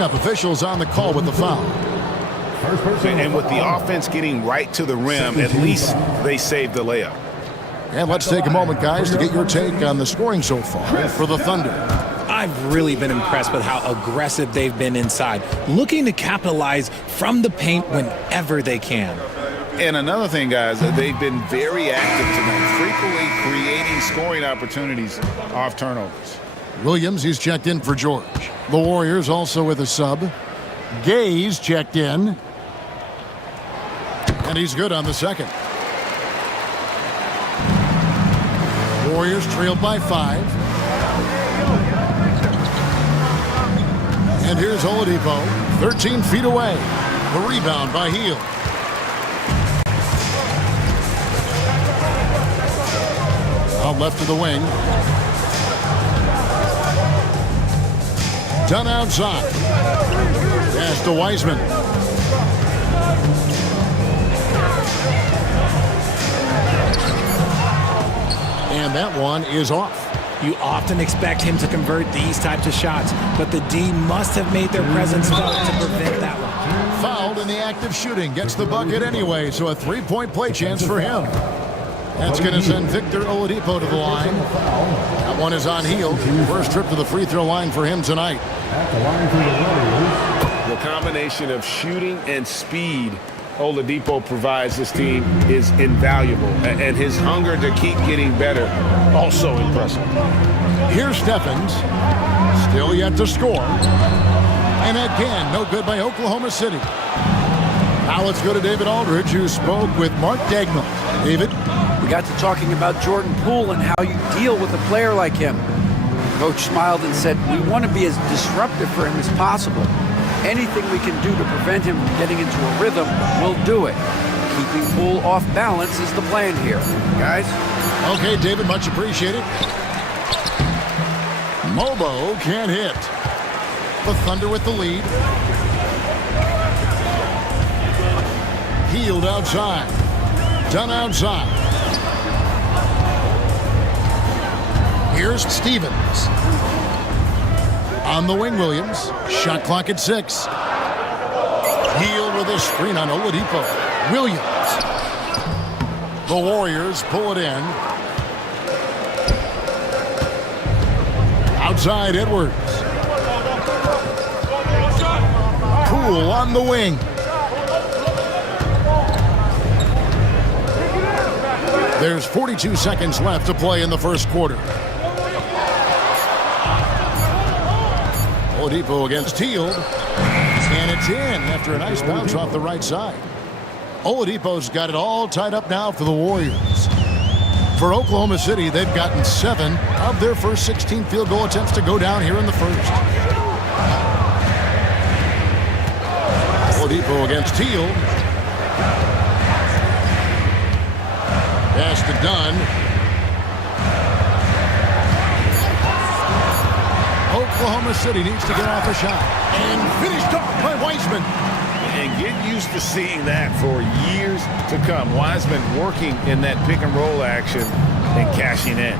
Officials on the call with the foul. And with the offense getting right to the rim, at least they saved the layup. And let's take a moment, guys, to get your take on the scoring so far for the Thunder. I've really been impressed with how aggressive they've been inside, looking to capitalize from the paint whenever they can. And another thing, guys, they've been very active tonight, frequently creating scoring opportunities off turnovers. Williams, he's checked in for George. The Warriors also with a sub. Gay's checked in. And he's good on the second. Warriors trailed by 5. And here's Oladipo, 13 feet away. The rebound by Hield. Out left of the wing. Done outside. Pass to Wiseman. And that one is off. You often expect him to convert these types of shots, but the D must have made their presence felt to prevent that one. Fouled in the act of shooting. Gets the bucket anyway, so a 3-point play chance for him. That's going to send Victor Oladipo to the line. That one is on Hield. First trip to the free throw line for him tonight. The combination of shooting and speed Oladipo provides this team is invaluable. And his hunger to keep getting better, also impressive. Here's Stephens. Still yet to score. And again, no good by Oklahoma City. Now let's go to David Aldridge, who spoke with Mark Dagnall. David? We got to talking about Jordan Poole and how you deal with a player like him. Coach smiled and said, we want to be as disruptive for him as possible. Anything we can do to prevent him from getting into a rhythm, we'll do it. Keeping Poole off balance is the plan here. Guys? Okay, David, much appreciated. Mobo can't hit. The Thunder with the lead. Hield outside. Done outside. Here's Stevens. On the wing, Williams. Shot clock at 6. Hield with a screen on Oladipo. Williams. The Warriors pull it in. Outside, Edwards. Poole on the wing. There's 42 seconds left to play in the first quarter. Oladipo against Hield. And it's in after a nice bounce off the right side. Oladipo's got it all tied up now for the Warriors. For Oklahoma City, they've gotten 7 of their first 16 field goal attempts to go down here in the first. Oladipo against Hield. Pass to Dunn. Oklahoma City needs to get off a shot. And finished off by Wiseman. And get used to seeing that for years to come. Wiseman working in that pick and roll action and cashing in.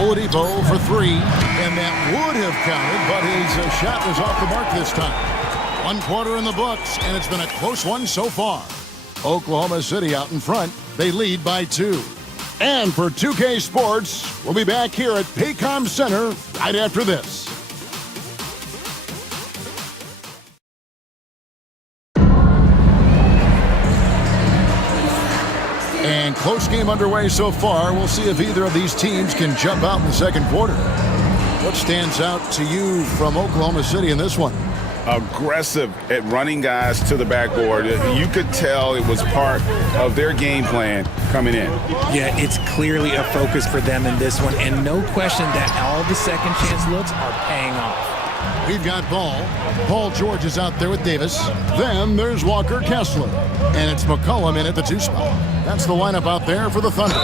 Oladipo for 3. And that would have counted, but his shot was off the mark this time. 1 quarter in the books, and it's been a close one so far. Oklahoma City out in front. They lead by 2. And for 2K Sports, we'll be back here at Paycom Center right after this. And close game underway so far. We'll see if either of these teams can jump out in the second quarter. What stands out to you from Oklahoma City in this one? Aggressive at running guys to the backboard. You could tell it was part of their game plan coming in. Yeah, it's clearly a focus for them in this one, and no question that all the second chance looks are paying off. We've got Ball. Paul George is out there with Davis. Then there's Walker Kessler. And it's McCollum in at the 2 spot. That's the lineup out there for the Thunder.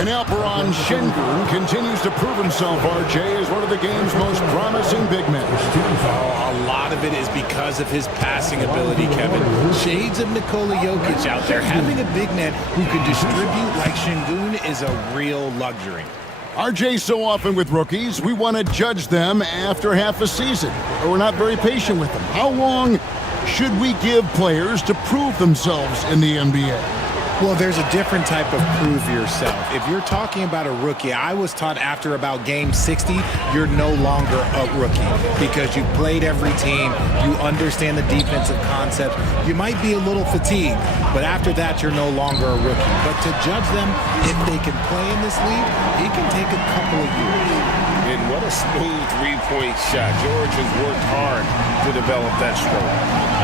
And Alperon Şengün continues to prove himself, RJ, as one of the game's most promising big men. Oh, a lot of it is because of his passing ability, Kevin. Shades of Nikola Jokic out there. Having a big man who can distribute like Şengün is a real luxury. RJ, so often with rookies, we want to judge them after half a season, or we're not very patient with them. How long should we give players to prove themselves in the NBA? Well, there's a different type of prove yourself. If you're talking about a rookie, I was taught after about game 60, you're no longer a rookie because you played every team, you understand the defensive concept. You might be a little fatigued, but after that, you're no longer a rookie. But to judge them, if they can play in this league, it can take a couple of years. And what a smooth three-point shot. George has worked hard to develop that stroke.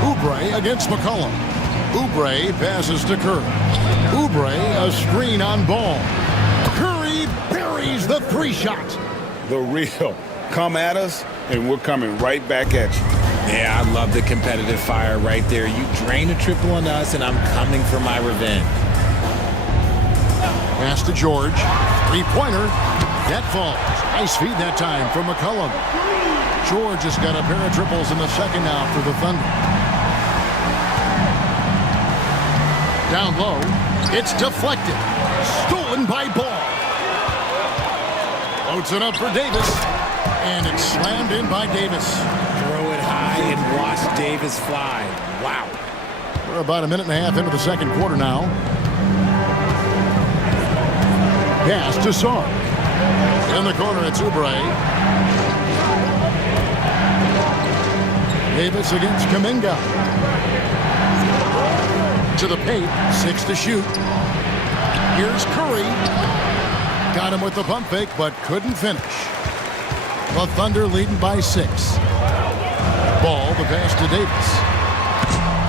Oubre against McCollum. Oubre passes to Curry. Oubre, a screen on Ball. Curry buries the three shot. The real. Come at us, and we're coming right back at you. Yeah, I love the competitive fire right there. You drain a triple on us, and I'm coming for my revenge. Pass to George. Three-pointer. That falls. Nice feed that time from McCollum. George has got a pair of triples in the second now for the Thunder. Down low. It's deflected. Stolen by Ball. Floats it up for Davis. And it's slammed in by Davis. Throw it high and watch Davis fly. Wow. We're about a minute and a half into the second quarter now. Pass to Sarr. In the corner, it's Oubre. Davis against Kuminga. To the paint, 6 to shoot. Here's Curry. Got him with the pump fake, but couldn't finish. The Thunder leading by 6. Ball, the pass to Davis.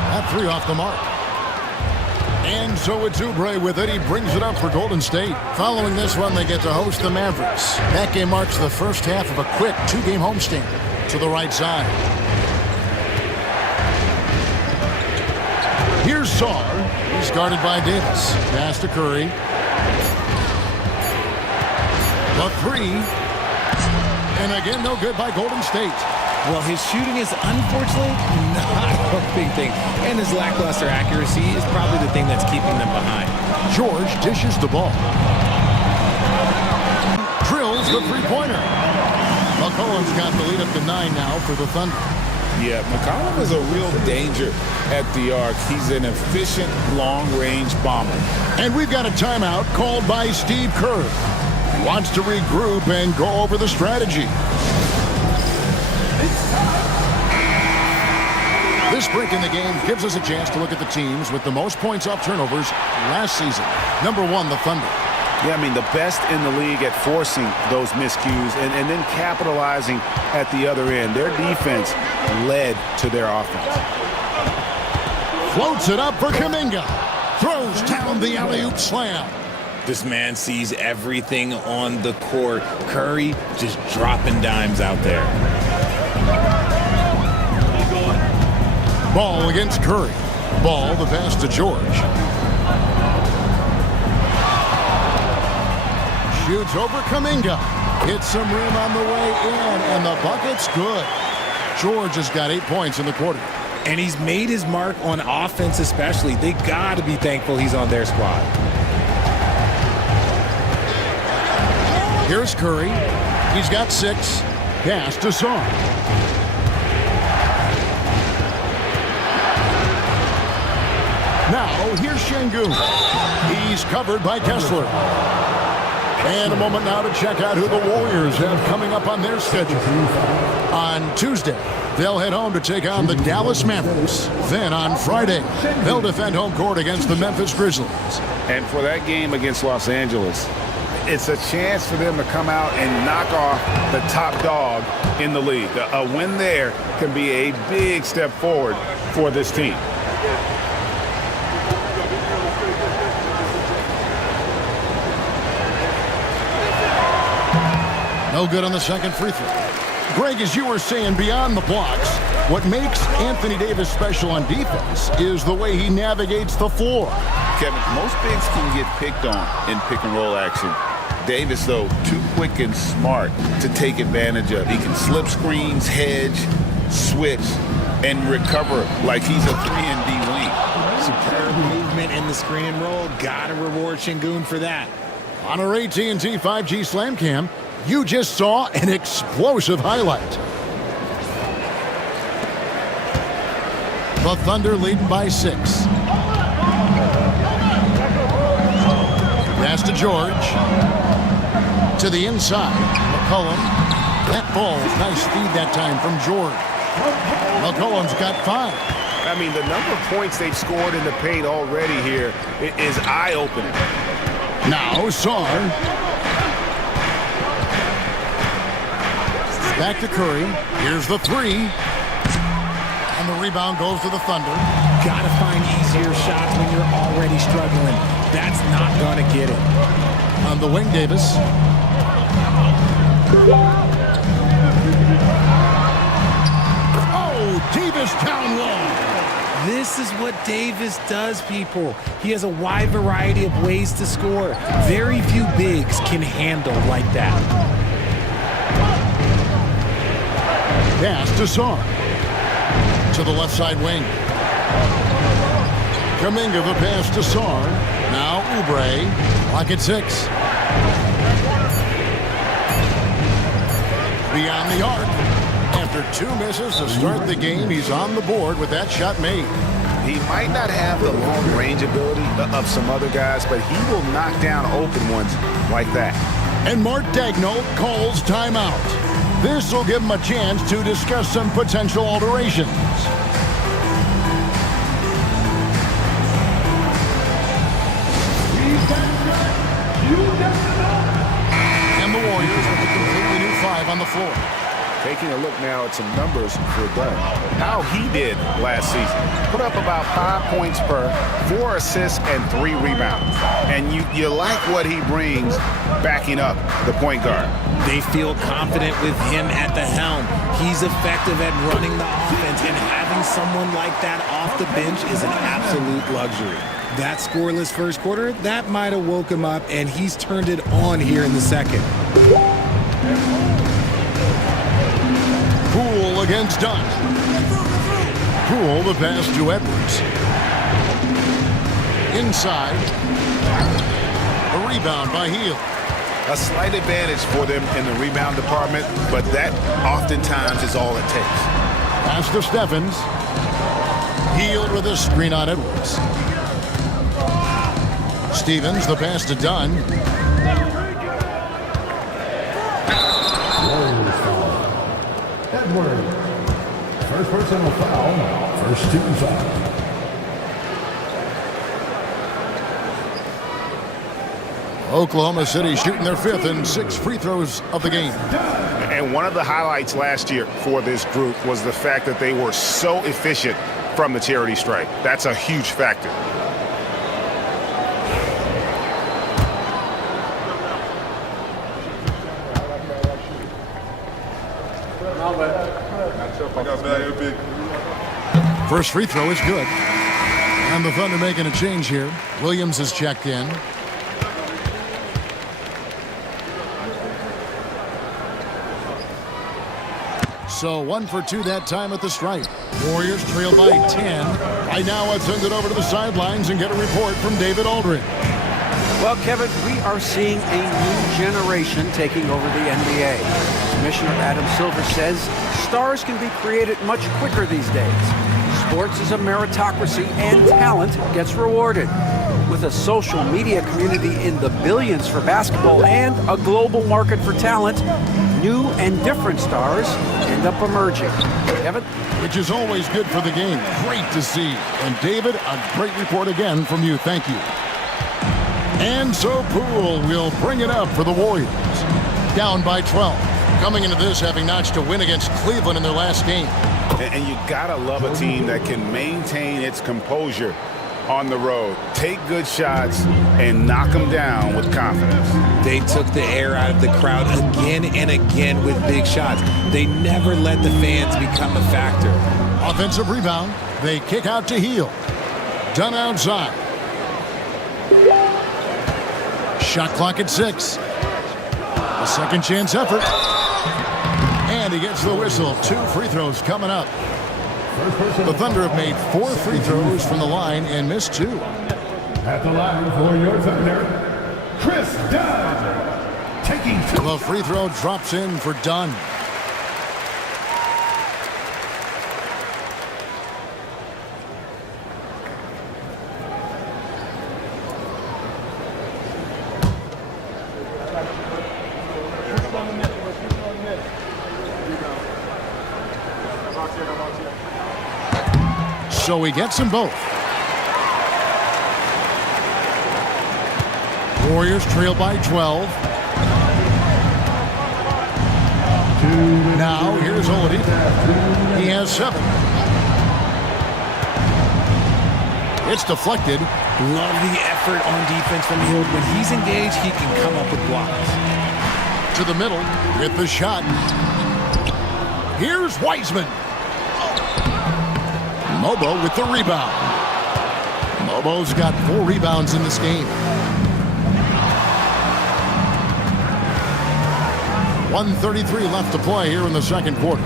That three off the mark. And so it's Oubre with it. He brings it up for Golden State. Following this one, they get to host the Mavericks. That game marks the first half of a quick two-game homestand. To the right side. Here's Sarr. He's guarded by Davis. Pass to Curry. The three. And again, no good by Golden State. Well, his shooting is unfortunately not a big thing. And his lackluster accuracy is probably the thing that's keeping them behind. George dishes the ball. Drills the three-pointer. McCollum's got the lead up to 9 now for the Thunder. Yeah, McCollum is a real danger at the arc. He's an efficient long-range bomber. And we've got a timeout called by Steve Kerr. He wants to regroup and go over the strategy. This break in the game gives us a chance to look at the teams with the most points off turnovers last season. Number 1, the Thunder. Yeah, I mean, the best in the league at forcing those miscues and then capitalizing at the other end. Their defense led to their offense. Floats it up for Kuminga. Throws down the alley-oop slam. This man sees everything on the court. Curry just dropping dimes out there. Ball against Curry. Ball, the pass to George. Shoots over Kuminga. Hits some rim on the way in, and the bucket's good. George has got 8 points in the quarter. And he's made his mark on offense especially. They got to be thankful he's on their squad. Here's Curry. He's got 6. Pass to Sarr. Now, here's Şengün. He's covered by Kessler. And a moment now to check out who the Warriors have coming up on their schedule. On Tuesday, they'll head home to take on the Dallas Mavericks. Then on Friday, they'll defend home court against the Memphis Grizzlies. And for that game against Los Angeles, it's a chance for them to come out and knock off the top dog in the league. A win there can be a big step forward for this team. No good on the second free throw. Greg, as you were saying, beyond the blocks, what makes Anthony Davis special on defense is the way he navigates the floor. Kevin, most bigs can get picked on in pick-and-roll action. Davis, though, too quick and smart to take advantage of. He can slip screens, hedge, switch, and recover like he's a 3-and-D wing. Superb movement movement in the screen and roll. Gotta reward Şengün for that. On our AT&T 5G Slam Cam, you just saw an explosive highlight. The Thunder lead by 6. Pass to George. To the inside. McCollum. That ball, nice feed that time from George. McCollum's got 5. I mean, the number of points they've scored in the paint already here is eye-opening. Now Sarr. Back to Curry. Here's the 3. And the rebound goes to the Thunder. Gotta find easier shots when you're already struggling. That's not gonna get it. On the wing, Davis. Oh, Davis down low. This is what Davis does, people. He has a wide variety of ways to score. Very few bigs can handle like that. Pass to Sarr. To the left side wing. Kuminga the pass to Sarr. Now Oubre. Clock at 6. Beyond the arc. After 2 misses to start the game, he's on the board with that shot made. He might not have the long-range ability of some other guys, but he will knock down open ones like that. And Mark Daigneault calls timeout. This will give him a chance to discuss some potential alterations. And the Warriors with a completely new 5 on the floor. Taking a look now at some numbers for Dunn. How he did last season. Put up about 5 points per, 4 assists, and 3 rebounds. And you like what he brings backing up the point guard. They feel confident with him at the helm. He's effective at running the offense, and having someone like that off the bench is an absolute luxury. That scoreless first quarter, that might have woke him up, and he's turned it on here in the second. Poole against Dunn. Poole the pass to Edwards. Inside. A rebound by Hield. A slight advantage for them in the rebound department, but that oftentimes is all it takes. Pass to Stephens. Hield with a screen on Edwards. Stevens the pass to Dunn. Edward. First personal foul. First team foul. Oklahoma City shooting their 5th and 6th free throws of the game. And one of the highlights last year for this group was the fact that they were so efficient from the charity stripe. That's a huge factor. First free throw is good. And the Thunder making a change here. Williams is checked in. So 1 for 2 that time at the stripe. Warriors trail by 10. Right now, let's send it over to the sidelines and get a report from David Aldridge. Well, Kevin, we are seeing a new generation taking over the NBA. Commissioner Adam Silver says stars can be created much quicker these days. Sports is a meritocracy and talent gets rewarded. With a social media community in the billions for basketball and a global market for talent, new and different stars end up emerging. Kevin? Which is always good for the game. Great to see. And David, a great report again from you. Thank you. And so Poole will bring it up for the Warriors. Down by 12. Coming into this having notched a win against Cleveland in their last game. And you gotta love a team that can maintain its composure on the road, take good shots, and knock them down with confidence. They took the air out of the crowd again and again with big shots. They never let the fans become a factor. Offensive rebound. They kick out to Hield. Done outside. Shot clock at 6. A second chance effort. And he gets the whistle. 2 free throws coming up. The Thunder have made 4 free throws from the line and missed 2. At the line for your Thunder, Chris Dunn. Taking two. The free throw drops in for Dunn. So he gets them both. Warriors trail by 12. Now here's Oladipo. He has 7. It's deflected. Love the effort on defense from Hield. When he's engaged, he can come up with blocks. To the middle with the shot. Here's Wiseman. Mobo with the rebound. Mobo's got 4 rebounds in this game. 1:33 left to play here in the second quarter.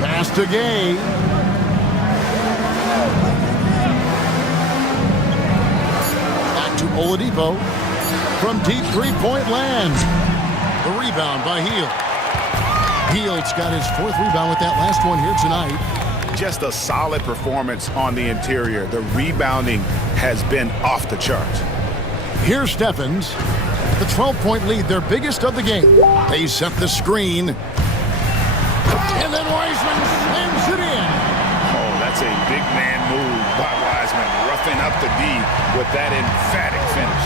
Pass to Gay. Back to Oladipo. From deep three-point land. The rebound by Hield. Hield's got his 4th rebound with that last one here tonight. Just a solid performance on the interior. The rebounding has been off the charts. Here's Stephens. The 12-point lead, their biggest of the game. They set the screen. And then Wiseman slams it in. Oh, that's a big man move by Wiseman, roughing up the D with that emphatic finish.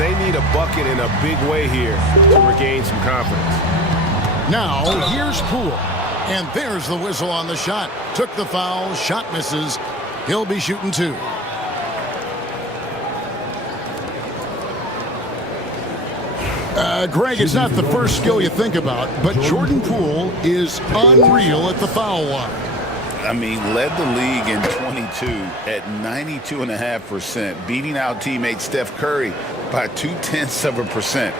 They need a bucket in a big way here to regain some confidence. Now, here's Poole. And there's the whistle on the shot. Took the foul, shot misses. He'll be shooting 2. Greg, it's not the first skill you think about, but Jordan Poole is unreal at the foul line. I mean, led the league in 22 at 92.5%, beating out teammate Steph Curry by 0.2%.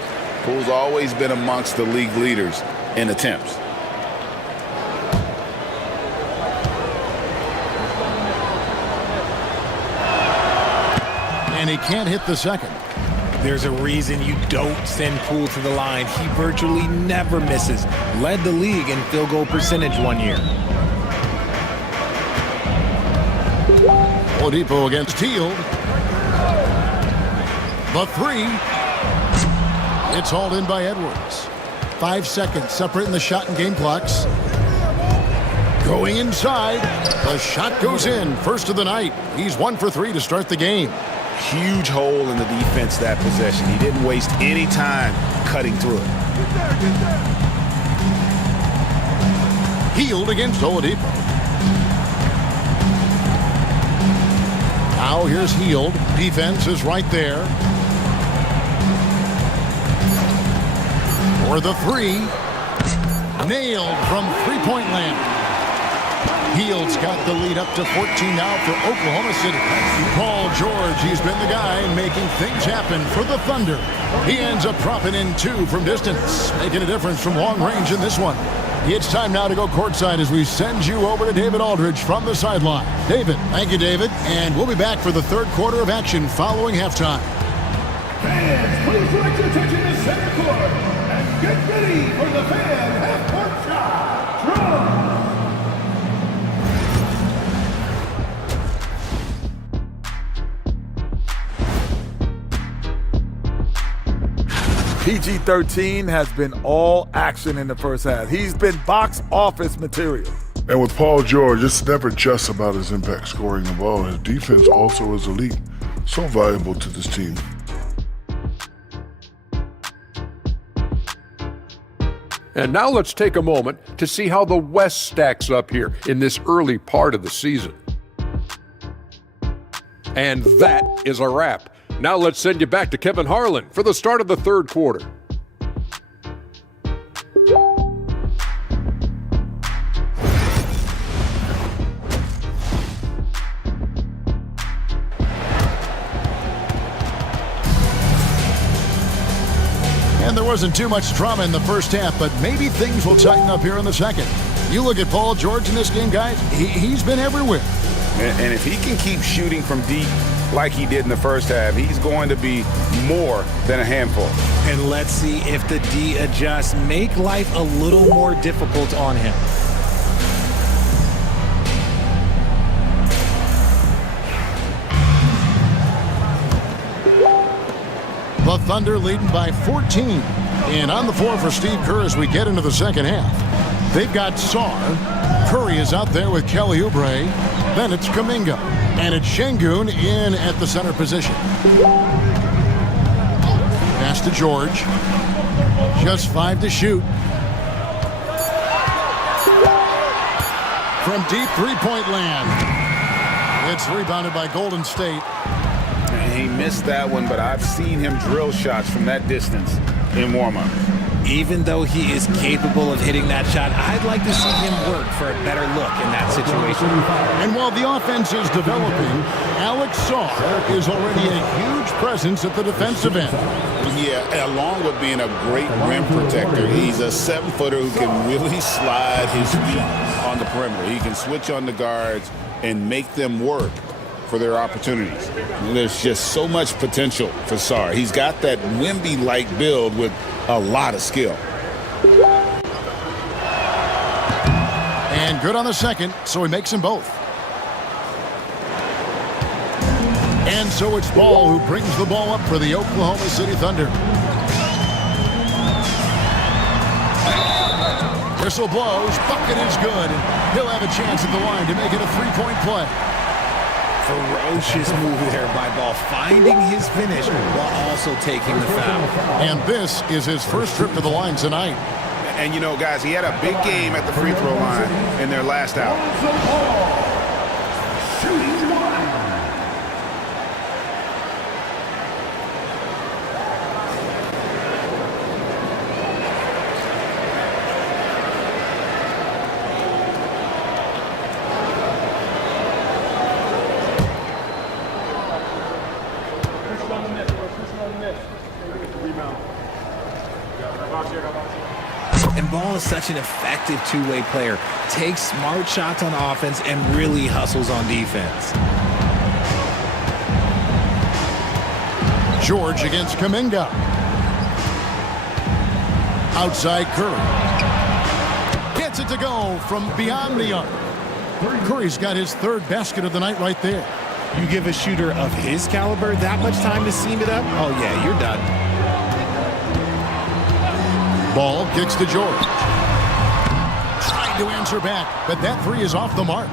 Poole's always been amongst the league leaders in attempts. And he can't hit the second. There's a reason you don't send Poole to the line. He virtually never misses. Led the league in field goal percentage one year. Oladipo against Hield. The 3. It's hauled in by Edwards. 5 seconds separating the shot and game clocks. Going inside. The shot goes in. First of the night. He's 1 for 3 to start the game. Huge hole in the defense that possession. He didn't waste any time cutting through it. Hield against Oladipo. Now here's Hield. Defense is right there. For the 3. Nailed from three-point land. Hield's got the lead up to 14 now for Oklahoma City. Paul George, he's been the guy making things happen for the Thunder. He ends up dropping in 2 from distance, making a difference from long range in this one. It's time now to go courtside as we send you over to David Aldridge from the sideline. David. Thank you, David. And we'll be back for the third quarter of action following halftime. Fans, please direct your attention to center court and get ready for the fan half-court shot. Draw! PG-13 has been all action in the first half. He's been box office material. And with Paul George, it's never just about his impact scoring the ball. His defense also is elite. So valuable to this team. And now let's take a moment to see how the West stacks up here in this early part of the season. And that is a wrap. Now let's send you back to Kevin Harlan for the start of the third quarter. And there wasn't too much drama in the first half, but maybe things will tighten up here in the second. You look at Paul George in this game, guys, he's been everywhere. And if he can keep shooting from deep like he did in the first half, he's going to be more than a handful. And let's see if the D adjusts, make life a little more difficult on him. The Thunder leading by 14. And on the floor for Steve Kerr as we get into the second half. They've got Sarr. Curry is out there with Kelly Oubre. Then it's Kuminga. And it's Şengün in at the center position. Pass to George. Just 5 to shoot. From deep three-point land. It's rebounded by Golden State. He missed that one, but I've seen him drill shots from that distance in warm-up. Even though he is capable of hitting that shot, I'd like to see him work for a better look in that situation. And while the offense is developing, Alex Sarr is already a huge presence at the defensive end. Yeah, along with being a great rim protector, he's a 7-footer who can really slide his feet on the perimeter. He can switch on the guards and make them work for their opportunities. There's just so much potential for Sarr. He's got that Wemby-like build with a lot of skill. And good on the second, so he makes them both. And so it's Ball who brings the ball up for the Oklahoma City Thunder. Whistle blows, bucket is good, and he'll have a chance at the line to make it a three-point play. Ferocious move there by Ball, finding his finish while also taking the foul. And this is his first trip to the line tonight. And, you know, guys, he had a big game at the free throw line in their last out. Shooting one. And Ball is such an effective two-way player. Takes smart shots on offense and really hustles on defense. George against Kuminga. Outside Curry. Gets it to go from beyond the arc. Curry's got his third basket of the night right there. You give a shooter of his caliber that much time to seam it up, oh yeah, you're done. Ball kicks to George. Trying to answer back, but that three is off the mark.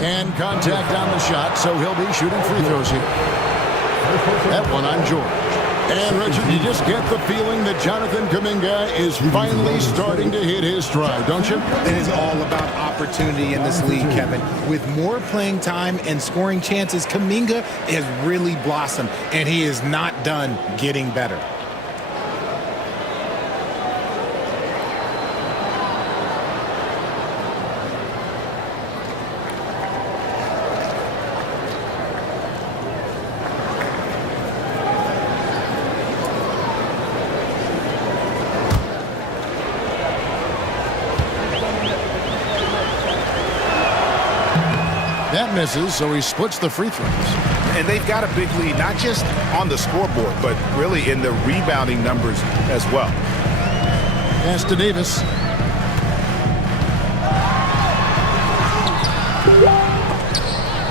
And contact on the shot, so he'll be shooting free throws here. That one on George. And Richard, you just get the feeling that Jonathan Kuminga is finally starting to hit his stride, don't you? It is all about opportunity in this league, Kevin. With more playing time and scoring chances, Kuminga has really blossomed, and he is not done getting better. That misses, so he splits the free throws. And they've got a big lead, not just on the scoreboard, but really in the rebounding numbers as well. Pass to Davis.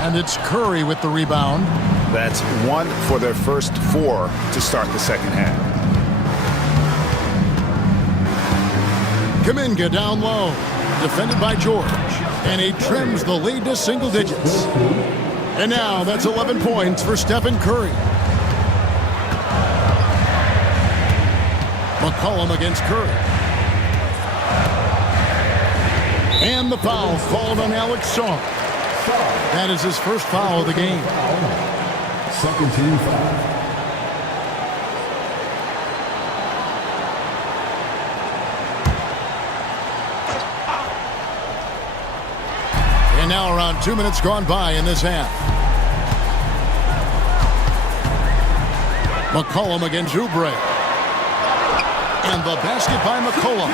And it's Curry with the rebound. That's one for their first four to start the second half. Kuminga down low, defended by George. And he trims the lead to single digits. And now that's 11 points for Stephen Curry. McCollum against Curry. And the foul called on Alex Sarr. That is his first foul of the game. Second team foul. And now around 2 minutes gone by in this half. McCollum against Oubre. And the basket by McCollum.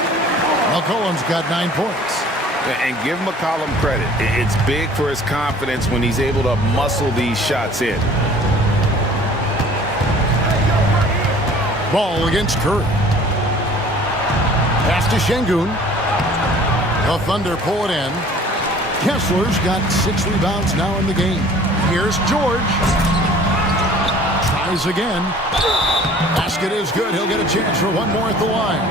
McCollum's got 9 points. And give McCollum credit. It's big for his confidence when he's able to muscle these shots in. Ball against Curry. Pass to Şengün. The Thunder pull it in. Kessler's got 6 rebounds now in the game. Here's George. Tries again. Basket is good. He'll get a chance for one more at the line.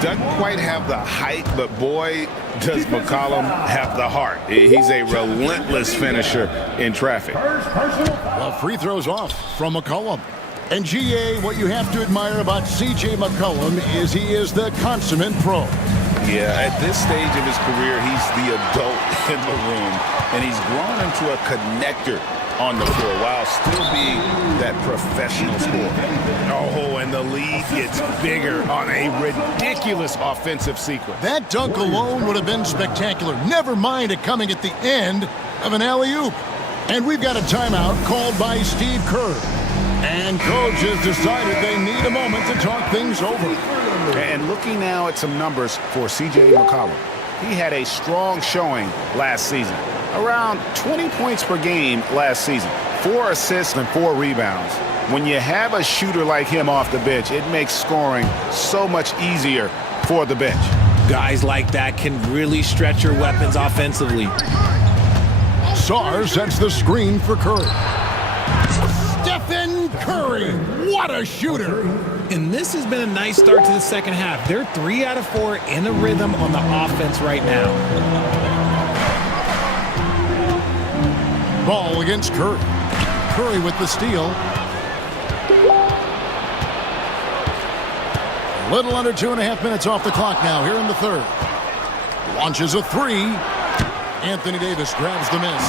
Doesn't quite have the height, but boy, does McCollum have the heart. He's a relentless finisher in traffic. The free throws off from McCollum. And GA, what you have to admire about C.J. McCollum is he is the consummate pro. Yeah, at this stage of his career, he's the adult in the room, and he's grown into a connector on the floor while still being that professional scorer. Oh, and the lead gets bigger on a ridiculous offensive sequence. That dunk alone would have been spectacular. Never mind it coming at the end of an alley-oop. And we've got a timeout called by Steve Kerr. And coach has decided they need a moment to talk things over. And looking now at some numbers for C.J. McCollum. He had a strong showing last season. Around 20 points per game last season. 4 assists and 4 rebounds. When you have a shooter like him off the bench, it makes scoring so much easier for the bench. Guys like that can really stretch your weapons offensively. Sarr sets the screen for Curry. Stephen Curry, what a shooter! And this has been a nice start to the second half. They're 3 out of 4 in the rhythm on the offense right now. Ball against Curry. Curry with the steal. A little under 2.5 minutes off the clock now here in the third. Launches a 3. Anthony Davis grabs the miss.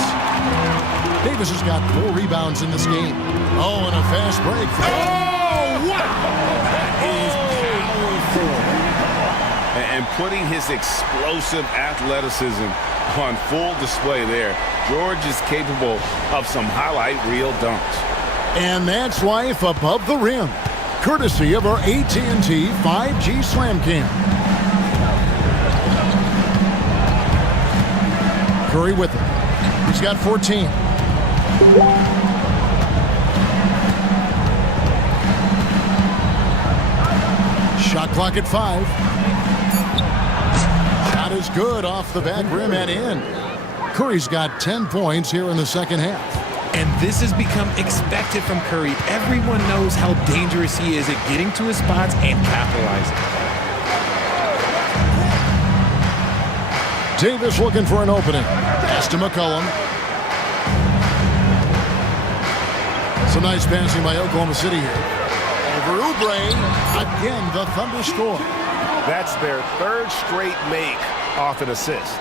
Davis has got 4 rebounds in this game. Oh, and a fast break. Oh, wow! That is powerful. And putting his explosive athleticism on full display there. George is capable of some highlight reel dunks. And that's life above the rim, courtesy of our AT&T 5G Slam Cam. Curry with it. He's got 14. Shot clock at 5. Shot is good off the back rim and in. Curry's got 10 points here in the second half. And this has become expected from Curry. Everyone knows how dangerous he is at getting to his spots and capitalizing. Davis looking for an opening. Pass to McCollum. Some nice passing by Oklahoma City here. Over Oubre. Again, the Thunder score. That's their 3rd straight make off an assist.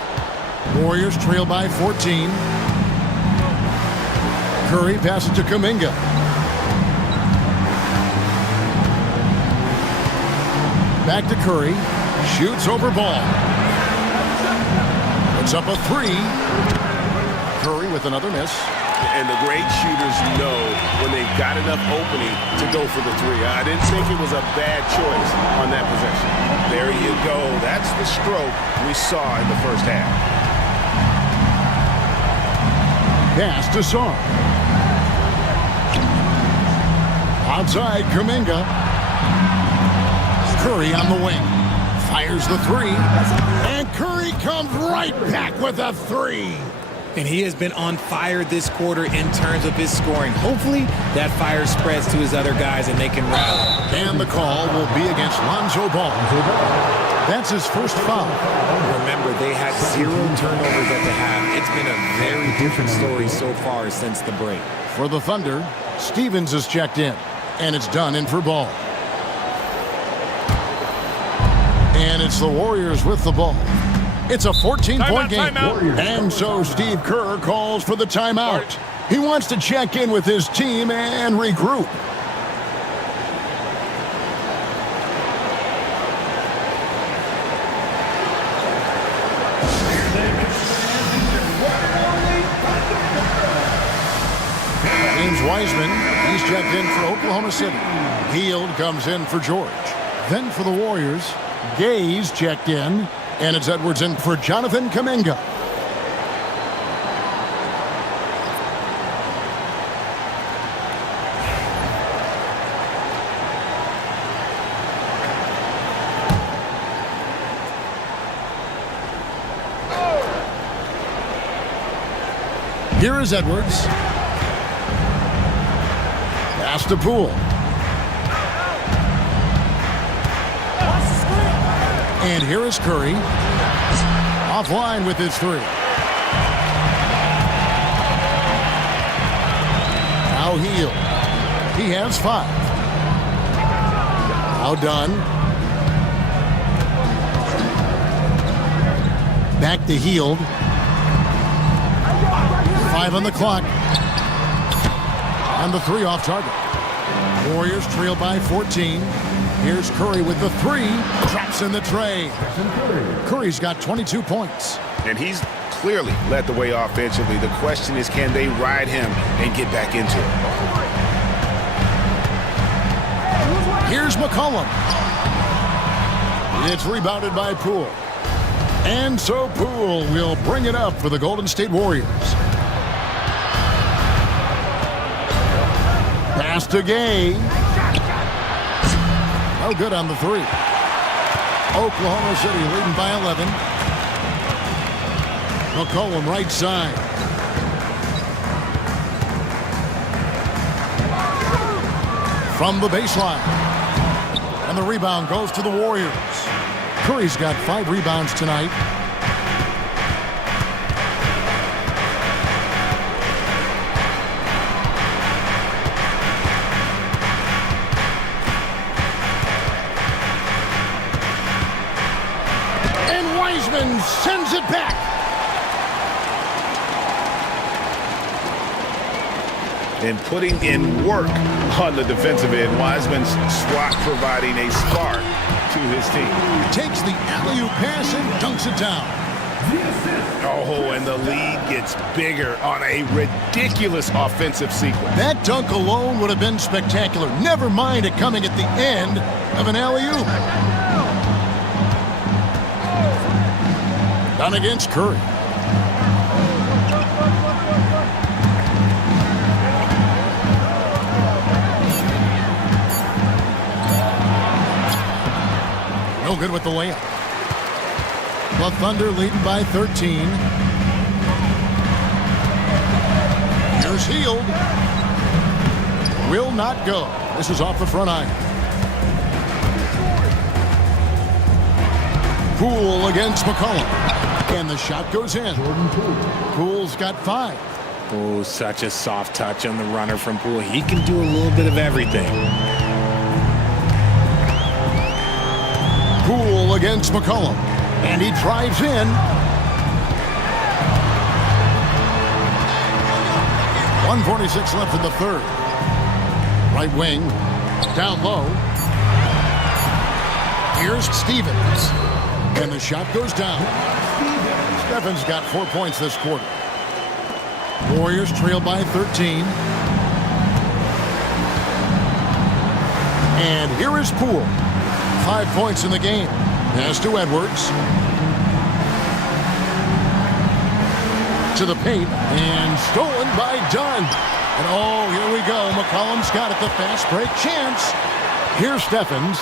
Warriors trail by 14. Curry passes to Kuminga. Back to Curry. Shoots over ball. Puts up a 3. Curry with another miss. And the great shooters know when they've got enough opening to go for the 3. I didn't think it was a bad choice on that possession. There you go. That's the stroke we saw in the first half. Pass to Sarr. Outside, Kuminga. Curry on the wing. Fires the 3. And Curry comes right back with a 3. And he has been on fire this quarter in terms of his scoring. Hopefully, that fire spreads to his other guys and they can rally. And the call will be against Lonzo Ball. That's his first foul. Remember, they had 0 turnovers at the half. It's been a very different story so far since the break. For the Thunder, Stevens is checked in. And it's done in for Ball. And it's the Warriors with the ball. It's a 14-point game. And so Steve Kerr calls for the timeout. He wants to check in with his team and regroup. James Wiseman, he's checked in for Oklahoma City. Hield comes in for George. Then for the Warriors, Gay's checked in. And it's Edwards in for Jonathan Kuminga. Here is Edwards. Pass to Poole. And here is Curry. Offline with his three. Now Hield. He has 5. Now Dunn. Back to Hield. 5 on the clock. And the 3 off target. Warriors trail by 14. Here's Curry with the 3. Drops in the tray. Curry's got 22 points. And he's clearly led the way offensively. The question is, can they ride him and get back into it? Here's McCollum. It's rebounded by Poole. And so Poole will bring it up for the Golden State Warriors. Pass to Gay. No good on the 3. Oklahoma City leading by 11. McCollum right side. From the baseline. And the rebound goes to the Warriors. Curry's got 5 rebounds tonight. Sends it back. And putting in work on the defensive end. Wiseman's swat providing a spark to his team. Takes the alley-oop pass and dunks it down. Oh, and the lead gets bigger on a ridiculous offensive sequence. That dunk alone would have been spectacular. Never mind it coming at the end of an alley-oop. Done against Curry. No good with the layup. The Thunder leading by 13. Here's Hield. Will not go. This is off the front iron. Poole against McCollum. And the shot goes in. Poole's got 5. Oh, such a soft touch on the runner from Poole. He can do a little bit of everything. Poole against McCollum. And he drives in. .146 left in the third. Right wing. Down low. Here's Stevens. And the shot goes down. Stevens got 4 points this quarter. Warriors trail by 13. And here is Poole. 5 points in the game. Pass to Edwards. To the paint. And stolen by Dunn. And oh, here we go. McCollum's got it. The fast break chance. Here's Stevens.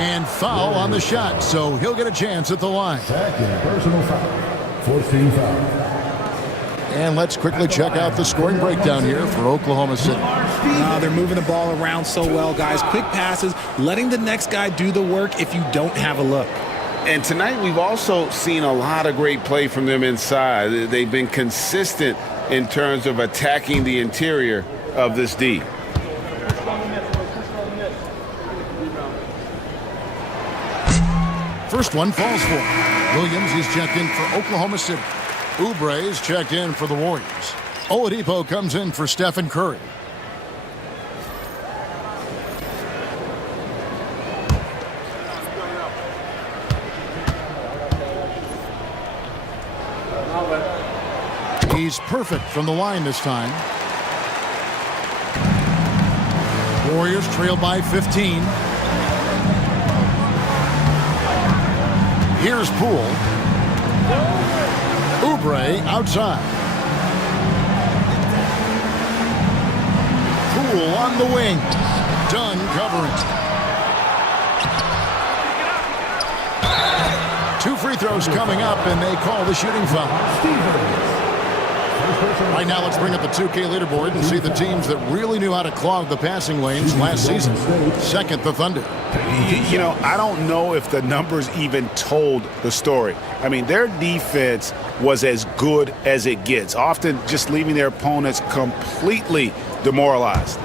And foul on the shot, so he'll get a chance at the line. Second personal foul. 14 foul. And let's quickly check out the scoring breakdown here for Oklahoma City. They're moving the ball around so well, guys. Quick passes, letting the next guy do the work if you don't have a look. And tonight we've also seen a lot of great play from them inside. They've been consistent in terms of attacking the interior of this D. First one falls for Williams. He's checked in for Oklahoma City. Oubre is checked in for the Warriors. Oladipo comes in for Stephen Curry. He's perfect from the line this time. Warriors trail by 15. Here's Poole. Oubre outside. Poole on the wing. Dunn covering. 2 free throws coming up, and they call the shooting foul. Right now, let's bring up the 2K leaderboard and see the teams that really knew how to clog the passing lanes last season. Second, the Thunder. You know, I don't know if the numbers even told the story. I mean, their defense was as good as it gets, often just leaving their opponents completely demoralized.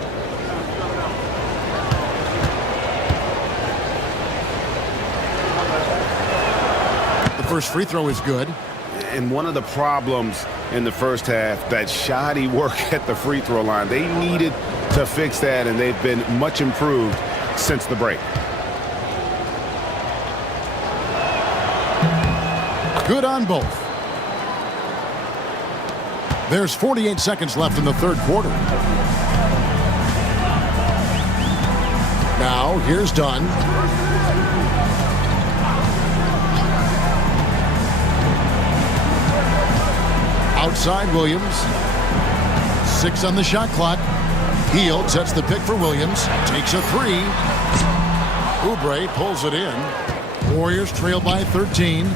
The first free throw is good. And one of the problems in the first half, that shoddy work at the free throw line. They needed to fix that, and they've been much improved since the break. Good on both. There's 48 seconds left in the third quarter. Now, here's Dunn. Outside Williams. 6 on the shot clock. Hield sets the pick for Williams. Takes a 3. Oubre pulls it in. Warriors trail by 13.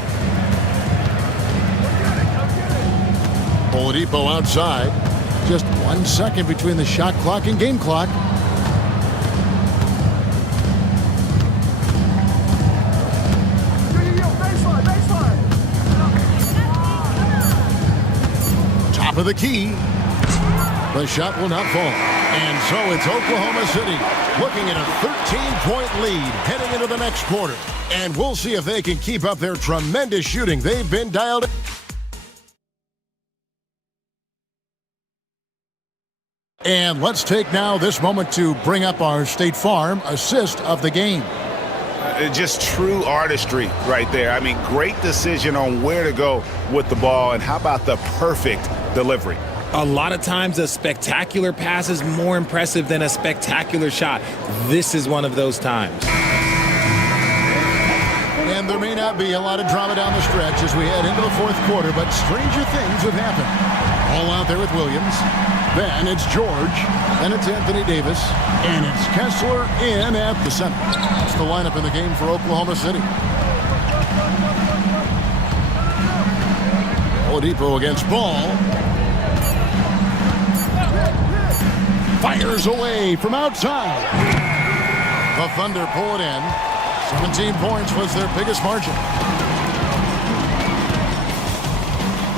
Oladipo outside. Just 1 second between the shot clock and game clock. Top of the key. The shot will not fall. And so it's Oklahoma City looking at a 13-point lead heading into the next quarter. And we'll see if they can keep up their tremendous shooting. They've been dialed in. And let's take now this moment to bring up our State Farm assist of the game. Just true artistry right there. I mean, great decision on where to go with the ball, and how about the perfect delivery? A lot of times a spectacular pass is more impressive than a spectacular shot. This is one of those times. And there may not be a lot of drama down the stretch as we head into the fourth quarter, but stranger things have happened. All out there with Williams. Then it's George. Then it's Anthony Davis. And it's Kessler in at the center. That's the lineup in the game for Oklahoma City. Oladipo against Ball. Fires away from outside. The Thunder pull it in. 17 points was their biggest margin.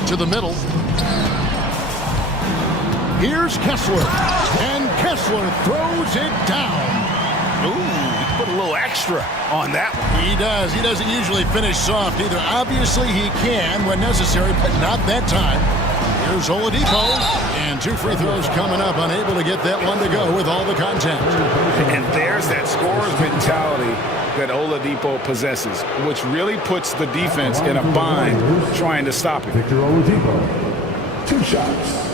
To the middle. Here's Kessler. And Kessler throws it down. Ooh, he put a little extra on that one. He does. He doesn't usually finish soft either. Obviously, he can when necessary, but not that time. Here's Oladipo. And 2 free throws coming up. Unable to get that one to go with all the contact. And there's that scorer's mentality that Oladipo possesses, which really puts the defense in a bind trying to stop him. Victor Oladipo, 2 shots.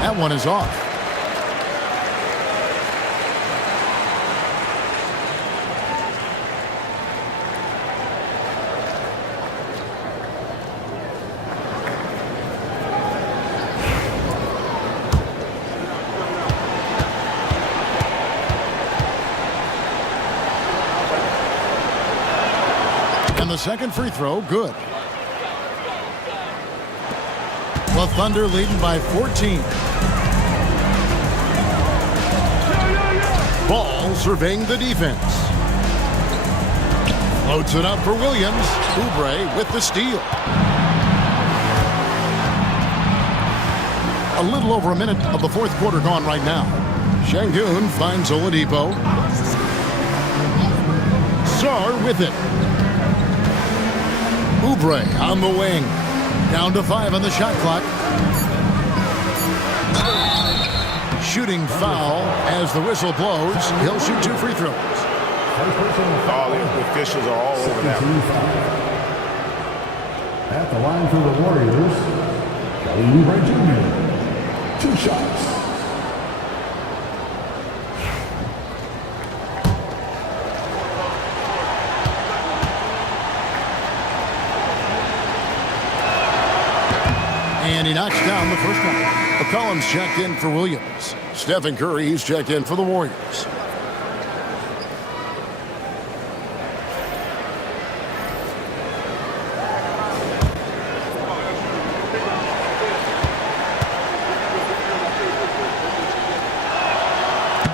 That one is off. And the second free throw, good. The Thunder leading by 14. Ball surveying the defense. Floats it up for Williams. Oubre with the steal. A little over a minute of the fourth quarter gone right now. Şengün finds Oladipo. Sarr with it. Oubre on the wing. Down to 5 on the shot clock. shooting foul as the whistle blows. He'll shoot 2 free throws. All the officials are all over that. At the line for the Warriors, Kelly Oubre Jr. 2 shots. And he knocks down the first one. McCollum's checked in for Williams. Stephen Curry, he's checked in for the Warriors.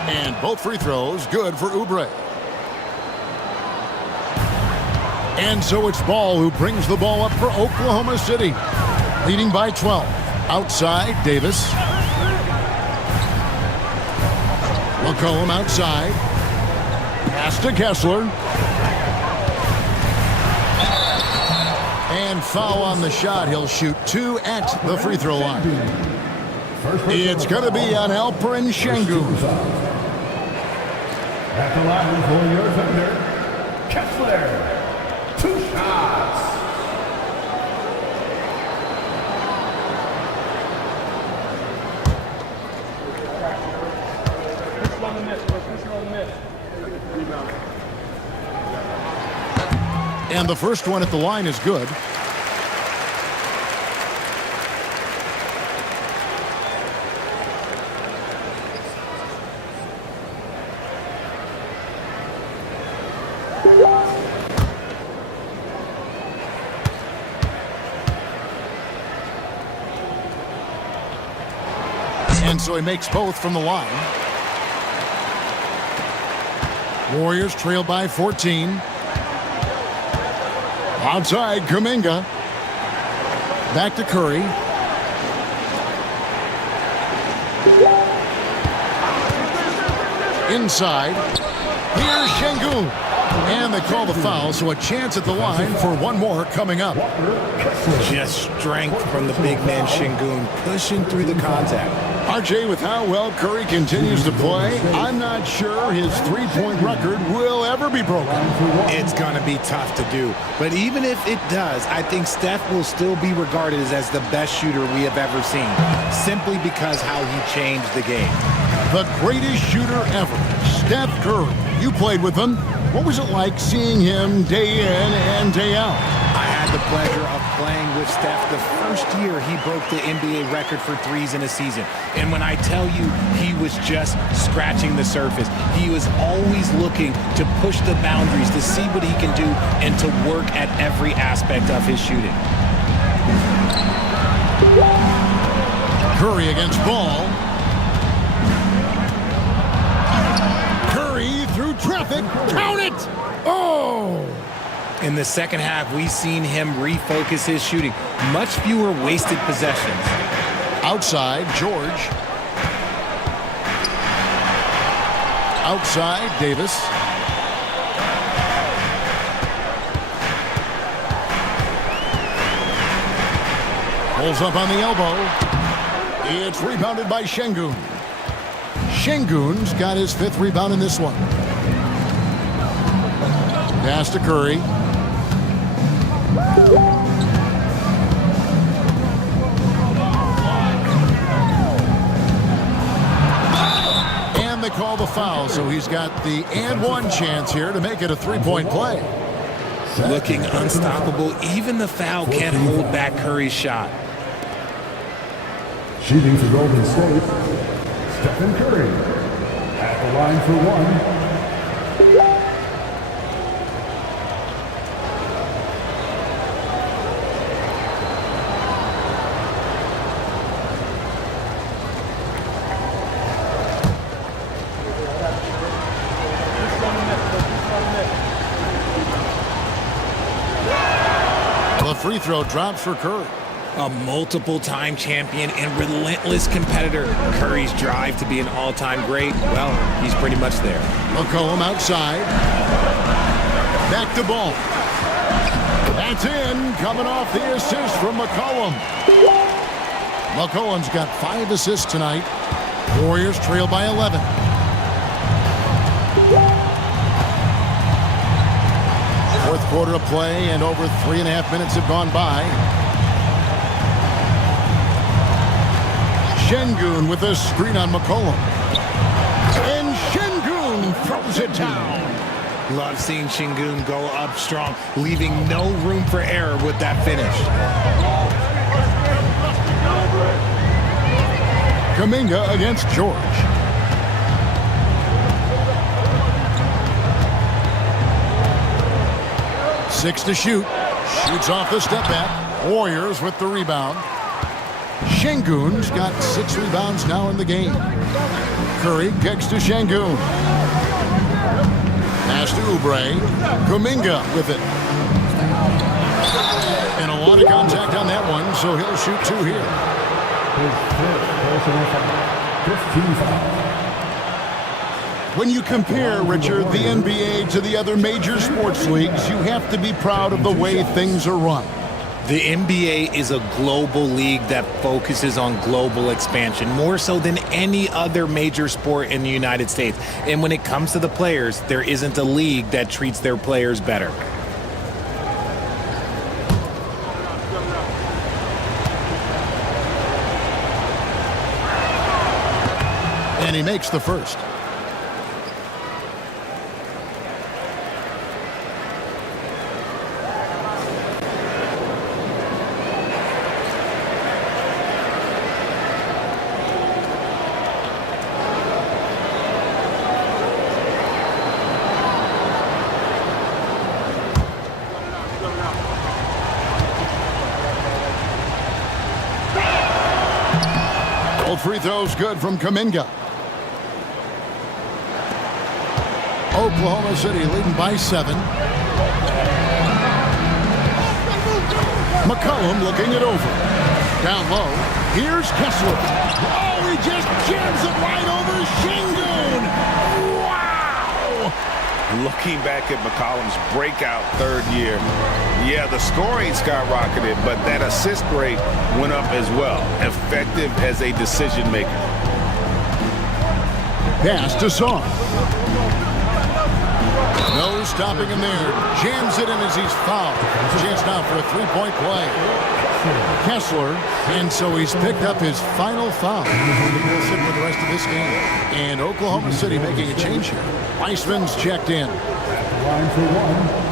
And both free throws good for Oubre. And so it's Ball who brings the ball up for Oklahoma City. Leading by 12. Outside, Davis. McCollum outside. Pass to Kessler. And foul on the shot. He'll shoot 2 at the free throw line. It's going to be on Alperen Şengün. At the line for your thunder, Kessler. 2 shots. And the first one at the line is good. And so he makes both from the line. Warriors trail by 14. Outside, Kuminga. Back to Curry. Inside. Here's Şengün. And they call the foul, so a chance at the line for one more coming up. Just strength from the big man Şengün, pushing through the contact. RJ, with how well Curry continues to play, I'm not sure his three-point record will ever be broken. It's going to be tough to do. But even if it does, I think Steph will still be regarded as the best shooter we have ever seen, simply because how he changed the game. The greatest shooter ever, Steph Curry. You played with him. What was it like seeing him day in and day out? I had the pleasure of playing with Steph the first year he broke the NBA record for threes in a season. And when I tell you he was just scratching the surface, he was always looking to push the boundaries, to see what he can do, and to work at every aspect of his shooting. Curry against Ball. Curry through traffic. Count it! Oh! In the second half, we've seen him refocus his shooting. Much fewer wasted possessions. Outside, George. Outside, Davis. Pulls up on the elbow. It's rebounded by Şengün. Şengün's got his 5th rebound in this one. Pass to Curry. And they call the foul, so he's got the and one chance here to make it a 3-point play. Looking unstoppable. Even the foul can't hold back Curry's shot. Shooting for Golden State, Stephen Curry. At the line for one. The free throw drops for Curry. A multiple-time champion and relentless competitor. Curry's drive to be an all-time great, well, he's pretty much there. McCollum outside. Back to Ball. That's in, coming off the assist from McCollum. McCollum's got 5 assists tonight. Warriors trail by 11. Fourth quarter of play, and over 3.5 minutes have gone by. Şengün with a screen on McCollum. And Şengün throws it down. Love seeing Şengün go up strong, leaving no room for error with that finish. Kuminga against George. Six to shoot. Shoots off the step back. Warriors with the rebound. Şengün's got 6 rebounds now in the game. Curry kicks to Şengün. Pass to Oubre. Kuminga with it. And a lot of contact on that one, so he'll shoot 2 here. When you compare, Richard, the NBA to the other major sports leagues, you have to be proud of the way things are run. The NBA is a global league that focuses on global expansion, more so than any other major sport in the United States. And when it comes to the players, there isn't a league that treats their players better. And he makes the first. Both free throws good from Kuminga. Oklahoma City leading by 7. McCollum looking it over. Down low. Here's Kessler. Oh, he just jams it right over Şengün. Wow! Looking back at McCollum's breakout third year, yeah, the scoring skyrocketed, but that assist rate went up as well. Effective as a decision maker. Pass to Song. No stopping him there. Jams it in as he's fouled. Chance now for a three-point play. Kessler, and so he's picked up his final foul. He'll sit for the rest of this game. And Oklahoma City making a change here. Weissman's checked in. Line for 1.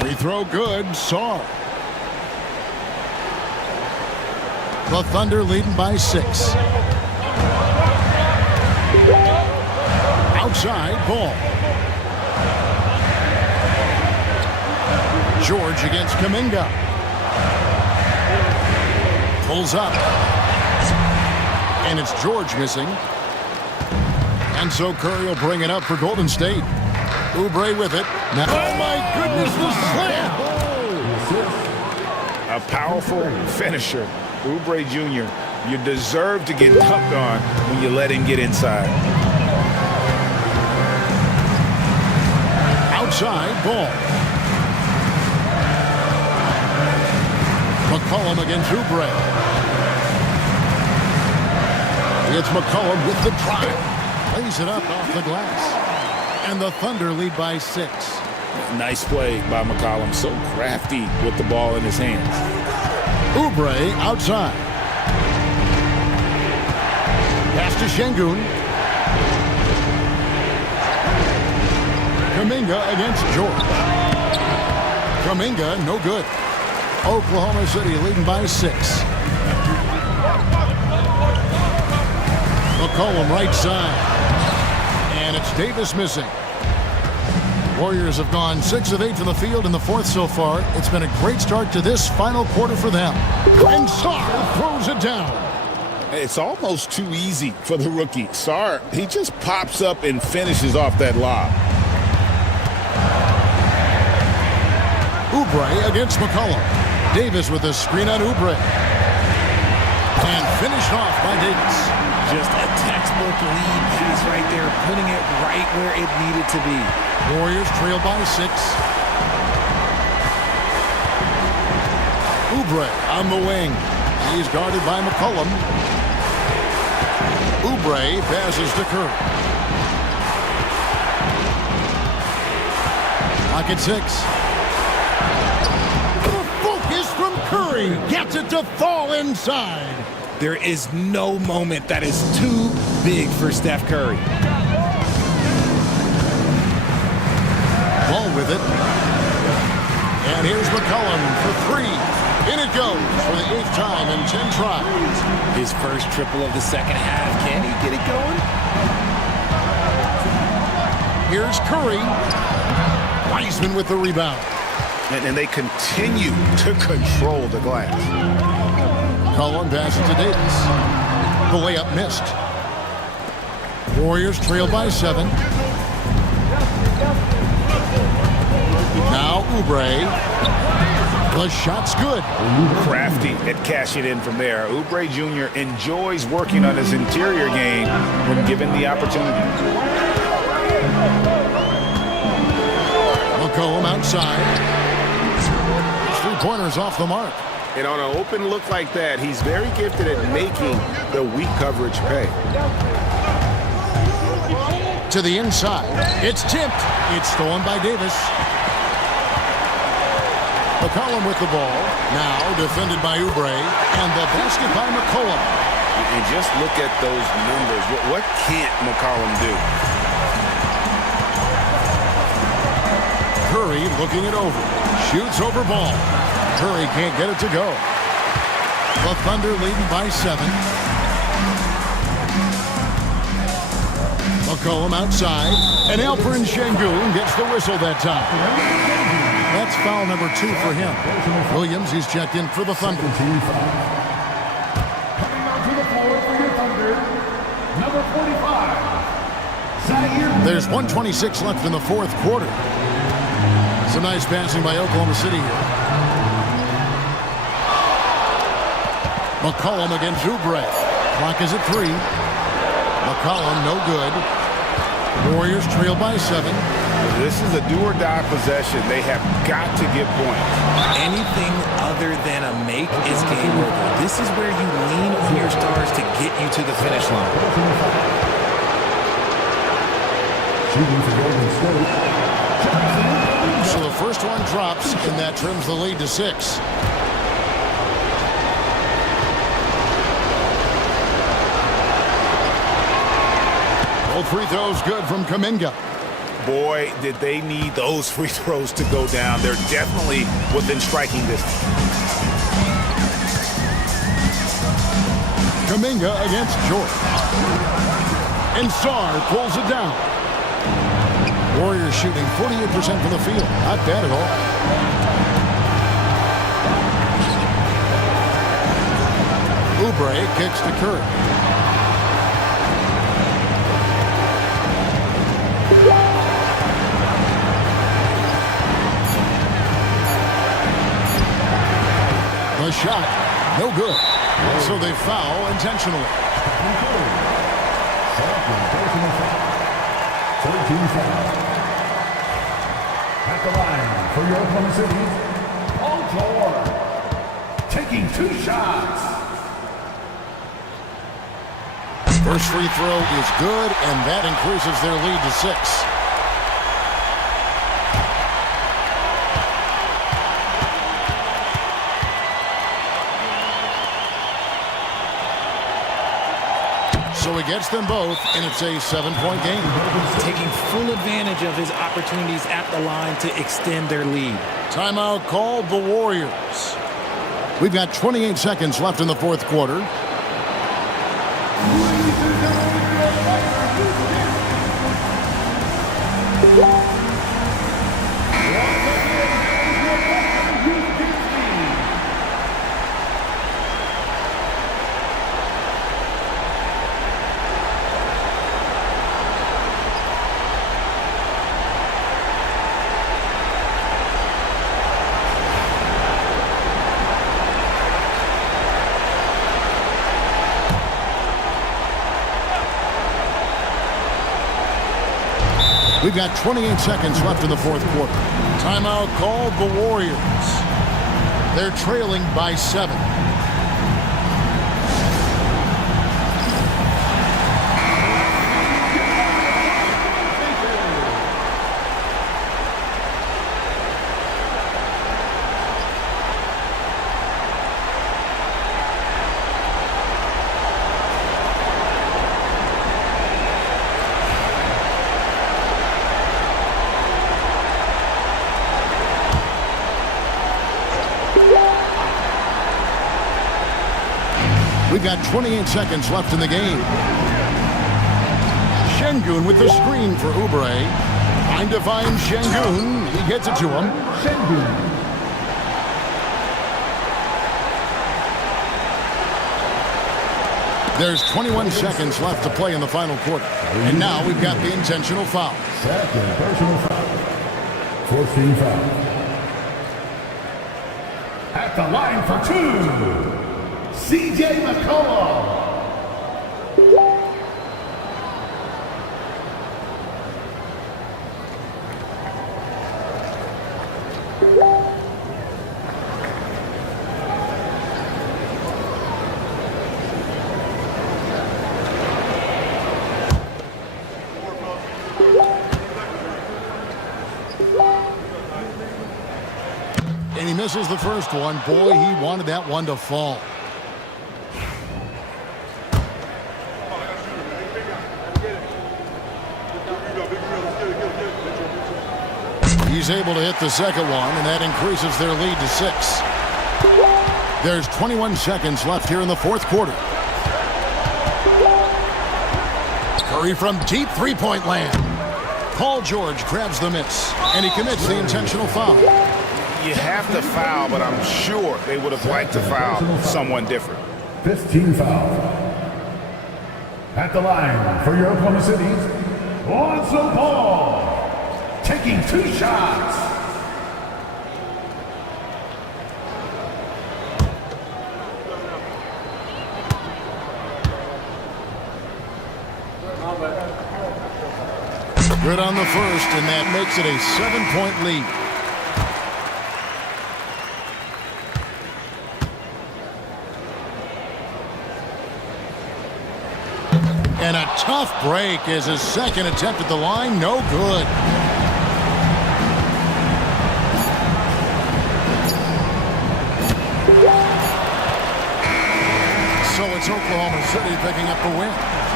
Free throw good. Saw. The Thunder leading by 6. Outside ball. George against Kuminga. Pulls up. And it's George missing. And so Curry will bring it up for Golden State. Oubre with it. Now, oh my goodness, the slam! A powerful finisher. Oubre Jr., you deserve to get dunked on when you let him get inside. Outside ball. McCollum against Oubre. It's McCollum with the drive. Plays it up off the glass. And the Thunder lead by 6. Nice play by McCollum. So crafty with the ball in his hands. Oubre outside. Pass to Şengün. Kuminga against George. Kuminga, no good. Oklahoma City leading by 6. McCollum right side. And it's Davis missing. Warriors have gone 6 of 8 from the field in the fourth so far. It's been a great start to this final quarter for them. And Sarr throws it down. It's almost too easy for the rookie. Sarr, he just pops up and finishes off that lob. Oubre against McCollum. Davis with a screen on Oubre. And finished off by Davis. Just a textbook lead pass right there, putting it right where it needed to be. Warriors trail by 6. Oubre on the wing. He's guarded by McCollum. Oubre passes to Curry. Clock at 6. The focus from Curry gets it to fall inside. There is no moment that is too big for Steph Curry. Ball with it. And here's McCollum for 3. In it goes for the 8th time in 10 tries. His first triple of the second half. Can he get it going? Here's Curry. Wiseman with the rebound. And they continue to control the glass. McCollum passes to Davis. The layup missed. Warriors trail by 7. Now Oubre. The shot's good. Crafty at cashing in from there. Oubre Jr. enjoys working on his interior game when given the opportunity. McCollum outside. 3-pointers off the mark. And on an open look like that, he's very gifted at making the weak coverage pay. To the inside. It's tipped. It's stolen by Davis. McCollum with the ball. Now defended by Oubre. And the basket by McCollum. And just look at those numbers. What can't McCollum do? Curry looking it over. Shoots over ball. Curry can't get it to go. The Thunder leading by 7. McCollum outside. And Alperen Şengün gets the whistle that time. That's foul number 2 for him. Williams, he's checked in for the Thunder. Coming onto the floor for your Thunder, number 45, Zaire. There's 1:26 left in the 4th quarter. Some nice passing by Oklahoma City here. McCollum against Oubre. Clock is at 3. McCollum, no good. Warriors trail by 7. This is a do-or-die possession. They have got to get points. Anything other than a make is game over. This is where you lean on your stars to get you to the finish line. So the first one drops, and that trims the lead to 6. Both free throws good from Kuminga. Boy, did they need those free throws to go down. They're definitely within striking distance. Kuminga against Jordan. And Sarr pulls it down. Warriors shooting 48% from the field. Not bad at all. Oubre kicks to Curry. The shot, no good. So they foul intentionally. 13 foul. At the line for your Oklahoma City, Paul George, taking 2 shots. First free throw is good, and that increases their lead to 6. So he gets them both, and it's a 7-point game. Taking full advantage of his opportunities at the line to extend their lead. Timeout called the Warriors. We've got 28 seconds left in the 4th quarter. We've got 28 seconds left in the fourth quarter. Timeout called the Warriors. They're trailing by 7. We've got 28 seconds left in the game. Şengün with the screen for Oubre. Trying to find Şengün. He gets it to him. There's 21 seconds left to play in the final quarter. And now we've got the intentional foul. Second personal foul. 14 foul. At the line for 2. C.J. McCollum. And he misses the first one. Boy, he wanted that one to fall. He's able to hit the second one, and that increases their lead to 6. There's 21 seconds left here in the fourth quarter. Curry from deep three-point land. Paul George grabs the miss, and he commits the intentional foul. You have to foul, but I'm sure they would have liked to foul someone different. 15 foul. At the line for your Oklahoma City, Lonzo Ball. Taking 2 shots. Good on the first, and that makes it a 7-point lead. And a tough break as his second attempt at the line, no good. So it's Oklahoma City picking up the win.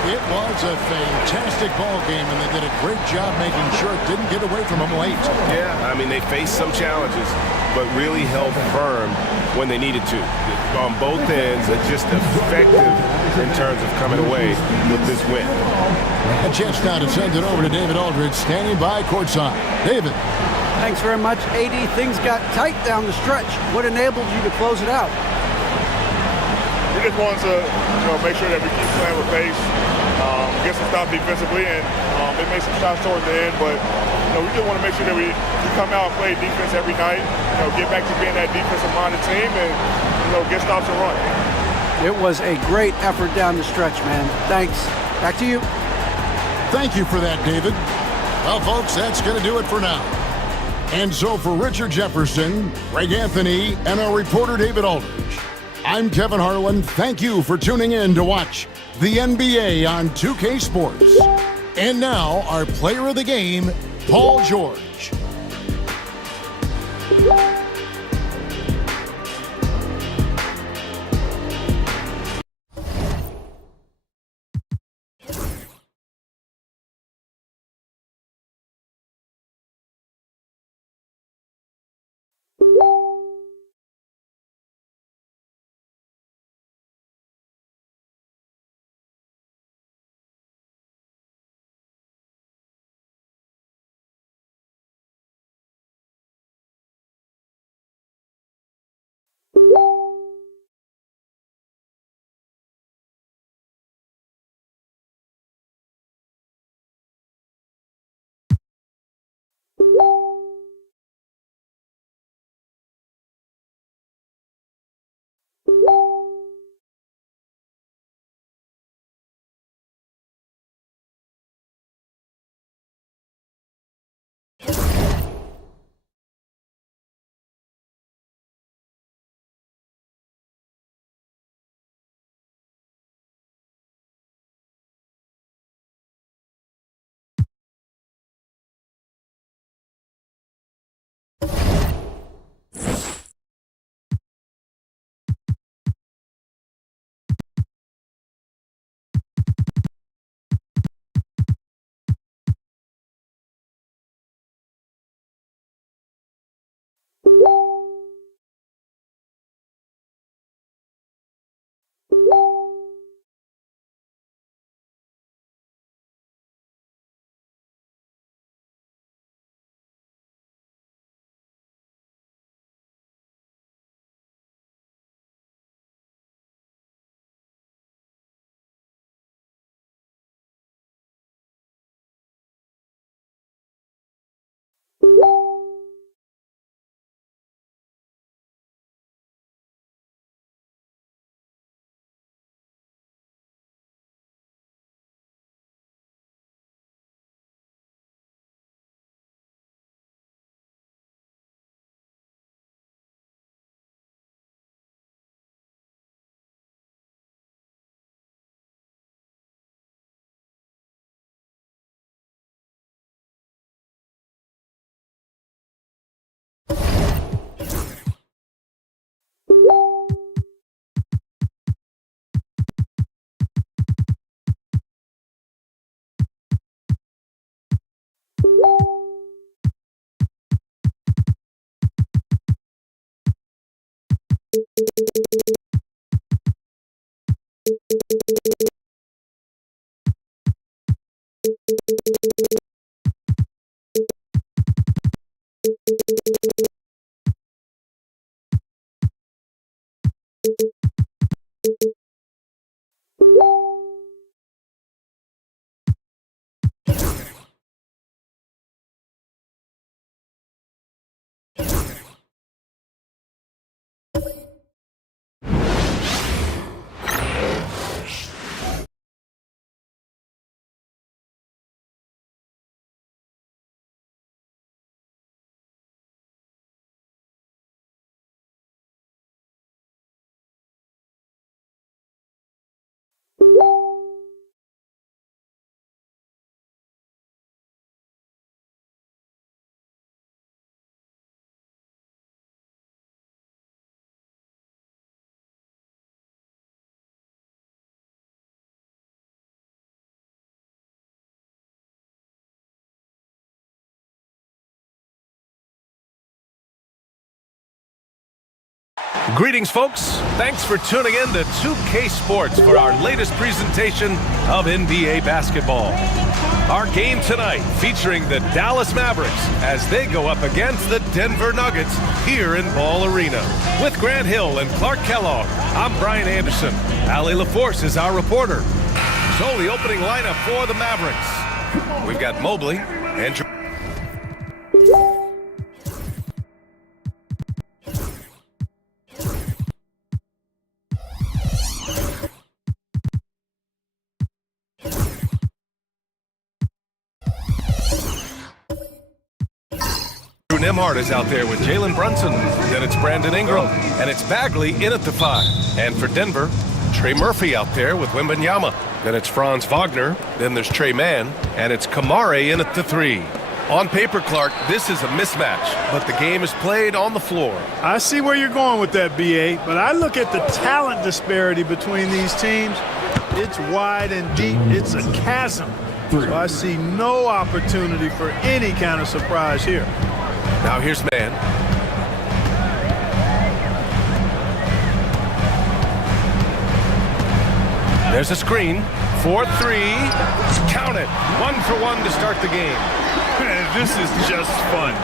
It was a fantastic ball game, and they did a great job making sure it didn't get away from them late. Yeah, I mean, they faced some challenges, but really held firm when they needed to. On both ends, are just effective in terms of coming away with this win. A chance now to send it over to David Aldridge, standing by courtside. David. Thanks very much, AD. Things got tight down the stretch. What enabled you to close it out? We just wanted to, make sure that we keep playing with pace, get some stop defensively, and they made some shots towards the end. But we just want to make sure that we come out and play defense every night. Get back to being that defensive-minded team, and get stops and run. It was a great effort down the stretch, man. Thanks. Back to you. Thank you for that, David. Well, folks, that's going to do it for now. And so for Richard Jefferson, Greg Anthony, and our reporter David Aldridge, I'm Kevin Harlan. Thank you for tuning in to watch the NBA on 2K Sports. And now, our player of the game, Paul George. Greetings, folks. Thanks for tuning in to 2K Sports for our latest presentation of NBA basketball. Our game tonight featuring the Dallas Mavericks as they go up against the Denver Nuggets here in Ball Arena. With Grant Hill and Clark Kellogg, I'm Brian Anderson. Allie LaForce is our reporter. So the opening lineup for the Mavericks. We've got Mobley and Nembhard is out there with Jalen Brunson. Then it's Brandon Ingram. And it's Bagley in at the 5. And for Denver, Trey Murphy out there with Wembanyama. Then it's Franz Wagner. Then there's Trey Mann. And it's Kamare in at the 3. On paper, Clark, this is a mismatch, but the game is played on the floor. I see where you're going with that, B.A., but I look at the talent disparity between these teams. It's wide and deep. It's a chasm. So I see no opportunity for any kind of surprise here. Now here's Mann. There's a screen. 4-3. Count it. 1 for 1 to start the game. This is just fun.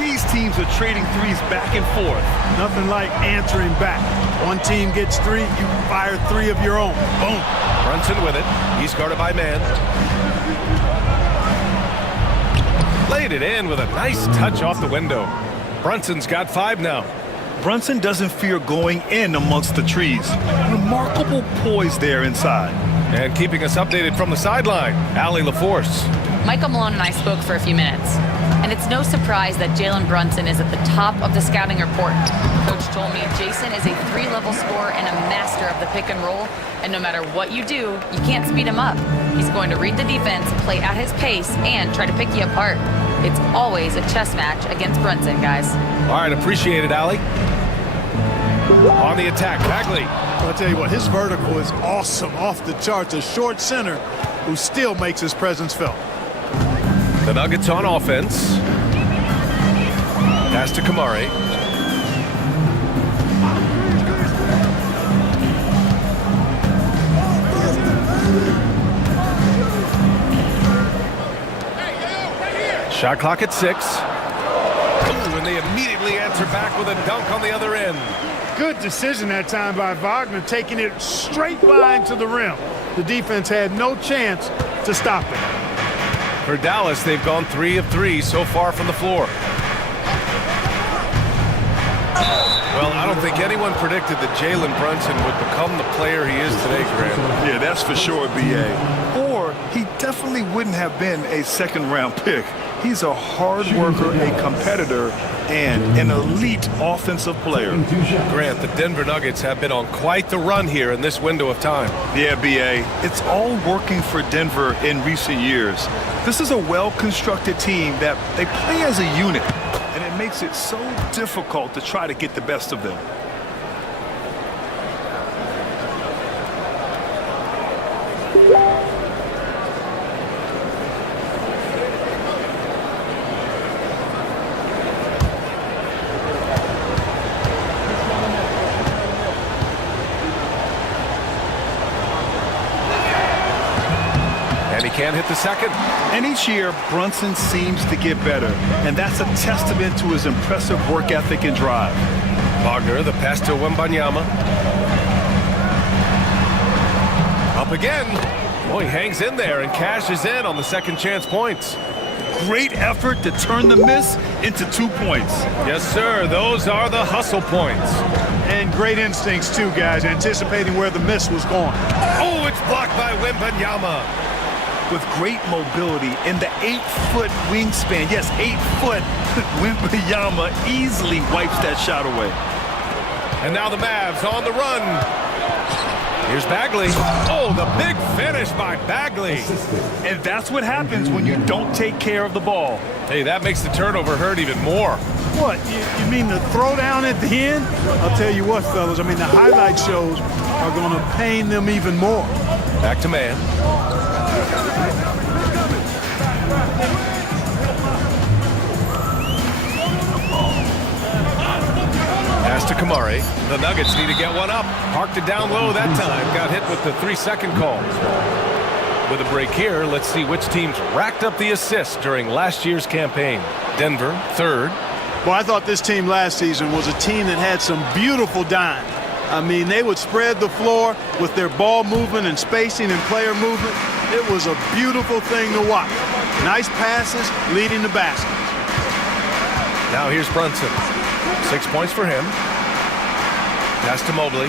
These teams are trading threes back and forth. Nothing like answering back. One team gets 3, you fire 3 of your own. Boom. Brunson with it. He's guarded by Mann. Laid it in with a nice touch off the window. Brunson's got 5 now. Brunson doesn't fear going in amongst the trees. Remarkable poise there inside. And keeping us updated from the sideline, Allie LaForce. Michael Malone and I spoke for a few minutes, and it's no surprise that Jalen Brunson is at the top of the scouting report. Coach told me Jason is a 3-level scorer and a master of the pick and roll, and no matter what you do, you can't speed him up. He's going to read the defense, play at his pace, and try to pick you apart. It's always a chess match against Brunson, guys. All right, appreciate it, Allie. On the attack, Bagley. I'll tell you what, his vertical is awesome, off the charts. A short center who still makes his presence felt. The Nuggets on offense. Pass to Kamare. Shot clock at 6. Ooh, and they immediately answer back with a dunk on the other end. Good decision that time by Wagner, taking it straight line to the rim. The defense had no chance to stop it. For Dallas, they've gone 3 of 3 so far from the floor. Well, I don't think anyone predicted that Jalen Brunson would become the player he is today, Grant. Yeah, that's for sure, B.A. Or he definitely wouldn't have been a second-round pick. He's a hard worker, a competitor, and an elite offensive player. Grant, the Denver Nuggets have been on quite the run here in this window of time. Yeah, B.A., it's all working for Denver in recent years. This is a well-constructed team that they play as a unit, and it makes it so difficult to try to get the best of them. Can't hit the second. And each year, Brunson seems to get better, and that's a testament to his impressive work ethic and drive. Wagner, the pass to Wembanyama. Up again. Oh, he hangs in there and cashes in on the second chance points. Great effort to turn the miss into 2 points. Yes, sir. Those are the hustle points. And great instincts, too, guys, anticipating where the miss was going. Oh, it's blocked by Wembanyama. With great mobility in the 8-foot wingspan. Yes, 8-foot. Wembanyama easily wipes that shot away. And now the Mavs on the run. Here's Bagley. Oh, the big finish by Bagley. And that's what happens when you don't take care of the ball. Hey, that makes the turnover hurt even more. What, you mean the throwdown at the end? I'll tell you what, fellas, I mean, the highlight shows are going to pain them even more. Back to Mann. Pass to Kamari. The Nuggets need to get one up. Parked it down low that time. Got hit with the 3-second call. With a break here, let's see which teams racked up the assists during last year's campaign. Denver, third. Well, I thought this team last season was a team that had some beautiful dime. I mean, they would spread the floor with their ball movement and spacing and player movement. It was a beautiful thing to watch. Nice passes leading to baskets. Now here's Brunson. 6 points for him. Pass to Mobley.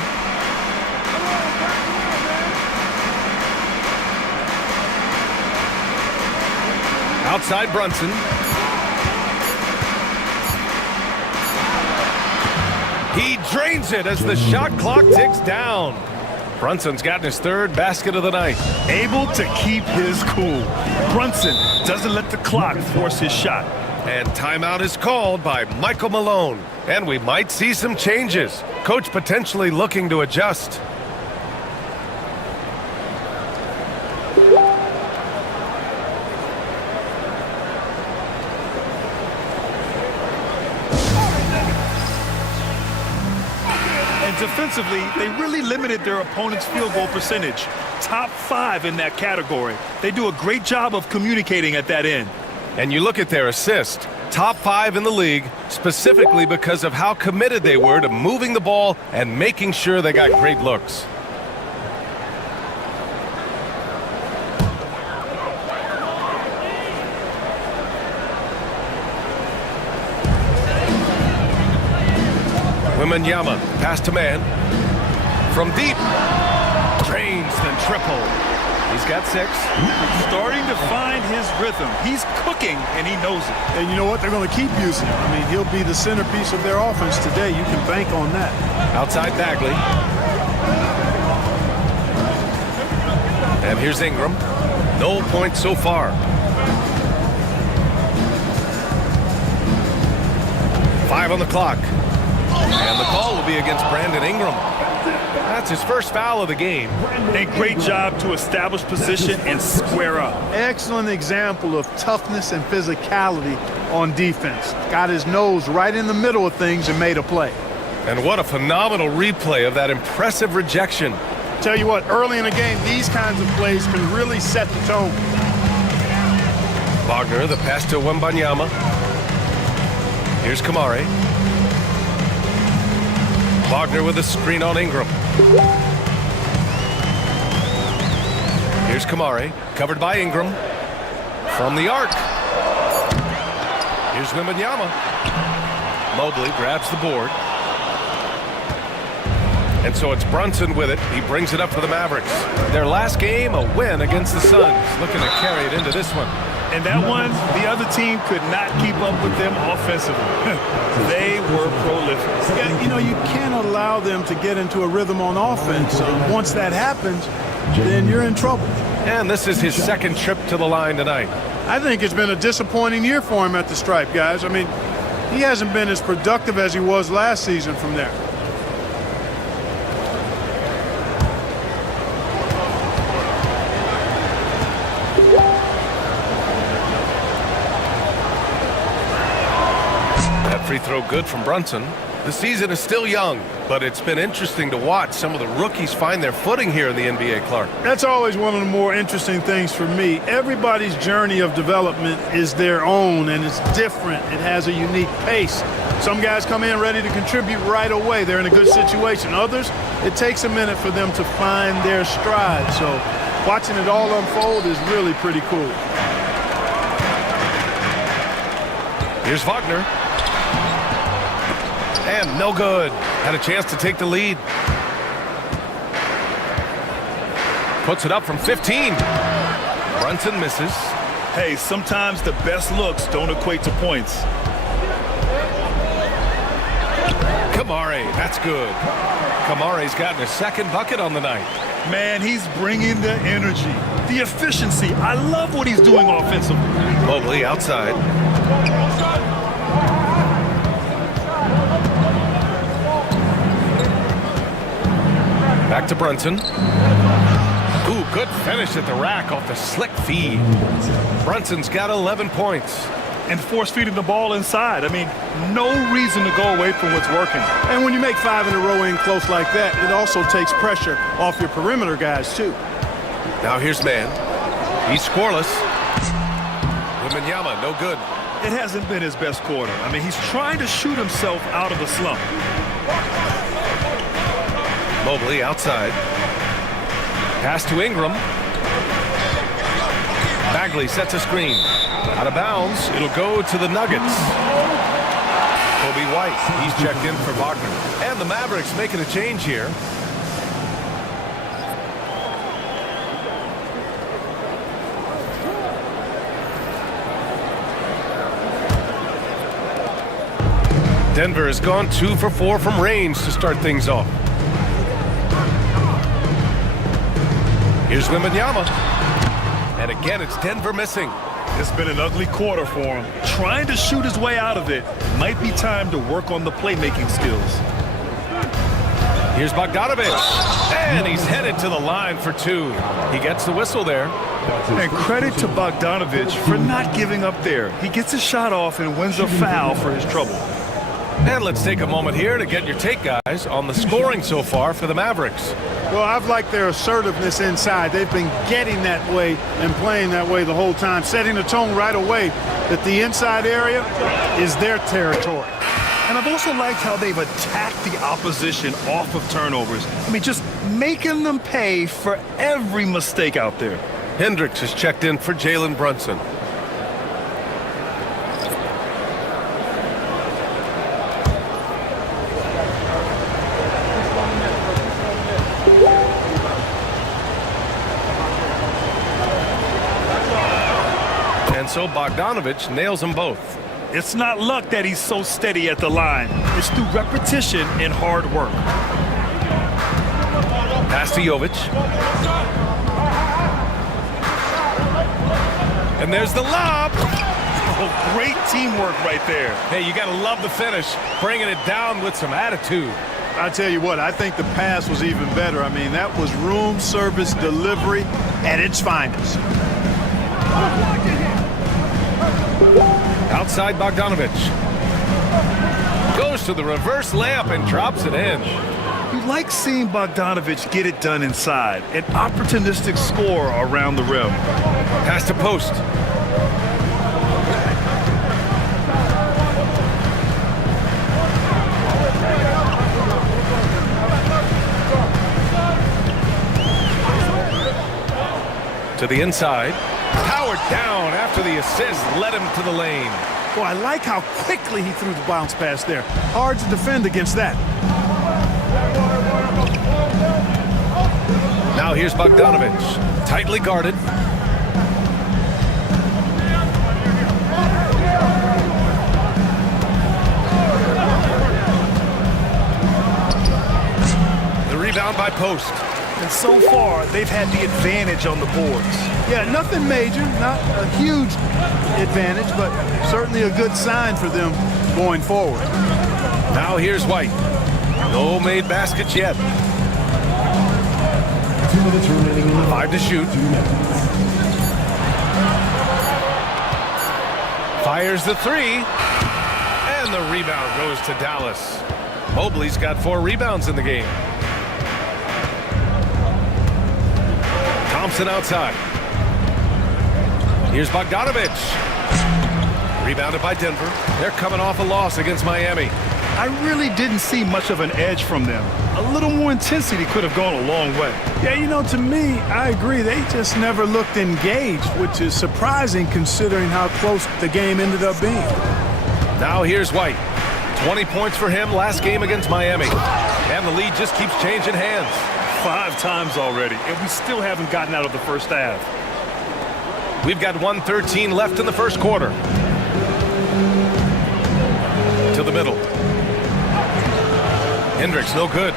Outside Brunson. He drains it as the shot clock ticks down. Brunson's gotten his third basket of the night. Able to keep his cool. Brunson doesn't let the clock force his shot. And timeout is called by Michael Malone. And we might see some changes. Coach potentially looking to adjust. Defensively, they really limited their opponent's field goal percentage. Top 5 in that category. They do a great job of communicating at that end. And you look at their assist, top 5 in the league, specifically because of how committed they were to moving the ball and making sure they got great looks. Wembanyama, pass to man. From deep. Drains the triple. He's got 6. Starting to find his rhythm. He's cooking, and he knows it. And you know what? They're going to keep using him. I mean, he'll be the centerpiece of their offense today. You can bank on that. Outside Bagley. And here's Ingram. No points so far. 5 on the clock. And the call will be against Brandon Ingram. That's his first foul of the game. A great job to establish position and square up. Excellent example of toughness and physicality on defense. Got his nose right in the middle of things and made a play. And what a phenomenal replay of that impressive rejection. Tell you what, early in the game, these kinds of plays can really set the tone. Wagner, the pass to Wembanyama. Here's Kamari. Wagner with a screen on Ingram. Here's Kamari, covered by Ingram. From the arc. Here's Wembanyama. Mobley grabs the board. And so it's Brunson with it. He brings it up for the Mavericks. Their last game, a win against the Suns. Looking to carry it into this one. And that one, the other team could not keep up with them offensively. They were prolific. Yeah, you know, you can't allow them to get into a rhythm on offense. Once that happens, then you're in trouble. And this is his second trip to the line tonight. I think it's been a disappointing year for him at the stripe, guys. I mean, he hasn't been as productive as he was last season from there. Free throw good from Brunson. The season is still young, but it's been interesting to watch some of the rookies find their footing here in the NBA, Clark. That's always one of the more interesting things for me. Everybody's journey of development is their own, and it's different. It has a unique pace. Some guys come in ready to contribute right away. They're in a good situation. Others, it takes a minute for them to find their stride. So watching it all unfold is really pretty cool. Here's Wagner. And no good. Had a chance to take the lead. Puts it up from 15. Brunson misses. Hey, sometimes the best looks don't equate to points. Kamari, that's good. Kamari's gotten his second bucket on the night. Man, he's bringing the energy, the efficiency. I love what he's doing offensively. Mobley outside. Back to Brunson. Ooh, good finish at the rack off the slick feed. Brunson's got 11 points. and force-feeding the ball inside. I mean, no reason to go away from what's working. And when you make 5 in a row in close like that, it also takes pressure off your perimeter guys, too. Now here's man. He's scoreless. Wembanyama, no good. It hasn't been his best quarter. I mean, he's trying to shoot himself out of a slump. Mobley outside. Pass to Ingram. Bagley sets a screen. Out of bounds. It'll go to the Nuggets. Kobe White, he's checked in for Wagner. And the Mavericks making a change here. Denver has gone 2 for 4 from range to start things off. Here's Wembanyama. And again, it's Denver missing. It's been an ugly quarter for him. Trying to shoot his way out of it. Might be time to work on the playmaking skills. Here's Bogdanovich. And he's headed to the line for 2. He gets the whistle there. And credit to Bogdanovich for not giving up there. He gets his shot off and wins a foul for his trouble. And let's take a moment here to get your take, guys, on the scoring so far for the Mavericks. Well, I've liked their assertiveness inside. They've been getting that way and playing that way the whole time, setting the tone right away that the inside area is their territory. And I've also liked how they've attacked the opposition off of turnovers. I mean, just making them pay for every mistake out there. Hendricks has checked in for Jalen Brunson. And so Bogdanovich nails them both. It's not luck that he's so steady at the line. It's through repetition and hard work. Pass to Jovic. And there's the lob. Oh, great teamwork right there. Hey, you got to love the finish. Bringing it down with some attitude. I tell you what, I think the pass was even better. I mean, that was room service delivery at its finest. Outside Bogdanovich. Goes to the reverse layup and drops it in. You like seeing Bogdanovich get it done inside. An opportunistic score around the rim. Pass to post. To the inside. Powered down after the assist led him to the lane. Well, I like how quickly he threw the bounce pass there. Hard to defend against that. Now here's Bogdanovich. Tightly guarded. The rebound by Post. And so far, they've had the advantage on the boards. Yeah, nothing major, not a huge advantage, but certainly a good sign for them going forward. Now here's White. No made baskets yet. 2 minutes remaining. 5 to shoot. Fires the 3. And the rebound goes to Dallas. Mobley's got 4 rebounds in the game. Thompson outside. Here's Bogdanovich. Rebounded by Denver. They're coming off a loss against Miami. I really didn't see much of an edge from them. A little more intensity could have gone a long way. Yeah, you know, to me, I agree. They just never looked engaged, which is surprising considering how close the game ended up being. Now here's White. 20 points for him last game against Miami. And the lead just keeps changing hands. 5 times already, and we still haven't gotten out of the first half. We've got 1:13 left in the first quarter. To the middle. Hendricks, no good.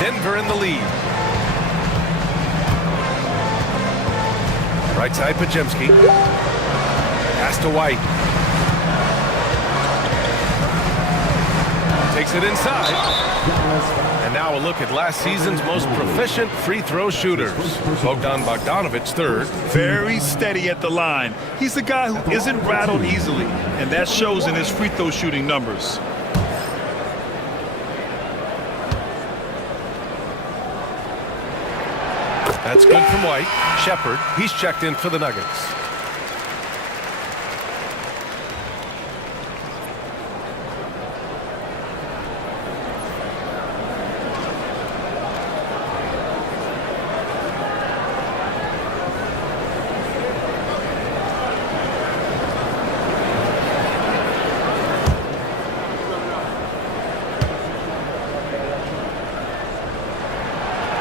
Denver in the lead. Right side, Pajemski. Pass to White. Takes it inside. And now a look at last season's most proficient free throw shooters. Bogdan Bogdanovic third. Very steady at the line. He's the guy who isn't rattled easily, and that shows in his free throw shooting numbers. That's good from White. Shepard, he's checked in for the Nuggets.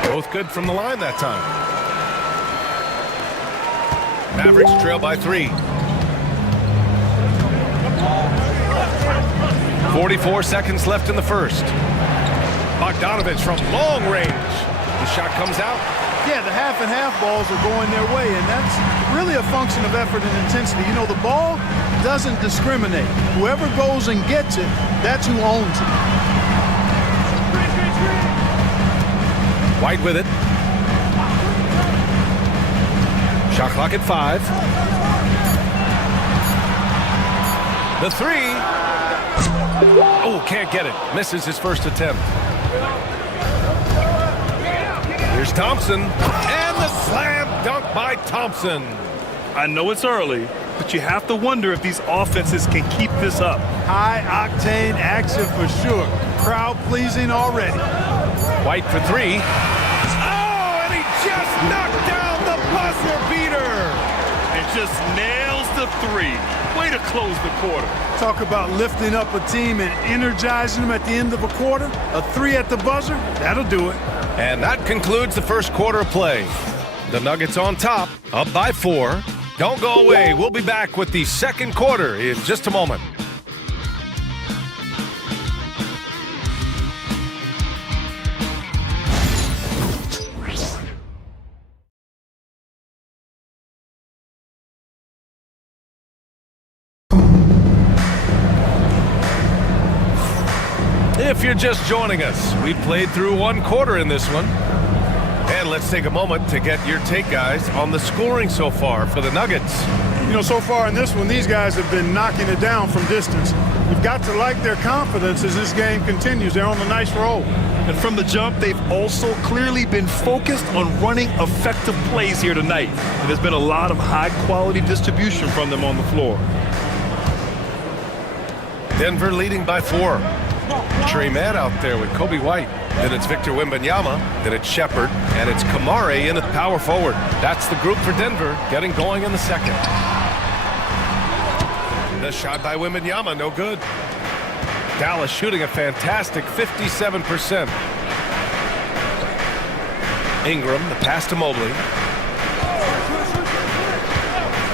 Both good from the line that time. Mavericks trail by 3. 44 seconds left in the first. Bogdanovic from long range. The shot comes out. Yeah, the half and half balls are going their way, and that's really a function of effort and intensity. You know, the ball doesn't discriminate. Whoever goes and gets it, that's who owns it. White with it. Shot clock at 5. The 3. Oh, can't get it. Misses his first attempt. Here's Thompson. And the slam dunk by Thompson. I know it's early, but you have to wonder if these offenses can keep this up. High-octane action for sure. Crowd-pleasing already. White for 3. Oh, and he just knocked down the buzzer beater. And just nails the 3. Way to close the quarter. Talk about lifting up a team and energizing them at the end of a quarter. A 3 at the buzzer, that'll do it. And that concludes the first quarter of play. The Nuggets on top, up by 4. Don't go away. We'll be back with the second quarter in just a moment. If you're just joining us, we played through one quarter in this one. And let's take a moment to get your take, guys, on the scoring so far for the Nuggets. You know, so far in this one, these guys have been knocking it down from distance. You've got to like their confidence as this game continues. They're on a nice roll. And from the jump, they've also clearly been focused on running effective plays here tonight. And there's been a lot of high-quality distribution from them on the floor. Denver leading by 4. Trey Mann out there with Kobe White. Then it's Victor Wembanyama. Then it's Shepard. And it's Kamare in at power forward. That's the group for Denver getting going in the second. The shot by Wembanyama, no good. Dallas shooting a fantastic 57%. Ingram, the pass to Mobley.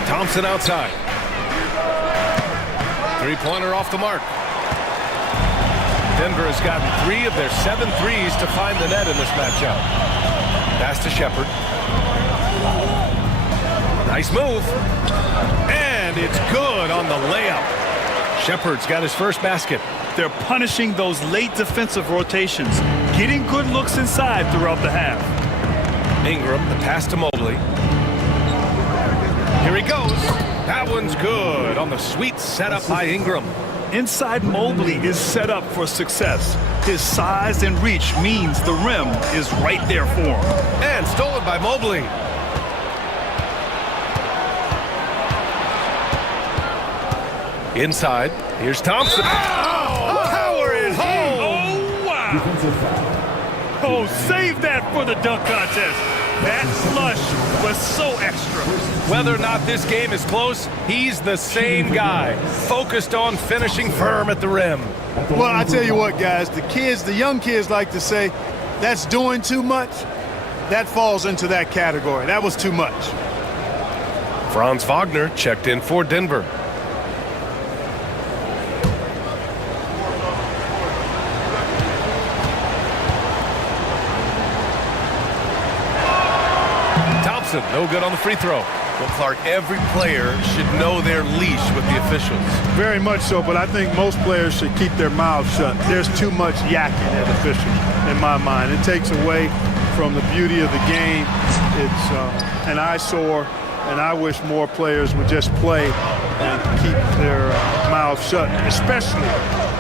Thompson outside. Three-pointer off the mark. Denver has gotten 3 of their 7 threes to find the net in this matchup. Pass to Shepard. Nice move. And it's good on the layup. Shepard's got his first basket. They're punishing those late defensive rotations, getting good looks inside throughout the half. Ingram, the pass to Mobley. Here he goes. That one's good on the sweet setup by Ingram. Inside Mobley is set up for success. His size and reach means the rim is right there for him. And stolen by Mobley. Inside, here's Thompson. Oh, power it home. Oh, wow. Oh, save that for the dunk contest. That flush was so extra. Whether or not this game is close, he's the same guy, focused on finishing firm at the rim. Well, I tell you what, guys, the young kids like to say, that's doing too much. That falls into that category. That was too much. Franz Wagner checked in for Denver. No good on the free throw. Well, Clark, every player should know their leash with the officials. Very much so, but I think most players should keep their mouths shut. There's too much yakking at officials, in my mind. It takes away from the beauty of the game. It's an eyesore, and I wish more players would just play and keep their mouths shut, especially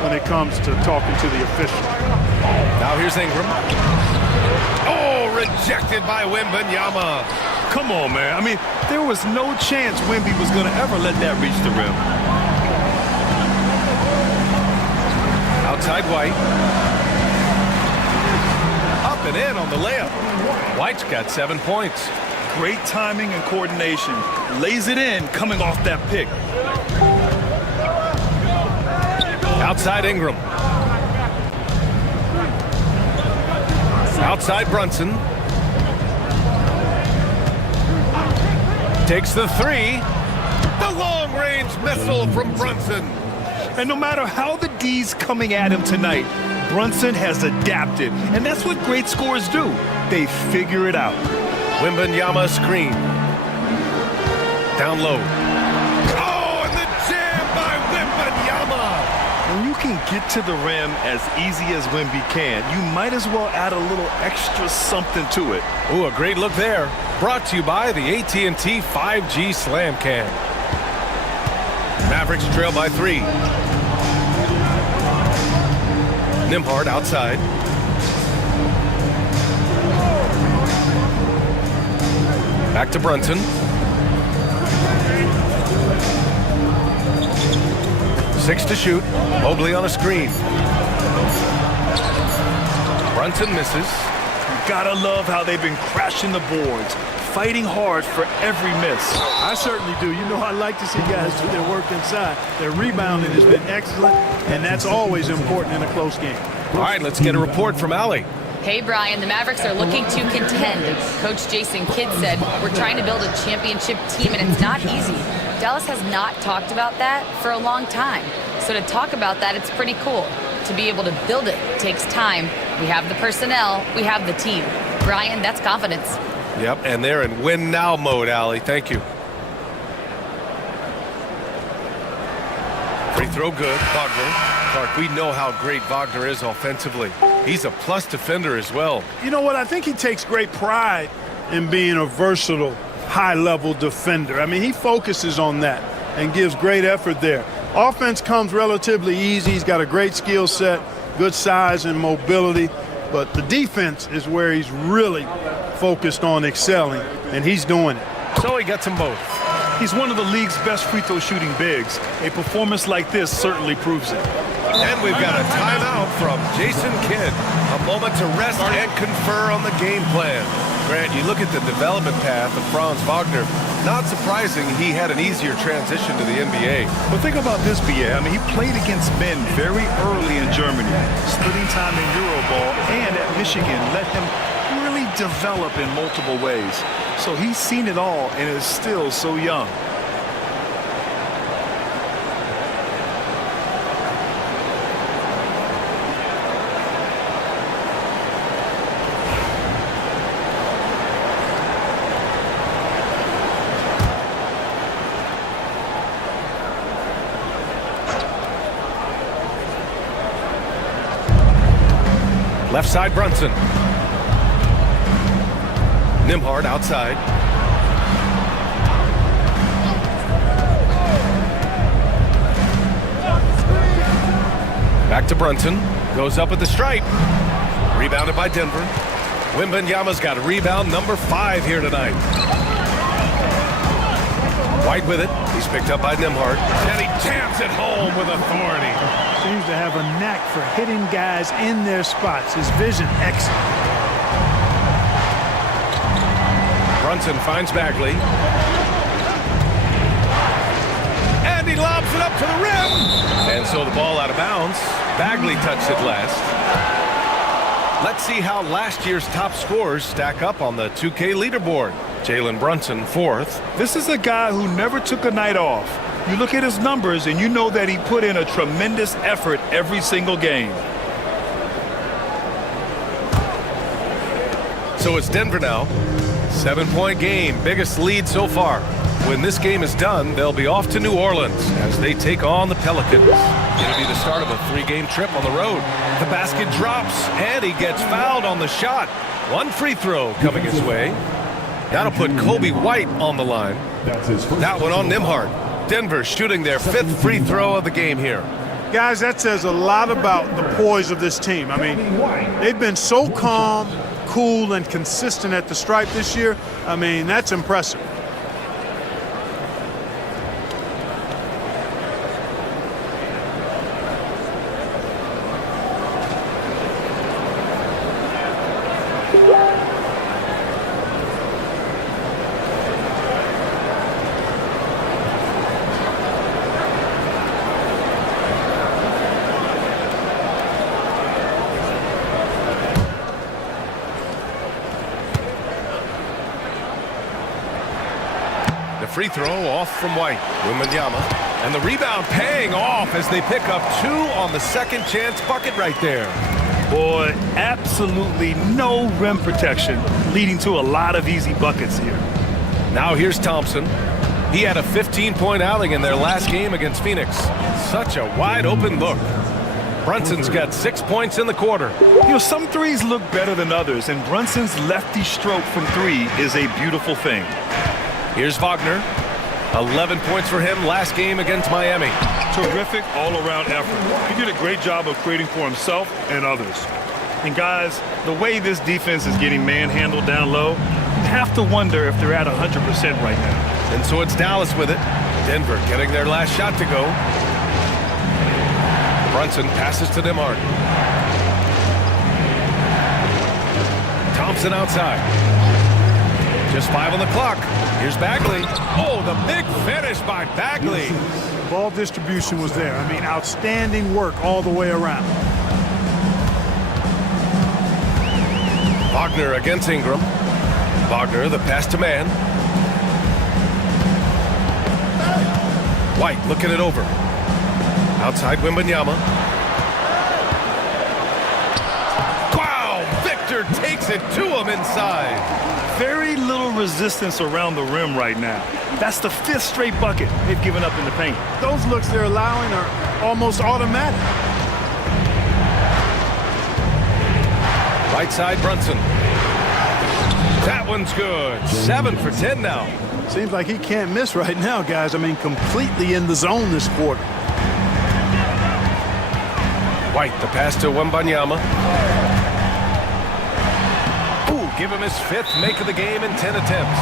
when it comes to talking to the official. Now here's Ingram. Oh, rejected by Wembanyama. Come on, man. I mean, there was no chance Wemby was going to ever let that reach the rim. Outside White. Up and in on the layup. White's got 7 points. Great timing and coordination. Lays it in coming off that pick. Outside Ingram. Outside Brunson. Takes the three. The long-range missile from Brunson. And no matter how the D's coming at him tonight, Brunson has adapted. And that's what great scorers do. They figure it out. Wembanyama screen. Down low. Oh, and the jam by Wembanyama. When you can get to the rim as easy as Wemby can, you might as well add a little extra something to it. Ooh, a great look there. Brought to you by the AT&T 5G Slam Can. Mavericks trail by 3. Nembhard outside. Back to Brunson. Six to shoot. Mobley on a screen. Brunson misses. Gotta love how they've been crashing the boards, fighting hard for every miss. I certainly do. You know, I like to see guys do their work inside. Their rebounding has been excellent, and that's always important in a close game. All right, let's get a report from Allie. Hey, Brian, the Mavericks are looking to contend. Coach Jason Kidd said, we're trying to build a championship team, and it's not easy. Dallas has not talked about that for a long time. So to talk about that, it's pretty cool. To be able to build it takes time. We have the personnel, we have the team. Brian, that's confidence. Yep, and they're in win now mode, Allie. Thank you. Free throw good, Wagner. Clark, we know how great Wagner is offensively. He's a plus defender as well. You know what? I think he takes great pride in being a versatile, high-level defender. I mean, he focuses on that and gives great effort there. Offense comes relatively easy. He's got a great skill set, good size and mobility. But the defense is where he's really focused on excelling, and he's doing it. So he gets them both. He's one of the league's best free throw shooting bigs. A performance like this certainly proves it. And we've got a timeout from Jason Kidd. A moment to rest and confer on the game plan. Grant, you look at the development path of Franz Wagner. Not surprising he had an easier transition to the NBA. But think about this, BA. I mean, he played against men very early in Germany, splitting time in Euroball, and at Michigan let him really develop in multiple ways. So he's seen it all and is still so young. Left side, Brunson. Nembhard outside. Back to Brunson. Goes up at the stripe. Rebounded by Denver. Wembanyama's got a rebound number 5 here tonight. White with it. He's picked up by Nembhard. And he jams it home with authority. Seems to have a knack for hitting guys in their spots. His vision, excellent. Brunson finds Bagley. And he lobs it up to the rim. And so the ball out of bounds. Bagley touched it last. Let's see how last year's top scorers stack up on the 2K leaderboard. Jalen Brunson, 4th. This is a guy who never took a night off. You look at his numbers and you know that he put in a tremendous effort every single game. So it's Denver now. 7-point game, biggest lead so far. When this game is done, they'll be off to New Orleans as they take on the Pelicans. It'll be the start of a 3-game trip on the road. The basket drops, and he gets fouled on the shot. One free throw coming his way. That'll put Kobe White on the line. That one on Nembhard. Denver shooting their 5th free throw of the game here. Guys, that says a lot about the poise of this team. I mean, they've been so calm, cool, and consistent at the stripe this year. I mean, that's impressive. Free throw off from White. Wembanyama. And the rebound paying off as they pick up 2 on the second chance bucket right there. Boy, absolutely no rim protection, leading to a lot of easy buckets here. Now here's Thompson. He had a 15-point outing in their last game against Phoenix. Such a wide open look. Brunson's got 6 points in the quarter. You know, some threes look better than others, and Brunson's lefty stroke from 3 is a beautiful thing. Here's Wagner. 11 points for him last game against Miami. Terrific all-around effort. He did a great job of creating for himself and others. And guys, the way this defense is getting manhandled down low, you have to wonder if they're at 100% right now. And so it's Dallas with it. Denver getting their last shot to go. Brunson passes to Nembhard. Thompson outside. Just 5 on the clock. Here's Bagley. Oh, the big finish by Bagley. Ball distribution was there. I mean, outstanding work all the way around. Wagner against Ingram. Wagner, the pass to man. White looking it over. Outside Wembanyama. Wow! Victor takes it to him inside. Very little resistance around the rim right now. That's the 5th straight bucket they've given up in the paint. Those looks they're allowing are almost automatic. Right side, Brunson. That one's good. 7 for 10 now. Seems like he can't miss right now, guys. I mean, completely in the zone this quarter. White, the pass to Wembanyama. Give him his 5th make of the game in 10 attempts.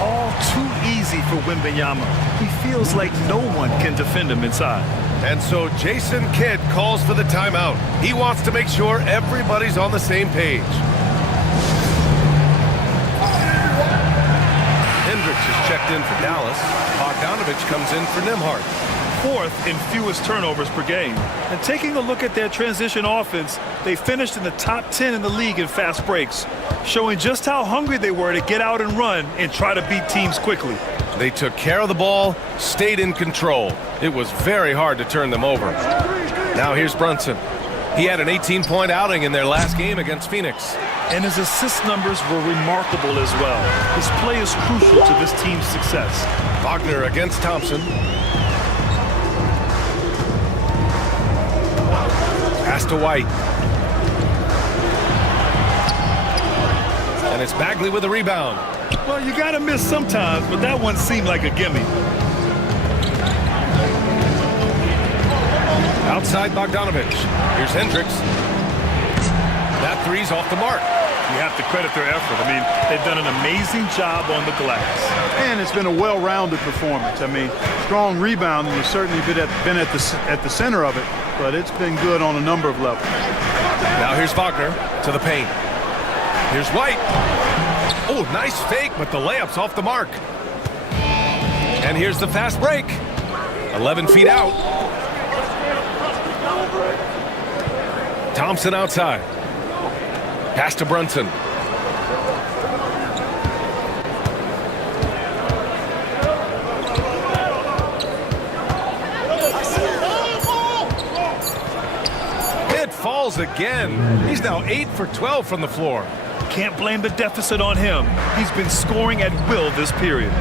All too easy for Wembanyama. He feels like no one can defend him inside. And so Jason Kidd calls for the timeout. He wants to make sure everybody's on the same page. Hendricks is checked in for Dallas. Bogdanovich comes in for Nembhard. 4th in fewest turnovers per game. And taking a look at their transition offense, they finished in the top 10 in the league in fast breaks, showing just how hungry they were to get out and run and try to beat teams quickly. They took care of the ball, stayed in control. It was very hard to turn them over. Now here's Brunson. He had an 18-point outing in their last game against Phoenix. And his assist numbers were remarkable as well. His play is crucial to this team's success. Wagner against Thompson. Pass to White. And it's Bagley with a rebound. Well, you got to miss sometimes, but that one seemed like a gimme. Outside Bogdanovich. Here's Hendricks. That 3's off the mark. You have to credit their effort. I mean, they've done an amazing job on the glass. And it's been a well-rounded performance. I mean, strong rebounding has certainly been at the center of it, but it's been good on a number of levels. Now here's Wagner to the paint. Here's White. Oh, nice fake, but the layup's off the mark. And here's the fast break. 11 feet out. Thompson outside. Pass to Brunson. It falls again. He's now 8 for 12 from the floor. Can't blame the deficit on him. He's been scoring at will this period.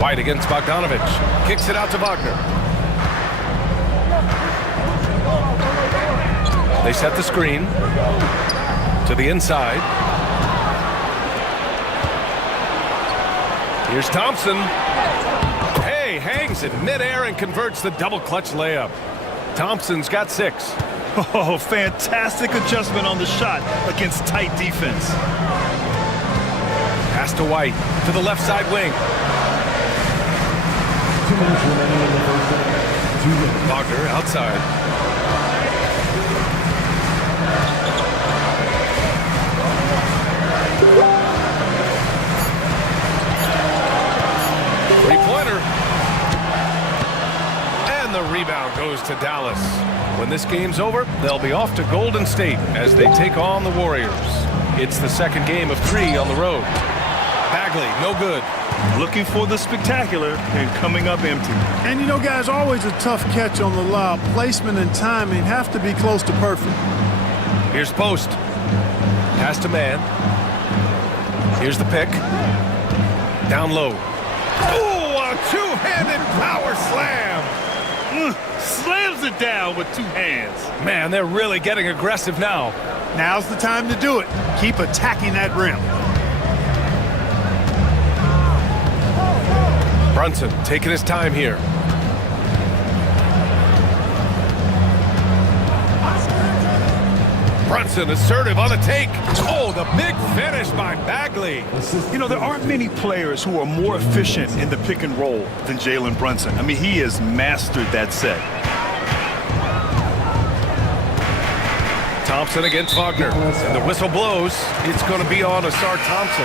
White against Bogdanovich. Kicks it out to Wagner. They set the screen to the inside. Here's Thompson. Hey, hangs it midair and converts the double clutch layup. Thompson's got 6. Oh, fantastic adjustment on the shot against tight defense. Pass to White to the left side wing. 2 minutes remaining in the first half. 2 minutes. Wagner outside. Three-pointer. And the rebound goes to Dallas. When this game's over, they'll be off to Golden State as they take on the Warriors. It's the second game of 3 on the road. Bagley, no good. Looking for the spectacular and coming up empty. And you know, guys, always a tough catch on the lob. Placement and timing have to be close to perfect. Here's Post. Pass to man. Here's the pick. Down low. Oh, a two-handed power slam. Slams it down with 2 hands. Man, they're really getting aggressive now. Now's the time to do it. Keep attacking that rim. Brunson taking his time here. Brunson assertive on the take. Oh, the big finish by Bagley. You know, there aren't many players who are more efficient in the pick and roll than Jalen Brunson. I mean, he has mastered that set. Thompson against Wagner. And the whistle blows. It's going to be on Asar Thompson.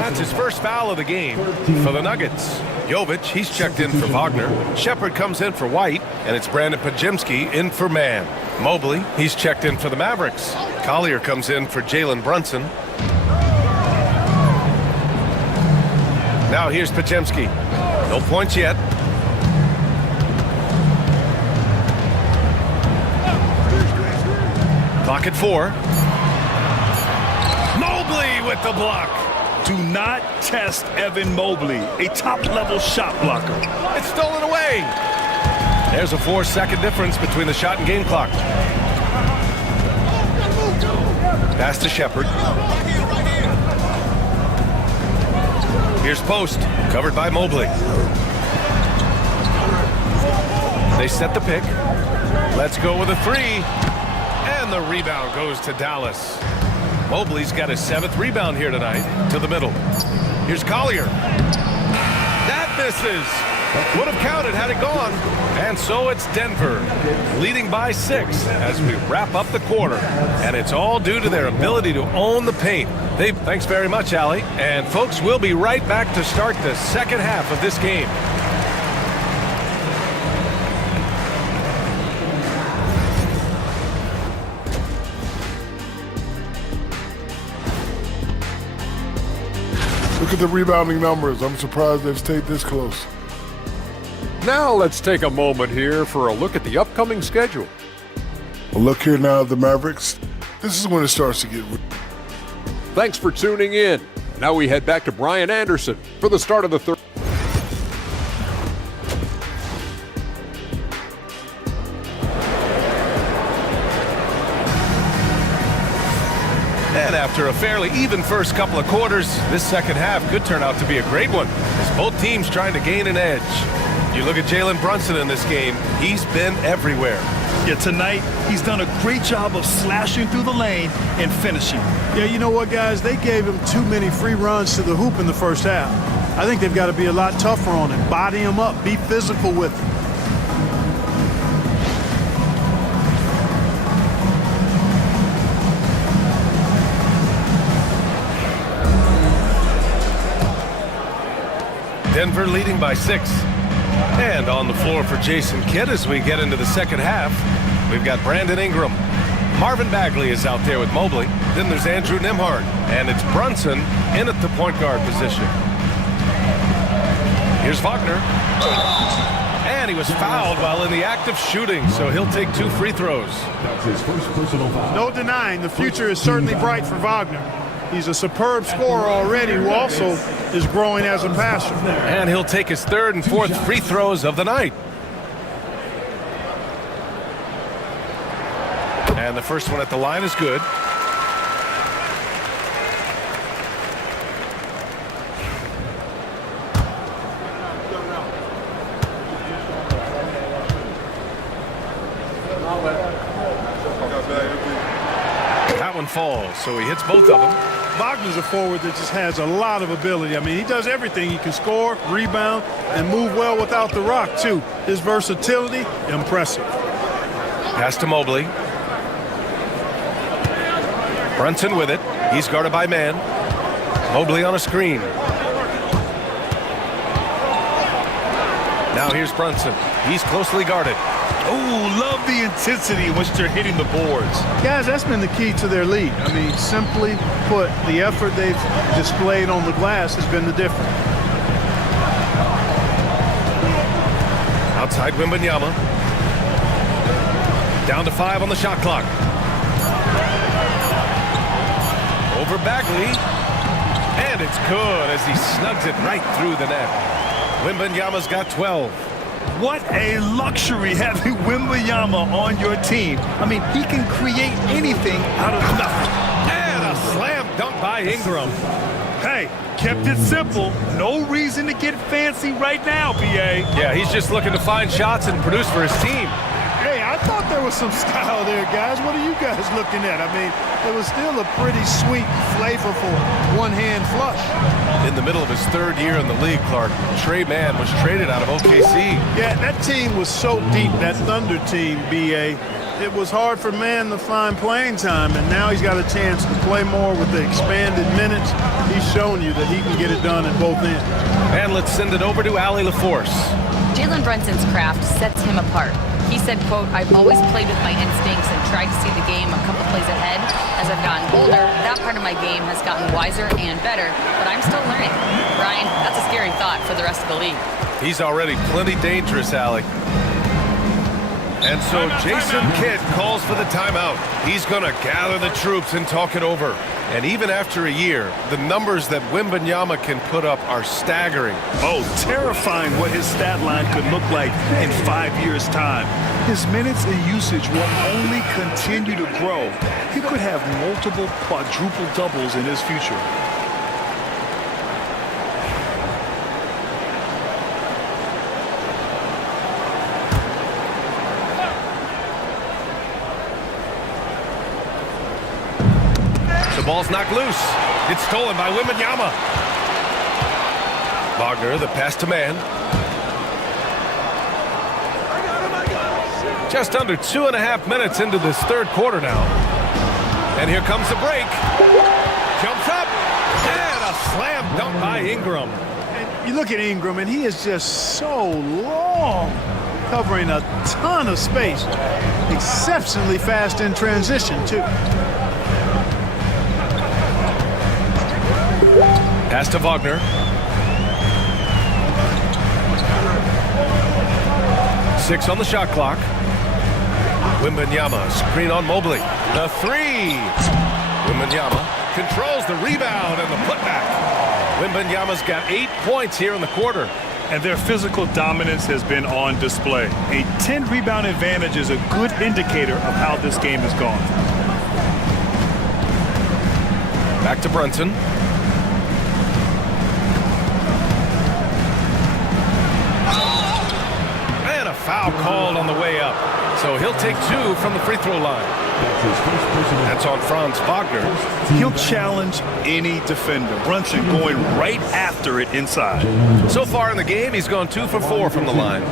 That's his first foul of the game for the Nuggets. Jovic, he's checked in for Wagner. Shepard comes in for White. And it's Brandon Pajemski in for Mann. Mobley, he's checked in for the Mavericks. Collier comes in for Jalen Brunson. Now here's Pajemski. No points yet. Clock at 4. Mobley with the block. Do not test Evan Mobley, a top-level shot blocker. It's stolen away. There's a 4-second difference between the shot and game clock. Pass to Shepard. Here's Post, covered by Mobley. They set the pick. Let's go with a 3. And the rebound goes to Dallas. Mobley's got his 7th rebound here tonight to the middle. Here's Collier. That misses. Would have counted had it gone. And so it's Denver leading by 6 as we wrap up the quarter. And it's all due to their ability to own the paint. Thanks very much, Allie. And folks, we'll be right back to start the second half of this game. Look at the rebounding numbers. I'm surprised they've stayed this close. Now let's take a moment here for a look at the upcoming schedule. A look here now at the Mavericks. This is when it starts to get... Thanks for tuning in. Now we head back to Brian Anderson for the start of the third. And after a fairly even first couple of quarters, this second half could turn out to be a great one as both teams trying to gain an edge. You look at Jalen Brunson in this game, he's been everywhere. Yeah, tonight, he's done a great job of slashing through the lane and finishing. Yeah, you know what, guys? They gave him too many free runs to the hoop in the first half. I think they've got to be a lot tougher on him. Body him up. Be physical with him. Denver leading by 6. And on the floor for Jason Kidd as we get into the second half, we've got Brandon Ingram. Marvin Bagley is out there with Mobley. Then there's Andrew Nembhard. And it's Brunson in at the point guard position. Here's Wagner. And he was fouled while in the act of shooting, so he'll take 2 free throws. That's his first personal foul. No denying the future is certainly bright for Wagner. He's a superb scorer already who also is growing as a passer. And he'll take his third and fourth free throws of the night. And the first one at the line is good. That one falls, so he hits both of them. Wagner's a forward that just has a lot of ability. I mean, he does everything. He can score, rebound, and move well without the rock, too. His versatility, impressive. Pass to Mobley. Brunson with it. He's guarded by man. Mobley on a screen. Now here's Brunson. He's closely guarded. Oh, love the intensity in which they're hitting the boards. Guys, that's been the key to their lead. I mean, simply put, the effort they've displayed on the glass has been the difference. Outside Wembanyama. Down to 5 on the shot clock. Over Bagley. And it's good as he snugs it right through the net. Wembanyama's got 12. What a luxury having Wembanyama on your team. I mean, he can create anything out of nothing. And a slam dunk by Ingram. Hey, kept it simple. No reason to get fancy right now, B.A. Yeah, he's just looking to find shots and produce for his team. Hey, I thought there was some style there, guys. What are you guys looking at? I mean, it was still a pretty sweet, flavorful one-hand flush. In the middle of his third year in the league, Clark, Trey Mann was traded out of OKC. Yeah, that team was so deep, that Thunder team, B.A. It was hard for Mann to find playing time, and now he's got a chance to play more with the expanded minutes. He's shown you that he can get it done at both ends. And let's send it over to Allie LaForce. Jalen Brunson's craft sets him apart. He said, quote, "I've always played with my instincts and tried to see the game a couple plays ahead. As I've gotten older, that part of my game has gotten wiser and better, but I'm still learning." Brian, that's a scary thought for the rest of the league. He's already plenty dangerous, Allie. And so Jason Kidd calls for the timeout. He's going to gather the troops and talk it over. And even after a year, the numbers that Wembanyama can put up are staggering. Oh, terrifying what his stat line could look like in 5 years' time. His minutes and usage will only continue to grow. He could have multiple quadruple doubles in his future. Ball's knocked loose. It's stolen by Wembanyama. Wagner, the pass to man. Just under 2.5 minutes into this third quarter now. And here comes the break. Jumps up. And a slam dunk by Ingram. And you look at Ingram, and he is just so long, covering a ton of space. Exceptionally fast in transition, too. Pass to Wagner. Six on the shot clock. Wembanyama, screen on Mobley. The three. Wembanyama controls the rebound and the putback. Wembanyama's got 8 points here in the quarter. And their physical dominance has been on display. A 10-rebound advantage is a good indicator of how this game has gone. Back to Brunson. Foul called on the way up. So he'll take 2 from the free throw line. That's on Franz Wagner. He'll challenge any defender. Brunson going right after it inside. So far in the game, he's gone 2 for 4 from the line.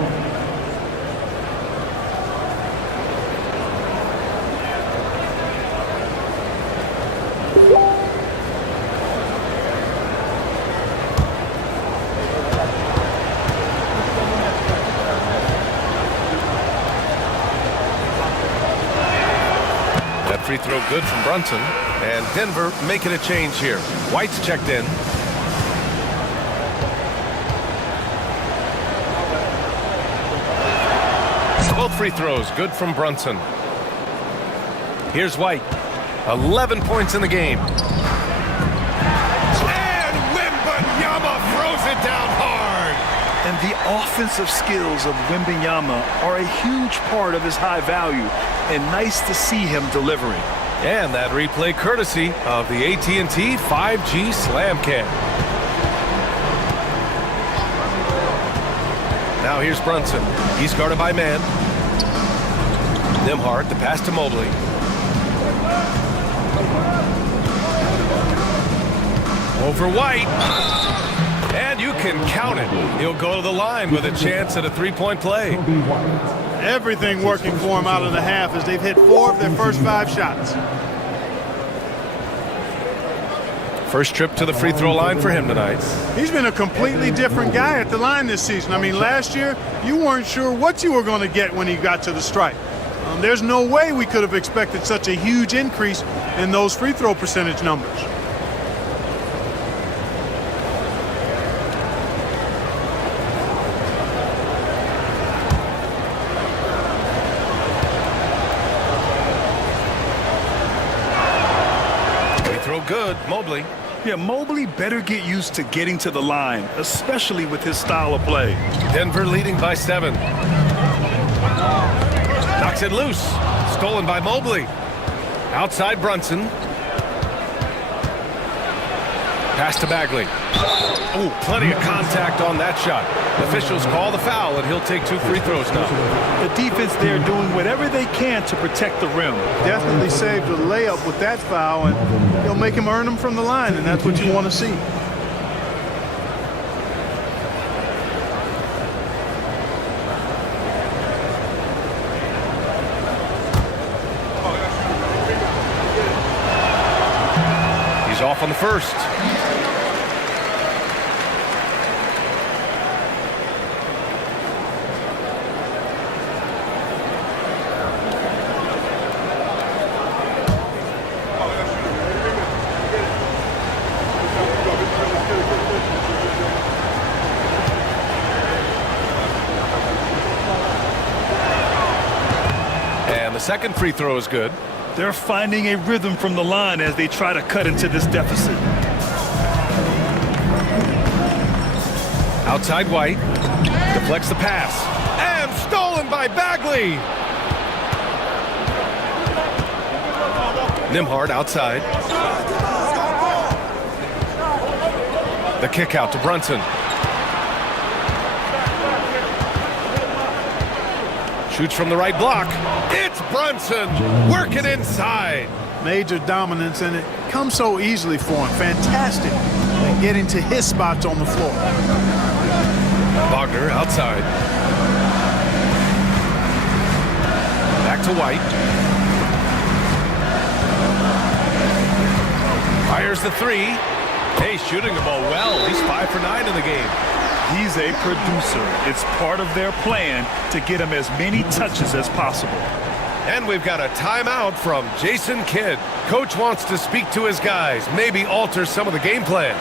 Free throw good from Brunson, and Denver making a change here. White's checked in. Both free throws good from Brunson. Here's White. 11 points in the game. And the offensive skills of Wembanyama are a huge part of his high value, and nice to see him delivering. And that replay courtesy of the AT&T 5G Slam Cam. Now here's Brunson. He's guarded by man. Nembhard, the pass to Mobley. Over White. And you can count it. He'll go to the line with a chance at a three-point play. Everything working for him out of the half as they've hit 4 of their first 5 shots. First trip to the free throw line for him tonight. He's been a completely different guy at the line this season. I mean, last year, you weren't sure what you were going to get when he got to the stripe. There's no way we could have expected such a huge increase in those free throw percentage numbers. Free throw good, Mobley. Yeah, Mobley better get used to getting to the line, especially with his style of play. Denver leading by 7. Knocks it loose. Stolen by Mobley. Outside Brunson. Pass to Bagley. Oh, plenty of contact on that shot. Officials call the foul, and he'll take 2 free throws now. The defense there doing whatever they can to protect the rim. Definitely saved a layup with that foul, and he'll make him earn them from the line, and that's what you want to see. He's off on the first. And the second free throw is good. They're finding a rhythm from the line as they try to cut into this deficit. Outside White. Deflects the pass. And stolen by Bagley. Nembhard outside. The kick out to Brunson. Shoots from the right block. It's Brunson working inside. Major dominance, and it comes so easily for him. Fantastic at getting to his spots on the floor. Wagner outside. Back to White. Fires the 3. Hey, shooting the ball well. He's 5 for 9 in the game. He's a producer. It's part of their plan to get him as many touches as possible. And we've got a timeout from Jason Kidd. Coach wants to speak to his guys, maybe alter some of the game plan.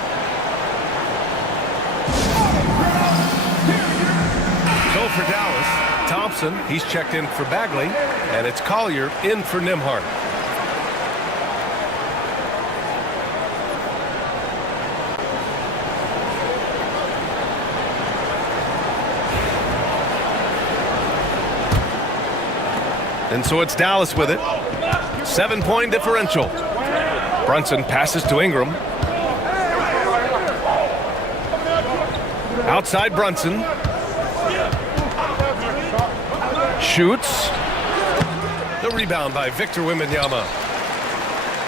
So for Dallas, Thompson, he's checked in for Bagley, and it's Collier in for Nembhard. And so it's Dallas with it. 7-point differential. Brunson passes to Ingram. Outside Brunson. Shoots. The rebound by Victor Wembanyama.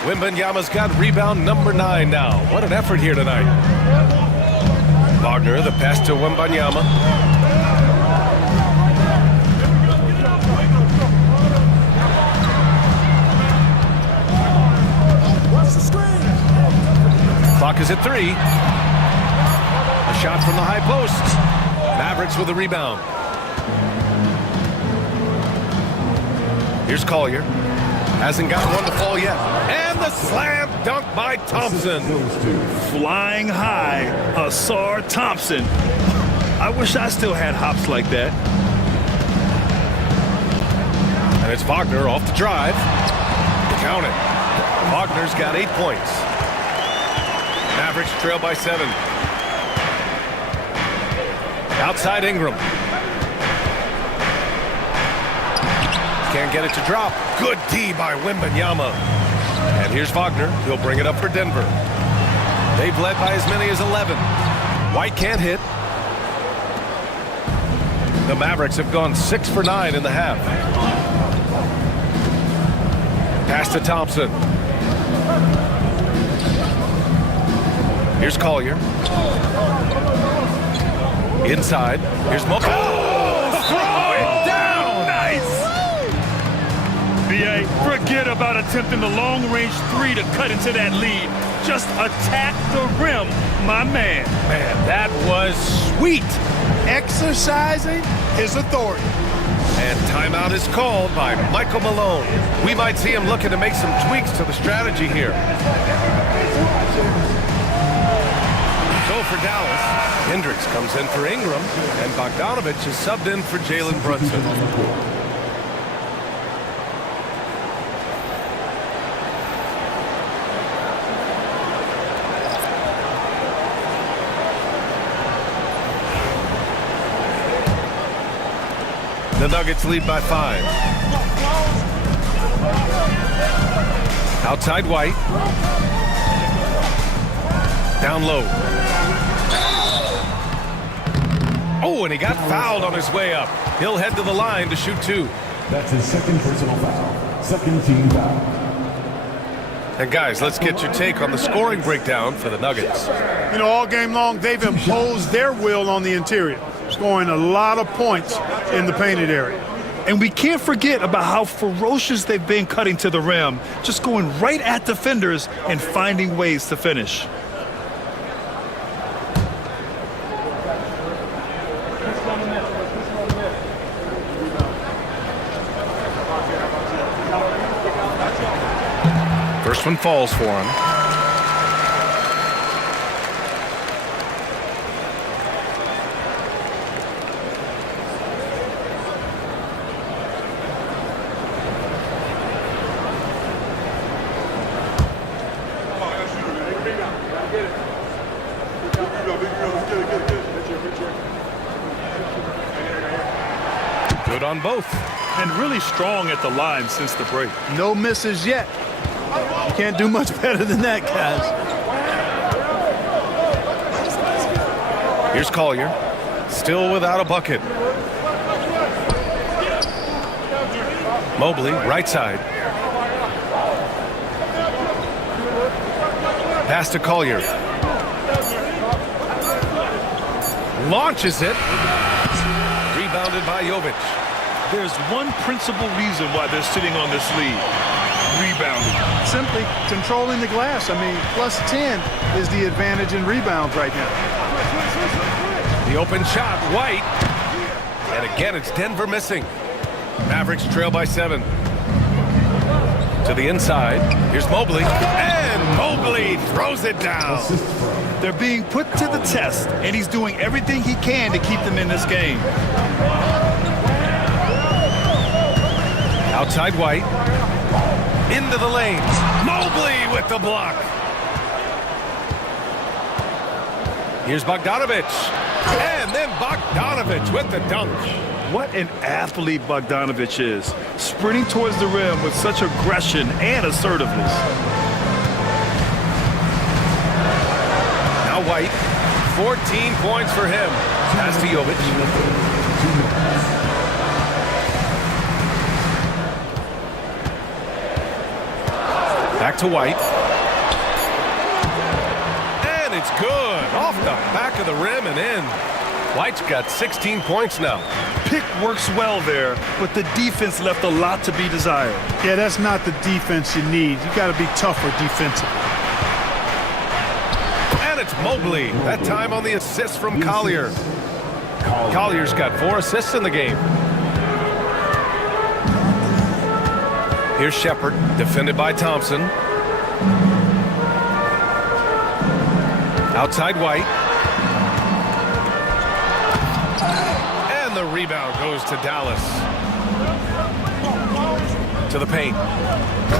Wembanyama's got rebound number 9 now. What an effort here tonight. Wagner, the pass to Wembanyama. Clock is at 3. A shot from the high post. Mavericks with a rebound. Here's Collier. Hasn't got one to fall yet. And the slam dunk by Thompson. Flying high, Asar Thompson. I wish I still had hops like that. And it's Wagner off the drive. Count it. Wagner's got 8 points. Mavericks trail by 7. Outside Ingram. Can't get it to drop. Good D by Wembanyama. And here's Wagner. He'll bring it up for Denver. They've led by as many as 11. White can't hit. The Mavericks have gone 6 for 9 in the half. Pass to Thompson. Here's Collier. Inside. Here's Mo. Oh, throw it down! Nice! B.A., forget about attempting the long-range three to cut into that lead. Just attack the rim, my man. Man, that was sweet. Exercising his authority. And timeout is called by Michael Malone. We might see him looking to make some tweaks to the strategy here. So for Dallas, Hendricks comes in for Ingram, and Bogdanovich is subbed in for Jalen Brunson. The Nuggets lead by 5. Outside White. Down low. Oh, and he got fouled on his way up. He'll head to the line to shoot 2. That's his second personal foul. Second team foul. And guys, let's get your take on the scoring breakdown for the Nuggets. You know, all game long, they've imposed their will on the interior, scoring a lot of points in the painted area. And we can't forget about how ferocious they've been cutting to the rim, just going right at defenders and finding ways to finish. First one falls for him. Good on both. And really strong at the line since the break. No misses yet. You can't do much better than that, guys. Here's Collier. Still without a bucket. Mobley, right side. Pass to Collier. Launches it. Rebounded by Jovic. There's one principal reason why they're sitting on this lead. Rebounding. Simply controlling the glass. I mean, plus 10 is the advantage in rebounds right now. The open shot, White. And again, it's Denver missing. Mavericks trail by 7. To the inside. Here's Mobley. And Mobley throws it down. They're being put to the test, and he's doing everything he can to keep them in this game. Outside White. Into the lane. Mobley with the block. Here's Bogdanovich. And then Bogdanovich with the dunk. What an athlete Bogdanovich is. Sprinting towards the rim with such aggression and assertiveness. Now White. 14 points for him. Pass to Jovic. Back to White. And it's good. Off the back of the rim and in. White's got 16 points now. Pick works well there, but the defense left a lot to be desired. Yeah, that's not the defense you need. You got to be tougher defensively. And it's Mobley. That time on the assist from Collier. Collier's got 4 assists in the game. Here's Shepard, defended by Thompson. Outside White. And the rebound goes to Dallas. To the paint.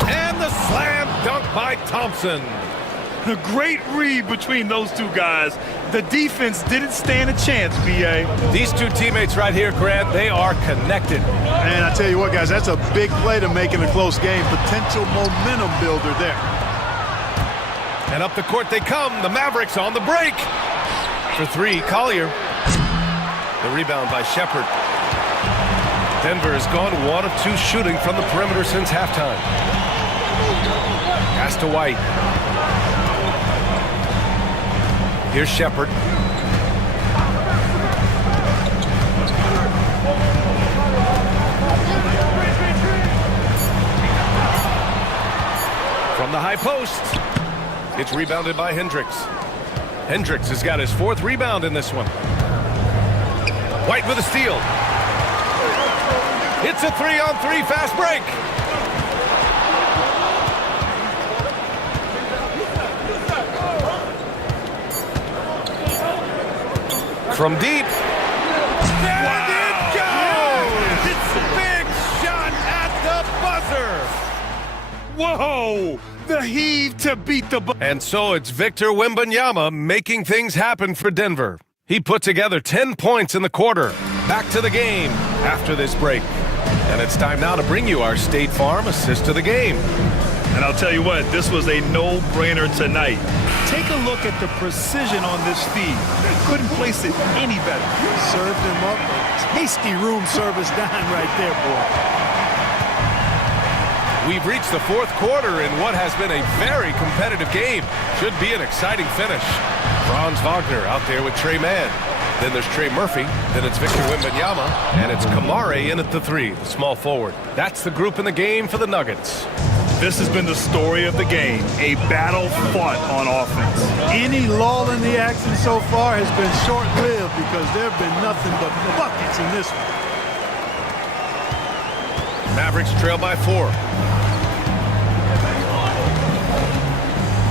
And the slam dunk by Thompson. A great read between those two guys. The defense didn't stand a chance, B.A. These two teammates right here, Grant, they are connected. And I tell you what, guys, that's a big play to make in a close game. Potential momentum builder there. And up the court they come. The Mavericks on the break. For three, Collier. The rebound by Shepard. Denver has gone 1 of 2 shooting from the perimeter since halftime. Pass to White. Here's Shepard. From the high post. It's rebounded by Hendricks. Hendricks has got his 4th rebound in this one. White with a steal. It's a 3-on-3 fast break. From deep. And it goes! It's a big shot at the buzzer. Whoa! The heave to beat the... And so it's Victor Wembanyama making things happen for Denver. He put together 10 points in the quarter. Back to the game after this break. And it's time now to bring you our State Farm assist to the game. And I'll tell you what, this was a no-brainer tonight. Take a look at the precision on this feed. Couldn't place it any better. Served him up a tasty room service dime right there, boy. We've reached the 4th quarter in what has been a very competitive game. Should be an exciting finish. Franz Wagner out there with Trey Mann. Then there's Trey Murphy. Then it's Victor Wembanyama. And it's Kamare in at the 3, the small forward. That's the group in the game for the Nuggets. This has been the story of the game, a battle fought on offense. Any lull in the action so far has been short-lived because there have been nothing but buckets in this one. Mavericks trail by 4.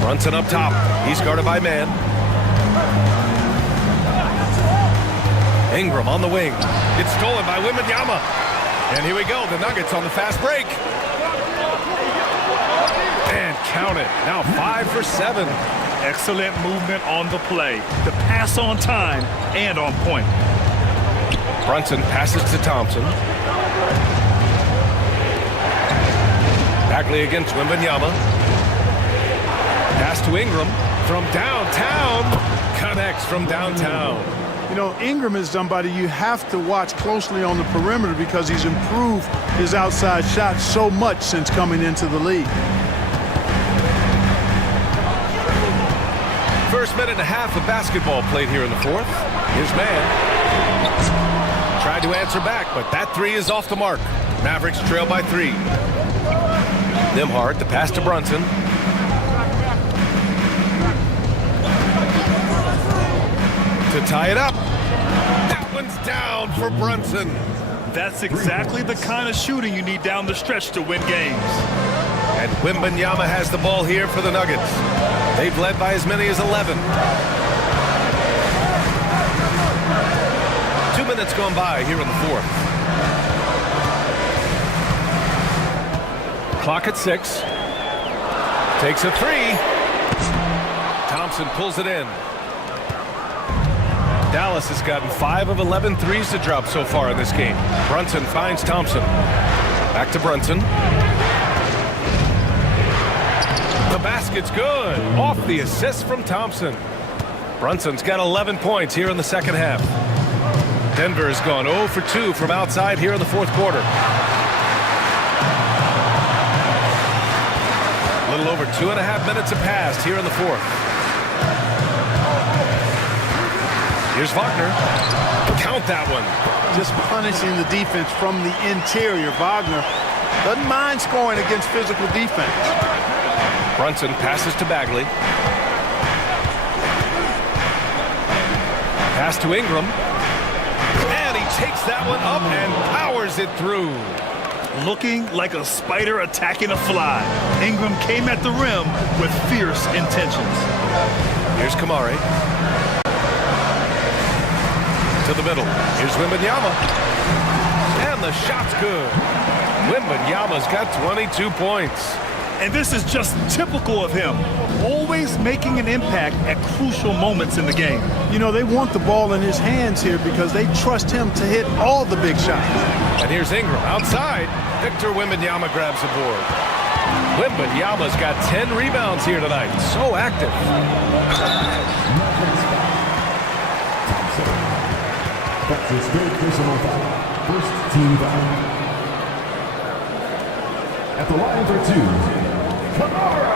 Brunson up top. He's guarded by Mann. Ingram on the wing. It's stolen by Wembanyama. And here we go. The Nuggets on the fast break. And count it. Now 5 for 7. Excellent movement on the play. The pass on time and on point. Brunson passes to Thompson. Bagley against Wembanyama. Pass to Ingram from downtown. Connects from downtown. You know, Ingram is somebody you have to watch closely on the perimeter because he's improved his outside shot so much since coming into the league. First minute and a half of basketball played here in the 4th. Here's Mann. Tried to answer back, but that 3 is off the mark. Mavericks trail by 3. Nembhard, the pass to Brunson. To tie it up. That one's down for Brunson. That's exactly the kind of shooting you need down the stretch to win games. And Wembanyama has the ball here for the Nuggets. They've led by as many as 11. 2 minutes gone by here in the 4th. Clock at 6. Takes a 3. Thompson pulls it in. Dallas has gotten 5 of 11 threes to drop so far in this game. Brunson finds Thompson. Back to Brunson. The basket's good. Off the assist from Thompson. Brunson's got 11 points here in the second half. Denver has gone 0 for 2 from outside here in the 4th quarter. A little over 2.5 minutes have passed here in the 4th. Here's Wagner. Count that one. Just punishing the defense from the interior. Wagner doesn't mind scoring against physical defense. Brunson passes to Bagley. Pass to Ingram. And he takes that one up and powers it through. Looking like a spider attacking a fly. Ingram came at the rim with fierce intentions. Here's Kamare. To the middle. Here's Wembanyama. And the shot's good. Wembanyama's got 22 points. And this is just typical of him, always making an impact at crucial moments in the game. You know, they want the ball in his hands here because they trust him to hit all the big shots. And here's Ingram outside. Victor Wembanyama grabs the board. Wembanyama's got 10 rebounds here tonight. So active. That's his third personal foul. First team foul. At the line for two, Kamara.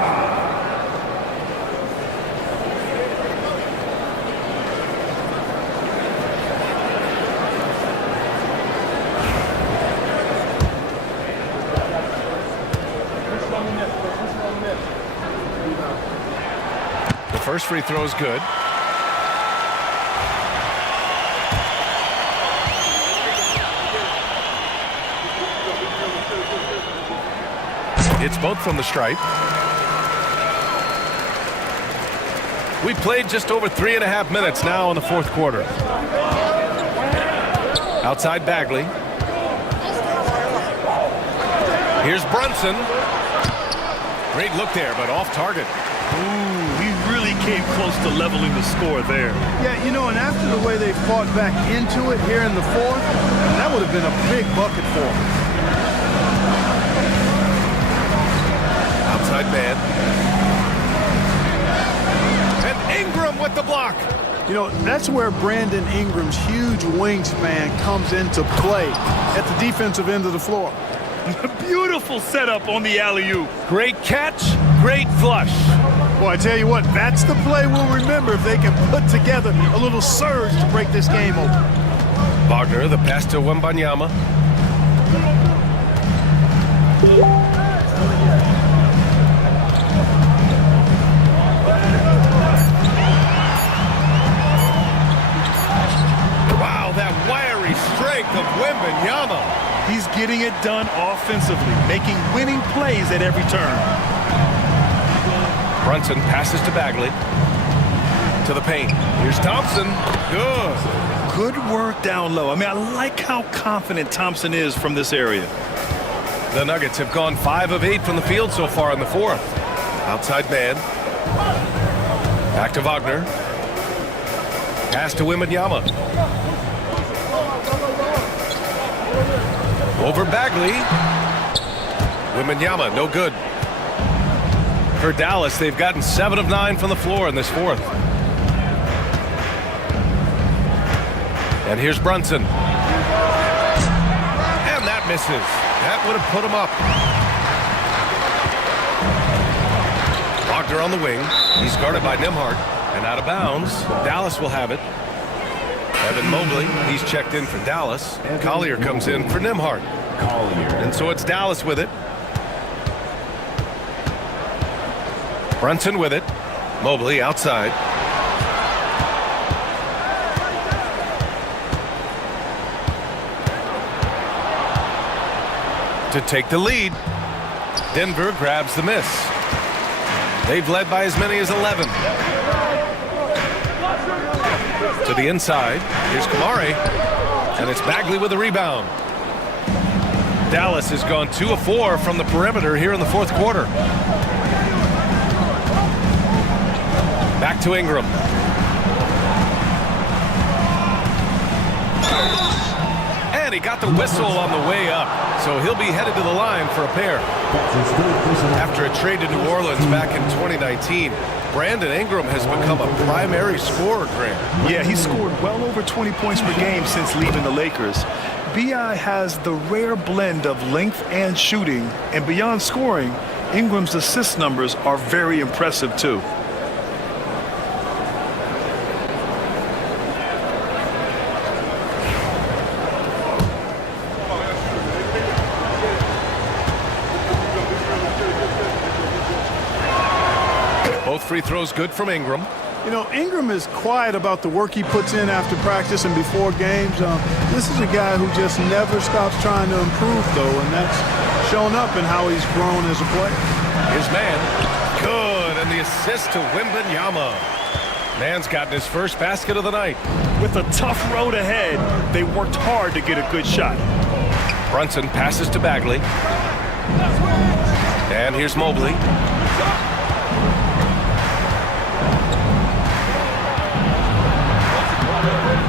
The first free throw is good. It's both from the stripe. We played just over 3.5 minutes now in the fourth quarter. Outside Bagley. Here's Brunson. Great look there, but off target. Ooh, he really came close to leveling the score there. Yeah, you know, and after the way they fought back into it here in the fourth, that would have been a big bucket for them. Outside man. And Ingram with the block. You know, that's where Brandon Ingram's huge wingspan comes into play at the defensive end of the floor. Beautiful setup on the alley-oop. Great catch, great flush. Boy, I tell you what, that's the play we'll remember if they can put together a little surge to break this game open. Wagner, the pass to Wembanyama. Wow, that wiry strength of Wembanyama. He's getting it done offensively, making winning plays at every turn. Brunson passes to Bagley. To the paint. Here's Thompson. Good. Good work down low. I mean, I like how confident Thompson is from this area. The Nuggets have gone 5 of 8 from the field so far in the fourth. Outside man. Back to Wagner. Pass to Wembanyama. Over Bagley. Wembanyama, no good. For Dallas, they've gotten 7 of 9 from the floor in this fourth. And here's Brunson. And that misses. That would have put him up. Wagner on the wing. He's guarded by Nembhard. And out of bounds. Dallas will have it. Evan Mobley, he's checked in for Dallas. Collier comes in for Nembhard. And so it's Dallas with it. Brunson with it. Mobley outside. To take the lead. Denver grabs the miss. They've led by as many as 11. To the inside. Here's Kamari. And it's Bagley with the rebound. Dallas has gone 2 of 4 from the perimeter here in the fourth quarter. Back to Ingram. And he got the whistle on the way up. So he'll be headed to the line for a pair. After a trade to New Orleans back in 2019, Brandon Ingram has become a primary scorer, Grant. Yeah, he's scored well over 20 points per game since leaving the Lakers. B.I. has the rare blend of length and shooting, and beyond scoring, Ingram's assist numbers are very impressive too. Both free throws good from Ingram. You know, Ingram is quiet about the work he puts in after practice and before games. This is a guy who just never stops trying to improve, though, and that's shown up in how he's grown as a player. His man, good, and the assist to Wembanyama. Man's gotten his first basket of the night. With a tough road ahead, they worked hard to get a good shot. Brunson passes to Bagley. And here's Mobley.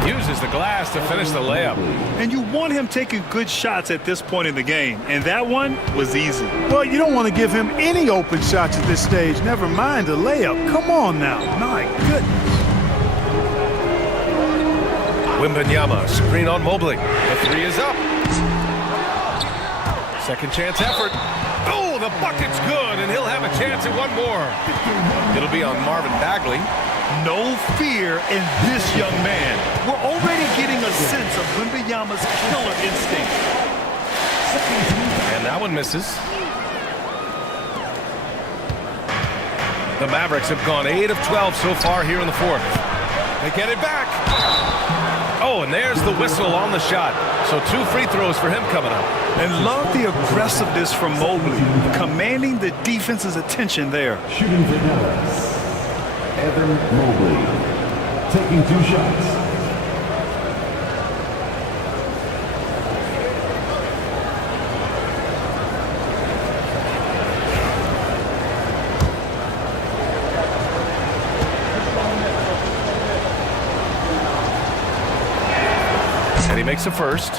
Uses the glass to finish the layup. And you want him taking good shots at this point in the game, and that one was easy. Well, you don't want to give him any open shots at this stage, never mind a layup. Come on now. My goodness. Wembanyama, screen on Mobley. The three is up. Second chance effort. Oh, the bucket's good, and he'll have a chance at one more. It'll be on Marvin Bagley. No fear in this young man. We're already getting a sense of Wembanyama's killer instinct. And that one misses. The Mavericks have gone 8 of 12 so far here in the fourth. They get it back. Oh, and there's the whistle on the shot. So 2 free throws for him coming up. And love the aggressiveness from Mobley, commanding the defense's attention there. Shooting for Dallas, Evan Mobley, taking 2 shots. And he makes a first.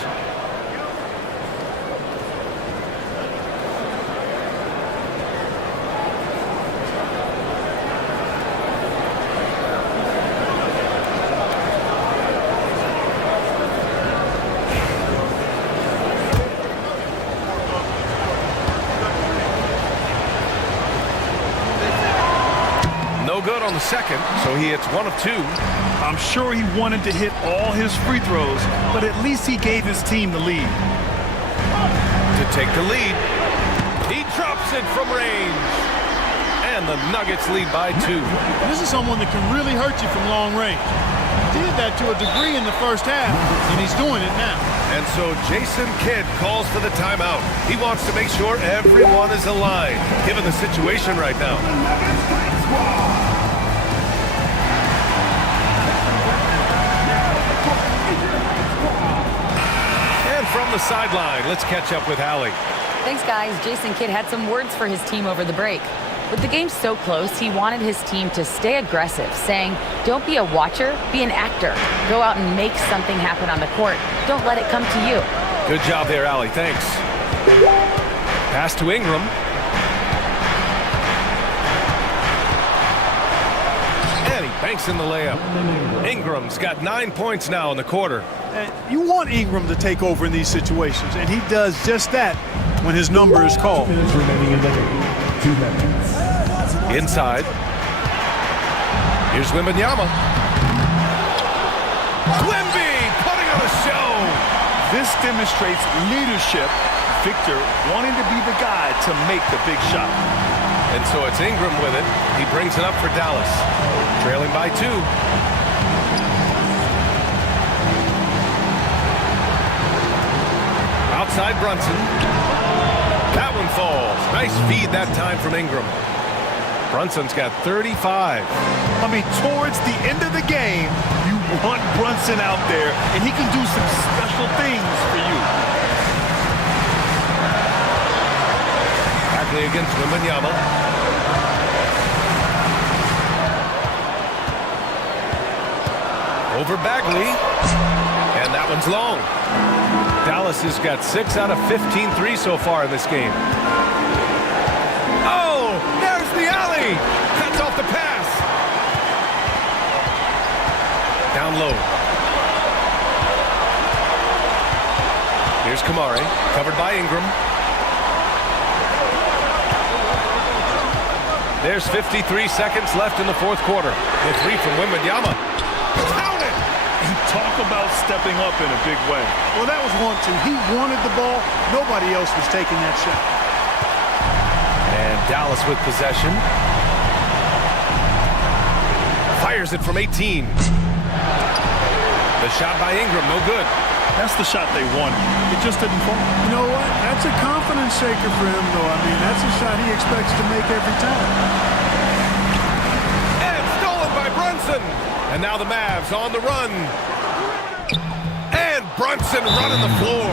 No good on the second, so he hits 1 of 2. I'm sure he wanted to hit all his free throws, but at least he gave his team the lead. To take the lead. He drops it from range. And the Nuggets lead by 2. This is someone that can really hurt you from long range. He did that to a degree in the first half, and he's doing it now. And so Jason Kidd calls for the timeout. He wants to make sure everyone is aligned, given the situation right now. And from the sideline, let's catch up with Allie. Thanks, guys. Jason Kidd had some words for his team over the break. With the game so close, he wanted his team to stay aggressive, saying, don't be a watcher, be an actor. Go out and make something happen on the court. Don't let it come to you. Good job there, Allie. Thanks. Pass to Ingram. And he banks in the layup. Ingram's got 9 points now in the quarter. You want Ingram to take over in these situations, and he does just that when his number is called. 2 minutes remaining in the game. 2 minutes. Inside. Here's Wembanyama. Wemby putting on a show. This demonstrates leadership. Victor wanting to be the guy to make the big shot. And so it's Ingram with it. He brings it up for Dallas. Trailing by 2. Outside Brunson. That one falls. Nice feed that time from Ingram. Brunson's got 35. I mean, towards the end of the game, you want Brunson out there, and he can do some special things for you. Bagley against Wembanyama. Over Bagley. And that one's long. Dallas has got 6 out of 15 threes so far in this game. Oh, there's the alley. Cuts off the pass. Down low. Here's Kamari, covered by Ingram. There's 53 seconds left in the fourth quarter. The 3 from Wembanyama. Count it! Talk about stepping up in a big way. Well, that was 1-2. He wanted the ball. Nobody else was taking that shot. And Dallas with possession. Fires it from 18. The shot by Ingram, no good. That's the shot they wanted. It just didn't fall. You know what? That's a confidence shaker for him, though. I mean, that's a shot he expects to make every time. And stolen by Brunson. And now the Mavs on the run. And Brunson running the floor.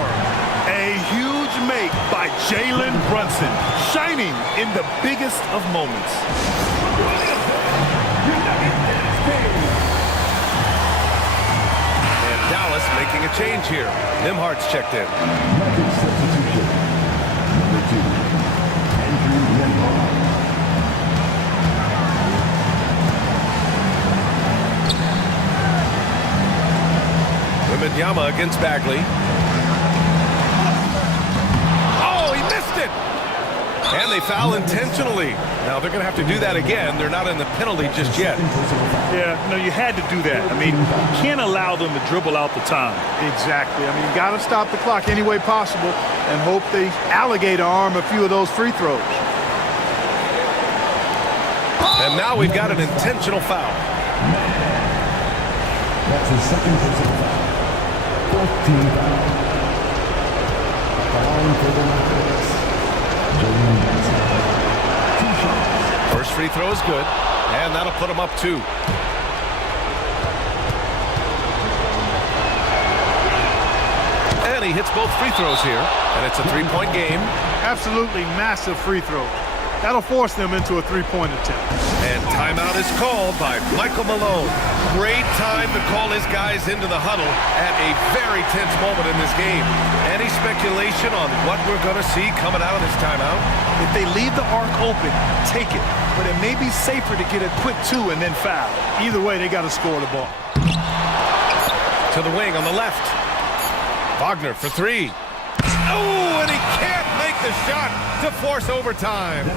A huge make by Jalen Brunson, shining in the biggest of moments. And Dallas making a change here. Nimhart's checked in. Wembanyama against Bagley. Oh, he missed it! And they foul intentionally. Now they're going to have to do that again. They're not in the penalty just yet. Yeah, no, you had to do that. I mean, you can't allow them to dribble out the time. Exactly. I mean, you got to stop the clock any way possible and hope they alligator arm a few of those free throws. And now we've got an intentional foul. That's his second personal foul. 14th foul. Foul for the Mavericks. Jalen Brunson. 2 shots. First free throw is good, and that'll put him up 2. And he hits both free throws here, and it's a 3-point game. Absolutely massive free throw. That'll force them into a 3-point attempt. And timeout is called by Michael Malone. Great time to call his guys into the huddle at a very tense moment in this game. Any speculation on what we're going to see coming out of this timeout? If they leave the arc open, take it. But it may be safer to get a quick 2 and then foul. Either way, they got to score the ball. To the wing on the left. Wagner for 3. Oh, and he can't make the shot to force overtime.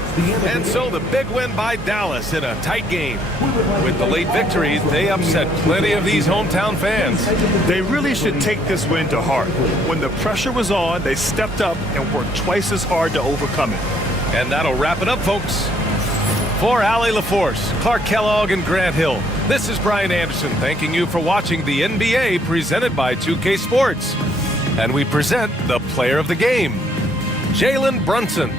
And so the big win by Dallas in a tight game. With the late victories, they upset plenty of these hometown fans. They really should take this win to heart. When the pressure was on, they stepped up and worked twice as hard to overcome it. And that'll wrap it up, folks. For Allie LaForce, Clark Kellogg, and Grant Hill, this is Brian Anderson thanking you for watching the NBA presented by 2K Sports. And we present the player of the game, Jalen Brunson.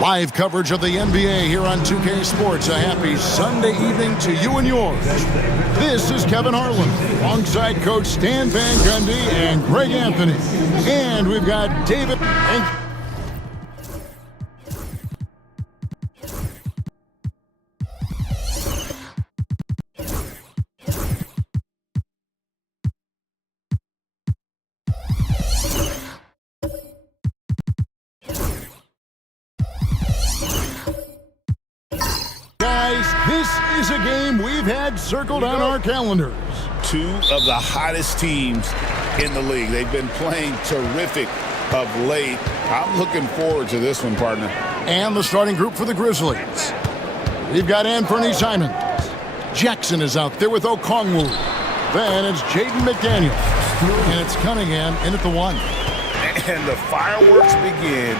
Live coverage of the NBA here on 2K Sports. A happy Sunday evening to you and yours. This is Kevin Harlan alongside Coach Stan Van Gundy and Greg Anthony. And we've got David and this is a game we've had circled on our calendars. Two of the hottest teams in the league. They've been playing terrific of late. I'm looking forward to this one, partner. And the starting group for the Grizzlies. We've got Anthony Simons. Jackson is out there with Okongwu. Then it's Jaden McDaniels. And it's Cunningham in at the 1. And the fireworks begin.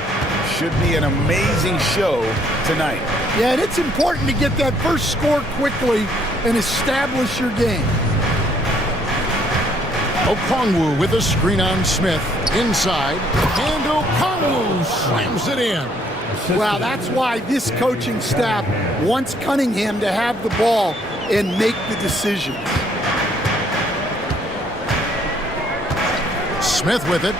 Should be an amazing show tonight. Yeah, and it's important to get that first score quickly and establish your game. Okongwu with a screen on Smith inside, and Okongwu slams it in. Wow, that's why this coaching staff wants Cunningham to have the ball and make the decision. Smith with it.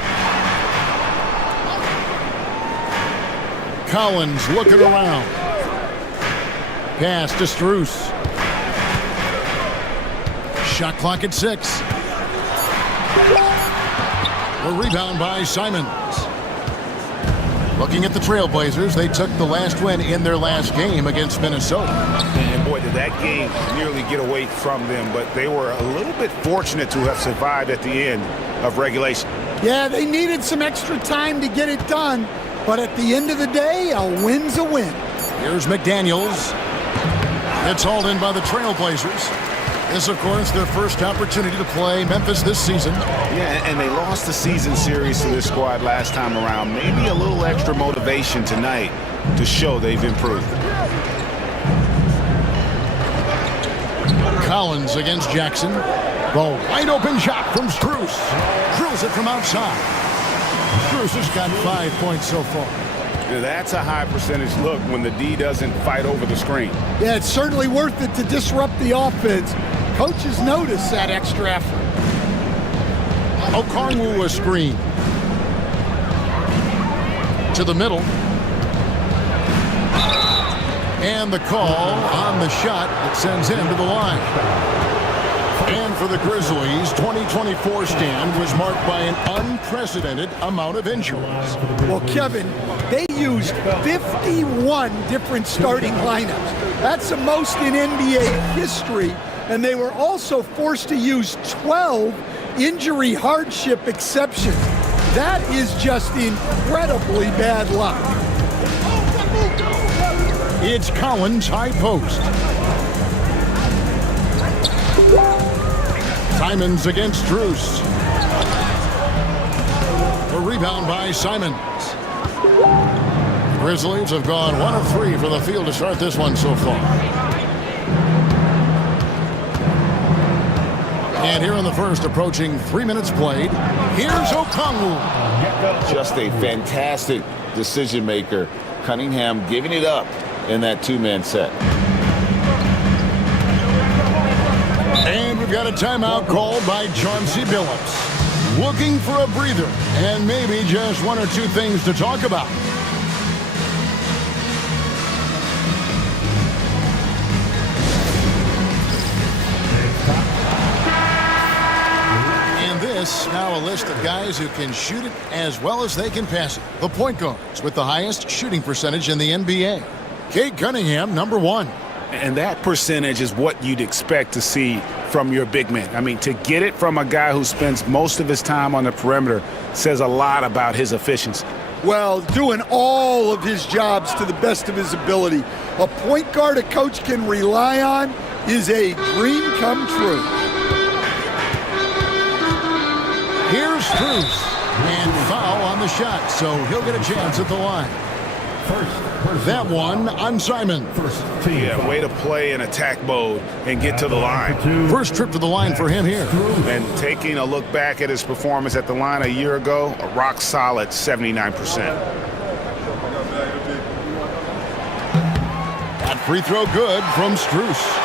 Collins looking around. Pass to Strus. Shot clock at 6. A rebound by Simons. Looking at the Trailblazers, they took the last win in their last game against Minnesota. And boy, did that game nearly get away from them, but they were a little bit fortunate to have survived at the end of regulation. Yeah, they needed some extra time to get it done. But at the end of the day, a win's a win. Here's McDaniels. It's hauled in by the Trailblazers. This, of course, their first opportunity to play Memphis this season. Yeah, and they lost the season series to this squad last time around. Maybe a little extra motivation tonight to show they've improved. Collins against Jackson. The wide open shot from Strus. Drills it from outside. Strus has got 5 points so far. That's a high percentage look when the D doesn't fight over the screen. Yeah, it's certainly worth it to disrupt the offense. Coaches notice that extra effort. Okongwu a screen. To the middle. And the call on the shot that sends him to the line. And for the Grizzlies, 2024 stand was marked by an unprecedented amount of injuries. Well, Kevin, they used 51 different starting lineups. That's the most in NBA history. And they were also forced to use 12 injury hardship exceptions. That is just incredibly bad luck. It's Collins high post. Simons against Strus. A rebound by Simons. Grizzlies have gone 1 of 3 for the field to start this one so far. And here in the first, approaching 3 minutes played, here's Okongwu. Just a fantastic decision maker. Cunningham giving it up in that two-man set. And we've got a timeout called by Chauncey Billups. Looking for a breather and maybe just one or two things to talk about. And this, now a list of guys who can shoot it as well as they can pass it. The point guards with the highest shooting percentage in the NBA. Cade Cunningham, number 1. And that percentage is what you'd expect to see from your big man. I mean, to get it from a guy who spends most of his time on the perimeter says a lot about his efficiency. Well, doing all of his jobs to the best of his ability. A point guard a coach can rely on is a dream come true. Here's Strus, and foul on the shot, so he'll get a chance at the line. That one on Simon. Yeah, way to play in attack mode and get to the line. First trip to the line for him here. And taking a look back at his performance at the line a year ago, a rock solid 79%. That free throw good from Strus.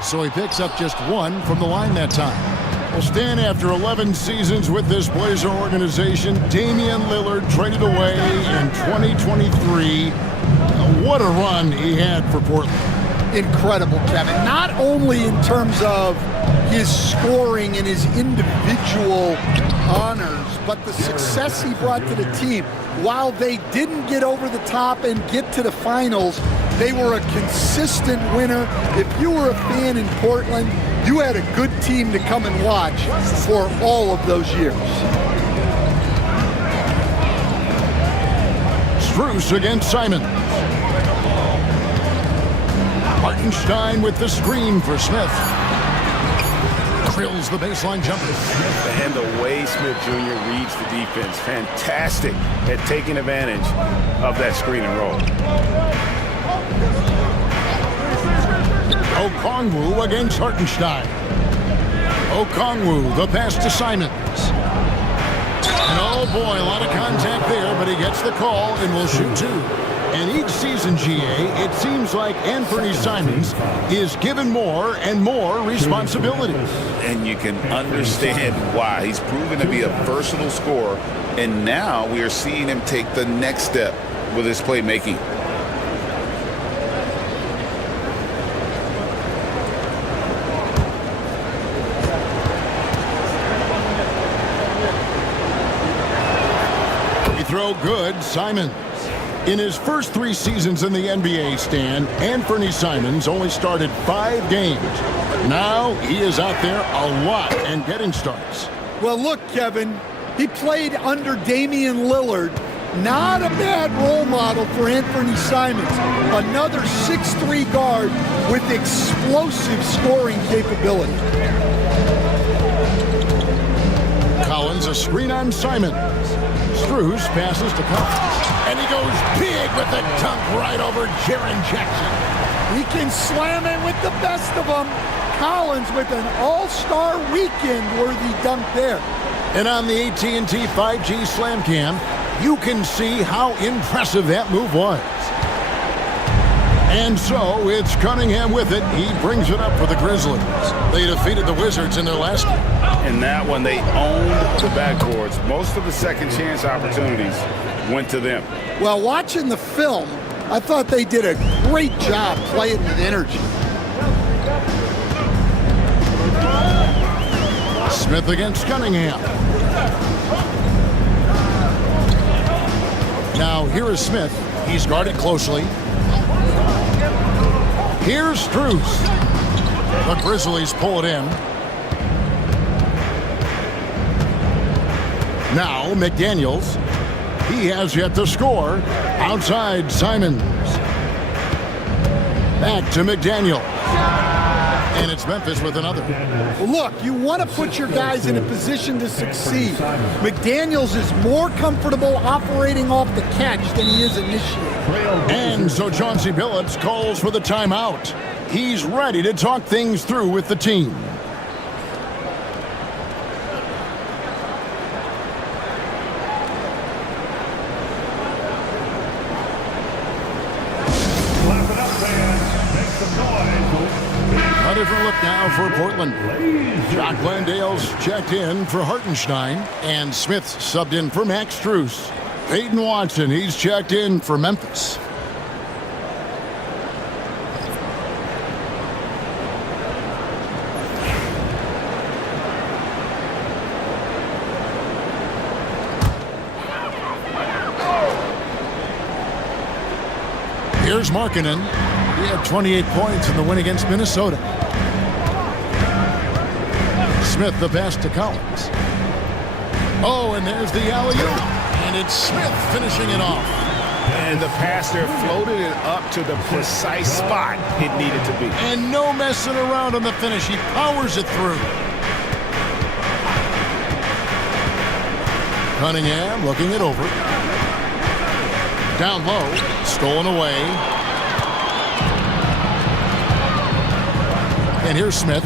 So he picks up just 1 from the line that time. Well, Stan, after 11 seasons with this Blazer organization, Damian Lillard traded away in 2023. What a run he had for Portland. Incredible, Kevin. Not only in terms of his scoring and his individual honors, but the success he brought to the team. While they didn't get over the top and get to the finals, they were a consistent winner. If you were a fan in Portland, you had a good team to come and watch for all of those years. Strus against Simon. Hartenstein with the screen for Smith. Drills the baseline jumper. And the way Smith Jr. reads the defense, fantastic at taking advantage of that screen and roll. Okongwu against Hartenstein. Okongwu, the pass to Simons. And oh boy, a lot of contact there, but he gets the call and will shoot 2. And each season, GA, it seems like Anthony Simons is given more and more responsibility. And you can understand why. He's proven to be a versatile scorer, and now we are seeing him take the next step with his playmaking. Free throw good, Simons. In his first 3 seasons in the NBA, Stan, Anthony Simons only started 5 games. Now he is out there a lot and getting starts. Well, look, Kevin, he played under Damian Lillard. Not a bad role model for Anthony Simons. Another 6'3" guard with explosive scoring capability. Collins, a screen on Simons. Strus passes to Collins. And he goes big with the dunk right over Jaren Jackson. He can slam it with the best of them. Collins with an all-star weekend-worthy dunk there. And on the AT&T 5G Slam Cam, you can see how impressive that move was. And so it's Cunningham with it. He brings it up for the Grizzlies. They defeated the Wizards in their last game. In that one, they owned the backboards. Most of the second chance opportunities went to them. Well, watching the film, I thought they did a great job playing with energy. Smith against Cunningham. Now here is Smith. He's guarded closely. Here's Strus. The Grizzlies pull it in. Now McDaniels. He has yet to score. Outside Simons. Back to McDaniel. And it's Memphis with another. Look, you want to put your guys in a position to succeed. McDaniels is more comfortable operating off the catch than he is initiating. And so Chauncey Billups calls for the timeout. He's ready to talk things through with the team. A different look now for Portland. Jock Landale's checked in for Hartenstein, and Smith's subbed in for Max Strus. Peyton Watson, he's checked in for Memphis. Here's Markkanen. He had 28 points in the win against Minnesota. Smith the pass to Collins. Oh, and there's the alley-oop. And it's Smith finishing it off. And the passer floated it up to the precise spot it needed to be. And no messing around on the finish. He powers it through. Cunningham looking it over. Down low. Stolen away. And here's Smith.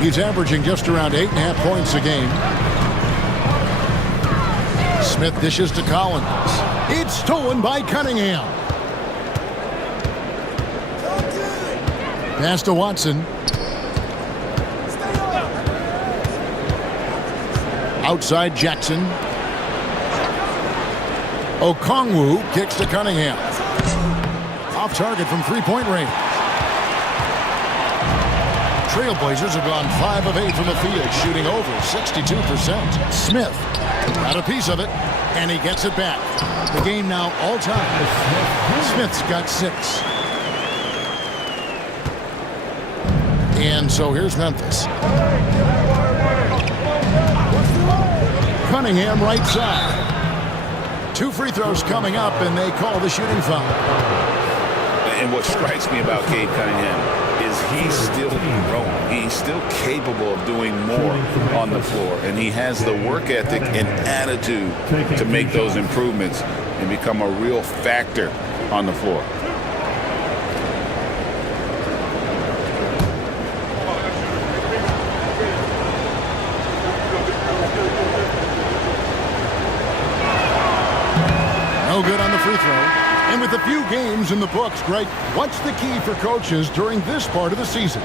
He's averaging just around 8.5 points a game. Smith dishes to Collins. It's stolen by Cunningham. Pass to Watson. Outside Jackson. Okongwu kicks to Cunningham. Off target from three-point range. Trailblazers have gone 5 of 8 from the field, shooting over 62%. Smith got a piece of it, and he gets it back. The game now all time. Smith's got 6. And so here's Memphis. Cunningham right side. 2 free throws coming up, and they call the shooting foul. And what strikes me about Cade Cunningham is he's still growing. He's still capable of doing more on the floor, and he has the work ethic and attitude to make those improvements and become a real factor on the floor. No good on the free throw. And with a few games in the books, Greg, what's the key for coaches during this part of the season?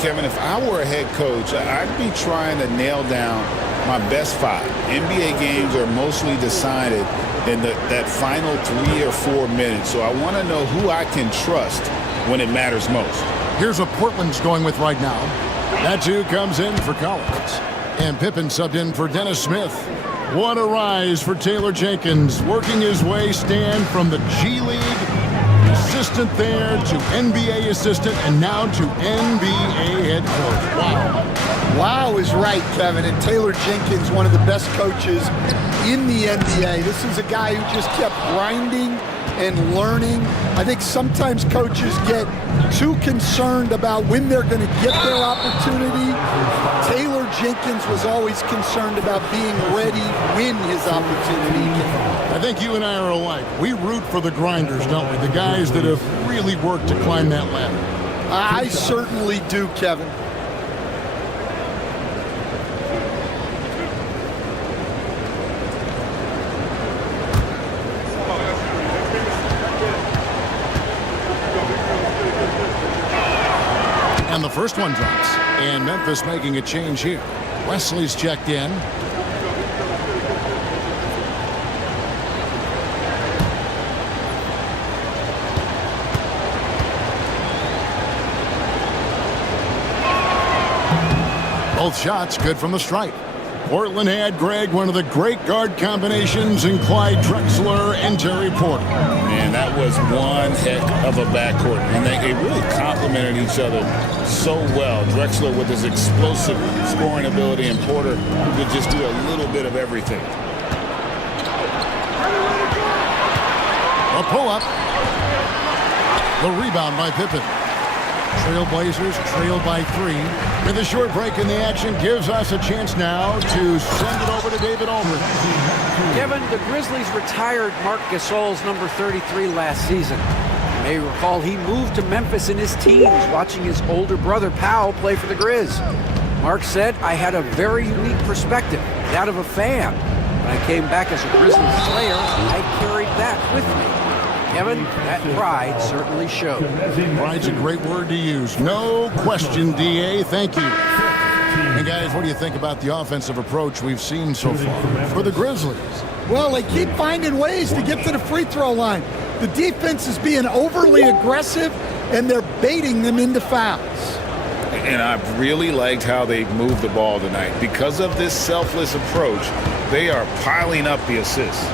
Kevin, if I were a head coach, I'd be trying to nail down my best 5. NBA games are mostly decided in that final 3 or 4 minutes, so I want to know who I can trust when it matters most. Here's what Portland's going with right now. That 2 comes in for Collins. And Pippen subbed in for Dennis Smith. What a rise for Taylor Jenkins, working his way, Stan, from the G League assistant there to NBA assistant and now to NBA head coach. Wow. Wow is right, Kevin. And Taylor Jenkins, one of the best coaches in the NBA. This is a guy who just kept grinding and learning. I think sometimes coaches get too concerned about when they're going to get their opportunity. Taylor Jenkins was always concerned about being ready when his opportunity came. I think you and I are alike. We root for the grinders, don't we? The guys that have really worked to climb that ladder. I certainly do, Kevin. And the first one drops. And Memphis making a change here. Wesley's checked in. Both shots good from the stripe. Portland had, Greg, one of the great guard combinations in Clyde Drexler and Terry Porter. Man, that was one heck of a backcourt, and they really complemented each other so well. Drexler with his explosive scoring ability, and Porter who could just do a little bit of everything. A pull-up. The rebound by Pippen. Trailblazers trail by 3. With a short break in the action gives us a chance now to send it over to David Aldridge. Kevin, the Grizzlies retired Marc Gasol's number 33 last season. You may recall he moved to Memphis in his teens, watching his older brother Powell play for the Grizz. Mark said, "I had a very unique perspective, that of a fan. When I came back as a Grizzlies player, I carried that with me." Kevin, that pride certainly showed. Pride's a great word to use. No question, DA. Thank you. And guys, what do you think about the offensive approach we've seen so far for the Grizzlies? Well, they keep finding ways to get to the free throw line. The defense is being overly aggressive, and they're baiting them into fouls. And I've really liked how they've moved the ball tonight. Because of this selfless approach, they are piling up the assists.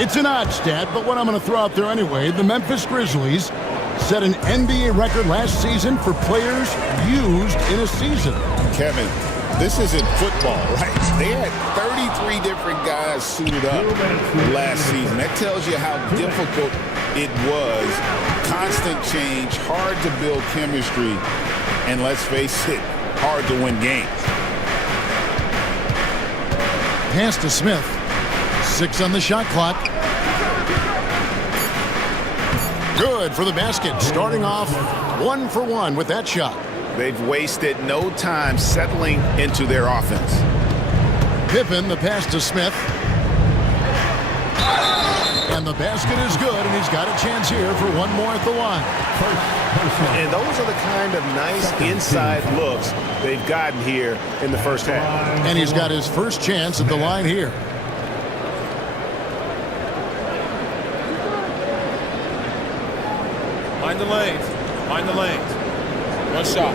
It's an odd stat, but what I'm going to throw out there anyway, the Memphis Grizzlies set an NBA record last season for players used in a season. Kevin, this isn't football, right? They had 33 different guys suited up last season. That tells you how difficult it was. Constant change, hard to build chemistry, and let's face it, hard to win games. Pass to Smith. 6 on the shot clock. Good for the basket. Starting off 1 for 1 with that shot. They've wasted no time settling into their offense. Pippen, the pass to Smith. And the basket is good, and he's got a chance here for one more at the line. And those are the kind of nice inside looks they've gotten here in the first half. And he's got his first chance at the line here. Mind the lanes. Mind the lanes. One shot.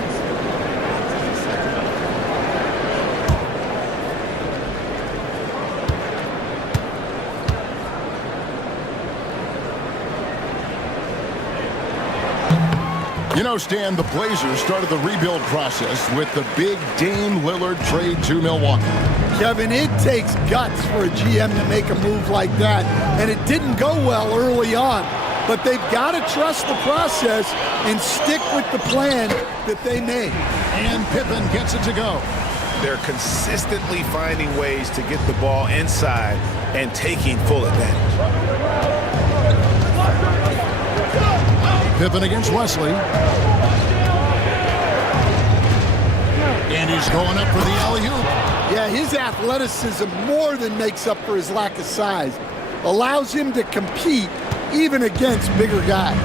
You know, Stan, the Blazers started the rebuild process with the big Dame Lillard trade to Milwaukee. Kevin, it takes guts for a GM to make a move like that, and it didn't go well early on. But they've got to trust the process and stick with the plan that they made. And Pippen gets it to go. They're consistently finding ways to get the ball inside and taking full advantage. Pippen against Wesley. And he's going up for the alley-oop. Yeah, his athleticism more than makes up for his lack of size. Allows him to compete even against bigger guys.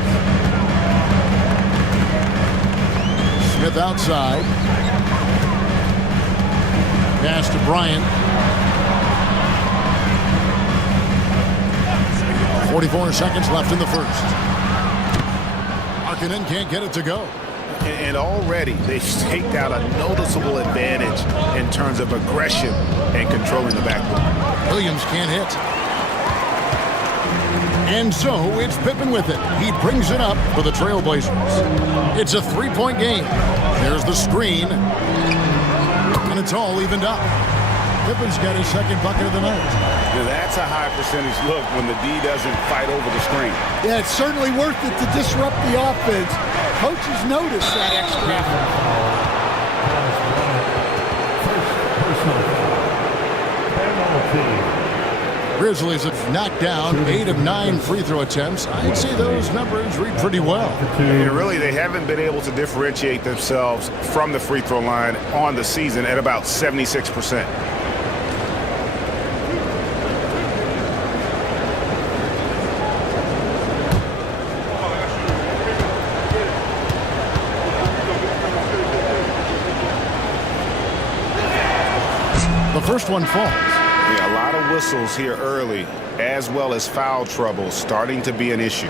Smith outside. Pass to Bryant. 44 seconds left in the first. Markkanen can't get it to go. And already they've staked out a noticeable advantage in terms of aggression and controlling the backcourt. Williams can't hit. And so it's Pippen with it. He brings it up for the Trailblazers. It's a three-point game. There's the screen. And it's all evened up. Pippen's got his second bucket of the night. Now that's a high percentage look when the D doesn't fight over the screen. Yeah, it's certainly worth it to disrupt the offense. Coaches notice that extra effort. Grizzlies have knocked down 8 of 9 free throw attempts. I'd say those numbers read pretty well. And really, they haven't been able to differentiate themselves from the free throw line on the season at about 76%. The first one falls. Yeah, a lot of whistles here early, as well as foul trouble starting to be an issue.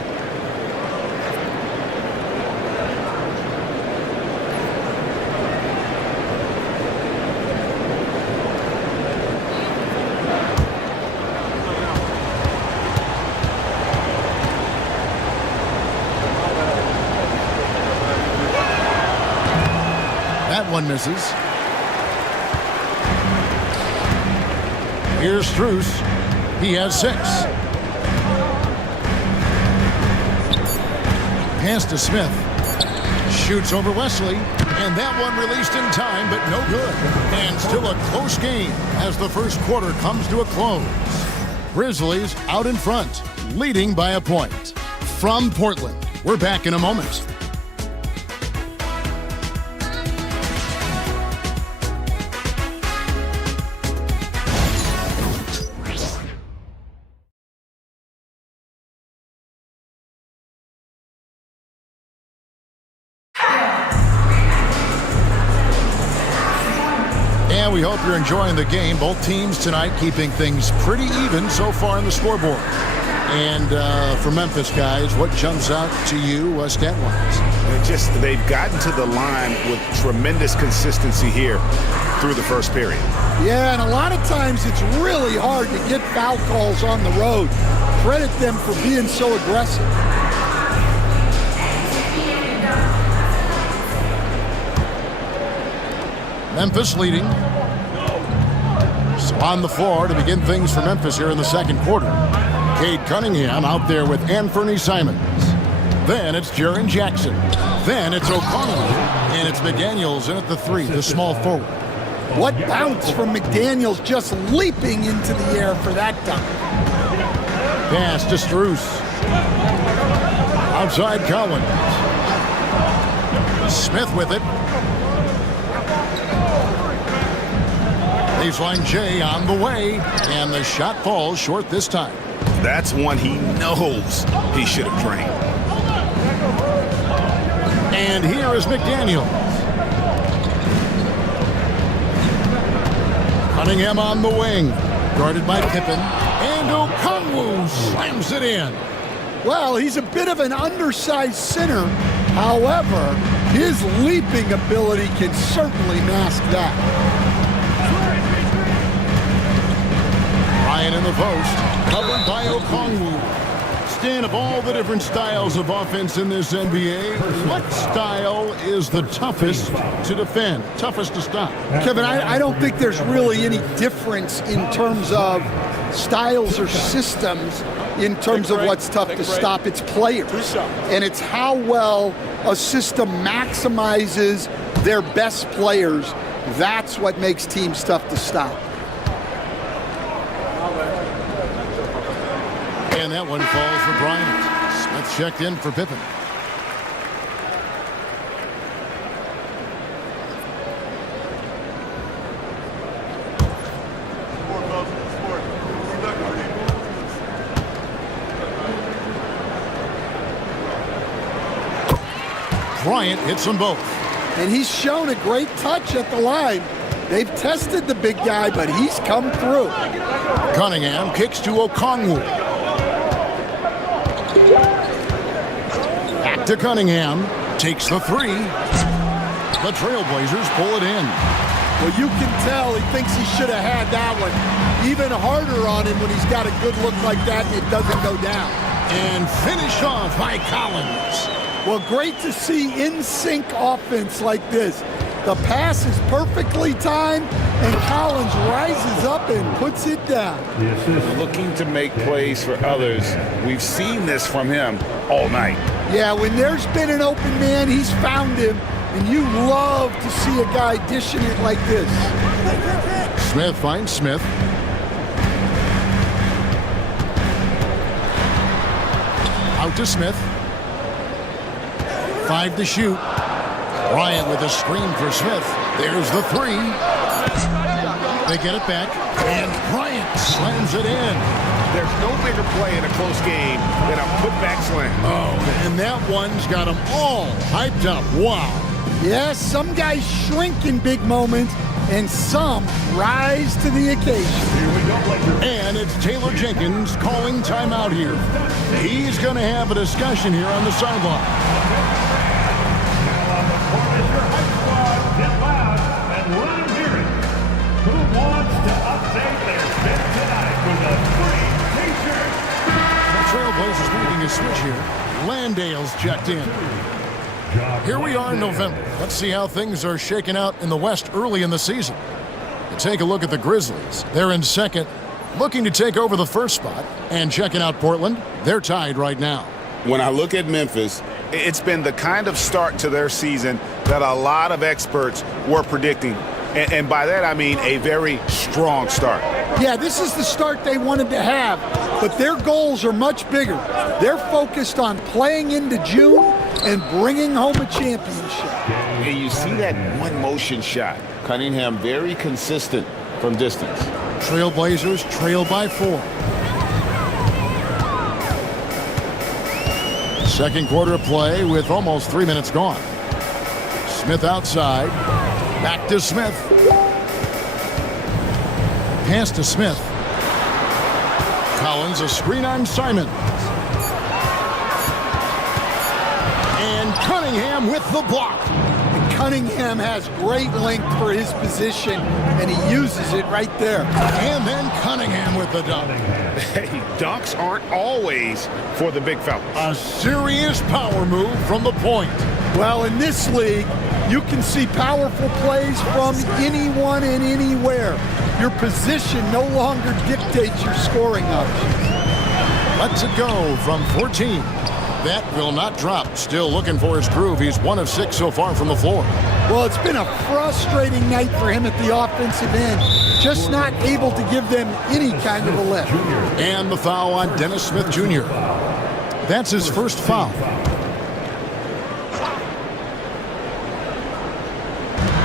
That one misses. Here's Strus. He has 6. Pass to Smith. Shoots over Wesley. And that one released in time, but no good. And still a close game as the first quarter comes to a close. Grizzlies out in front, leading by a point. From Portland, we're back in a moment. And we hope you're enjoying the game. Both teams tonight keeping things pretty even so far on the scoreboard. And for Memphis, guys, what jumps out to you stat-wise? They've gotten to the line with tremendous consistency here through the first period. Yeah, and a lot of times it's really hard to get foul calls on the road. Credit them for being so aggressive. Memphis leading. So on the floor to begin things for Memphis here in the second quarter. Cade Cunningham out there with Anthony Simons. Then it's Jaren Jackson. Then it's O'Connell. And it's McDaniels in at the 3, the small forward. What bounce from McDaniels, just leaping into the air for that dunk. Pass to Strus. Outside Collins. Smith with it. Baseline J on the way, and the shot falls short this time. That's one he knows he should have drained. And here is McDaniels. Cunningham on the wing, guarded by Pippen, and Okongwu slams it in. Well, he's a bit of an undersized center. However, his leaping ability can certainly mask that. Ryan in the post, covered by Okongwu. Stan, of all the different styles of offense in this NBA, what style is the toughest to defend, toughest to stop? Kevin, I don't think there's really any difference in terms of styles or systems in terms of what's tough to stop. It's players. And it's how well a system maximizes their best players. That's what makes teams tough to stop. And that one falls for Bryant. Smith checked in for Pippen. Bryant hits them both. And he's shown a great touch at the line. They've tested the big guy, but he's come through. Cunningham kicks to Okongwu. Back to Cunningham. Takes the 3. The Trailblazers pull it in. Well, you can tell he thinks he should have had that one. Even harder on him when he's got a good look like that and it doesn't go down. And finished off by Collins. Well, great to see in-sync offense like this. The pass is perfectly timed, and Collins rises up and puts it down. Looking to make plays for others. We've seen this from him all night. Yeah, when there's been an open man, he's found him, and you love to see a guy dishing it like this. Smith finds Smith. Out to Smith. 5 to shoot. Bryant with a screen for Smith. There's the 3. They get it back, and Bryant slams it in. There's no bigger play in a close game than a putback slam. Oh, and that one's got them all hyped up. Wow. Yes, some guys shrink in big moments, and some rise to the occasion. And it's Taylor Jenkins calling timeout here. He's going to have a discussion here on the sideline. Trailblazers making a switch here. Landale's checked in. Here we are in November. Let's see how things are shaking out in the West early in the season. To take a look at the Grizzlies. They're in second, looking to take over the first spot. And checking out Portland, they're tied right now. When I look at Memphis, It's been the kind of start to their season that a lot of experts were predicting. And by that, I mean a very strong start. Yeah, this is the start they wanted to have, but their goals are much bigger. They're focused on playing into June and bringing home a championship. And you see that one motion shot. Cunningham very consistent from distance. Trailblazers trail by 4. Second quarter of play with almost 3 minutes gone. Smith outside. Back to Smith. Pass to Smith. Collins, a screen on Simon. And Cunningham with the block. And Cunningham has great length for his position, and he uses it right there. And then Cunningham with the dunk. Hey, dunks aren't always for the big fellas. A serious power move from the point. Well, in this league, you can see powerful plays from anyone and anywhere. Your position no longer dictates your scoring options. Lets it go from 14. That will not drop. Still looking for his groove. He's 1 of 6 so far from the floor. Well, it's been a frustrating night for him at the offensive end. Just not able to give them any kind of a lift. And the foul on Dennis Smith Jr. That's his first foul.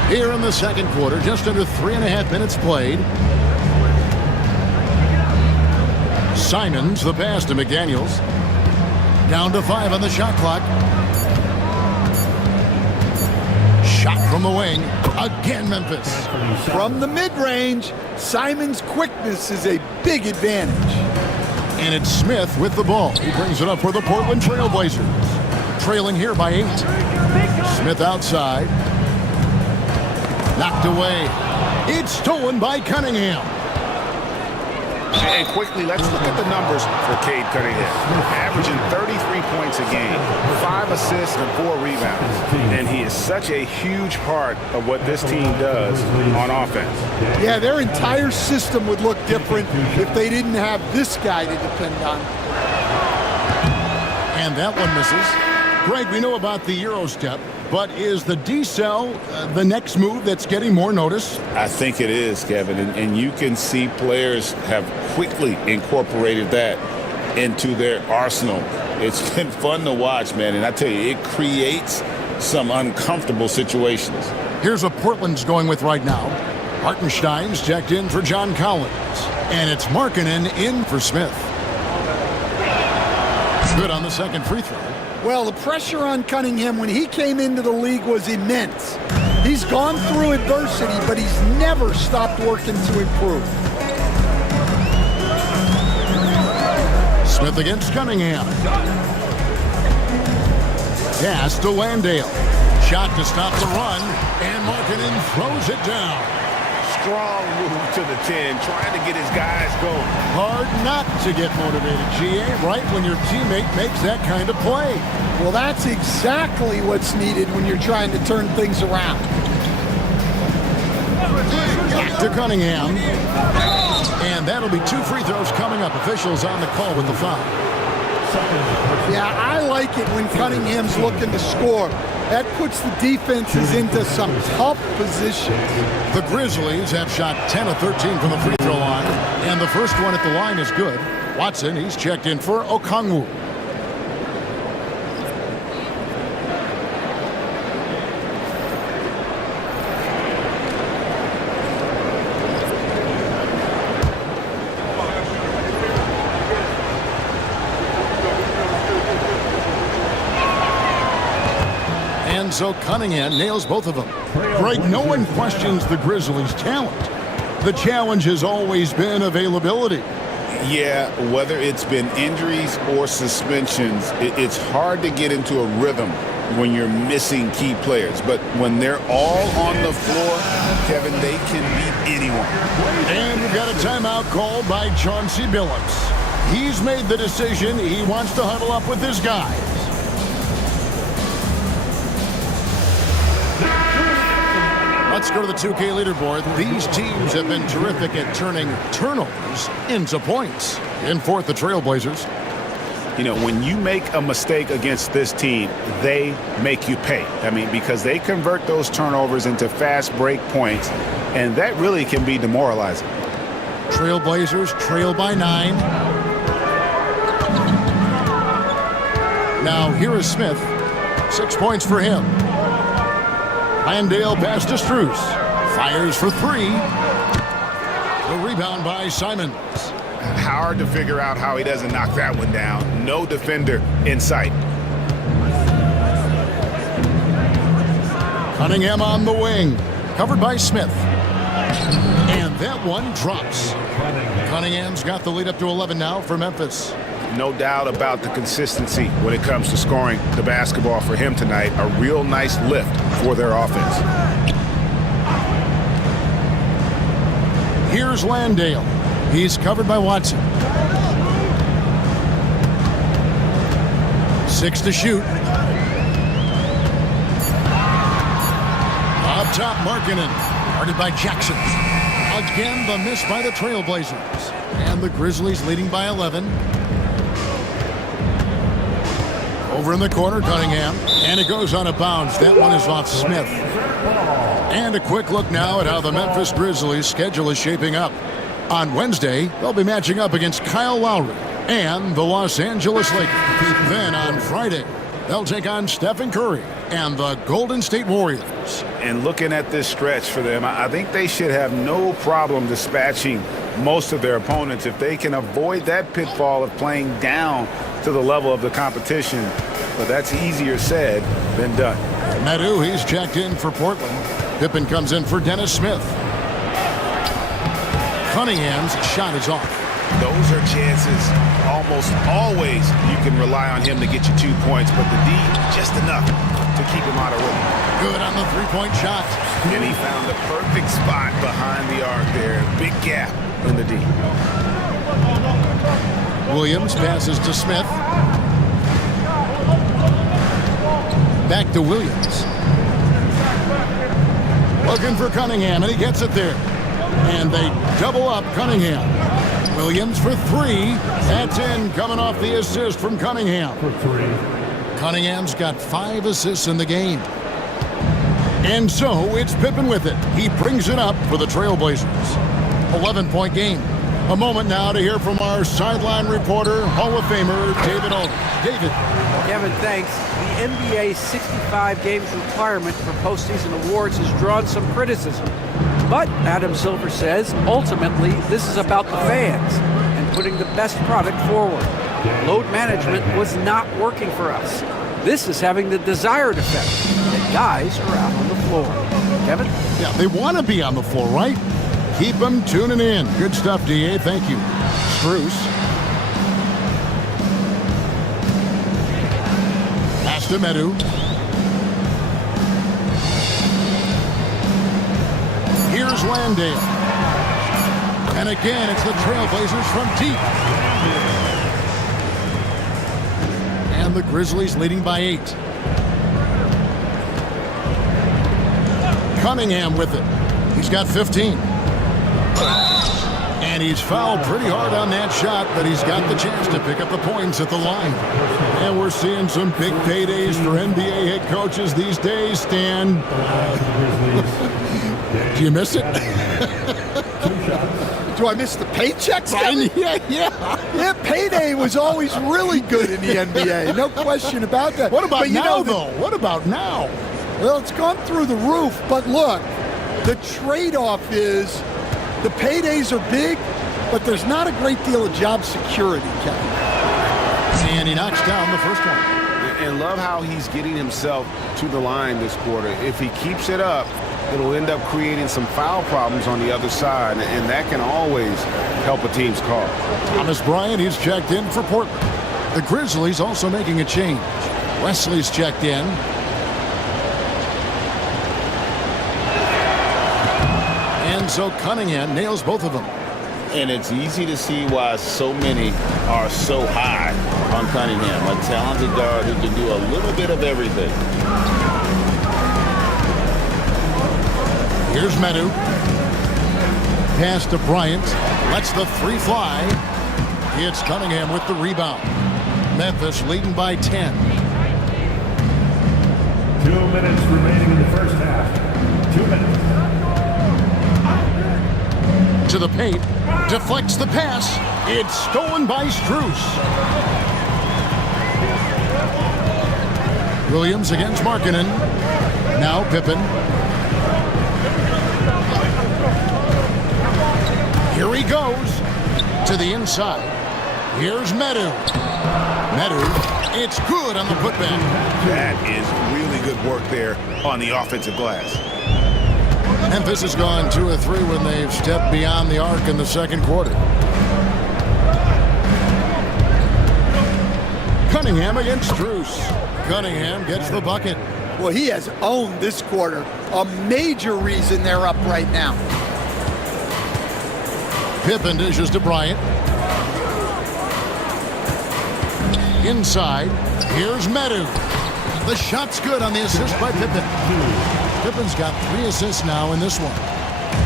Here in the second quarter, just under 3.5 minutes played. Simons, the pass to McDaniels. Down to 5 on the shot clock. Shot from the wing. Again, Memphis. From the mid-range, Simon's quickness is a big advantage. And it's Smith with the ball. He brings it up for the Portland Trailblazers. Trailing here by 8. Smith outside. Knocked away. It's stolen by Cunningham. And quickly, let's look at the numbers for Cade Cunningham. Averaging 33 points a game, 5 assists and 4 rebounds. And he is such a huge part of what this team does on offense. Yeah, their entire system would look different if they didn't have this guy to depend on. And that one misses. Greg, we know about the Euro step, but is the decel the next move that's getting more notice? I think it is, Kevin, and you can see players have quickly incorporated that into their arsenal. It's been fun to watch, man, and I tell you, it creates some uncomfortable situations. Here's what Portland's going with right now. Hartenstein's checked in for John Collins, and it's Markkanen in for Smith. Good on the second free throw. Well, the pressure on Cunningham when he came into the league was immense. He's gone through adversity, but he's never stopped working to improve. Smith against Cunningham. Pass to Landale. Shot to stop the run, and Markkanen throws it down. Strong move to the 10, trying to get his guys going. Hard not to get motivated, GA, right when your teammate makes that kind of play. Well, that's exactly what's needed when you're trying to turn things around. Back to Cunningham. And that'll be 2 free throws coming up. Officials on the call with the foul. Yeah, I like it when Cunningham's looking to score. That puts the defenses into some tough positions. The Grizzlies have shot 10 of 13 from the free throw line, and the first one at the line is good. Watson, he's checked in for Okongwu. So Cunningham nails both of them. Greg, no one questions the Grizzlies' talent. The challenge has always been availability. Yeah, whether it's been injuries or suspensions, it's hard to get into a rhythm when you're missing key players. But when they're all on the floor, Kevin, they can beat anyone. And we've got a timeout called by Chauncey Billups. He's made the decision. He wants to huddle up with his guys. Let's go to the 2K leaderboard. These teams have been terrific at turning turnovers into points. In fourth, the Trailblazers. You know, when you make a mistake against this team, they make you pay. I mean, because they convert those turnovers into fast break points, and that really can be demoralizing. Trailblazers trail by 9. Now here is Smith. 6 points for him. Landale pass to Strus. Fires for 3. The rebound by Simons. Hard to figure out how he doesn't knock that one down. No defender in sight. Cunningham on the wing. Covered by Smith. And that one drops. Cunningham's got the lead up to 11 now for Memphis. No doubt about the consistency when it comes to scoring the basketball for him tonight. A real nice lift for their offense. Here's Landale. He's covered by Watson. 6 to shoot. Up top, Markkanen. Guarded by Jackson. Again, the miss by the Trailblazers. And the Grizzlies leading by 11. Over in the corner, Cunningham. And it goes out of bounds. That one is off Smith. And a quick look now at how the Memphis Grizzlies' schedule is shaping up. On Wednesday, they'll be matching up against Kyle Lowry and the Los Angeles Lakers. Then on Friday, they'll take on Stephen Curry and the Golden State Warriors. And looking at this stretch for them, I think they should have no problem dispatching most of their opponents if they can avoid that pitfall of playing down to the level of the competition. But that's easier said than done. Medu, he's checked in for Portland. Pippen comes in for Dennis Smith. Cunningham's shot is off. Those are chances almost always you can rely on him to get you 2 points, but the D just enough to keep him out of rhythm. Good on the three-point shot. And he found the perfect spot behind the arc there. Big gap in the D. Williams passes to Smith. Back to Williams. Looking for Cunningham, and he gets it there. And they double up Cunningham. Williams for 3. That's in, coming off the assist from Cunningham. For 3. Cunningham's got 5 assists in the game. And so it's Pippen with it. He brings it up for the Trailblazers. 11-point game. A moment now to hear from our sideline reporter, Hall of Famer David Aldridge. David. Kevin, thanks. The NBA 65 games requirement for postseason awards has drawn some criticism. But Adam Silver says, ultimately, this is about the fans and putting the best product forward. Load management was not working for us. This is having the desired effect, that guys are out on the floor. Kevin? Yeah, they want to be on the floor, right? Keep them tuning in. Good stuff, DA. Thank you. Strus. Pass to Medu. Here's Landale. And again, it's the Trailblazers from deep. And the Grizzlies leading by 8. Cunningham with it. He's got 15. And he's fouled pretty hard on that shot, but he's got the chance to pick up the points at the line. And we're seeing some big paydays for NBA head coaches these days, Stan. Do you miss it? Do I miss the paychecks? Yeah. Payday was always really good in the NBA. No question about that. What about now, though? What about now? Well, it's gone through the roof. But look, the trade-off is the paydays are big, but there's not a great deal of job security, Kevin. And he knocks down the first one. And love how he's getting himself to the line this quarter. If he keeps it up, it'll end up creating some foul problems on the other side, and that can always help a team's cause. Thomas Bryant, he's checked in for Portland. The Grizzlies also making a change. Wesley's checked in. And so Cunningham nails both of them. And it's easy to see why so many are so high on Cunningham, a talented guard who can do a little bit of everything. Here's Medu. Pass to Bryant. Lets the 3 fly. It's Cunningham with the rebound. Memphis leading by 10. 2 minutes remaining in the first half. 2 minutes. To the paint. Deflects the pass. It's stolen by Strus. Williams against Markkanen. Now Pippen. Here he goes. To the inside. Here's Medu. Medu, it's good on the putback. That is really good work there on the offensive glass. Memphis has gone 2 of 3 when they've stepped beyond the arc in the second quarter. Cunningham against Strus. Cunningham gets the bucket. Well, he has owned this quarter. A major reason they're up right now. Pippen dishes to Bryant. Inside, here's Medu. The shot's good on the assist by Pippen. Pippen's got 3 assists now in this one.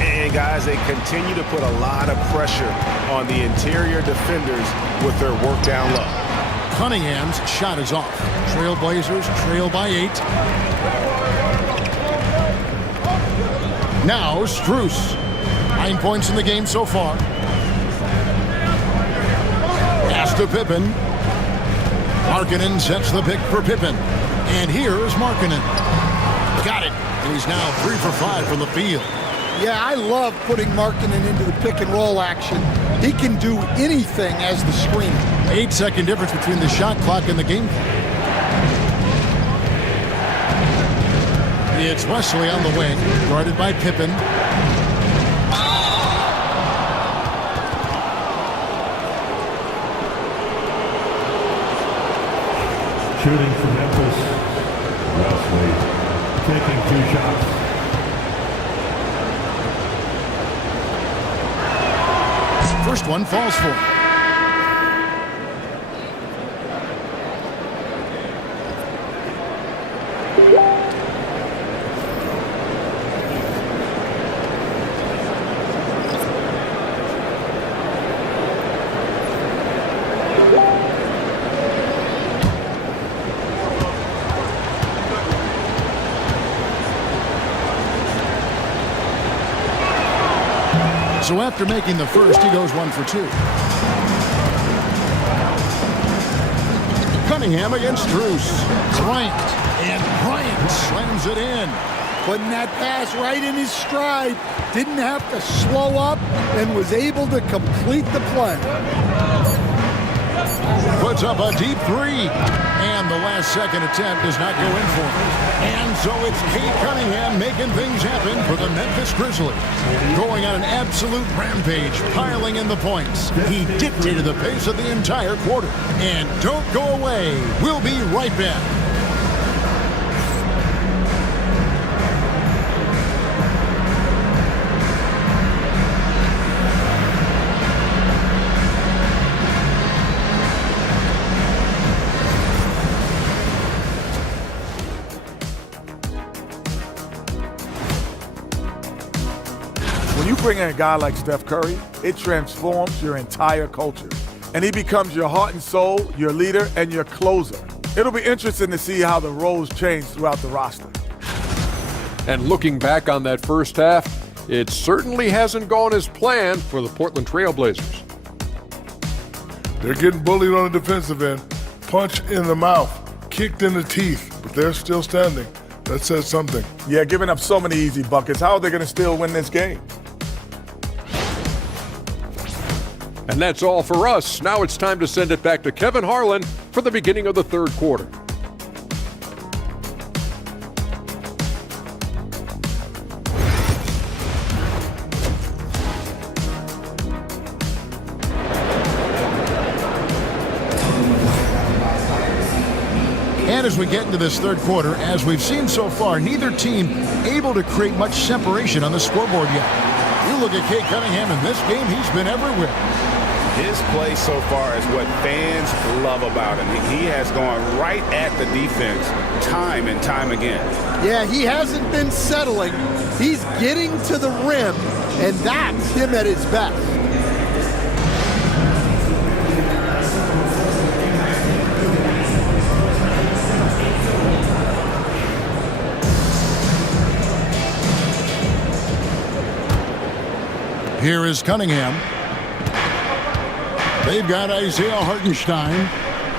And guys, they continue to put a lot of pressure on the interior defenders with their work down low. Cunningham's shot is off. Trailblazers trail by 8. Now Strus. 9 points in the game so far. Pass to Pippen. Markkanen sets the pick for Pippen. And here is Markkanen. Got it. And he's now 3 for 5 from the field. Yeah, I love putting Markkanen into the pick and roll action. He can do anything as the screener. 8-second difference between the shot clock and the game clock. It's Wesley on the wing, guarded by Pippen. Shooting for Memphis. Wesley taking 2 shots. First one falls for him. So after making the first, he goes 1 for 2. Cunningham against Strus. Bryant. And Bryant slams it in. Putting that pass right in his stride. Didn't have to slow up and was able to complete the play. Puts up a deep 3. And the last second attempt does not go in for him. And so it's Cade Cunningham making things happen for the Memphis Grizzlies. Going on an absolute rampage, piling in the points. He dictated the pace of the entire quarter. And don't go away. We'll be right back. When you bring in a guy like Steph Curry, it transforms your entire culture. And he becomes your heart and soul, your leader, and your closer. It'll be interesting to see how the roles change throughout the roster. And looking back on that first half, it certainly hasn't gone as planned for the Portland Trailblazers. They're getting bullied on the defensive end. Punch in the mouth, kicked in the teeth, but they're still standing. That says something. Yeah, giving up so many easy buckets. How are they going to still win this game? And that's all for us. Now it's time to send it back to Kevin Harlan for the beginning of the third quarter. And as we get into this third quarter, as we've seen so far, neither team able to create much separation on the scoreboard yet. You look at Cade Cunningham in this game, he's been everywhere. His play so far is what fans love about him. He has gone right at the defense time and time again. Yeah, he hasn't been settling. He's getting to the rim, and that's him at his best. Here is Cunningham. They've got Isaiah Hartenstein.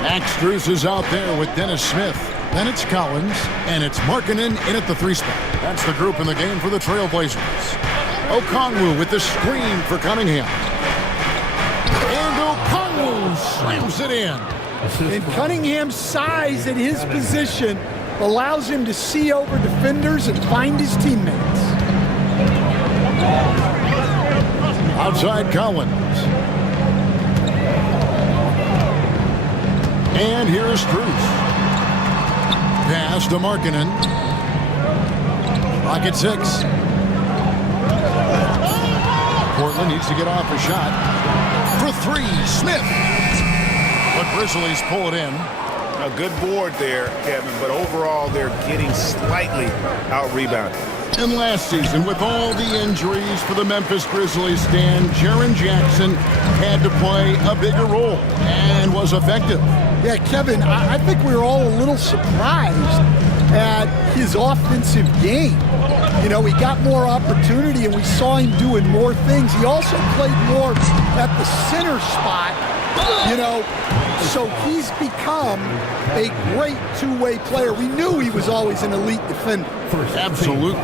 Max Strus is out there with Dennis Smith. Then it's Collins, and it's Markkanen in at the 3 spot. That's the group in the game for the Trailblazers. Okongwu with the screen for Cunningham. And Okongwu slams it in. And Cunningham's size at his position allows him to see over defenders and find his teammates. Outside Collins. And here's Strus. Pass to Markkanen. Pocket 6. Portland needs to get off a shot. For 3, Smith. But Grizzlies pull it in. A good board there, Kevin, but overall they're getting slightly out-rebounded. And last season, with all the injuries for the Memphis Grizzlies, Dan, Jaren Jackson had to play a bigger role and was effective. Yeah, Kevin, I think we were all a little surprised at his offensive game. You know, he got more opportunity and we saw him doing more things. He also played more at the center spot, you know, so he's become a great two-way player. We knew he was always an elite defender. Absolutely.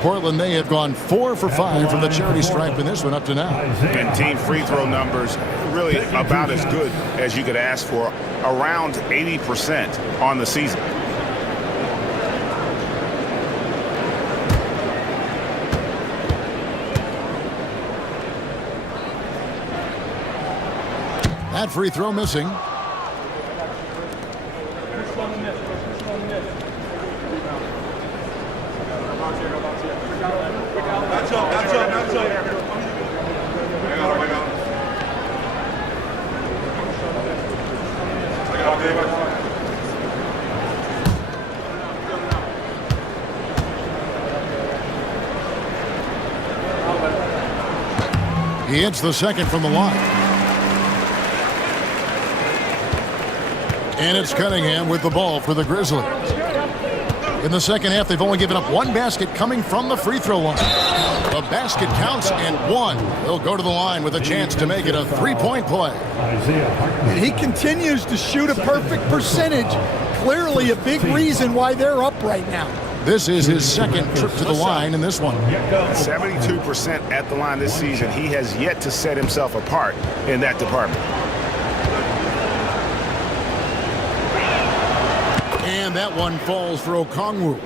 Portland, they have gone 4 for 5 from the charity stripe in this one up to now. And team free throw numbers really about as good as you could ask for, around 80% on the season. That free throw missing. He hits the second from the line. And it's Cunningham with the ball for the Grizzlies. In the second half, they've only given up 1 basket coming from the free throw line. The basket counts and 1. He'll go to the line with a chance to make it a 3-point play. And he continues to shoot a perfect percentage. Clearly a big reason why they're up right now. This is his second trip to the line in this one. 72% at the line this season. He has yet to set himself apart in that department. And that one falls for Okongwu.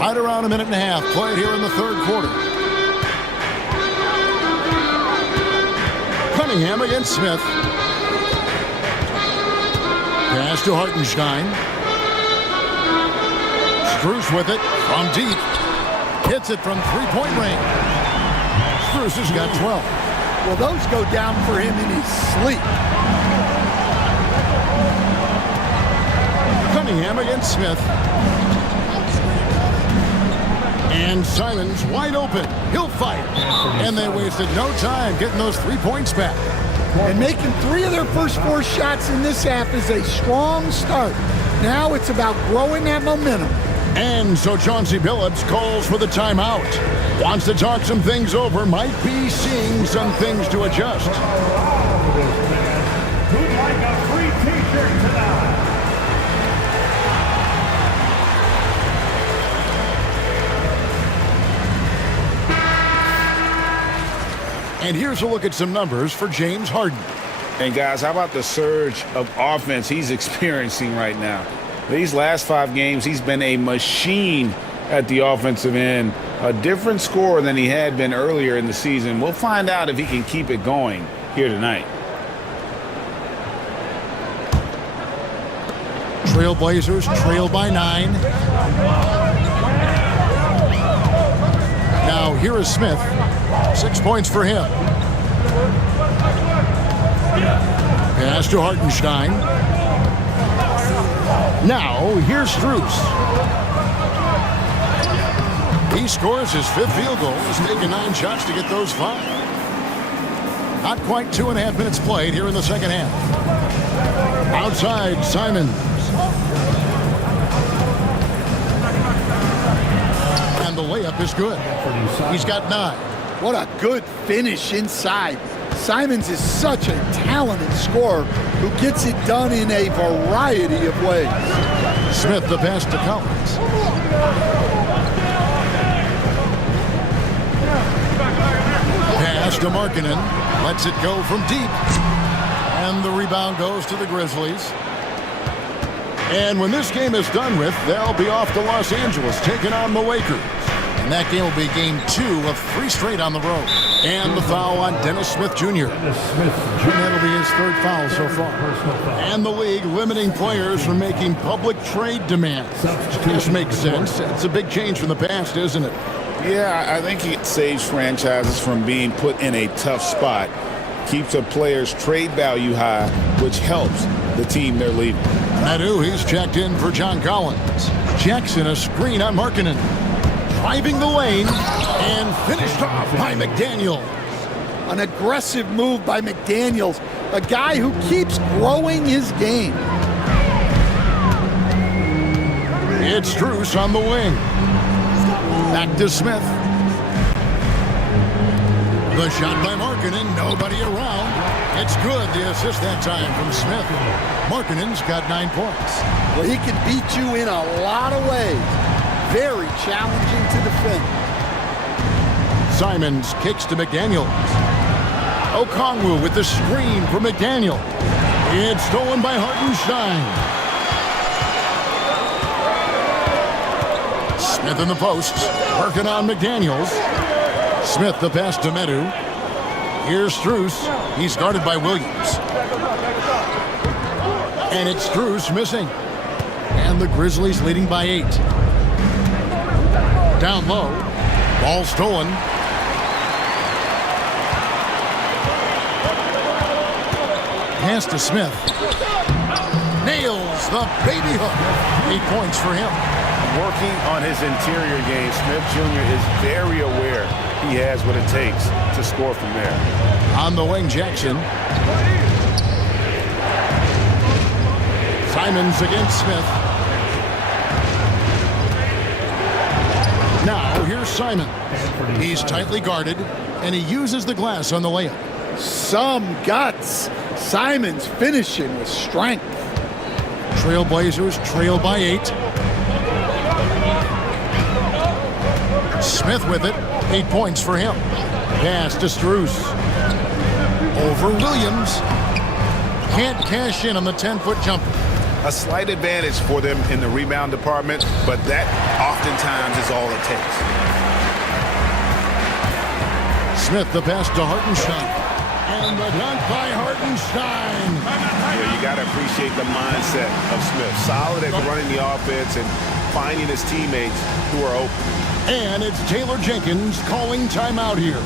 Right around a minute and a half played here in the third quarter. Cunningham against Smith. Pass to Hartenstein. Strus with it from deep. Hits it from 3-point range. Strus has got 12. Well, those go down for him in his sleep. Cunningham against Smith. And Simon's wide open. He'll fight. And they wasted no time getting those 3 points back. And making 3 of their first 4 shots in this half is a strong start. Now it's about growing that momentum. And so Chauncey Billups calls for the timeout. Wants to talk some things over. Might be seeing some things to adjust. Who'd like a free t-shirt tonight? And here's a look at some numbers for James Harden. And guys, how about the surge of offense he's experiencing right now? These last 5 games, he's been a machine at the offensive end. A different scorer than he had been earlier in the season. We'll find out if he can keep it going here tonight. Trailblazers trail by 9. Now here is Smith. 6 points for him. Pass to Hartenstein. Now here's Strus. He scores his 5th field goal. He's taken 9 shots to get those 5. Not quite 2.5 minutes played here in the second half. Outside, Simons. And the layup is good. He's got 9. What a good finish inside. Simons is such a talented scorer who gets it done in a variety of ways. Smith the pass to Collins. Pass to Markkanen. Lets it go from deep. And the rebound goes to the Grizzlies. And when this game is done with, they'll be off to Los Angeles, taking on the Lakers. And that game will be game 2 of 3 straight on the road. And the foul on Dennis Smith Jr. And that'll be his 3rd foul so far. And the league limiting players from making public trade demands. This makes sense. It's a big change from the past, isn't it? Yeah, I think it saves franchises from being put in a tough spot. Keeps a player's trade value high, which helps the team they're leaving. Nadu, he's checked in for John Collins. Jackson, a screen on Markkanen. Driving the lane and finished off by McDaniel. An aggressive move by McDaniels, a guy who keeps growing his game. It's Strus on the wing. Back to Smith. The shot by Markkanen, nobody around. It's good, the assist that time from Smith. Markkanen's got 9 points. Well, he can beat you in a lot of ways. Very challenging to defend. Simons kicks to McDaniel. Okongwu with the screen for McDaniel. It's stolen by Hartenstein. Smith in the posts, working on McDaniels. Smith the pass to Medu. Here's Strus. He's guarded by Williams. And it's Strus missing. And the Grizzlies leading by 8. Down low. Ball stolen. Pass to Smith. Nails the baby hook. 8 points for him. Working on his interior game, Smith Jr. is very aware he has what it takes to score from there. On the wing, Jackson. Simons against Smith. Now, here's Simon. He's tightly guarded, and he uses the glass on the layup. Some guts. Simons finishing with strength. Trailblazers trail by 8. Smith with it. 8 points for him. Pass to Strus. Over Williams. Can't cash in on the 10-foot jumper. A slight advantage for them in the rebound department, but that oftentimes is all it takes. Smith the pass to Hartenstein. And the dunk by Hartenstein. You got to appreciate the mindset of Smith. Solid at running the offense and finding his teammates who are open. And it's Taylor Jenkins calling timeout here.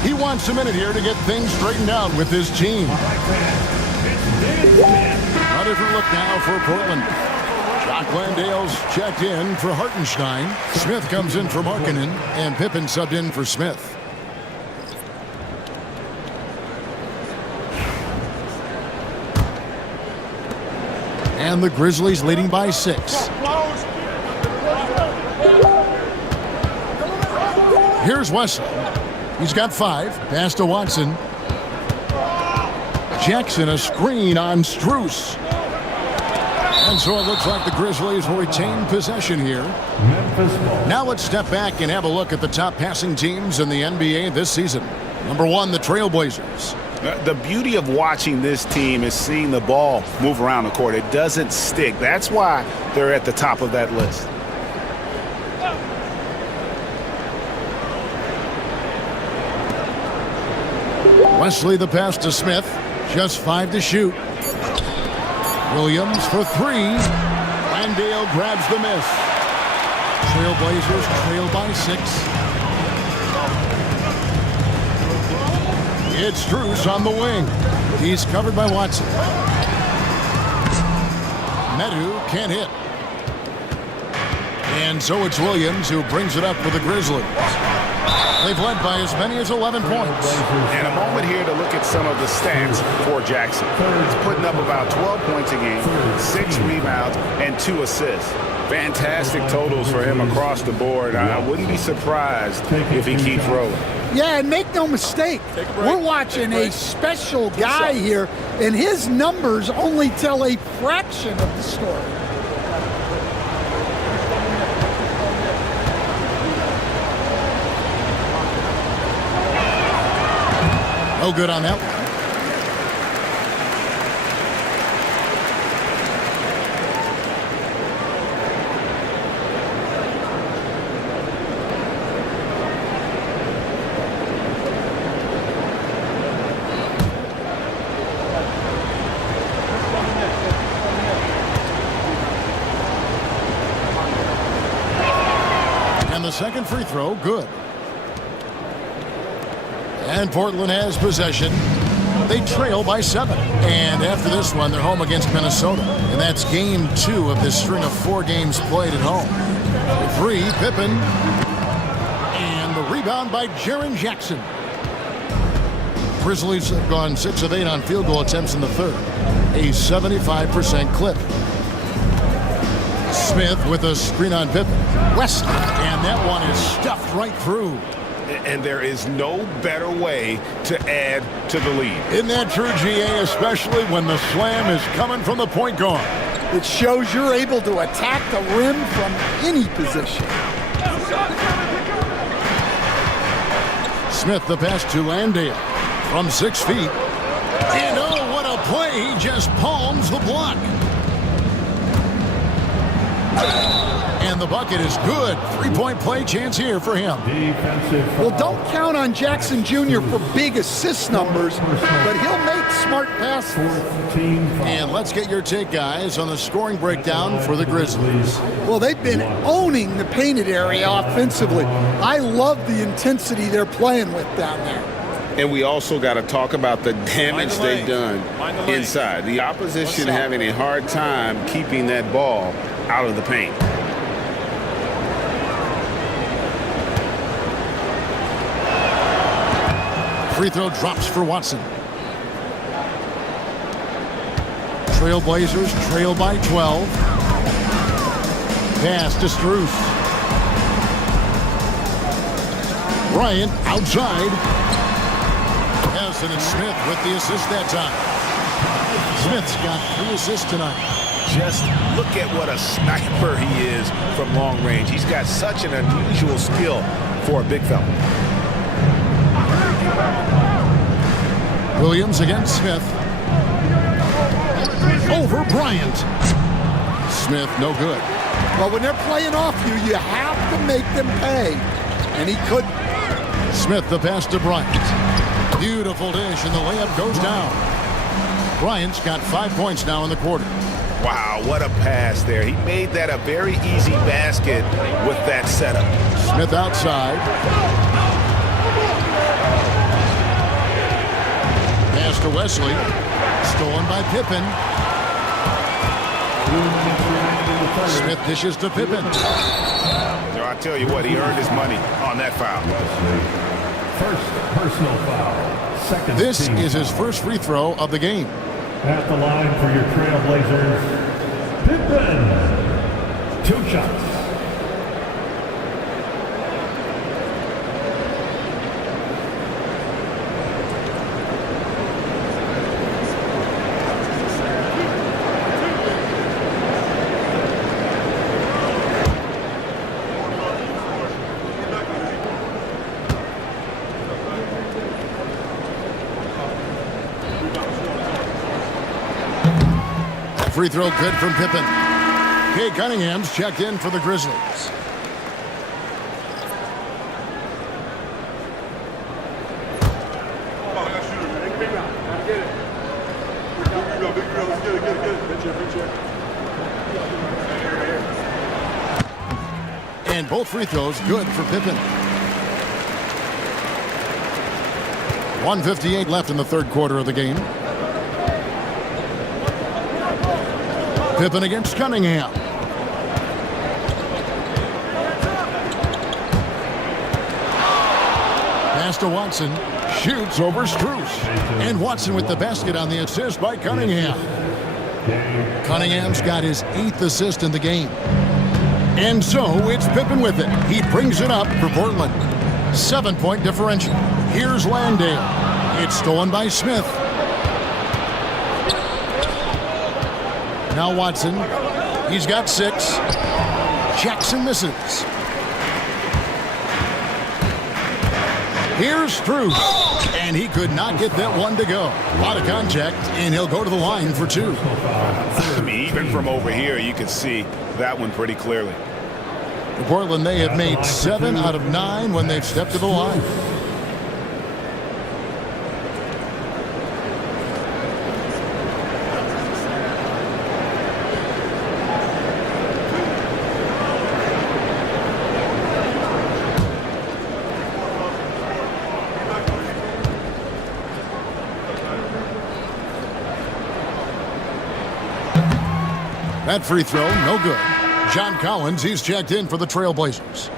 He wants a minute here to get things straightened out with his team. A different look now for Portland. Jock Landale's checked in for Hartenstein. Smith comes in for Markkanen, and Pippen subbed in for Smith. And the Grizzlies leading by 6. Here's Wesley. He's got 5. Pass to Watson. Jackson a screen on Strus. And so it looks like the Grizzlies will retain possession here. Now let's step back and have a look at the top passing teams in the NBA this season. Number 1, the Trailblazers. The beauty of watching this team is seeing the ball move around the court. It doesn't stick. That's why they're at the top of that list. Wesley the pass to Smith. Just 5 to shoot. Williams for 3. Landale grabs the miss. Trailblazers trail by 6. It's Strus on the wing. He's covered by Watson. Medu can't hit. And so it's Williams who brings it up for the Grizzlies. They've led by as many as 11 points. And a moment here to look at some of the stats for Jackson. He's putting up about 12 points a game, 6 rebounds, and 2 assists. Fantastic totals for him across the board. I wouldn't be surprised if he keeps rolling. Yeah, and make no mistake, we're watching a special guy here, and his numbers only tell a fraction of the story. No good on that one. The second free throw, good. And Portland has possession. They trail by 7. And after this one, they're home against Minnesota. And that's game 2 of this string of 4 games played at home. The 3, Pippen. And the rebound by Jaren Jackson. Grizzlies have gone 6 of 8 on field goal attempts in the third. A 75% clip. Smith with a screen on Pippen. West, and that one is stuffed right through. And there is no better way to add to the lead. Isn't that true, GA, especially when the slam is coming from the point guard? It shows you're able to attack the rim from any position. Smith the pass to Landale from 6 feet. And oh, what a play. He just palms the block. And the bucket is good. 3-point play chance here for him. Well, don't count on Jackson Jr. for big assist numbers, but he'll make smart passes. And let's get your take, guys, on the scoring breakdown for the Grizzlies. Well, they've been owning the painted area offensively. I love the intensity they're playing with down there. And we also got to talk about the damage they've done inside. The opposition having a hard time keeping that ball out of the paint. Free throw drops for Watson. Trailblazers trail by 12. Pass to Strus. Bryant outside. Yes, and it's Smith with the assist that time. Smith's got 3 assists tonight. Just look at what a sniper he is from long range. He's got such an unusual skill for a big fella. Williams against Smith. Over Bryant. Smith, no good. Well, when they're playing off you, you have to make them pay. And he couldn't. Smith, the pass to Bryant. Beautiful dish, and the layup goes down. Bryant's got 5 points now in the quarter. Wow, what a pass there. He made that a very easy basket with that setup. Smith outside. Pass to Wesley. Stolen by Pippen. Smith dishes to Pippen. I tell you what, he earned his money on that foul. First personal foul. Second This team is his foul. first free throw of the game. At the line for your Trailblazers, Pippen. 2 shots. Free throw good from Pippen. Kay Cunningham's checked in for the Grizzlies. And both free throws good for Pippen. 1:58 left in the third quarter of the game. Pippen against Cunningham. Pass to Watson. Shoots over Strus. And Watson with the basket on the assist by Cunningham. Cunningham's got his 8th assist in the game. And so it's Pippen with it. He brings it up for Portland. 7-point differential. Here's Landale. It's stolen by Smith. Now Watson. He's got 6. Jackson misses. Here's Strus. And he could not get that one to go. A lot of contact, and he'll go to the line for 2. I mean, even from over here, you can see that one pretty clearly. For Portland, they have made 7 out of 9 when they've stepped to the line. That free throw, no good. John Collins, he's checked in for the Trailblazers.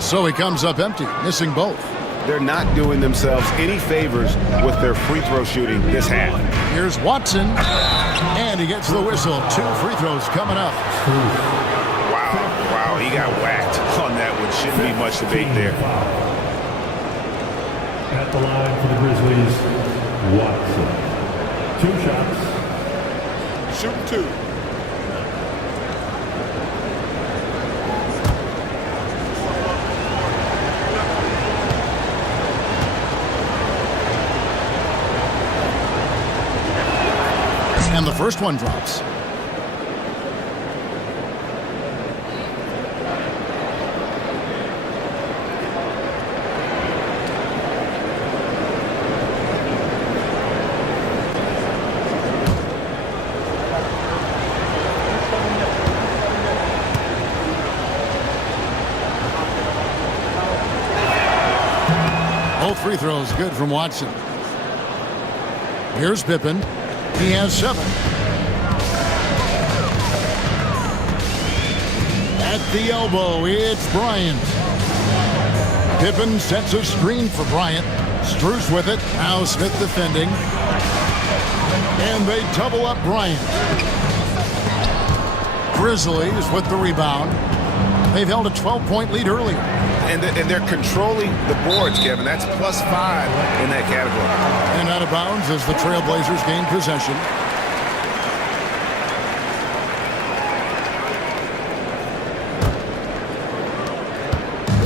So he comes up empty, missing both. They're not doing themselves any favors with their free throw shooting this half. Here's Watson, and he gets the whistle. 2 free throws coming up. Wow, he got whacked on that one. Shouldn't be much debate there. At the line for the Grizzlies, Watson. 2 shots. Shoot 2. And the first one drops. Both free throws good from Watson. Here's Pippen. He has 7. At the elbow, it's Bryant. Pippen sets a screen for Bryant. Strus with it. Now Smith defending. And they double up Bryant. Grizzlies with the rebound. They've held a 12-point lead earlier. And they're controlling the boards, Kevin. That's +5 in that category. And out of bounds as the Trailblazers gain possession.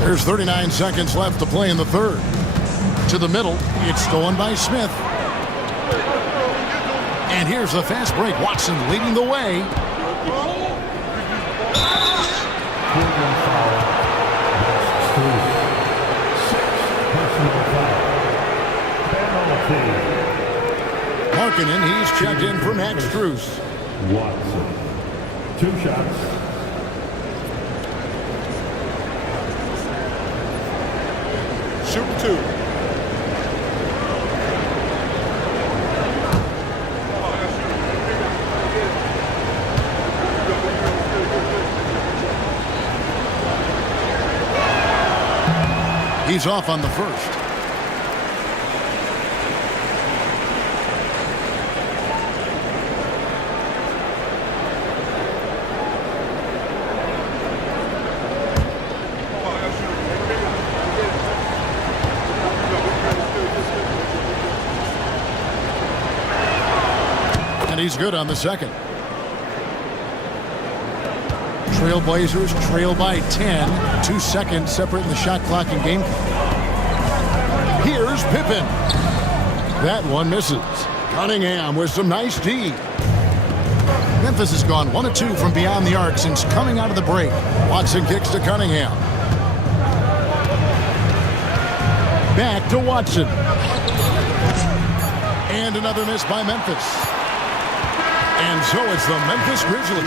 There's 39 seconds left to play in the third. To the middle, it's stolen by Smith. And here's the fast break. Watson leading the way. Markkanen, he's checked in for Max Strus. Watson. 2 shots. Shoot 2. He's off on the first. He's good on the second. Trailblazers trail by 10. 2 seconds separating the shot clock and game clock. Here's Pippen. That one misses. Cunningham with some nice D. Memphis has gone 1 of 2 from beyond the arc since coming out of the break. Watson kicks to Cunningham. Back to Watson. And another miss by Memphis. And so it's the Memphis Grizzlies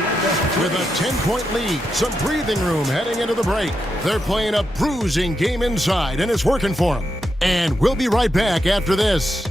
with a 10-point lead. Some breathing room heading into the break. They're playing a bruising game inside, and it's working for them. And we'll be right back after this.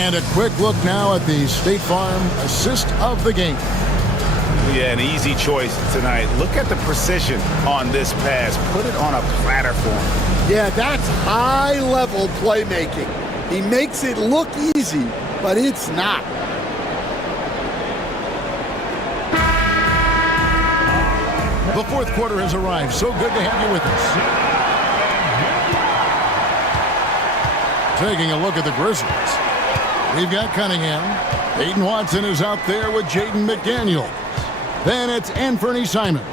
And a quick look now at the State Farm assist of the game. Yeah, an easy choice tonight. Look at the precision on this pass. Put it on a platter for him. Yeah, that's high-level playmaking. He makes it look easy, but it's not. The fourth quarter has arrived. So good to have you with us. Taking a look at the Grizzlies. We've got Cunningham. Peyton Watson is out there with Jaden McDaniel. Then it's Anthony Simons.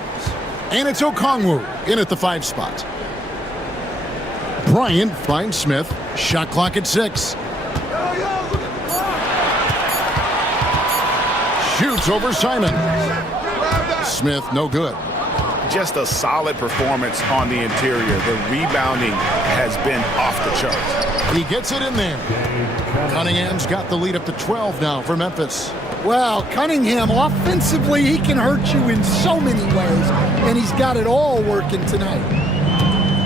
And it's Okongwu in at the 5 spot. Bryant finds Smith. Shot clock at 6. Shoots over Simons. Smith, no good. Just a solid performance on the interior. The rebounding has been off the charts. He gets it in there. Cunningham's got the lead up to 12 now for Memphis. Well, Cunningham, offensively, he can hurt you in so many ways, and he's got it all working tonight.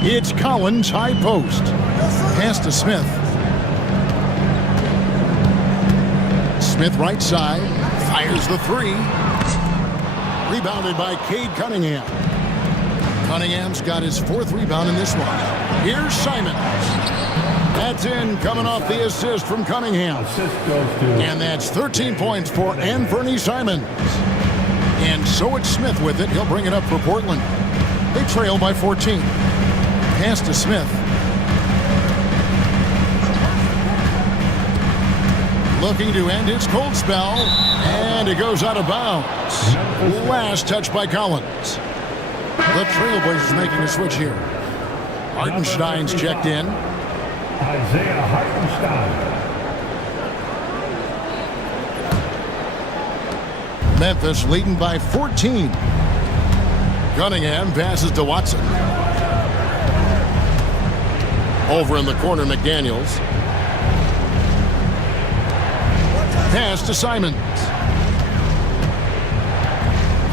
It's Collins, high post. Pass to Smith. Smith right side. Fires the 3. Rebounded by Cade Cunningham. Cunningham's got his 4th rebound in this one. Here's Simons. That's in, coming off the assist from Cunningham. And that's 13 points for Anthony Simons. And so it's Smith with it. He'll bring it up for Portland. They trail by 14. Pass to Smith. Looking to end his cold spell. And it goes out of bounds. Last touch by Collins. The Trailblazers making a switch here. Hartenstein's checked in. Isaiah Hartenstein. Memphis leading by 14. Cunningham passes to Watson. Over in the corner, McDaniels. Pass to Simons.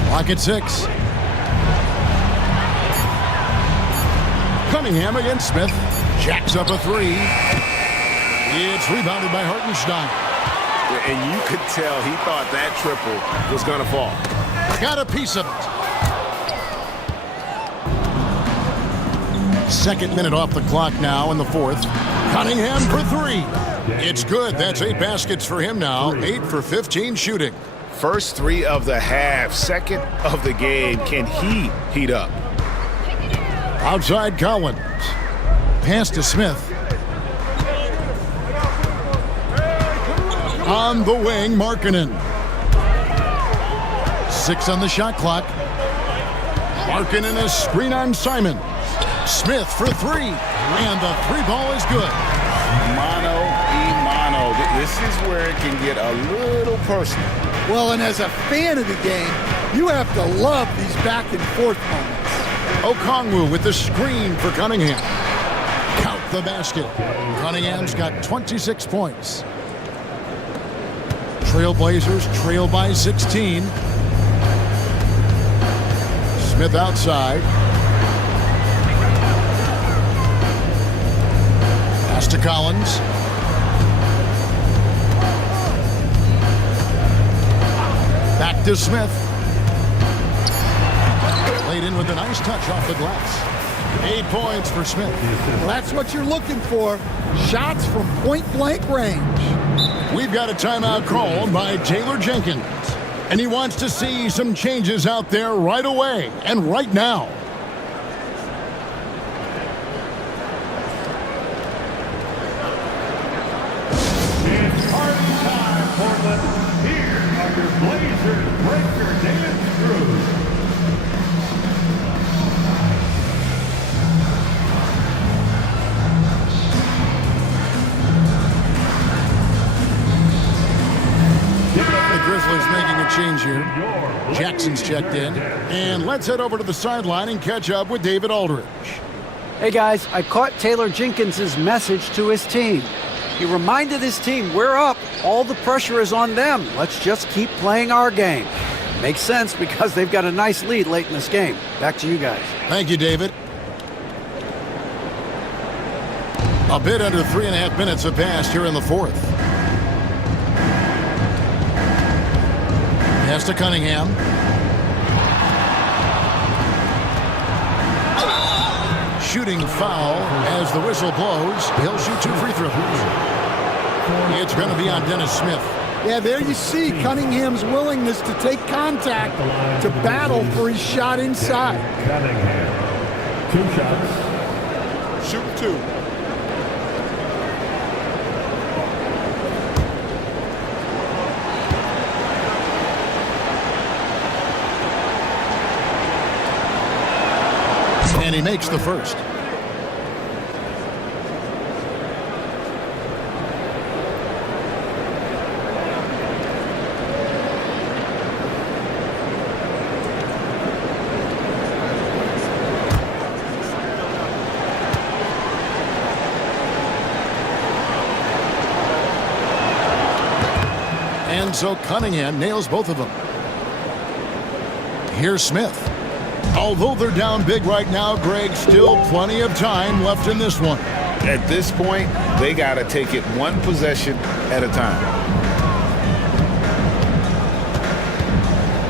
Clock at 6. Cunningham against Smith. Jacks up a 3. It's rebounded by Hartenstein. And you could tell he thought that triple was going to fall. Got a piece of it. Second minute off the clock now in the 4th. Cunningham for 3. It's good. That's 8 baskets for him now. 8 for 15 shooting. First 3 of the half. Second of the game. Can he heat up? Outside Collins. Pass to Smith. On the wing, Markkanen. 6 on the shot clock. Markkanen a screen on Simon. Smith for 3. And the 3 ball is good. Mano y mano. This is where it can get a little personal. Well, and as a fan of the game, you have to love these back and forth moments. Okongwu with the screen for Cunningham. Count the basket. Cunningham's got 26 points. Trailblazers trail by 16. Smith outside. Pass to Collins. Back to Smith. Laid in with a nice touch off the glass. 8 points for Smith. Well, that's what you're looking for. Shots from point-blank range. We've got a timeout called by Taylor Jenkins. And he wants to see some changes out there right away and right now. It's party time, Portland. Here are your Blazers breaker dance crew. The Grizzlies making a change here. Jackson's checked in. And let's head over to the sideline and catch up with David Aldridge. Hey guys, I caught Taylor Jenkins' message to his team. He reminded his team, we're up. All the pressure is on them. Let's just keep playing our game. Makes sense because they've got a nice lead late in this game. Back to you guys. Thank you, David. A bit under 3.5 minutes have passed here in the 4th. Pass to Cunningham. Shooting foul as the whistle blows. He'll shoot 2 free throws. It's going to be on Dennis Smith. Yeah, there you see Cunningham's willingness to take contact, to battle for his shot inside. Cunningham. 2 shots. Shoot 2. And he makes the first. And so Cunningham nails both of them. Here's Smith. Although they're down big right now, Greg, still plenty of time left in this one. At this point, they got to take it one possession at a time.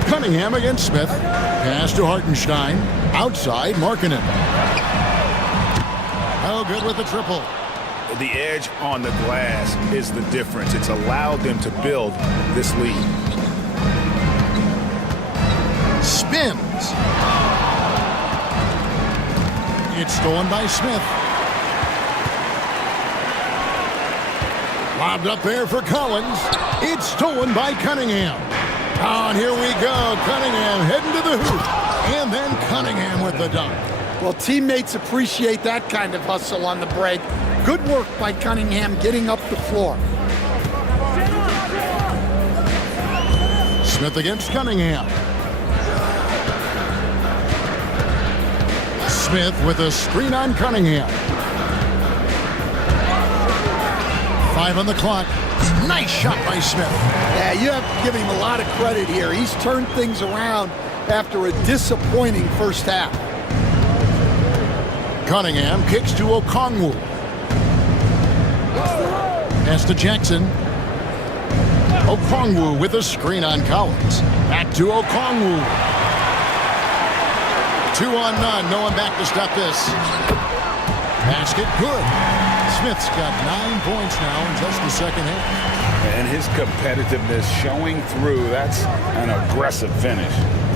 Cunningham against Smith. Pass to Hartenstein. Outside, Markkanen. Oh, good with the triple. The edge on the glass is the difference. It's allowed them to build this lead. Spins. It's stolen by Smith. Lobbed up there for Collins. It's stolen by Cunningham. Oh, and here we go. Cunningham heading to the hoop. And then Cunningham with the dunk. Well, teammates appreciate that kind of hustle on the break. Good work by Cunningham getting up the floor. Smith against Cunningham. Smith with a screen on Cunningham. 5 on the clock. Nice shot by Smith. Yeah, you have to give him a lot of credit here. He's turned things around after a disappointing first half. Cunningham kicks to Okongwu. Pass to Jackson. Okongwu with a screen on Collins. Back to Okongwu. 2 on none. No one back to stop this. Basket good. Smith's got 9 points now in just the second half. And his competitiveness showing through. That's an aggressive finish.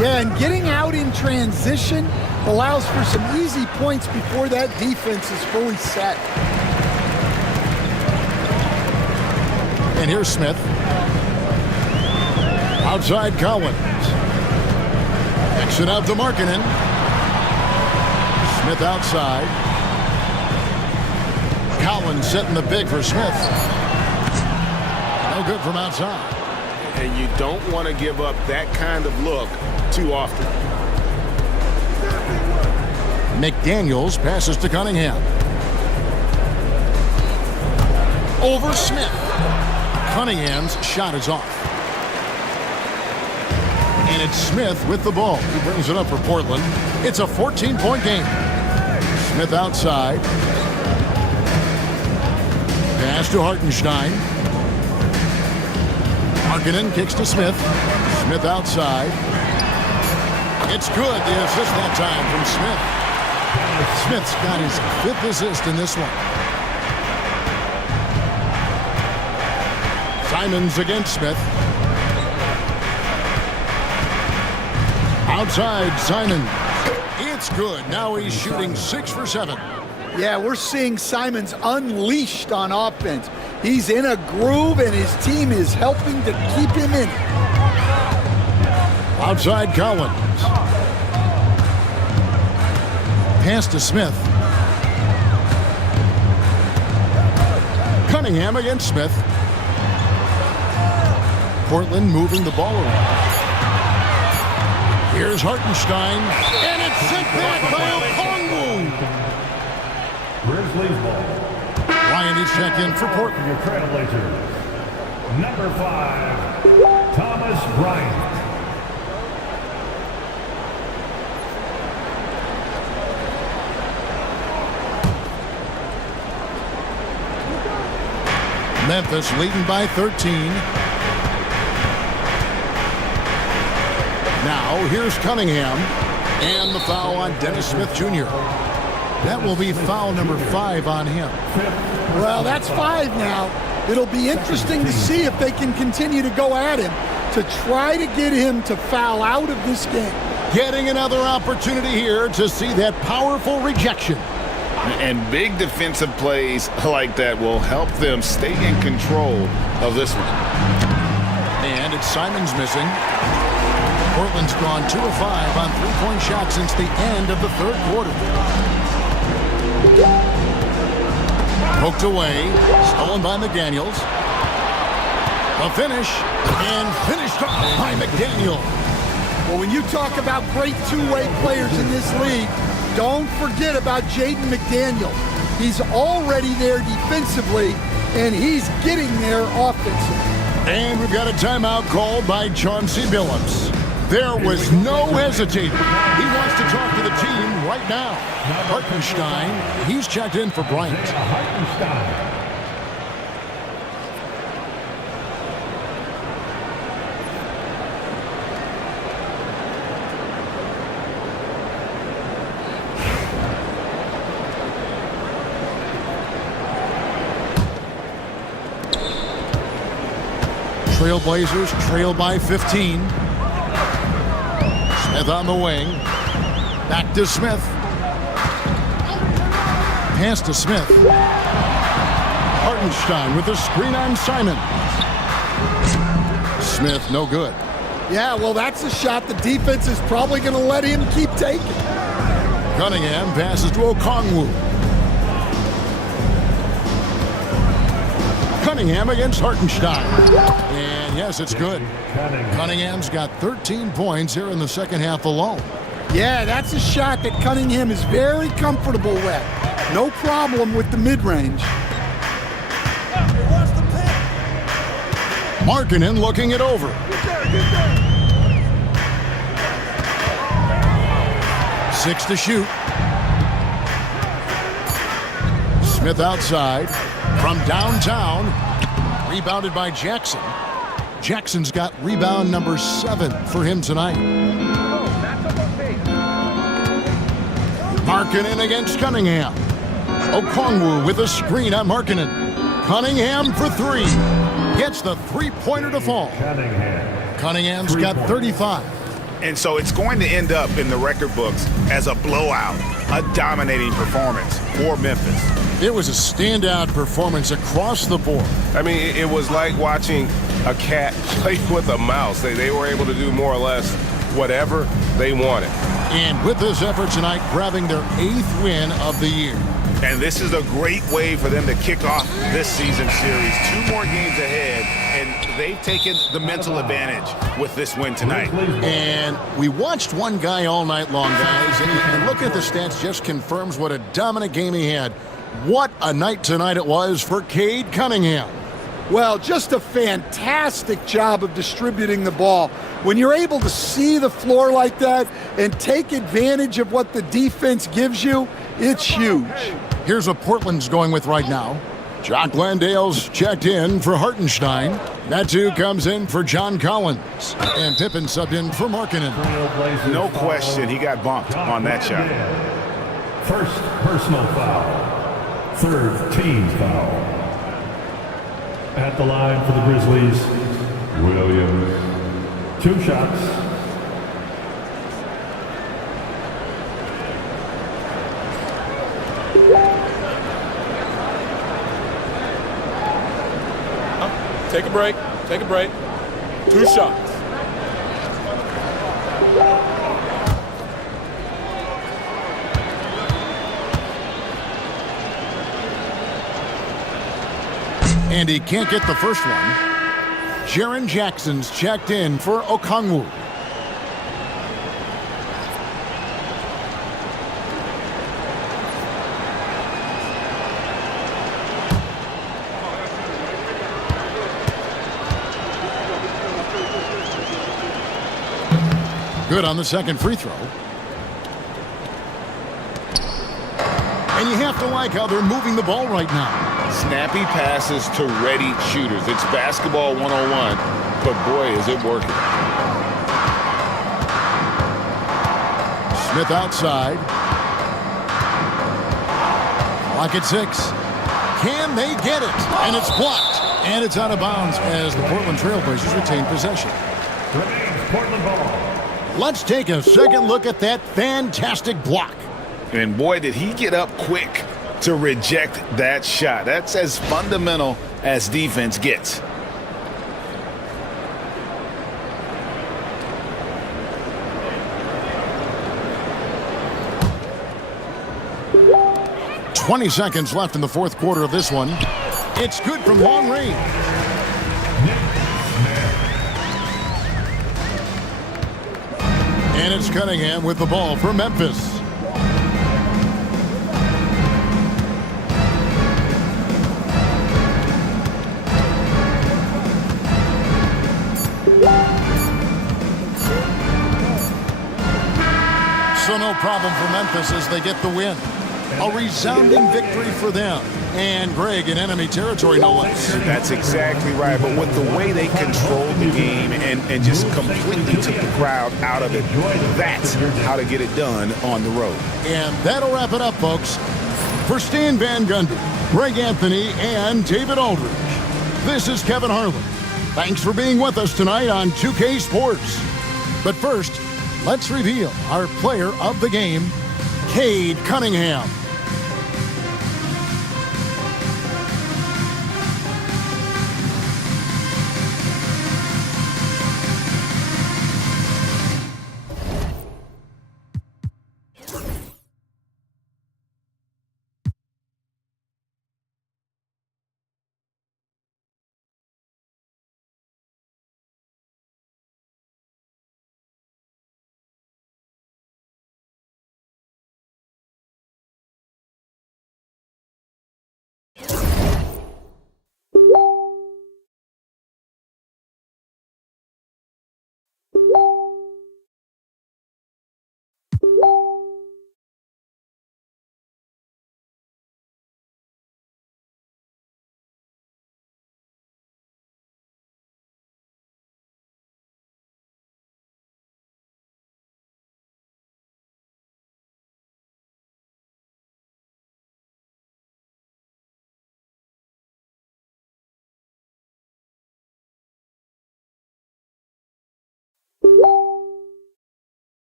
Yeah, and getting out in transition allows for some easy points before that defense is fully set. And here's Smith. Outside Collins. Exit out to Markkanen. Smith outside. Collins setting the big for Smith. No good from outside. And you don't want to give up that kind of look too often. McDaniels passes to Cunningham. Over Smith. Cunningham's shot is off. And it's Smith with the ball. He brings it up for Portland. It's a 14-point game. Smith outside. Pass to Hartenstein. Markkanen kicks to Smith. Smith outside. It's good. The assist that time from Smith. Smith's got his 5th assist in this one. Simons against Smith. Outside Simons. It's good. Now he's shooting 6 for 7. Yeah, we're seeing Simons unleashed on offense. He's in a groove, and his team is helping to keep him in it. Outside Collins. Pass to Smith. Cunningham against Smith. Portland moving the ball around. Here's Hartenstein, and it's sent back by Okongwu. Grizzlies ball. Ryan is checked in for Portland. Your Trailblazers. Number 5, Thomas Bryant. Memphis leading by 13. Now, here's Cunningham. And the foul on Dennis Smith Jr. That will be foul number 5 on him. Well, that's 5 now. It'll be interesting to see if they can continue to go at him to try to get him to foul out of this game. Getting another opportunity here to see that powerful rejection. And big defensive plays like that will help them stay in control of this one. And it's Simons missing. Portland's gone 2 of 5 on three-point shots since the end of the third quarter. Poked away, stolen by McDaniels. The finish, and finished off by McDaniel. Well, when you talk about great two-way players in this league, don't forget about Jaden McDaniel. He's already there defensively, and he's getting there offensively. And we've got a timeout called by Chauncey Billups. There was no hesitating. He wants to talk to the team right now. Hartenstein, he's checked in for Bryant. Trailblazers trail by 15. Smith on the wing. Back to Smith. Pass to Smith. Hartenstein with a screen on Simon. Smith, no good. Yeah, well, that's a shot the defense is probably going to let him keep taking. Cunningham passes to Okongwu. Cunningham against Hartenstein. And yes, it's good. Cunningham's got 13 points here in the second half alone. Yeah, that's a shot that Cunningham is very comfortable with. No problem with the mid-range. Markkanen looking it over. Six to shoot. Smith outside. From downtown. Rebounded by Jackson. Jackson's got rebound number 7 for him tonight. Markkanen against Cunningham. Okongwu with a screen on Markkanen. Cunningham for 3. Gets the three-pointer to fall. Cunningham's got 35. And so it's going to end up in the record books as a blowout, a dominating performance for Memphis. It was a standout performance across the board. I mean, it was like watching a cat play with a mouse. They were able to do more or less whatever they wanted. And with this effort tonight, grabbing their 8th win of the year. And this is a great way for them to kick off this season series. 2 more games ahead, and they've taken the mental advantage with this win tonight. And we watched one guy all night long, guys, and looking at the stats just confirms what a dominant game he had. What a night tonight it was for Cade Cunningham. Well, just a fantastic job of distributing the ball. When you're able to see the floor like that and take advantage of what the defense gives you, it's huge. Here's what Portland's going with right now. Jock Landale's checked in for Hartenstein. Natu comes in for John Collins. And Pippen subbed in for Markkanen. No question, he got bumped on that shot. First personal foul. Third team foul. At the line for the Grizzlies, Williams. 2 shots. Take a break. Take a break. 2 shots. And he can't get the first one. Jaren Jackson's checked in for Okongwu. Good on the second free throw. And you have to like how they're moving the ball right now. Snappy passes to ready shooters. It's basketball 101, but boy, is it working. Smith outside. Clock at 6. Can they get it? And it's blocked. And it's out of bounds as the Portland Trailblazers retain possession. Portland ball. Let's take a second look at that fantastic block. And boy, did he get up quick to reject that shot. That's as fundamental as defense gets. .20 seconds left in the fourth quarter of this one. It's good from long range. And it's Cunningham with the ball for Memphis. So no problem for Memphis as they get the win. A resounding victory for them. And Greg in enemy territory, no less. That's exactly right. But with the way they controlled the game and just completely took the crowd out of it, that's how to get it done on the road. And that'll wrap it up, folks. For Stan Van Gundy, Greg Anthony, and David Aldridge, this is Kevin Harlan. Thanks for being with us tonight on 2K Sports. But first, let's reveal our player of the game, Cade Cunningham.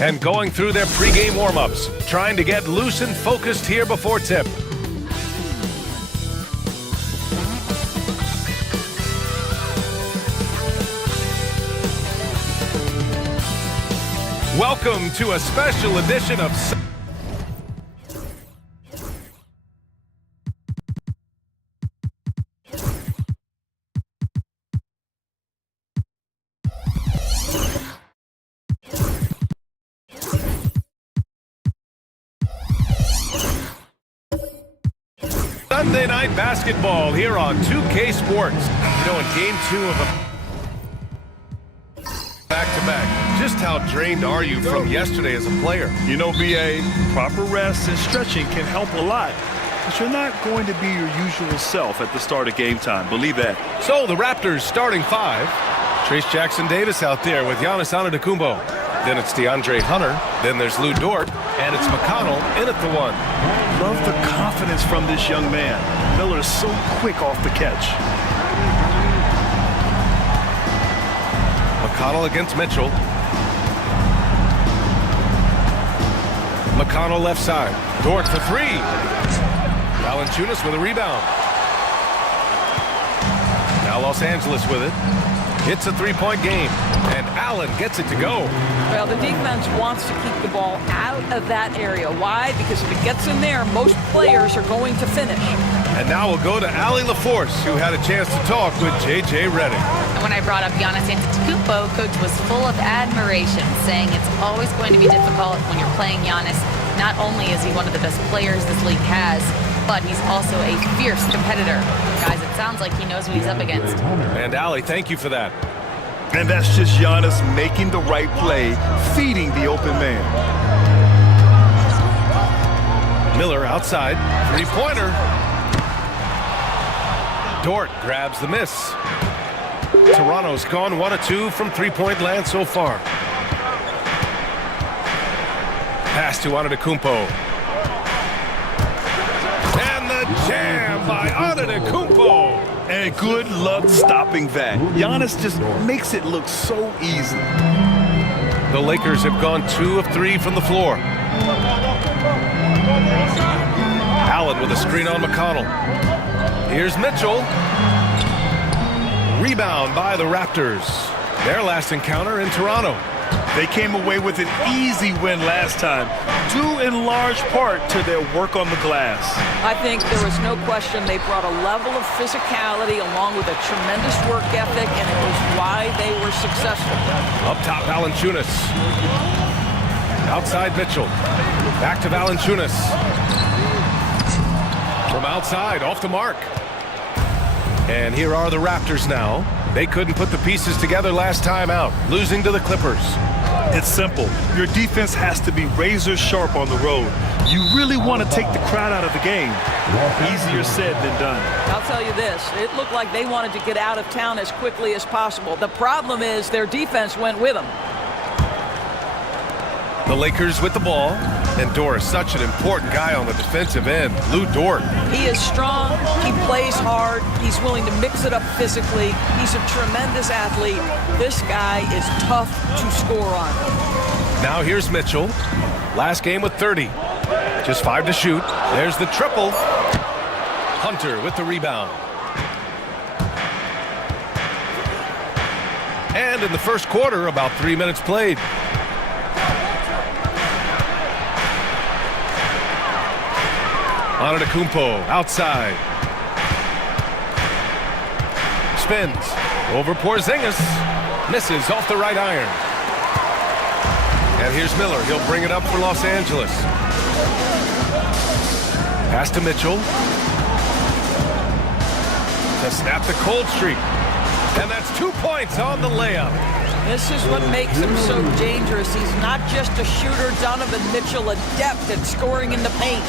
and going through their pregame warm-ups, trying to get loose and focused here before tip. Welcome to a special edition of Sunday Night Basketball here on 2K Sports. You know, in Game 2 of a back-to-back, just how drained are you from yesterday as a player? You know, BA, proper rest and stretching can help a lot. But you're not going to be your usual self at the start of game time. Believe that. So the Raptors starting five. Trace Jackson-Davis out there with Giannis Antetokounmpo. Then it's DeAndre Hunter. Then there's Lou Dort. And it's McConnell in at the one. Love the confidence from this young man. Miller is so quick off the catch. McConnell against Mitchell. McConnell left side. Dort for three. Valanciunas with a rebound. Now Los Angeles with it. It's a three-point game, and Allen gets it to go. Well, the defense wants to keep the ball out of that area. Why? Because if it gets in there, most players are going to finish. And now we'll go to Allie LaForce, who had a chance to talk with J.J. Redick. And when I brought up Giannis Antetokounmpo, Coach was full of admiration, saying it's always going to be difficult when you're playing Giannis. Not only is he one of the best players this league has, but he's also a fierce competitor. Guys, it sounds like he knows what he's up against. And Allie, thank you for that. And that's just Giannis making the right play, feeding the open man. Miller outside, three-pointer. Dort grabs the miss. Toronto's gone 1 of 2 from three-point land so far. Pass to Antetokounmpo. And the jam by Antetokounmpo. And good luck stopping that. Giannis just makes it look so easy. The Lakers have gone 2 of 3 from the floor. Allen with a screen on McConnell. Here's Mitchell. Rebound by the Raptors. Their last encounter in Toronto. They came away with an easy win last time, due in large part to their work on the glass. I think there was no question they brought a level of physicality along with a tremendous work ethic, and it was why they were successful. Up top, Valanciunas. Outside, Mitchell. Back to Valanciunas. From outside, off the mark. And here are the Raptors now. They couldn't put the pieces together last time out, losing to the Clippers. It's simple. Your defense has to be razor sharp on the road. You really want to take the crowd out of the game. Easier said than done. I'll tell you this, it looked like they wanted to get out of town as quickly as possible. The problem is their defense went with them. The Lakers with the ball, and Dort is such an important guy on the defensive end. Lou Dort. He is strong, he plays hard, he's willing to mix it up physically, he's a tremendous athlete. This guy is tough to score on. Now here's Mitchell. Last game with 30. Just 5 to shoot. There's the triple. Hunter with the rebound. And in the first quarter, about 3 minutes played. Antetokounmpo outside. Spins over Porzingis. Misses off the right iron. And here's Miller. He'll bring it up for Los Angeles. Pass to Mitchell. To snap the cold streak. And that's 2 points on the layup. This is what makes him so dangerous. He's not just a shooter. Donovan Mitchell adept at scoring in the paint.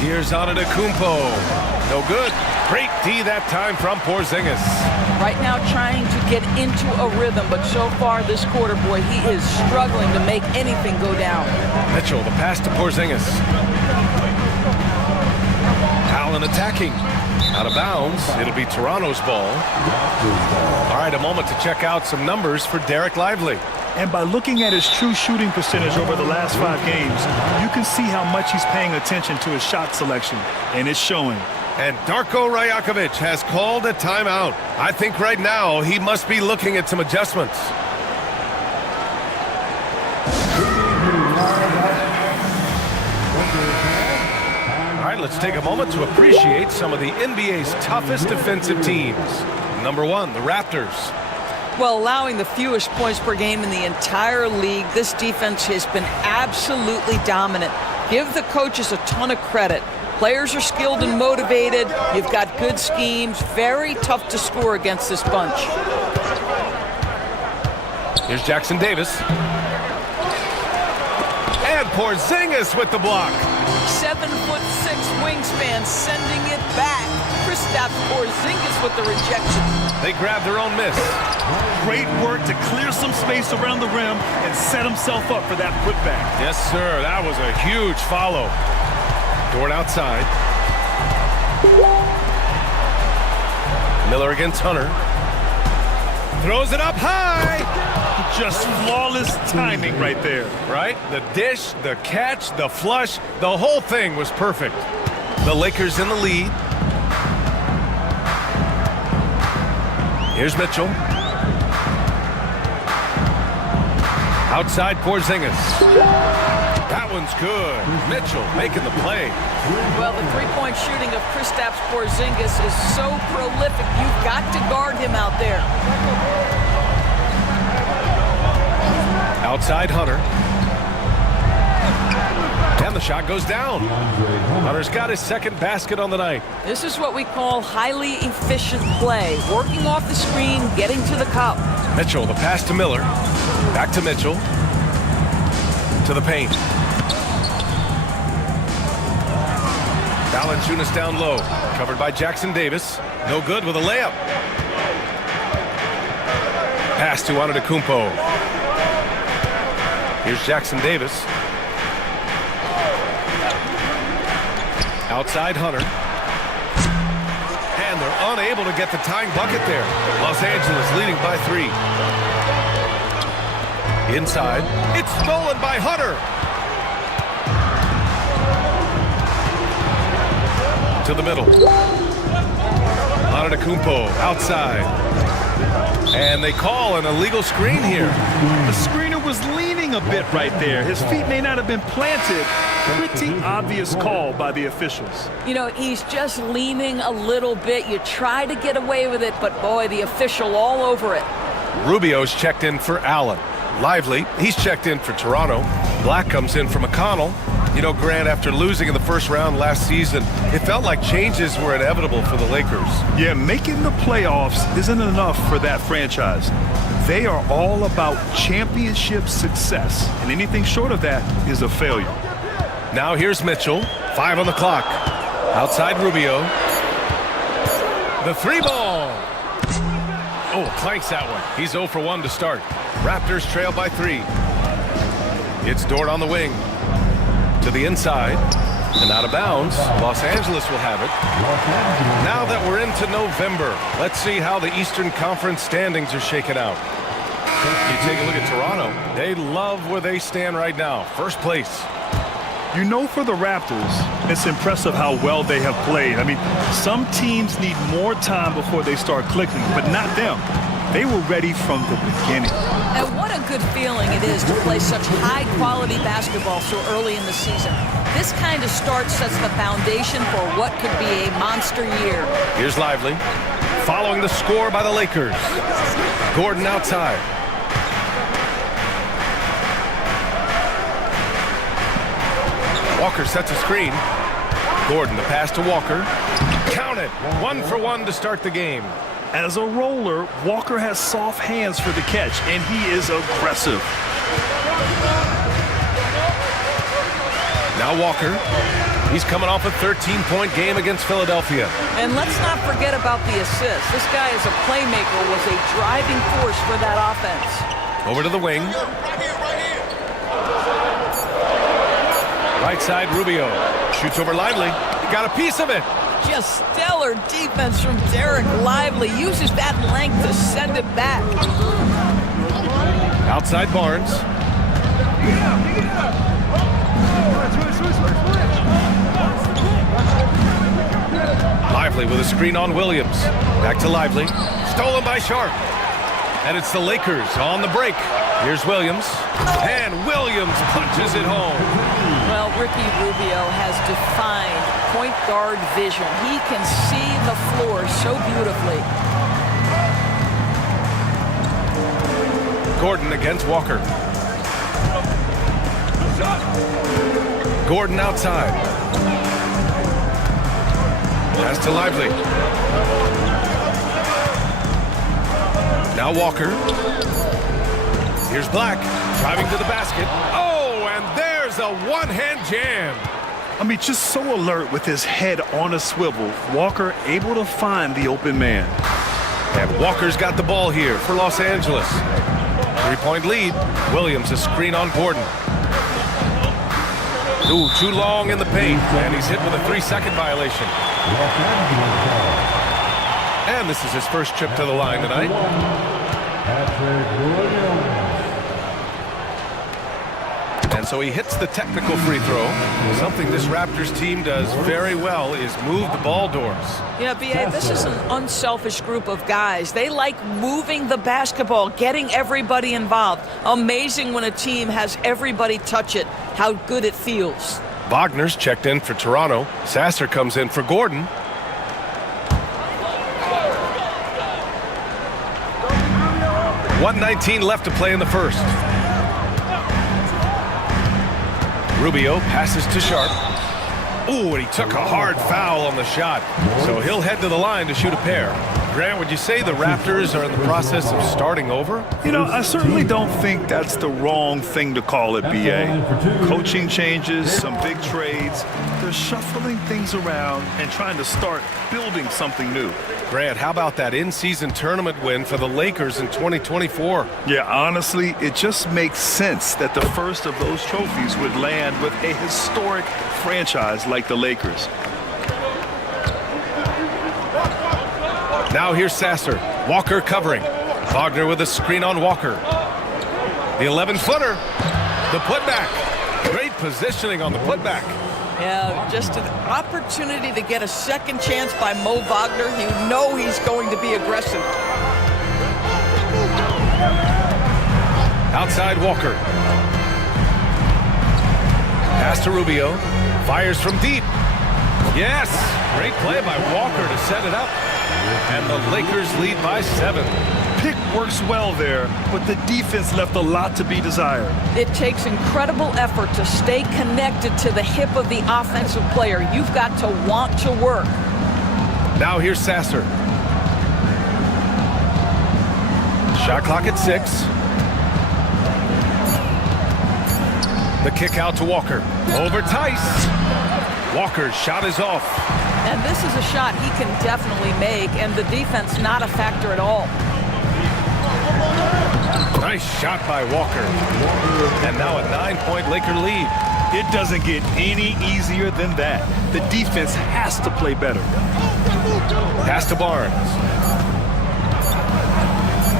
Here's Antetokounmpo. No good. Great D that time from Porzingis. Right now trying to get into a rhythm, but so far this quarter, boy, he is struggling to make anything go down. Mitchell, the pass to Porzingis. Allen attacking. Out of bounds. It'll be Toronto's ball. All right, a moment to check out some numbers for Derek Lively. And by looking at his true shooting percentage over the last 5 games, you can see how much he's paying attention to his shot selection, and it's showing. And Darko Rajakovic has called a timeout. I think right now he must be looking at some adjustments. All right, let's take a moment to appreciate some of the NBA's toughest defensive teams. Number 1, the Raptors. Well, allowing the fewest points per game in the entire league, this defense has been absolutely dominant. Give the coaches a ton of credit. Players are skilled and motivated. You've got good schemes. Very tough to score against this bunch. Here's Jackson Davis. And Porzingis with the block. 7'6" wingspan, sending it back. Kristaps Porzingis with the rejection. They grab their own miss. Great work to clear some space around the rim and set himself up for that putback. Yes, sir. That was a huge follow. Dort outside. Miller against Hunter. Throws it up high. Just flawless timing right there. Right? The dish, the catch, the flush, the whole thing was perfect. The Lakers in the lead. Here's Mitchell. Outside Porzingis. That one's good. Mitchell making the play. Well, the three-point shooting of Kristaps Porzingis is so prolific. You've got to guard him out there. Outside Hunter. And the shot goes down. Hunter's got his second basket on the night. This is what we call highly efficient play. Working off the screen, getting to the cup. Mitchell, the pass to Miller. Back to Mitchell. To the paint. Valanciunas down low. Covered by Jackson Davis. No good with a layup. Pass to Antetokounmpo. Here's Jackson Davis. Outside Hunter. And they're unable to get the tying bucket there. Los Angeles leading by 3. Inside. It's stolen by Hunter. To the middle. Antetokounmpo outside. And they call an illegal screen here. The screener was leaning a bit right there. His feet may not have been planted. Pretty obvious call by the officials. You know, he's just leaning a little bit. You try to get away with it, but boy, the official all over it. Rubio's checked in for Allen. Lively, he's checked in for Toronto. Black comes in for McConnell. You know, Grant, after losing in the first round last season, it felt like changes were inevitable for the Lakers. Yeah, making the playoffs isn't enough for that franchise. They are all about championship success, and anything short of that is a failure. Now here's Mitchell. 5 on the clock. Outside Rubio. The 3-ball. Oh, clanks that one. He's 0 for 1 to start. Raptors trail by 3. It's Dort on the wing. To the inside. And out of bounds. Los Angeles will have it. Now that we're into November, let's see how the Eastern Conference standings are shaken out. You take a look at Toronto. They love where they stand right now. First place. You know, for the Raptors, it's impressive how well they have played. I mean, some teams need more time before they start clicking, but not them. They were ready from the beginning. And what a good feeling it is to play such high-quality basketball so early in the season. This kind of start sets the foundation for what could be a monster year. Here's Lively, following the score by the Lakers. Gordon outside. Walker sets a screen. Gordon, the pass to Walker. Count it. 1 for 1 to start the game. As a roller, Walker has soft hands for the catch, and he is aggressive. Now Walker. He's coming off a 13-point game against Philadelphia. And let's not forget about the assist. This guy is a playmaker, was a driving force for that offense. Over to the wing. Right side, Rubio. Shoots over Lively. He got a piece of it. Just stellar defense from Derek Lively. Uses that length to send it back. Outside Barnes. Lively with a screen on Williams. Back to Lively. Stolen by Sharp. And it's the Lakers on the break. Here's Williams. And Williams punches it home. Well, Ricky Rubio has defined point guard vision. He can see the floor so beautifully. Gordon against Walker. Gordon outside. Pass to Lively. Now Walker. Here's Black driving to the basket. Oh, and there's a one-hand jam. I mean, just so alert with his head on a swivel. Walker able to find the open man. And Walker's got the ball here for Los Angeles. 3-point lead. Williams a screen on Gordon. Ooh, too long in the paint. And he's hit with a 3-second violation. And this is his first trip to the line tonight. And so he hits the technical free throw. Something this Raptors team does very well is move the ball doors. Yeah, B.A., this is an unselfish group of guys. They like moving the basketball, getting everybody involved. Amazing when a team has everybody touch it, how good it feels. Wagner's checked in for Toronto. Sasser comes in for Gordon. .119 left to play in the first. Rubio passes to Sharp. Ooh, and he took a hard foul on the shot. So he'll head to the line to shoot a pair. Grant, would you say the Raptors are in the process of starting over? You know, I certainly don't think that's the wrong thing to call it, B.A. Coaching changes, some big trades. They're shuffling things around and trying to start building something new. Grant, how about that in-season tournament win for the Lakers in 2024? Yeah, honestly, it just makes sense that the first of those trophies would land with a historic franchise like the Lakers. Now here's Sasser. Walker covering. Wagner with a screen on Walker. The 11-footer. The putback. Great positioning on the putback. Yeah, just an opportunity to get a second chance by Mo Wagner. You know he's going to be aggressive. Outside Walker. Pass to Rubio. Fires from deep. Yes! Great play by Walker to set it up. And the Lakers lead by 7. Pick works well there, but the defense left a lot to be desired. It takes incredible effort to stay connected to the hip of the offensive player. You've got to want to work. Now here's Sasser. Shot clock at 6. The kick out to Walker. Over Tice. Walker's shot is off. And this is a shot he can definitely make, and the defense not a factor at all. Nice shot by Walker. And now a 9-point Laker lead. It doesn't get any easier than that. The defense has to play better. Pass to Barnes.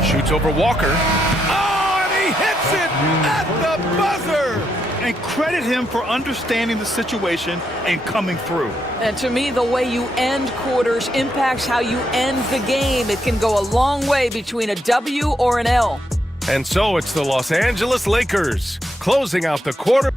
Shoots over Walker. Oh, and he hits it at the buzzer. And credit him for understanding the situation and coming through. And to me, the way you end quarters impacts how you end the game. It can go a long way between a W or an L. And so it's the Los Angeles Lakers closing out the quarter.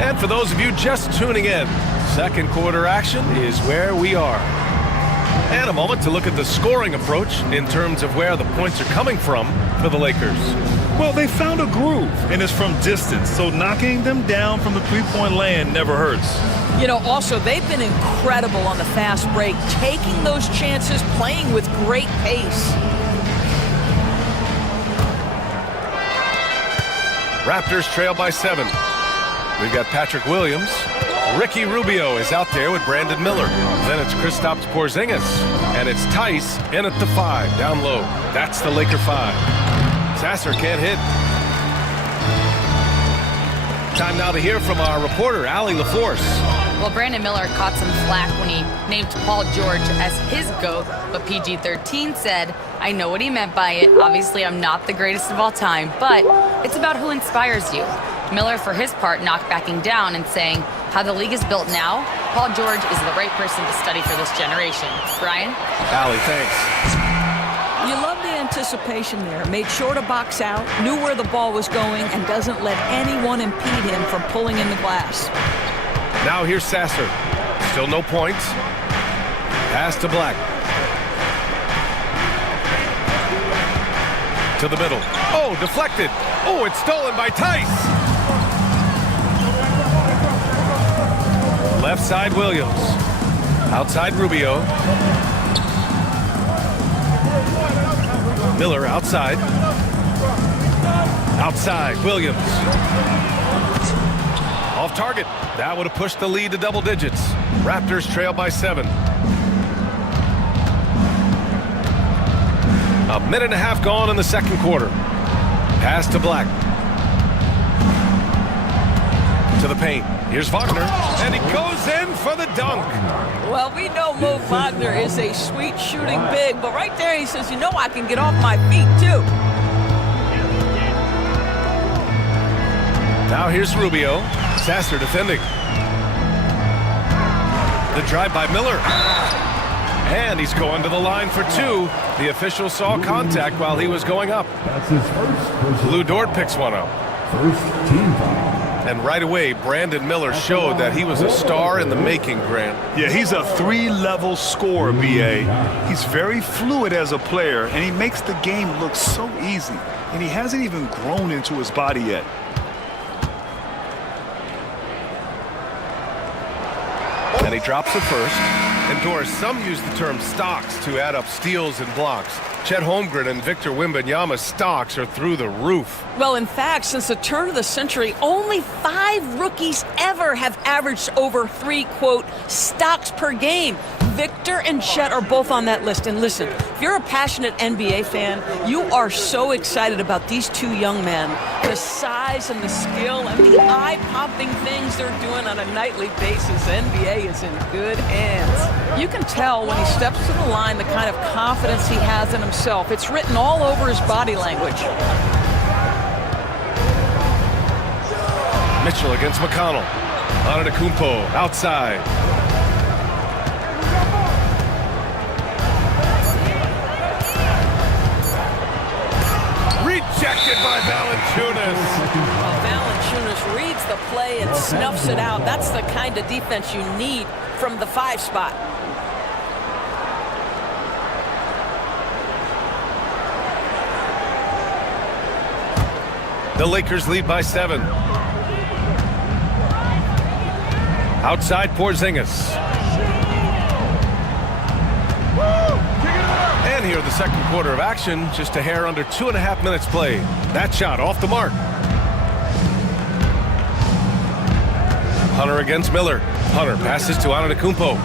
And for those of you just tuning in, second quarter action is where we are. And a moment to look at the scoring approach in terms of where the points are coming from for the Lakers. Well, they found a groove, and it's from distance, so knocking them down from the three-point land never hurts. You know, also, they've been incredible on the fast break, taking those chances, playing with great pace. Raptors trail by 7. We've got Patrick Williams. Ricky Rubio is out there with Brandon Miller. Then it's Kristaps Porzingis. And it's Tice in at the 5, down low. That's the Laker 5. Sasser can't hit. Time now to hear from our reporter, Allie LaForce. Well, Brandon Miller caught some flack when he named Paul George as his GOAT, but PG-13 said, I know what he meant by it. Obviously, I'm not the greatest of all time, but it's about who inspires you. Miller, for his part, knocked backing down and saying, how the league is built now, Paul George is the right person to study for this generation. Brian? Allie, thanks. You love the anticipation there. Made sure to box out, knew where the ball was going, and doesn't let anyone impede him from pulling in the glass. Now here's Sasser. Still no points. Pass to Black. To the middle. Oh, deflected. Oh, it's stolen by Tice. Left side, Williams. Outside, Rubio. Miller outside. Outside, Williams. Off target. That would have pushed the lead to double digits. Raptors trail by 7. A minute and a half gone in the second quarter. Pass to Black. To the paint. Here's Wagner. And he goes in for the dunk. Well, we know Mo Wagner is a sweet shooting big, but right there he says, you know, I can get off my feet too. Now here's Rubio. Sasser defending. The drive by Miller. And he's going to the line for 2. The official saw contact while he was going up. That's his first. Lou Dort picks one up. First team foul. And right away, Brandon Miller showed that he was a star in the making, Grant. Yeah, he's a 3-level scorer, B.A. He's very fluid as a player, and he makes the game look so easy. And he hasn't even grown into his body yet. And he drops it first. And Doris, some use the term stocks to add up steals and blocks. Chet Holmgren and Victor Wembanyama's stocks are through the roof. Well, in fact, since the turn of the century, only 5 rookies ever have averaged over 3, quote, stocks per game. Victor and Chet are both on that list. And listen, if you're a passionate NBA fan, you are so excited about these 2 young men. The size and the skill and the eye-popping things they're doing on a nightly basis. The NBA is in good hands. You can tell when he steps to the line the kind of confidence he has in himself. It's written all over his body language. Mitchell against McConnell. Antetokounmpo outside. Rejected by Valanciunas. Well, Valanciunas reads the play and snuffs it out. That's the kind of defense you need from the 5 spot. The Lakers lead by 7. Outside Porzingis. And here the second quarter of action, just a hair under 2.5 minutes played. That shot off the mark. Hunter against Miller. Hunter passes to Antetokounmpo.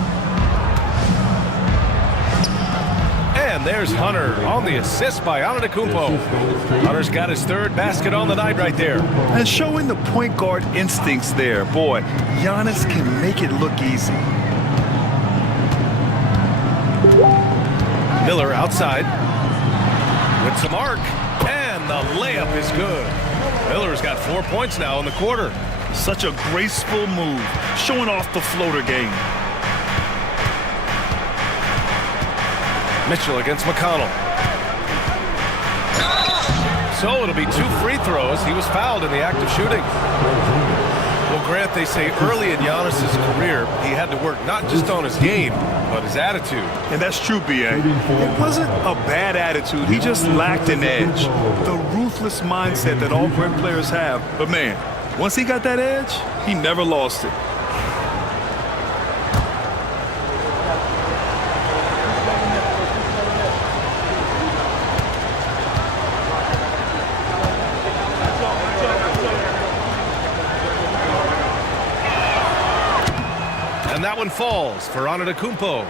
And there's Hunter on the assist by Antetokounmpo. Hunter's got his 3rd basket on the night right there. And showing the point guard instincts there. Boy, Giannis can make it look easy. Miller outside with some arc, and the layup is good. Miller's got 4 points now in the quarter. Such a graceful move, showing off the floater game. Mitchell against McConnell. So it'll be 2 free throws. He was fouled in the act of shooting. Well, Grant, they say early in Giannis's career, he had to work not just on his game, but his attitude. And that's true, B.A. It wasn't a bad attitude. He just lacked an edge. The ruthless mindset that all great players have. But, man, once he got that edge, he never lost it. And that one falls for Antetokounmpo.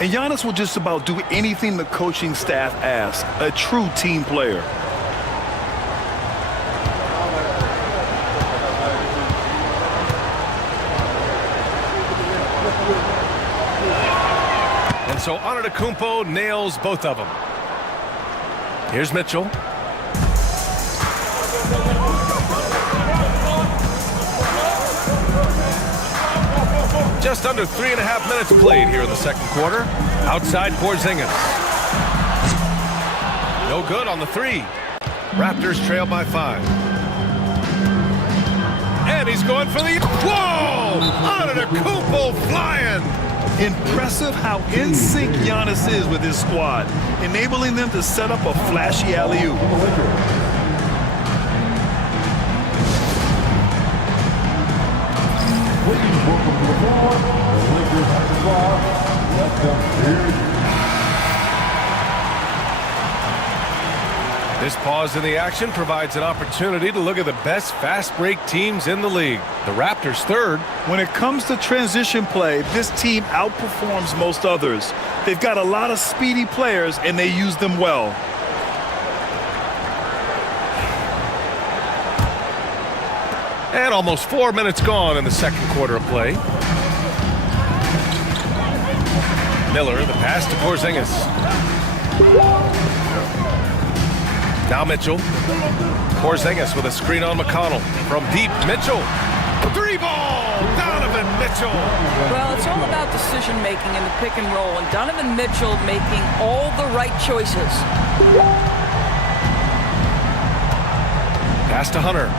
And Giannis will just about do anything the coaching staff asks. A true team player. so Antetokounmpo nails both of them. Here's Mitchell. Just under 3.5 minutes played here in the second quarter. Outside Porzingis. No good on the three. Raptors trail by 5. And he's going for the... Whoa! Antetokounmpo flying! Impressive how in sync Giannis is with his squad, enabling them to set up a flashy alley-oop. This pause in the action provides an opportunity to look at the best fast break teams in the league. The Raptors third. When it comes to transition play, this team outperforms most others. They've got a lot of speedy players, and they use them well. And almost 4 minutes gone in the second quarter of play. Miller, the pass to Porzingis. Now Mitchell. Porzingis with a screen on McConnell. From deep, Mitchell. 3-ball! Donovan Mitchell! Well, it's all about decision-making in the pick and roll, and Donovan Mitchell making all the right choices. Pass to Hunter.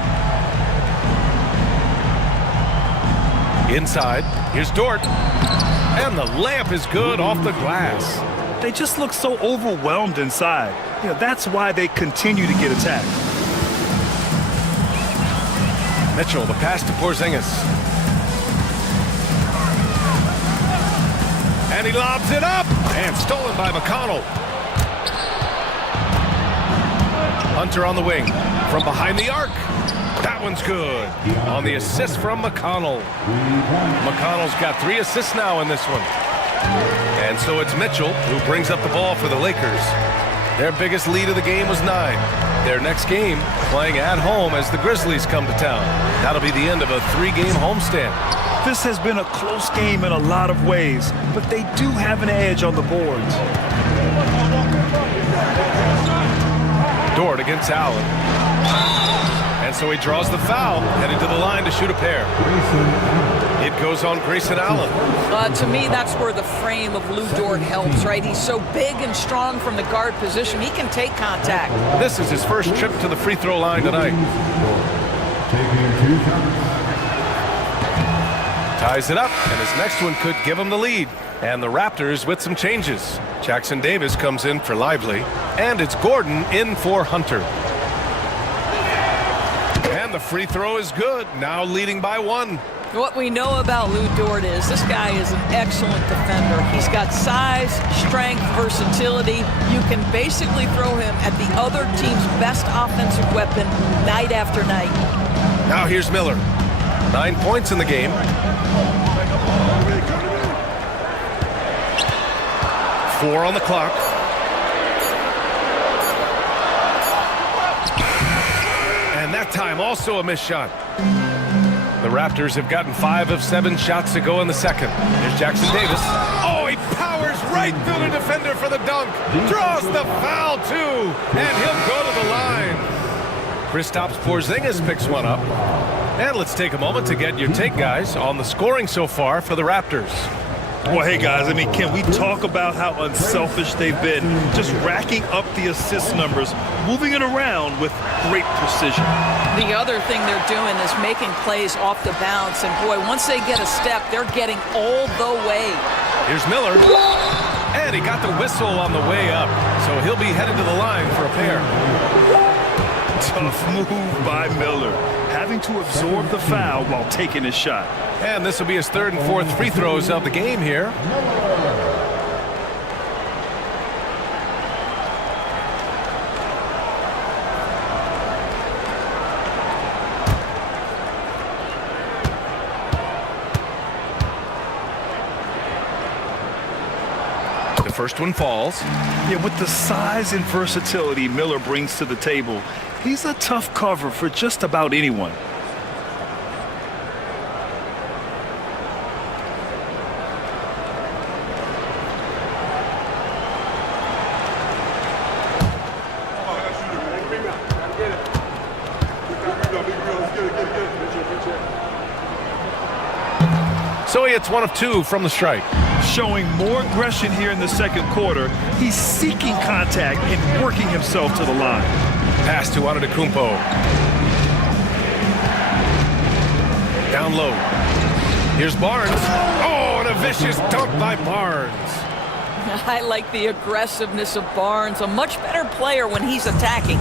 Inside, here's Dort. And the layup is good off the glass. They just look so overwhelmed inside. You know, that's why they continue to get attacked. Mitchell, the pass to Porzingis. And he lobs it up. And stolen by McConnell. Hunter on the wing. From behind the arc. That one's good. On the assist from McConnell. McConnell's got 3 assists now in this one. And so it's Mitchell who brings up the ball for the Lakers. Their biggest lead of the game was 9. Their next game playing at home as the Grizzlies come to town. That'll be the end of a 3-game homestand. This has been a close game in a lot of ways, but they do have an edge on the boards. Dort against Allen. And so he draws the foul, heading to the line to shoot a pair. It goes on Grayson Allen. To me, that's where the frame of Lou Dort helps, right? He's so big and strong from the guard position. He can take contact. This is his first trip to the free throw line tonight. Ties it up, and his next one could give him the lead. And the Raptors with some changes. Jackson Davis comes in for Lively, and it's Gordon in for Hunter. And the free throw is good, now leading by 1. What we know about Lou Dort is this guy is an excellent defender. He's got size, strength, versatility. You can basically throw him at the other team's best offensive weapon night after night. Now here's Miller. 9 points in the game. Four on the clock. And that time also a missed shot. The Raptors have gotten 5 of 7 shots to go in the second. Here's Jackson Davis. Oh, he powers right through the defender for the dunk. Draws the foul, too. And he'll go to the line. Kristaps Porzingis picks one up. And let's take a moment to get your take, guys, on the scoring so far for the Raptors. Well, hey, guys, I mean, can we talk about how unselfish they've been? Just racking up the assist numbers, moving it around with great precision. The other thing they're doing is making plays off the bounce. And, boy, once they get a step, they're getting all the way. Here's Miller. And he got the whistle on the way up. So he'll be headed to the line for a pair. Tough move by Miller, having to absorb the foul while taking his shot. And this will be his 3rd and 4th free throws of the game here. The first one falls. Yeah, with the size and versatility Miller brings to the table, he's a tough cover for just about anyone. So he hits 1 of 2 from the stripe. Showing more aggression here in the second quarter. He's seeking contact and working himself to the line. Pass to Antetokounmpo. Down low. Here's Barnes. Oh, and a vicious dunk by Barnes. I like the aggressiveness of Barnes. A much better player when he's attacking.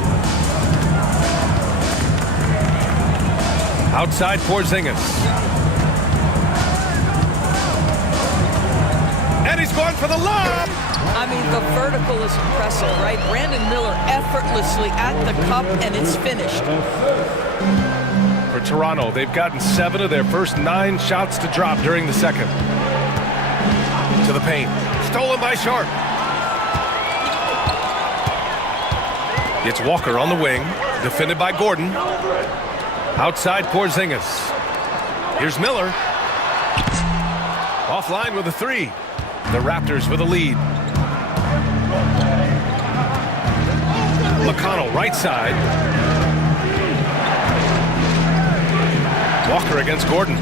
Outside Porzingis. And he's going for the lob. I mean, the vertical is impressive, right? Brandon Miller effortlessly at the cup, and it's finished. For Toronto, they've gotten 7 of their first 9 shots to drop during the second. To the paint. Stolen by Sharp. It's Walker on the wing. Defended by Gordon. Outside Porzingis. Here's Miller. Offline with a 3. The Raptors with a lead. McConnell right side. Walker against Gordon.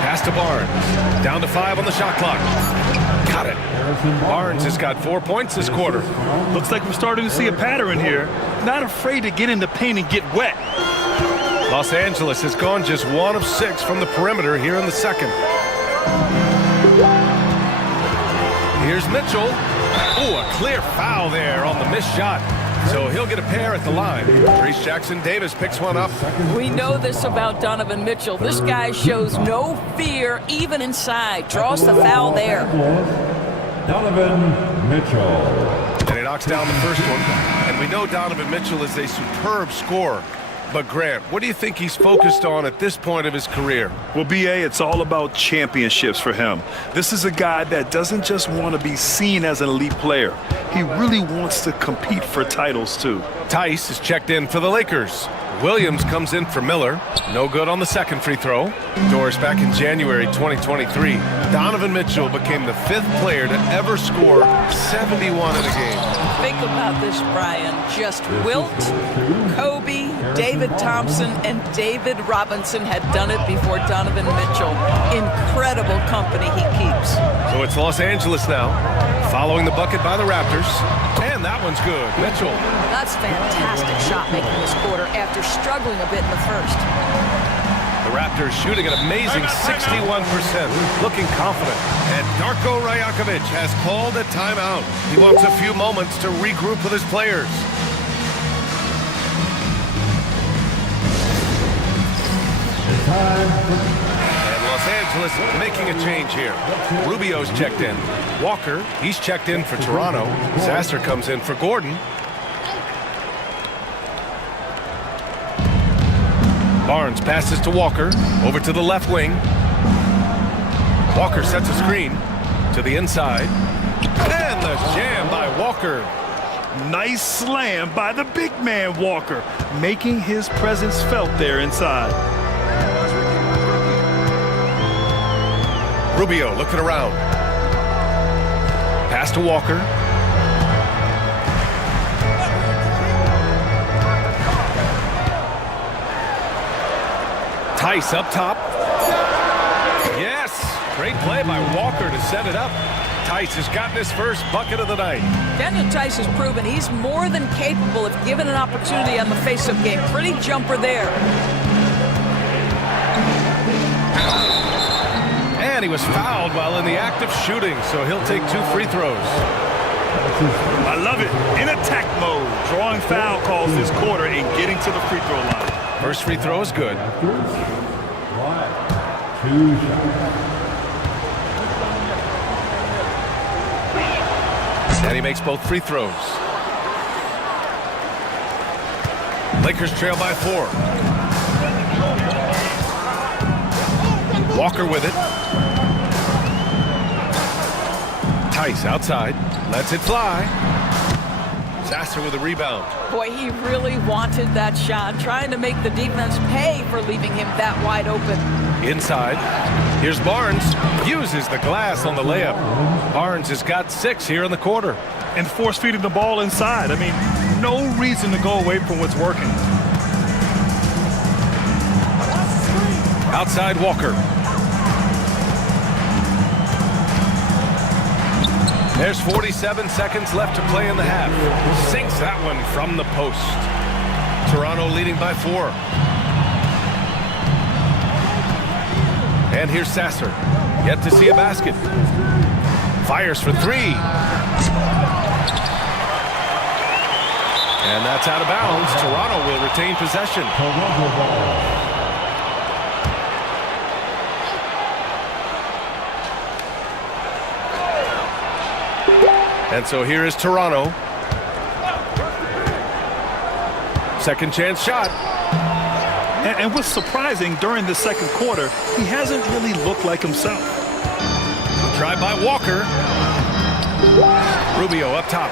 Pass to Barnes. Down to 5 on the shot clock. Got it. Barnes has got 4 points this quarter. Looks like we're starting to see a pattern here. Not afraid to get in the paint and get wet. Los Angeles has gone just 1 of 6 from the perimeter here in the second. Here's Mitchell. Ooh, a clear foul there on the missed shot. So he'll get a pair at the line. Trace Jackson-Davis picks one up. We know this about Donovan Mitchell. This guy shows no fear even inside. Draws the foul there. Donovan Mitchell. And he knocks down the first one. And we know Donovan Mitchell is a superb scorer. But Grant, what do you think he's focused on at this point of his career? Well, B.A., it's all about championships for him. This is a guy that doesn't just want to be seen as an elite player. He really wants to compete for titles, too. Tice is checked in for the Lakers. Williams comes in for Miller. No good on the second free throw. Doris, back in January 2023, Donovan Mitchell became the 5th player to ever score 71 in a game. Think about this, Brian. Just Wilt, Kobe, David Thompson, and David Robinson had done it before Donovan Mitchell. Incredible company he keeps. So it's Los Angeles now, following the bucket by the Raptors. And that one's good. Mitchell. That's fantastic shot making this quarter after struggling a bit in the first. The Raptors shooting an amazing 61%, looking confident. And Darko Rajakovic has called a timeout. He wants a few moments to regroup with his players. And Los Angeles making a change here. Rubio's checked in. Walker, he's checked in for Toronto. Sasser comes in for Gordon. Barnes passes to Walker, over to the left wing. Walker sets a screen to the inside. And the jam by Walker. Nice slam by the big man, Walker, making his presence felt there inside. Rubio looking around. Pass to Walker. Tice up top. Yes, great play by Walker to set it up. Tice has gotten his first bucket of the night. Daniel Tice has proven he's more than capable if given an opportunity on the face-up game. Pretty jumper there. And he was fouled while in the act of shooting, so he'll take 2 free throws. I love it. In attack mode, drawing foul calls this quarter and getting to the free throw line. First free throw is good. 2 And he makes both free throws. Lakers trail by 4. Walker with it. Tice outside. Lets it fly. Sasser with a rebound. Boy, he really wanted that shot, trying to make the defense pay for leaving him that wide open. Inside. Here's Barnes. Uses the glass on the layup. Barnes has got 6 here in the quarter. And force feeding the ball inside. I mean, no reason to go away from what's working. Outside Walker. There's 47 seconds left to play in the half. Sinks that one from the post. Toronto leading by 4. And here's Sasser. Yet to see a basket. Fires for 3. And that's out of bounds. Toronto will retain possession. And so here is Toronto. Second chance shot. And what's surprising, during the second quarter, he hasn't really looked like himself. Drive by Walker. Rubio up top.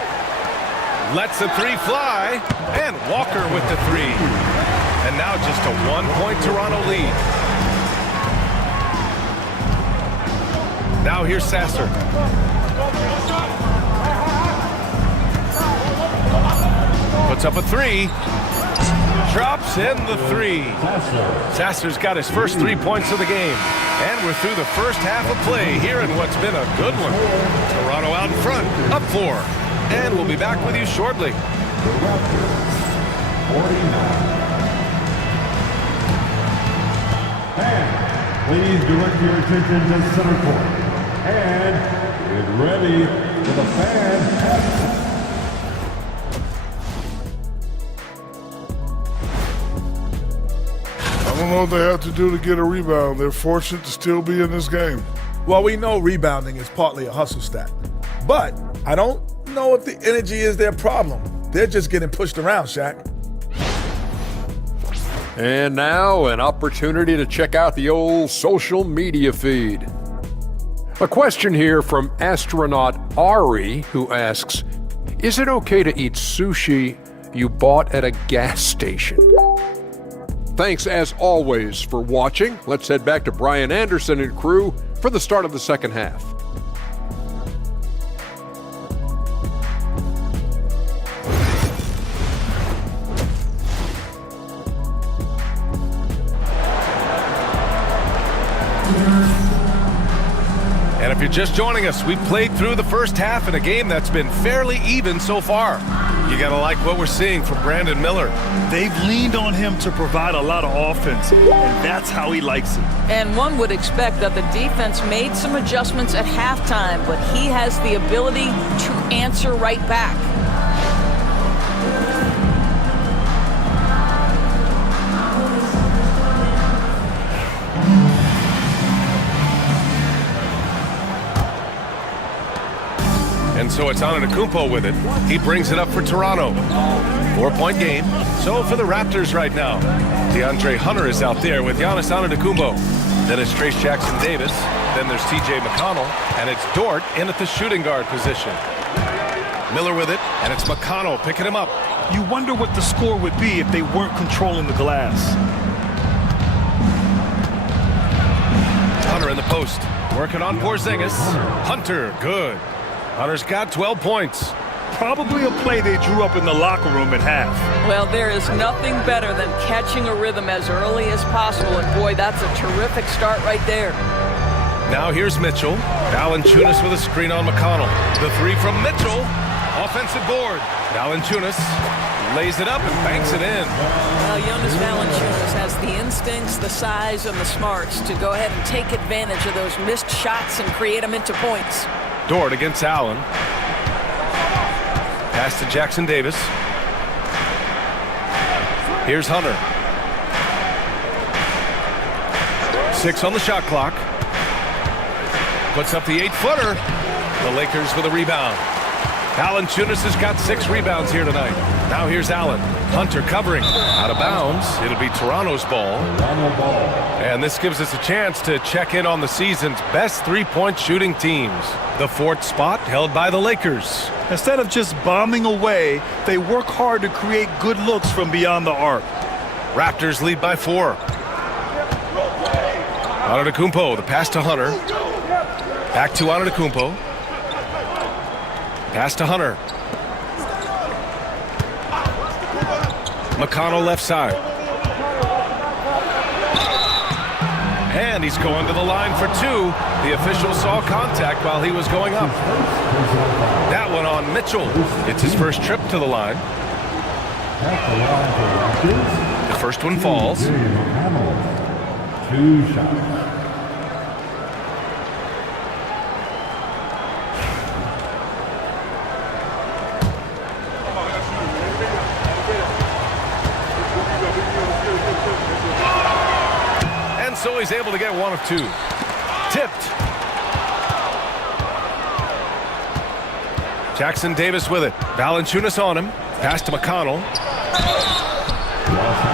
Lets the 3 fly. And Walker with the 3. And now just a 1-point Toronto lead. Now here's Sasser. Puts up a 3. Drops in the 3. Sasser's got his first 3 points of the game. And we're through the first half of play here in what's been a good one. Toronto out in front, up 4. And we'll be back with you shortly. And please direct your attention to center court. And get ready for the fan half. I don't know what they have to do to get a rebound. They're fortunate to still be in this game. Well, we know rebounding is partly a hustle stat. But I don't know if the energy is their problem. They're just getting pushed around, Shaq. And now an opportunity to check out the old social media feed. A question here from astronaut Ari, who asks, is it okay to eat sushi you bought at a gas station? Thanks as always for watching. Let's head back to Brian Anderson and crew for the start of the second half. And if you're just joining us, we've played through the first half in a game that's been fairly even so far. You gotta like what we're seeing from Brandon Miller. They've leaned on him to provide a lot of offense, and that's how he likes it. And one would expect that the defense made some adjustments at halftime, but he has the ability to answer right back. And so it's Antetokounmpo with it. He brings it up for Toronto. 4-point game. So for the Raptors right now, DeAndre Hunter is out there with Giannis Antetokounmpo. Then it's Trace Jackson-Davis. Then there's T.J. McConnell. And it's Dort in at the shooting guard position. Miller with it, and it's McConnell picking him up. You wonder what the score would be if they weren't controlling the glass. Hunter in the post. Working on Porzingis. Hunter, good. Hunter's got 12 points. Probably a play they drew up in the locker room at half. Well, there is nothing better than catching a rhythm as early as possible, and boy, that's a terrific start right there. Now here's Mitchell. Valanciunas with a screen on McConnell. The 3 from Mitchell. Offensive board. Valanciunas lays it up and banks it in. Well, Jonas Valanciunas has the instincts, the size, and the smarts to go ahead and take advantage of those missed shots and create them into points. Dort against Allen. Pass to Jackson-Davis. Here's Hunter. 6 on the shot clock. Puts up the 8-footer. The Lakers with a rebound. Valanciunas has got 6 rebounds here tonight. Now here's Allen. Hunter covering. Out of bounds. It'll be Toronto's ball. And this gives us a chance to check in on the season's best 3-point shooting teams. The 4th spot held by the Lakers. Instead of just bombing away, they work hard to create good looks from beyond the arc. Raptors lead by 4. Antetokounmpo, the pass to Hunter. Back to Antetokounmpo. Pass to Hunter. McConnell left side. And he's going to the line for 2. The official saw contact while he was going up. That one on Mitchell. It's his first trip to the line. The first one falls. 2 shots. And so he's able to get 1 of 2. Tipped. Jackson Davis with it. Valanciunas on him. Pass to McConnell.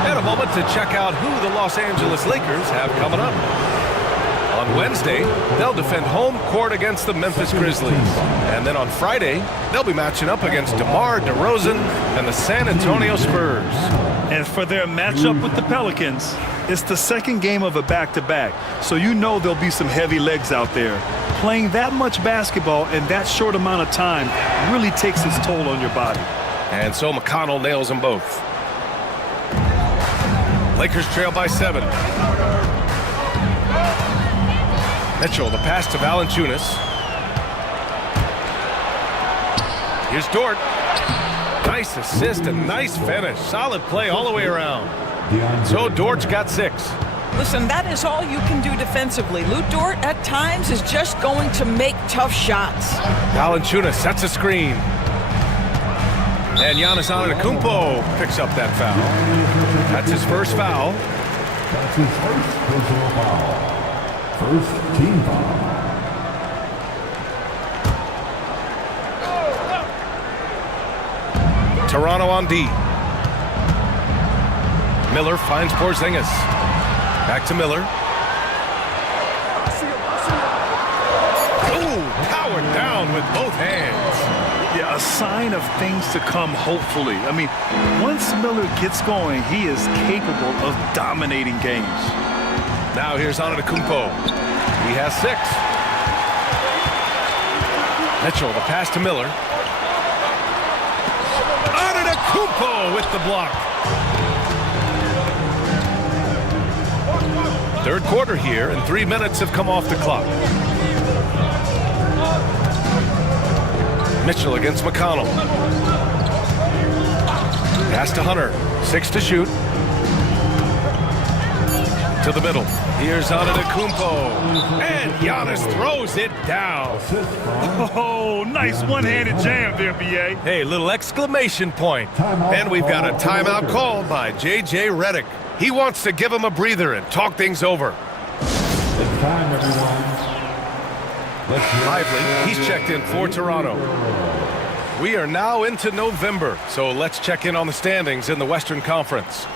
And a moment to check out who the Los Angeles Lakers have coming up. On Wednesday, they'll defend home court against the Memphis Grizzlies. And then on Friday, they'll be matching up against DeMar DeRozan and the San Antonio Spurs. And for their matchup with the Pelicans, it's the second game of a back-to-back. So you know there'll be some heavy legs out there. Playing that much basketball in that short amount of time really takes its toll on your body. And so McConnell nails them both. Lakers trail by 7. Mitchell, the pass to Valanciunas. Here's Dort. Nice assist and nice finish. Solid play all the way around. So Dort's got 6. Listen, that is all you can do defensively. Lou Dort, at times, is just going to make tough shots. Valanciunas sets a screen. And Giannis Antetokounmpo picks up that foul. That's his first foul. That's his first personal foul. First team foul. Toronto on D. Miller finds Porzingis. Back to Miller. Ooh, powered down with both hands. Yeah, a sign of things to come, hopefully. I mean, once Miller gets going, he is capable of dominating games. Now here's Antetokounmpo. He has 6. Mitchell, the pass to Miller. Antetokounmpo with the block. Third quarter here, and 3 minutes have come off the clock. Mitchell against McConnell. Pass to Hunter. 6 to shoot. To the middle. Here's Antetokounmpo. And Giannis throws it down. Oh, nice one-handed jam there, B.A. Hey, little exclamation point. And we've got a timeout called by J.J. Redick. He wants to give him a breather and talk things over. It's time, everyone. Lively, he's checked in for Toronto. We are now into November, so let's check in on the standings in the Western Conference.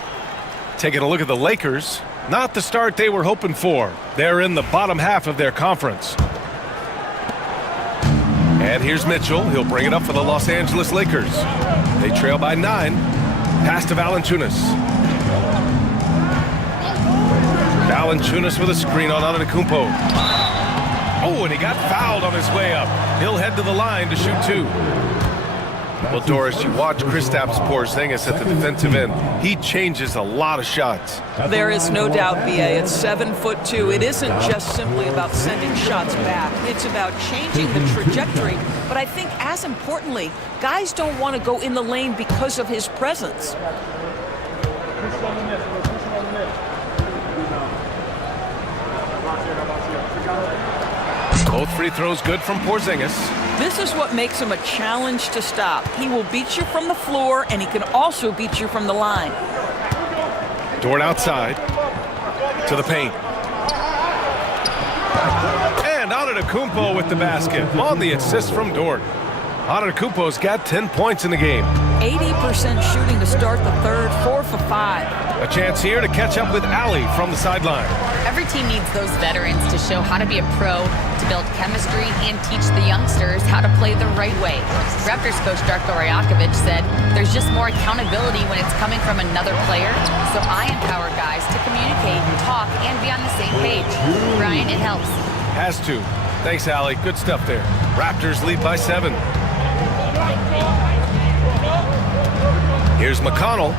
Taking a look at the Lakers, not the start they were hoping for. They're in the bottom half of their conference. And here's Mitchell. He'll bring it up for the Los Angeles Lakers. They trail by 9. Pass to Valanciunas. Valanciunas with a screen on Antetokounmpo. Oh, and he got fouled on his way up. He'll head to the line to shoot 2. Well, Doris, you watch Kristaps Porzingis at the defensive end. He changes a lot of shots. There is no doubt, B.A. It's 7'2". It isn't just simply about sending shots back. It's about changing the trajectory. But I think, as importantly, guys don't want to go in the lane because of his presence. Both free throws good from Porzingis. This is what makes him a challenge to stop. He will beat you from the floor, and he can also beat you from the line. Dort outside to the paint. And Antetokounmpo with the basket on the assist from Dort. Antetokounmpo's got 10 points in the game. 80% shooting to start the third, 4 for 5. A chance here to catch up with Allie from the sideline. Every team needs those veterans to show how to be a pro, to build chemistry, and teach the youngsters how to play the right way. Raptors coach Darko Rajakovic said, "There's just more accountability when it's coming from another player, so I empower guys to communicate, talk, and be on the same page." Brian, it helps. Has to. Thanks, Allie. Good stuff there. Raptors lead by 7. Here's McConnell.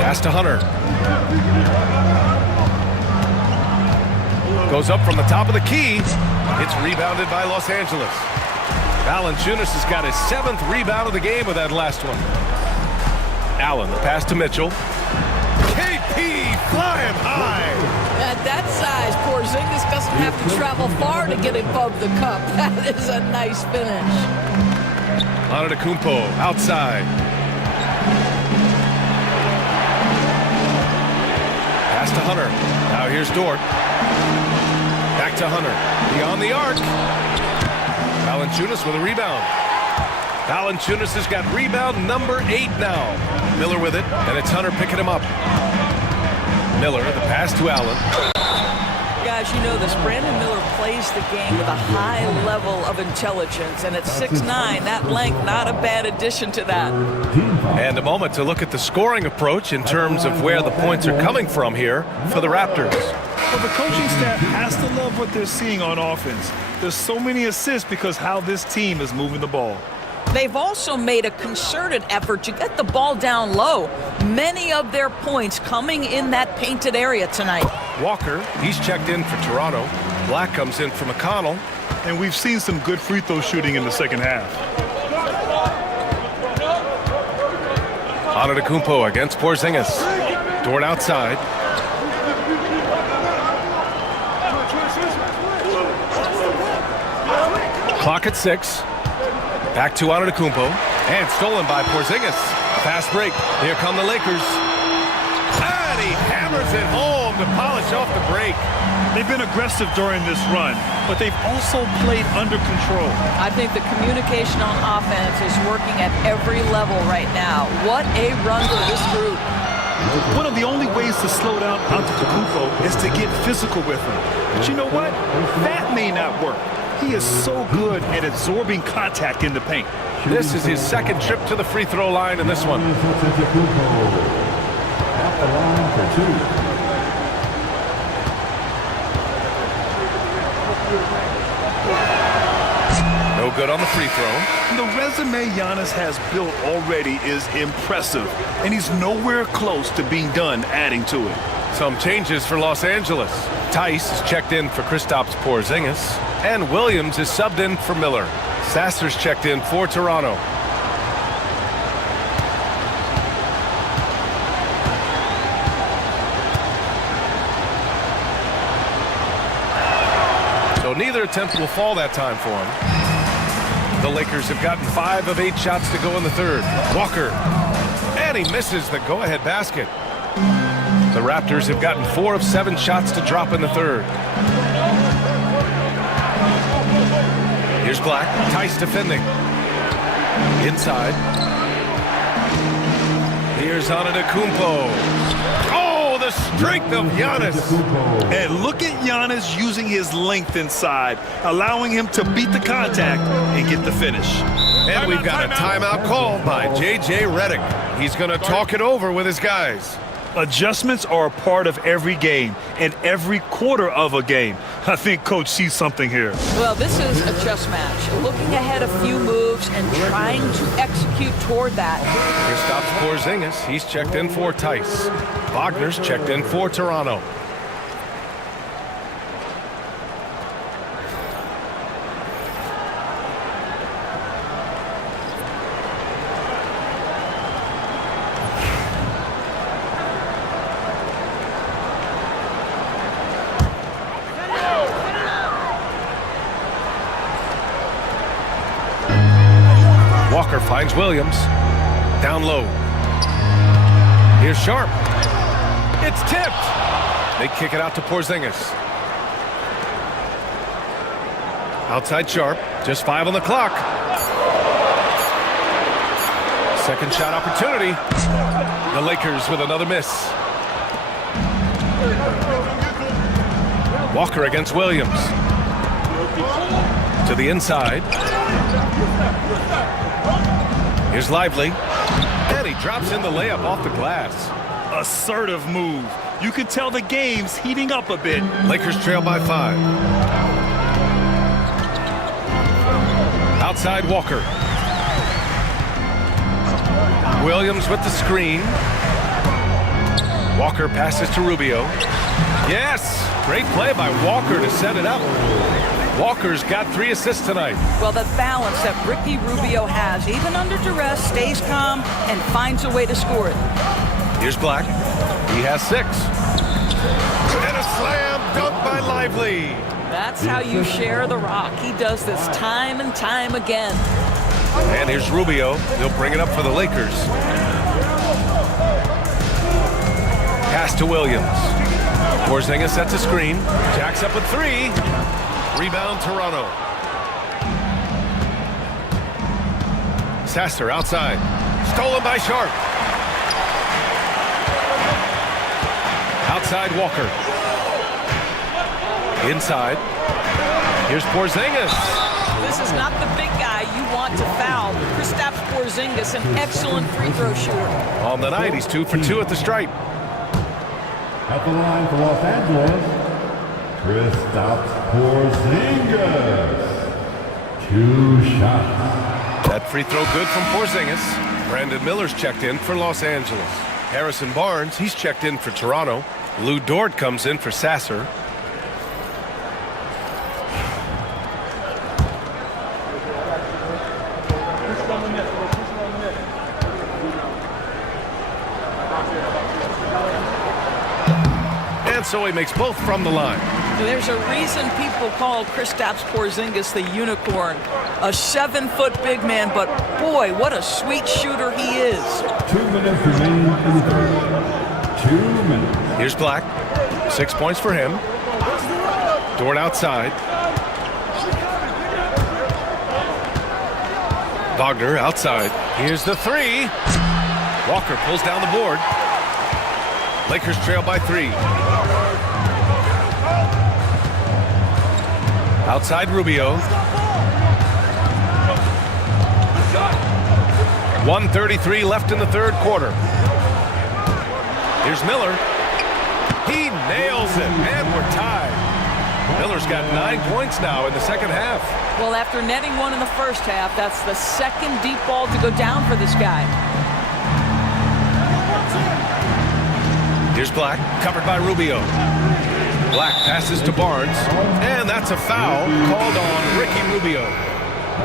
Pass to Hunter. Goes up from the top of the key. It's rebounded by Los Angeles. Valanciunas has got his 7th rebound of the game with that last one. Allen, the pass to Mitchell. KP flying high. At that size, Porzingis doesn't have to travel far to get above the cup. That is a nice finish. Antetokounmpo outside. Pass to Hunter. Now here's Dort. Back to Hunter. Beyond the arc. Valanciunas with a rebound. Valanciunas has got rebound number 8 now. Miller with it, and it's Hunter picking him up. Miller, the pass to Allen. Guys, you know this. Brandon Miller plays the game with a high level of intelligence, and at 6'9", that length, not a bad addition to that. And a moment to look at the scoring approach in terms of where the points are coming from here for the Raptors. Well, the coaching staff has to love what they're seeing on offense. There's so many assists because how this team is moving the ball. They've also made a concerted effort to get the ball down low. Many of their points coming in that painted area tonight. Walker, he's checked in for Toronto. Black comes in for McConnell. And we've seen some good free throw shooting in the second half. Antetokounmpo against Porzingis. Dort outside. Clock at 6. Back to Antetokounmpo. And stolen by Porzingis. Fast break. Here come the Lakers. And he hammers it home to polish off the break. They've been aggressive during this run, but they've also played under control. I think the communication on offense is working at every level right now. What a run for this group. One of the only ways to slow down Antetokounmpo is to get physical with him. But you know what? That may not work. He is so good at absorbing contact in the paint. This is his 2nd trip to the free throw line in this one. No good on the free throw. The resume Giannis has built already is impressive, and he's nowhere close to being done adding to it. Some changes for Los Angeles. Tice is checked in for Kristaps Porzingis, and Williams is subbed in for Miller. Sasser's checked in for Toronto. So neither attempt will fall that time for him. The Lakers have gotten 5 of 8 shots to go in the 3rd. Walker, and he misses the go-ahead basket. The Raptors have gotten 4 of 7 shots to drop in the 3rd. Here's Black. Tice defending. Inside. Here's Antetokounmpo. Oh, the strength of Giannis. And look at Giannis using his length inside, allowing him to beat the contact and get the finish. And we've got a timeout called by J.J. Redick. He's going to talk it over with his guys. Adjustments are a part of every game and every quarter of a game. I think Coach sees something here. Well, this is a chess match. Looking ahead a few moves and trying to execute toward that. Kristaps Porzingis, he's checked in for Tice. Wagner's checked in for Toronto. Walker finds Williams. Down low. Here's Sharp. It's tipped. They kick it out to Porzingis. Outside Sharp. Just 5 on the clock. Second shot opportunity. The Lakers with another miss. Walker against Williams. To the inside. Here's Lively. And he drops in the layup off the glass. Assertive move. You can tell the game's heating up a bit. Lakers trail by 5. Outside Walker. Williams with the screen. Walker passes to Rubio. Yes! Great play by Walker to set it up. Walker's got 3 assists tonight. Well, the balance that Ricky Rubio has, even under duress, stays calm and finds a way to score it. Here's Black. He has 6. And a slam dunk by Lively. That's how you share the rock. He does this time and time again. And here's Rubio. He'll bring it up for the Lakers. Pass to Williams. Porzingis sets a screen. Jacks up a 3. Rebound Toronto. Sasser outside. Stolen by Sharp. Outside Walker. Inside. Here's Porzingis. This is not the big guy you want to foul. Kristaps Porzingis, an excellent free throw shooter. On the night, he's 2 for 2 at the stripe. At the line for Los Angeles, Kristaps Porzingis. 2 shots. That free throw good from Porzingis. Brandon Miller's checked in for Los Angeles. Harrison Barnes, he's checked in for Toronto. Lou Dort comes in for Sasser. And so he makes both from the line. There's a reason people call Kristaps Porzingis the unicorn. A 7-foot big man, but boy, what a sweet shooter he is. 2 minutes remaining in the third. 2 minutes. Here's Black. 6 points for him. Dort outside. Wagner outside. Here's the 3. Walker pulls down the board. Lakers trail by 3. Outside Rubio. 1:33 left in the third quarter. Here's Miller. He nails it, and we're tied. Miller's got 9 points now in the second half. Well, after netting 1 in the first half, that's the second deep ball to go down for this guy. Here's Black, covered by Rubio. Black passes to Barnes, and that's a foul called on Ricky Rubio.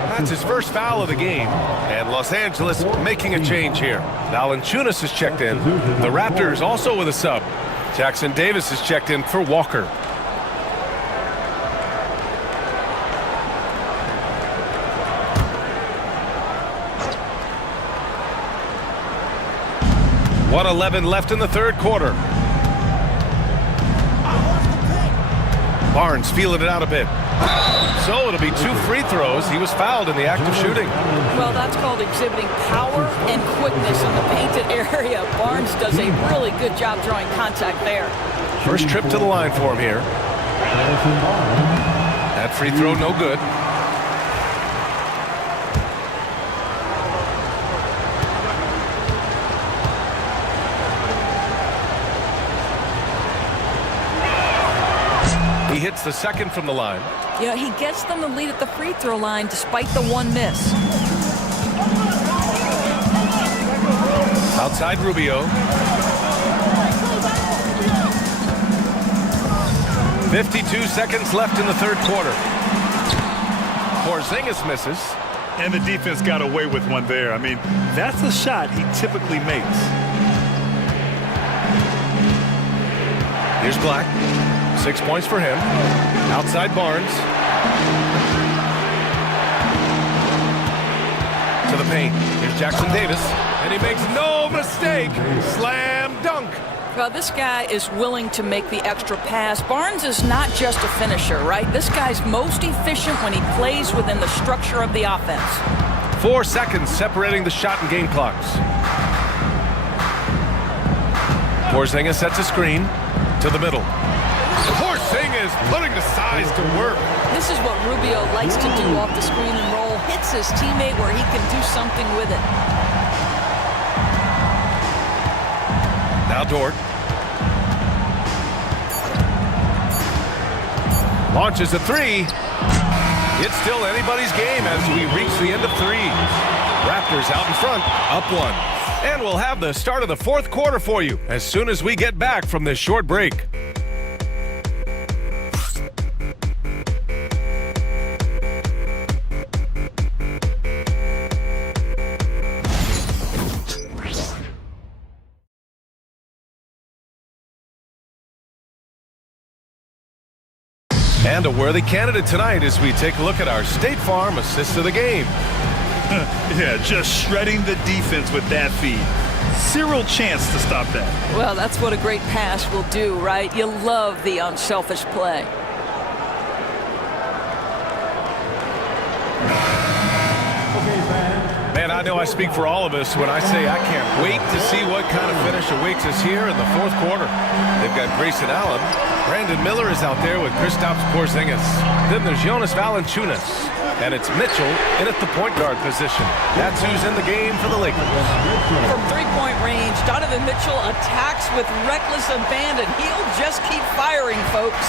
That's his first foul of the game, and Los Angeles making a change here. Valanciunas is checked in. The Raptors also with a sub. Jackson Davis is checked in for Walker. .111 left in the third quarter. Barnes feeling it out a bit. So it'll be 2 free throws. He was fouled in the act of shooting. Well, that's called exhibiting power and quickness in the painted area. Barnes does a really good job drawing contact there. First trip to the line for him here. That free throw no good. He hits the second from the line. You know, he gets them the lead at the free throw line despite the 1 miss. Outside Rubio. 52 seconds left in the third quarter. Porzingis misses. And the defense got away with one there. I mean, that's a shot he typically makes. Here's Black. 6 points for him. Outside Barnes. To the paint. Here's Jackson Davis. And he makes no mistake. Slam dunk. Well, this guy is willing to make the extra pass. Barnes is not just a finisher, right? This guy's most efficient when he plays within the structure of the offense. 4 seconds separating the shot and game clocks. Porzingis sets a screen to the middle. Porzingis putting the size to work. This is what Rubio likes to do off the screen and roll. Hits his teammate where he can do something with it. Now Dort. Launches a 3. It's still anybody's game as we reach the end of 3. Raptors out in front, up 1. And we'll have the start of the fourth quarter for you as soon as we get back from this short break. And a worthy candidate tonight as we take a look at our State Farm assist of the game. Yeah, just shredding the defense with that feed. Zero chance to stop that. Well, that's what a great pass will do, right? You love the unselfish play. Man, I know I speak for all of us when I say I can't wait to see what kind of finish awaits us here in the fourth quarter. They've got Grayson Allen. Brandon Miller is out there with Kristaps Porzingis. Then there's Jonas Valanciunas. And it's Mitchell in at the point guard position. That's who's in the game for the Lakers. From three-point range, Donovan Mitchell attacks with reckless abandon. He'll just keep firing, folks.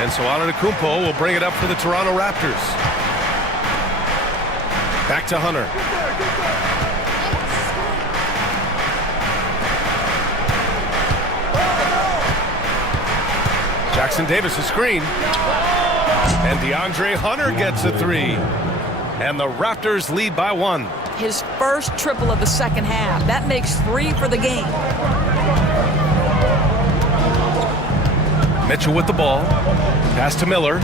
And so Antetokounmpo will bring it up for the Toronto Raptors. Back to Hunter. Jackson Davis, a screen. And DeAndre Hunter gets a three. And the Raptors lead by 1. His first triple of the second half. That makes 3 for the game. Mitchell with the ball. Pass to Miller.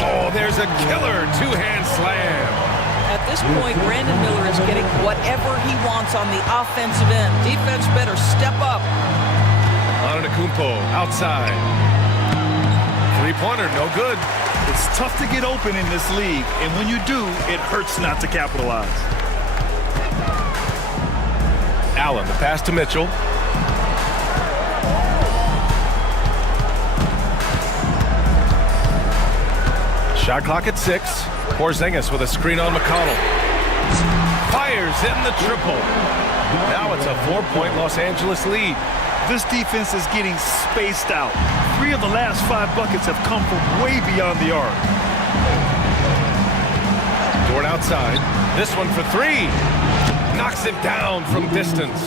Oh, there's a killer two-hand slam. At this point, Brandon Miller is getting whatever he wants on the offensive end. Defense better step up. Antetokounmpo outside. Three-pointer, no good. It's tough to get open in this league, and when you do, it hurts not to capitalize. Allen, the pass to Mitchell. Shot clock at 6. Porzingis with a screen on McConnell. Fires in the triple. Now it's a 4-point Los Angeles lead. This defense is getting spaced out. 3 of the last 5 buckets have come from way beyond the arc. Dort outside. This one for 3. Knocks it down from distance.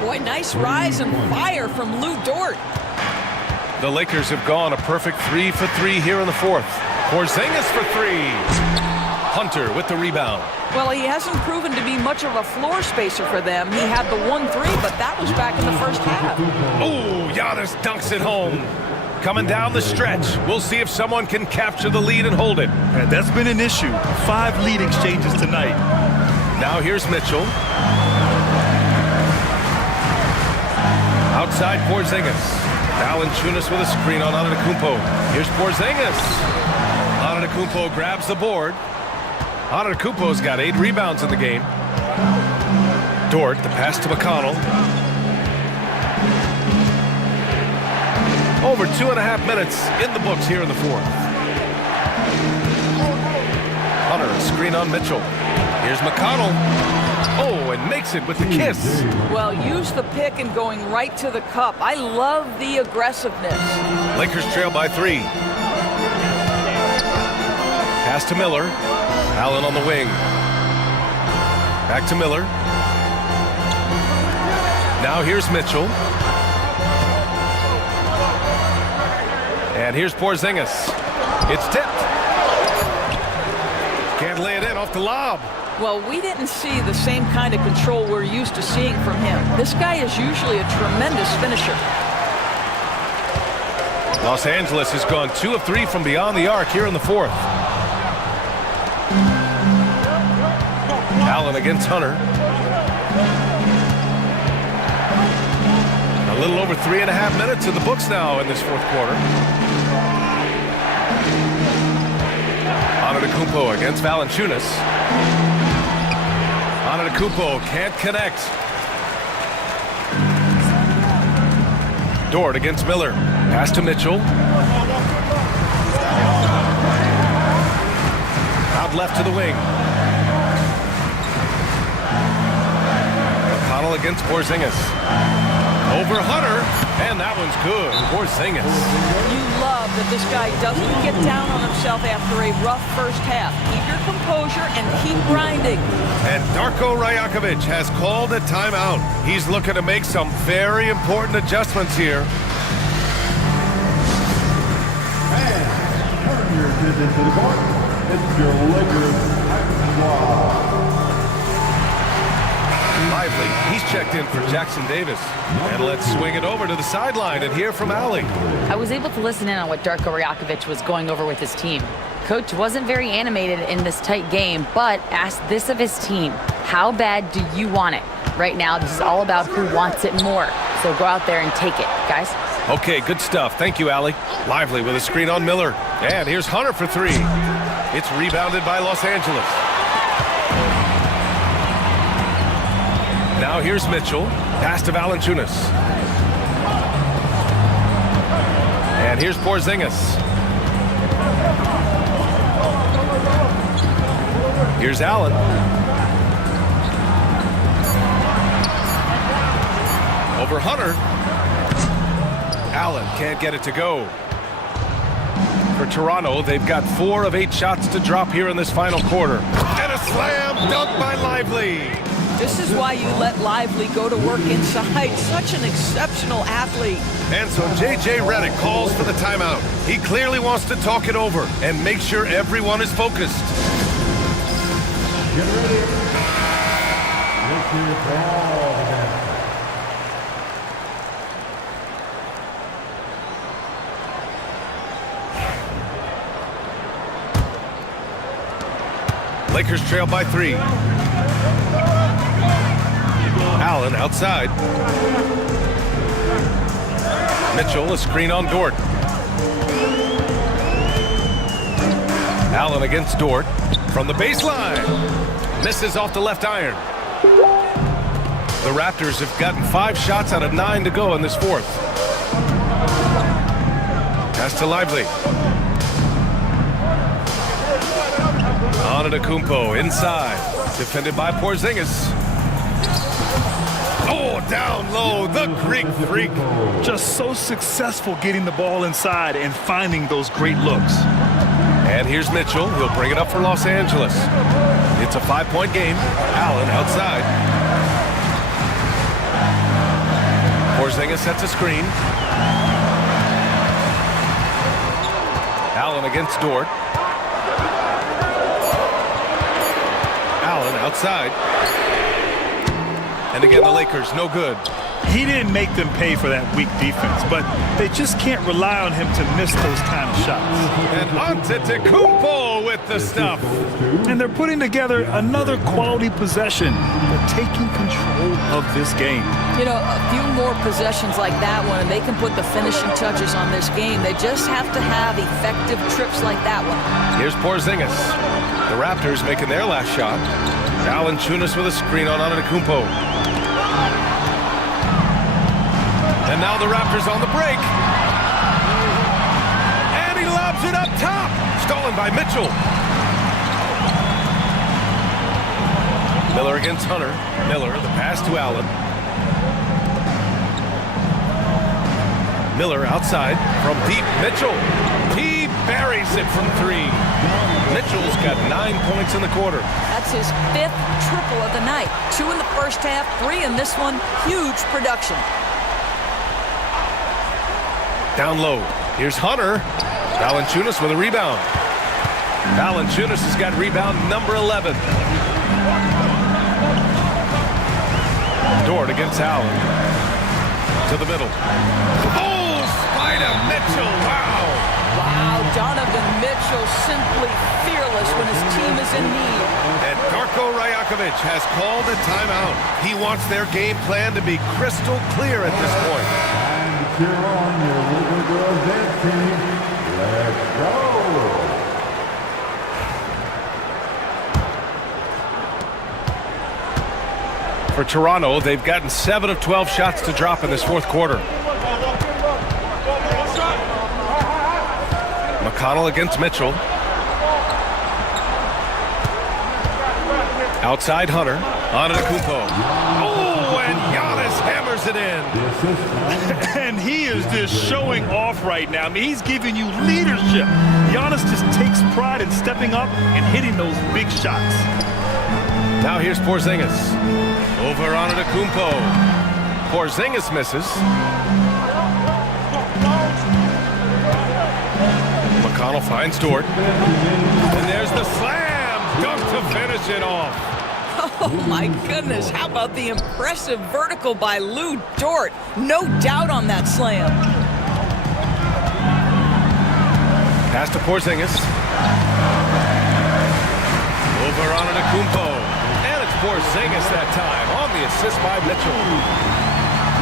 Boy, nice rise and fire from Lou Dort. The Lakers have gone a perfect 3 for 3 here in the fourth. Porzingis for 3. Hunter with the rebound. Well, he hasn't proven to be much of a floor spacer for them. He had the 1-3, but that was back in the first half. Oh, Giannis dunks it home. Coming down the stretch. We'll see if someone can capture the lead and hold it. And that's been an issue. 5 lead exchanges tonight. Now here's Mitchell. Outside Porzingis. Valanciunas with a screen on Antetokounmpo. Here's Porzingis. Antetokounmpo grabs the board. Antetokounmpo's got 8 rebounds in the game. Dort, the pass to McConnell. Over 2.5 minutes in the books here in the fourth. Hunter, a screen on Mitchell. Here's McConnell. Oh, and makes it with the kiss. Well, use the pick and going right to the cup. I love the aggressiveness. Lakers trail by 3. Pass to Miller. Allen on the wing. Back to Miller. Now here's Mitchell. And here's Porzingis. It's tipped. Can't lay it in off the lob. Well, we didn't see the same kind of control we're used to seeing from him. This guy is usually a tremendous finisher. Los Angeles has gone 2 of 3 from beyond the arc here in the fourth. Allen against Hunter. A little over 3.5 minutes in the books now in this fourth quarter. Antetokounmpo against Valanciunas. Antetokounmpo can't connect. Dort against Miller. Pass to Mitchell. Out left to the wing. McConnell against Porzingis. Over Hunter, and that one's good. Porzingis. You love that this guy doesn't get down on himself after a rough first half. Keep your composure and keep grinding. And Darko Rajakovic has called a timeout. He's looking to make some very important adjustments here. And turn your attention to the court. It's your Lakers squad. Lively, he's checked in for Jackson Davis. And let's swing it over to the sideline and hear from Allie. I was able to listen in on what Darko Rajakovic was going over with his team. Coach wasn't very animated in this tight game, but asked this of his team: how bad do you want it? Right now, this is all about who wants it more. So go out there and take it, guys. Okay, good stuff. Thank you, Allie. Lively with a screen on Miller. And here's Hunter for three. It's rebounded by Los Angeles. Now here's Mitchell. Pass to Valanciunas. And here's Porzingis. Here's Allen. Over Hunter. Allen can't get it to go. For Toronto, they've got 4 of 8 shots to drop here in this final quarter. And a slam dunk by Lively. This is why you let Lively go to work inside. Such an exceptional athlete. And so J.J. Redick calls for the timeout. He clearly wants to talk it over and make sure everyone is focused. Get ready. This is ball again. Lakers trail by 3. Allen outside. Mitchell, a screen on Dort. Allen against Dort from the baseline. Misses off the left iron. The Raptors have gotten 5 shots out of 9 to go in this fourth. Pass to Lively. Antetokounmpo inside. Defended by Porzingis. Oh, down low, the Greek freak. Just so successful getting the ball inside and finding those great looks. And here's Mitchell. He'll bring it up for Los Angeles. It's a 5-point game. Allen outside. Porzingis sets a screen. Allen against Dort. Allen outside. And again, the Lakers, no good. He didn't make them pay for that weak defense, but they just can't rely on him to miss those kind of shots. And Antetokounmpo with the stuff. And they're putting together another quality possession. They're taking control of this game. You know, a few more possessions like that one, and they can put the finishing touches on this game. They just have to have effective trips like that one. Here's Porzingis. The Raptors making their last shot. Valanciunas with a screen on Antetokounmpo. And now the Raptors on the break. And he lobs it up top. Stolen by Mitchell. Miller against Hunter. Miller, the pass to Allen. Miller outside from deep. Mitchell. He buries it from 3. Mitchell's got 9 points in the quarter. That's his 5th triple of the night. 2 in the first half, 3 in this one. Huge production. Down low. Here's Hunter. Valanciunas with a rebound. Valanciunas has got rebound number 11. Dort against Allen. To the middle. Oh, Spider Mitchell. Wow. Wow, Donovan Mitchell simply fearless when his team is in need. And Darko Rajakovic has called a timeout. He wants their game plan to be crystal clear at this point. Cheer on your little girl dance team. Let's go. For Toronto, they've gotten 7 of 12 shots to drop in this fourth quarter. McConnell against Mitchell. Outside Hunter. Antetokounmpo. Oh, and Giannis hammers it in. And he is just showing off right now. I mean, he's giving you leadership. Giannis just takes pride in stepping up and hitting those big shots. Now here's Porzingis. Over Antetokounmpo. Porzingis misses. McConnell finds Dort. And there's the slam dunk to finish it off. Oh my goodness, how about the impressive vertical by Lou Dort? No doubt on that slam. Pass to Porzingis. Over on Antetokounmpo. And it's Porzingis that time on the assist by Mitchell.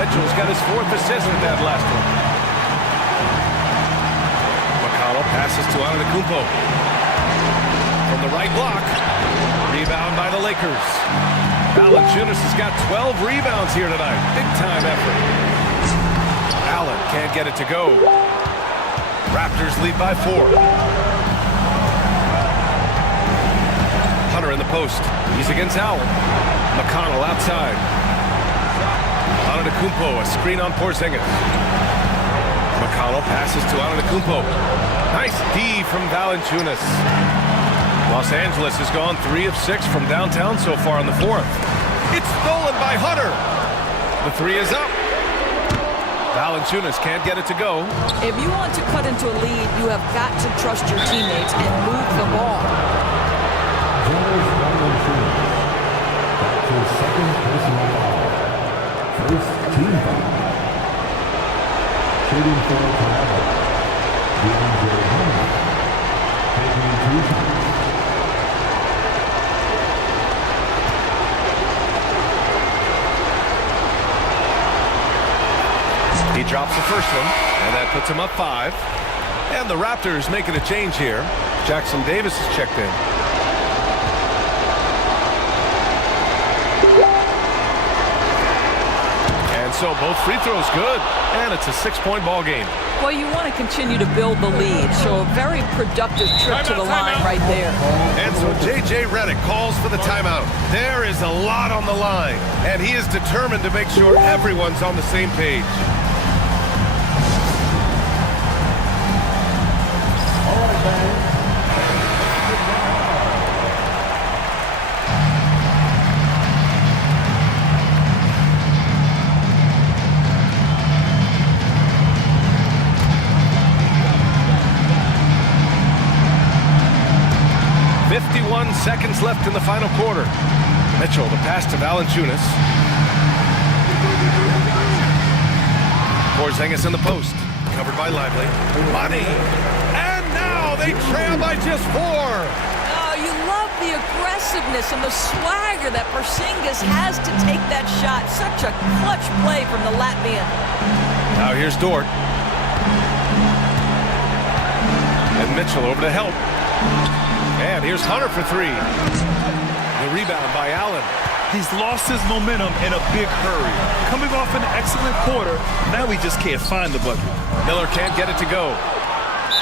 Mitchell's got his 4th assist with that last one. McConnell passes to Antetokounmpo. From the right block. Rebound by the Lakers. Valanciunas has got 12 rebounds here tonight. Big time effort. Allen can't get it to go. Raptors lead by 4. Hunter in the post. He's against Allen. McConnell outside. Antetokounmpo, a screen on Porzingis. McConnell passes to Antetokounmpo. Nice D from Valanciunas. Los Angeles has gone 3 of 6 from downtown so far in the 4th. It's stolen by Hunter. The 3 is up. Valanciunas can't get it to go. If you want to cut into a lead, you have got to trust your teammates and move the ball. That's his second personal foul. First team foul. Shooting for Toronto. DeAndre Hunter. Taking 2 shots. He drops the first one, and that puts him up 5. And the Raptors making a change here. Jackson Davis is checked in. And so both free throws good, and it's a 6-point ball game. Well, you want to continue to build the lead, so a very productive trip to the line right there. And so J.J. Redick calls for the timeout. There is a lot on the line, and he is determined to make sure everyone's on the same page. 51 seconds left in the final quarter. Mitchell, the pass to Valanciunas. Porzingis in the post. Covered by Lively. Money. And now they trail by just 4. Oh, you love the aggressiveness and the swagger that Porzingis has to take that shot. Such a clutch play from the Latvian. Now here's Dort. And Mitchell over to help. And here's Hunter for 3. The rebound by Allen. He's lost his momentum in a big hurry. Coming off an excellent quarter, now he just can't find the bucket. Miller can't get it to go.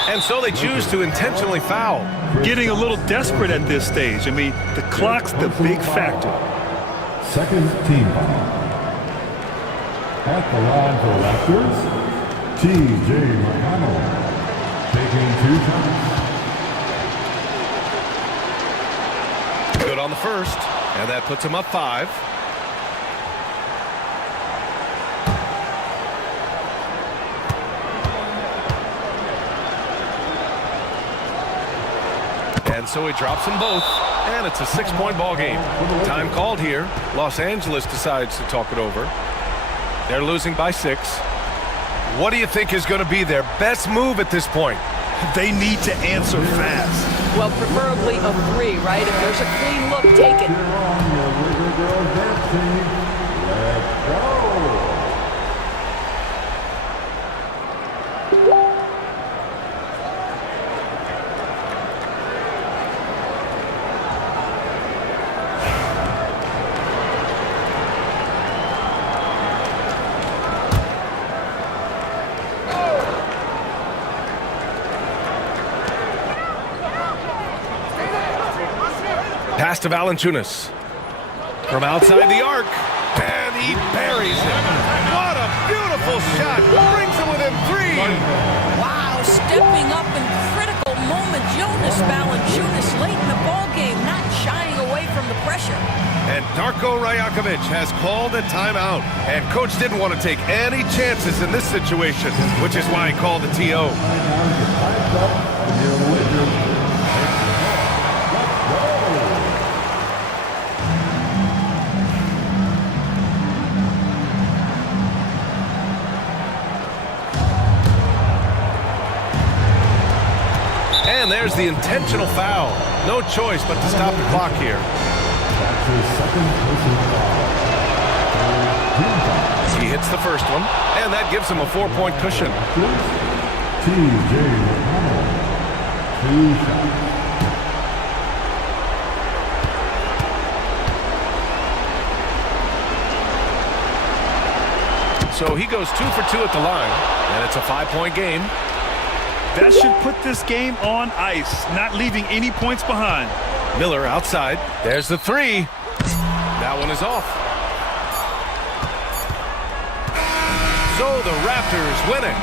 And so they choose to intentionally foul. Getting a little desperate at this stage. I mean, the clock's the big factor. Second team foul. At the line for Raptors, T.J. McConnell. Taking 2 shots. Good on the first, and that puts him up 5. And so he drops them both, and it's a 6-point ball game. Time called here. Los Angeles decides to talk it over. They're losing by 6. What do you think is going to be their best move at this point? They need to answer fast. Well, preferably a 3, right? If there's a clean look, take it. Let's go. Pass to Valanciunas. From outside the arc. And he buries it. What a beautiful shot. Brings him within 3. Wow, stepping up in critical moments. Jonas Valanciunas late in the ballgame, not shying away from the pressure. And Darko Rajakovic has called a timeout. And coach didn't want to take any chances in this situation, which is why he called the TO. And there's the intentional foul. No choice but to stop the clock here. That's his second personal foul. He hits the first one, and that gives him a 4-point cushion. T.J. O'Connell, 2 shots. So he goes 2 for 2 at the line, and it's a 5-point game. That should put this game on ice, not leaving any points behind. Miller outside. There's the 3. That one is off. So the Raptors win it,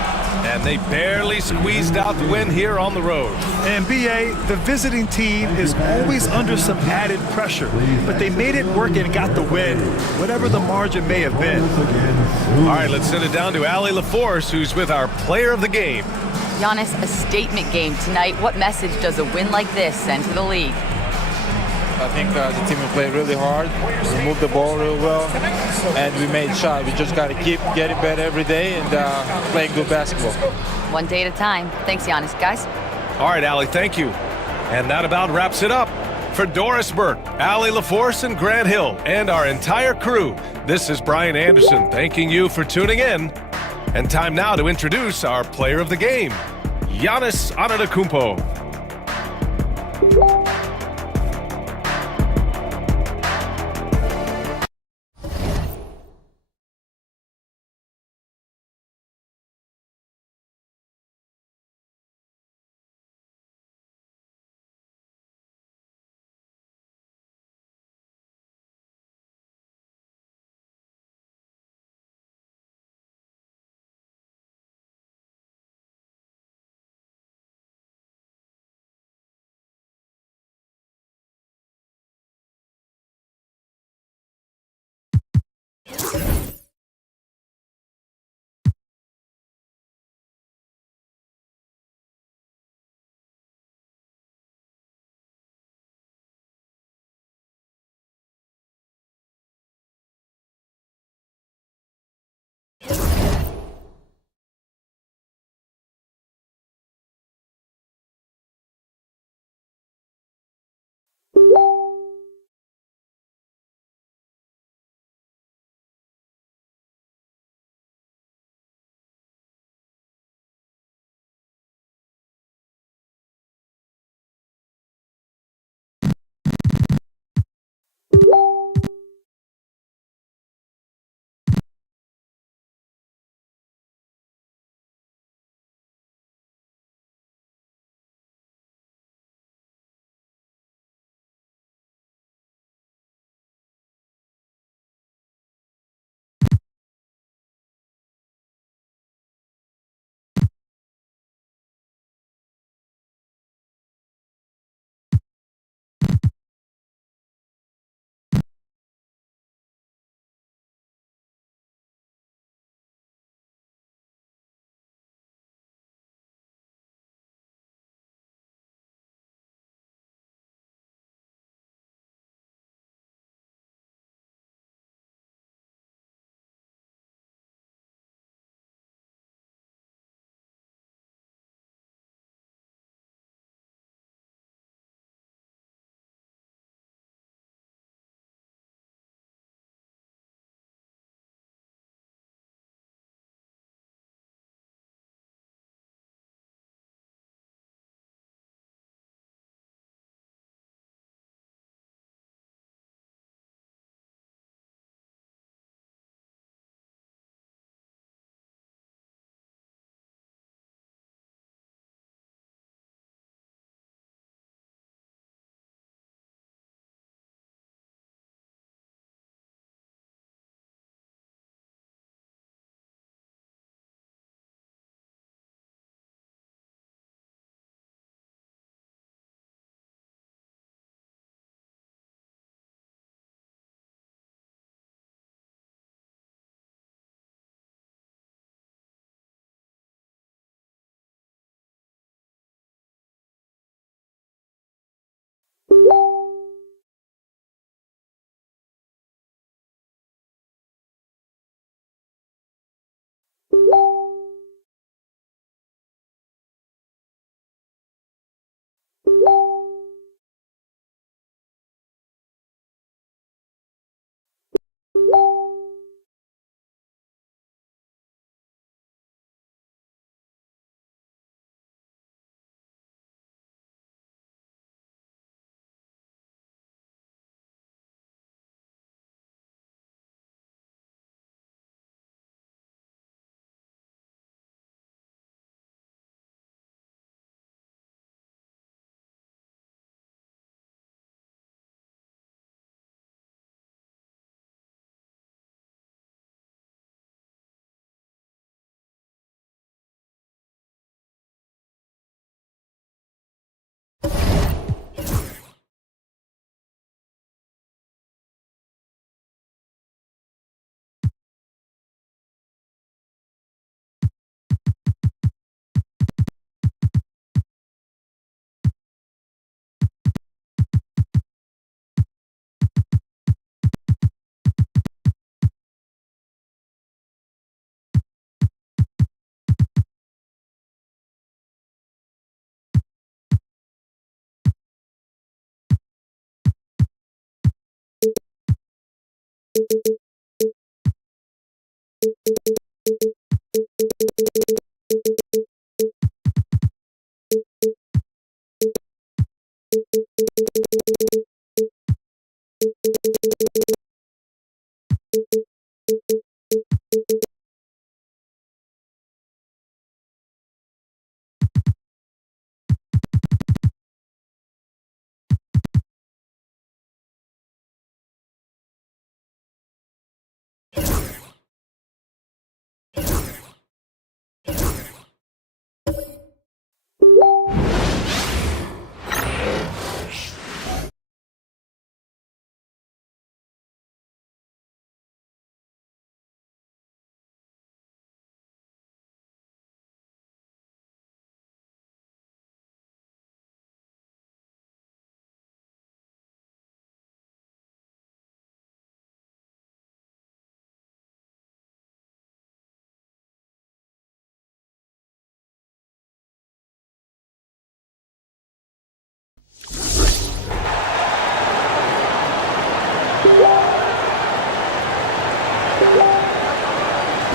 and they barely squeezed out the win here on the road. And B.A., the visiting team is always under some added pressure, but they made it work and got the win, whatever the margin may have been. All right, let's send it down to Allie LaForce, who's with our player of the game. Giannis, a statement game tonight. What message does a win like this send to the league? I think the team will play really hard. We moved the ball real well, and we made shots. We just got to keep getting better every day and playing good basketball. One day at a time. Thanks, Giannis. Guys? All right, Allie, thank you. And that about wraps it up. For Doris Burke, Allie LaForce, and Grant Hill, and our entire crew, this is Brian Anderson thanking you for tuning in. And time now to introduce our player of the game, Giannis Antetokounmpo.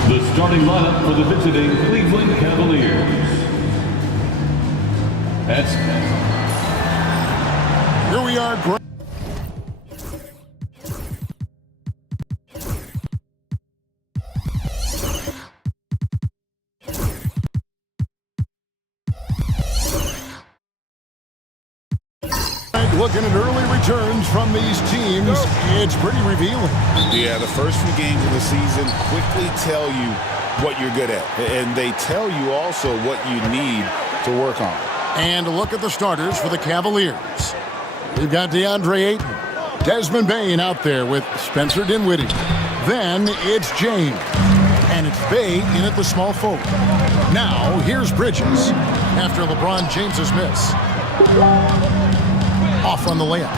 The starting lineup for the visiting Cleveland Cavaliers. Here we are. Looking at early returns from these teams, it's pretty revealing. Yeah, the first few games of the season quickly tell you what you're good at. And they tell you also what you need to work on. And look at the starters for the Cavaliers. We've got DeAndre Ayton, Desmond Bane out there with Spencer Dinwiddie. Then it's James. And it's Bay in at the small forward. Now, here's Bridges after LeBron James's miss. Off on the layup.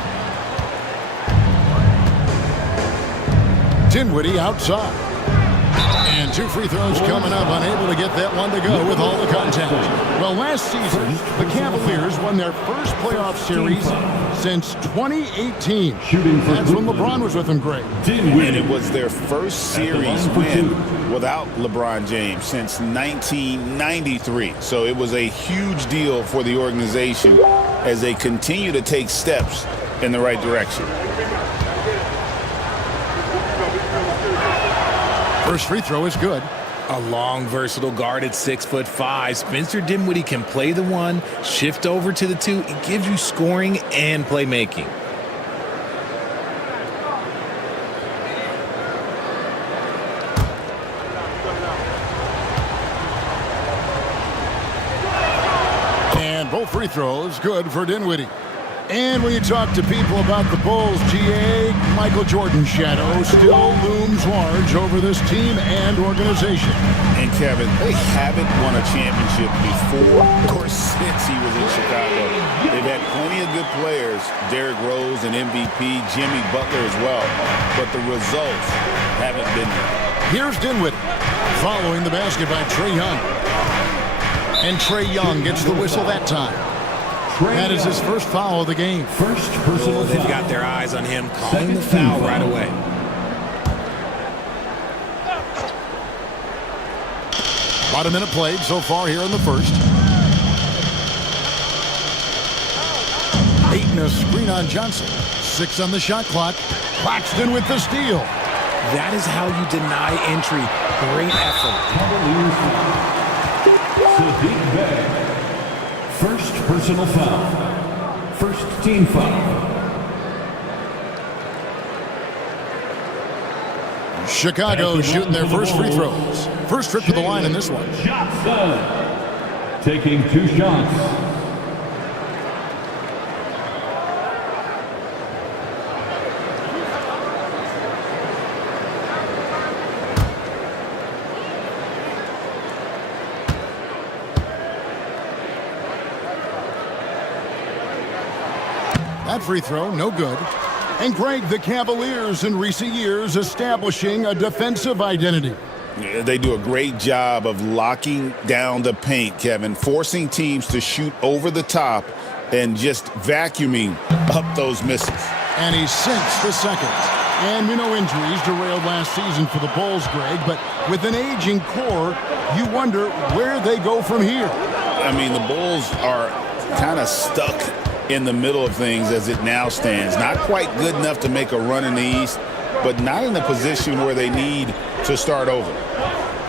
Dinwiddie outside. And 2 free throws coming up, unable to get that one to go with all the contact. Well, last season, the Cavaliers won their first playoff series since 2018. That's when LeBron was with them, Greg. And it was their first series win without LeBron James since 1993. So it was a huge deal for the organization as they continue to take steps in the right direction. First free throw is good. A long, versatile guard at 6'5". Spencer Dinwiddie can play the 1, shift over to the 2. It gives you scoring and playmaking. And both free throws good for Dinwiddie. And when you talk to people about the Bulls, GA, Michael Jordan's shadow still looms large over this team and organization. And Kevin, they haven't won a championship before or since he was in Chicago. They've had plenty of good players, Derrick Rose and MVP, Jimmy Butler as well, but the results haven't been there. Here's Dinwiddie following the basket by Trae Young. And Trae Young gets the whistle that time. That is his first foul of the game. First personal foul. They've got their eyes on him, calling the foul right away. About a minute played so far here in the first. Ayton a screen on Johnson. 6 on the shot clock. Claxton with the steal. That is how you deny entry. Great effort. Sadiq Bey. First personal foul. First team foul. Chicago shooting their first free throws. First trip to the line in this one. Johnson taking 2 shots. That free throw, no good. And Greg, the Cavaliers in recent years establishing a defensive identity. Yeah, they do a great job of locking down the paint, Kevin, forcing teams to shoot over the top and just vacuuming up those misses. And he sinks the second. And we know injuries derailed last season for the Bulls, Greg, but with an aging core, you wonder where they go from here. I mean, the Bulls are kind of stuck in the middle of things as it now stands. Not quite good enough to make a run in the East, but not in a position where they need to start over.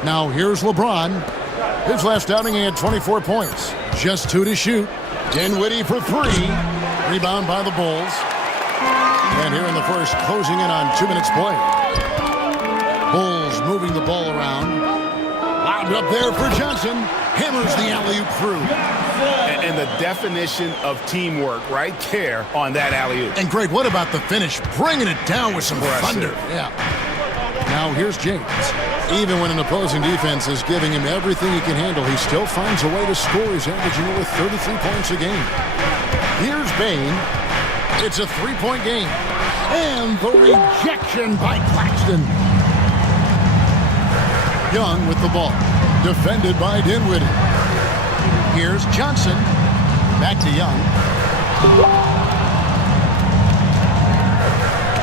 Now here's LeBron. His last outing, he had 24 points. Just 2 to shoot. Dinwiddie for 3. Rebound by the Bulls. And here in the first, closing in on 2 minutes play. Bulls moving the ball around. Lobbed up there for Johnson. Hammers the alley-oop through. And the definition of teamwork right there on that alley-oop. And Greg, what about the finish? Bringing it down with some thunder. Yeah. Now here's James. Even when an opposing defense is giving him everything he can handle, he still finds a way to score. He's averaging over 33 points a game. Here's Bain. It's a 3-point game. And the rejection by Claxton. Young with the ball. Defended by Dinwiddie. Here's Johnson. Back to Young.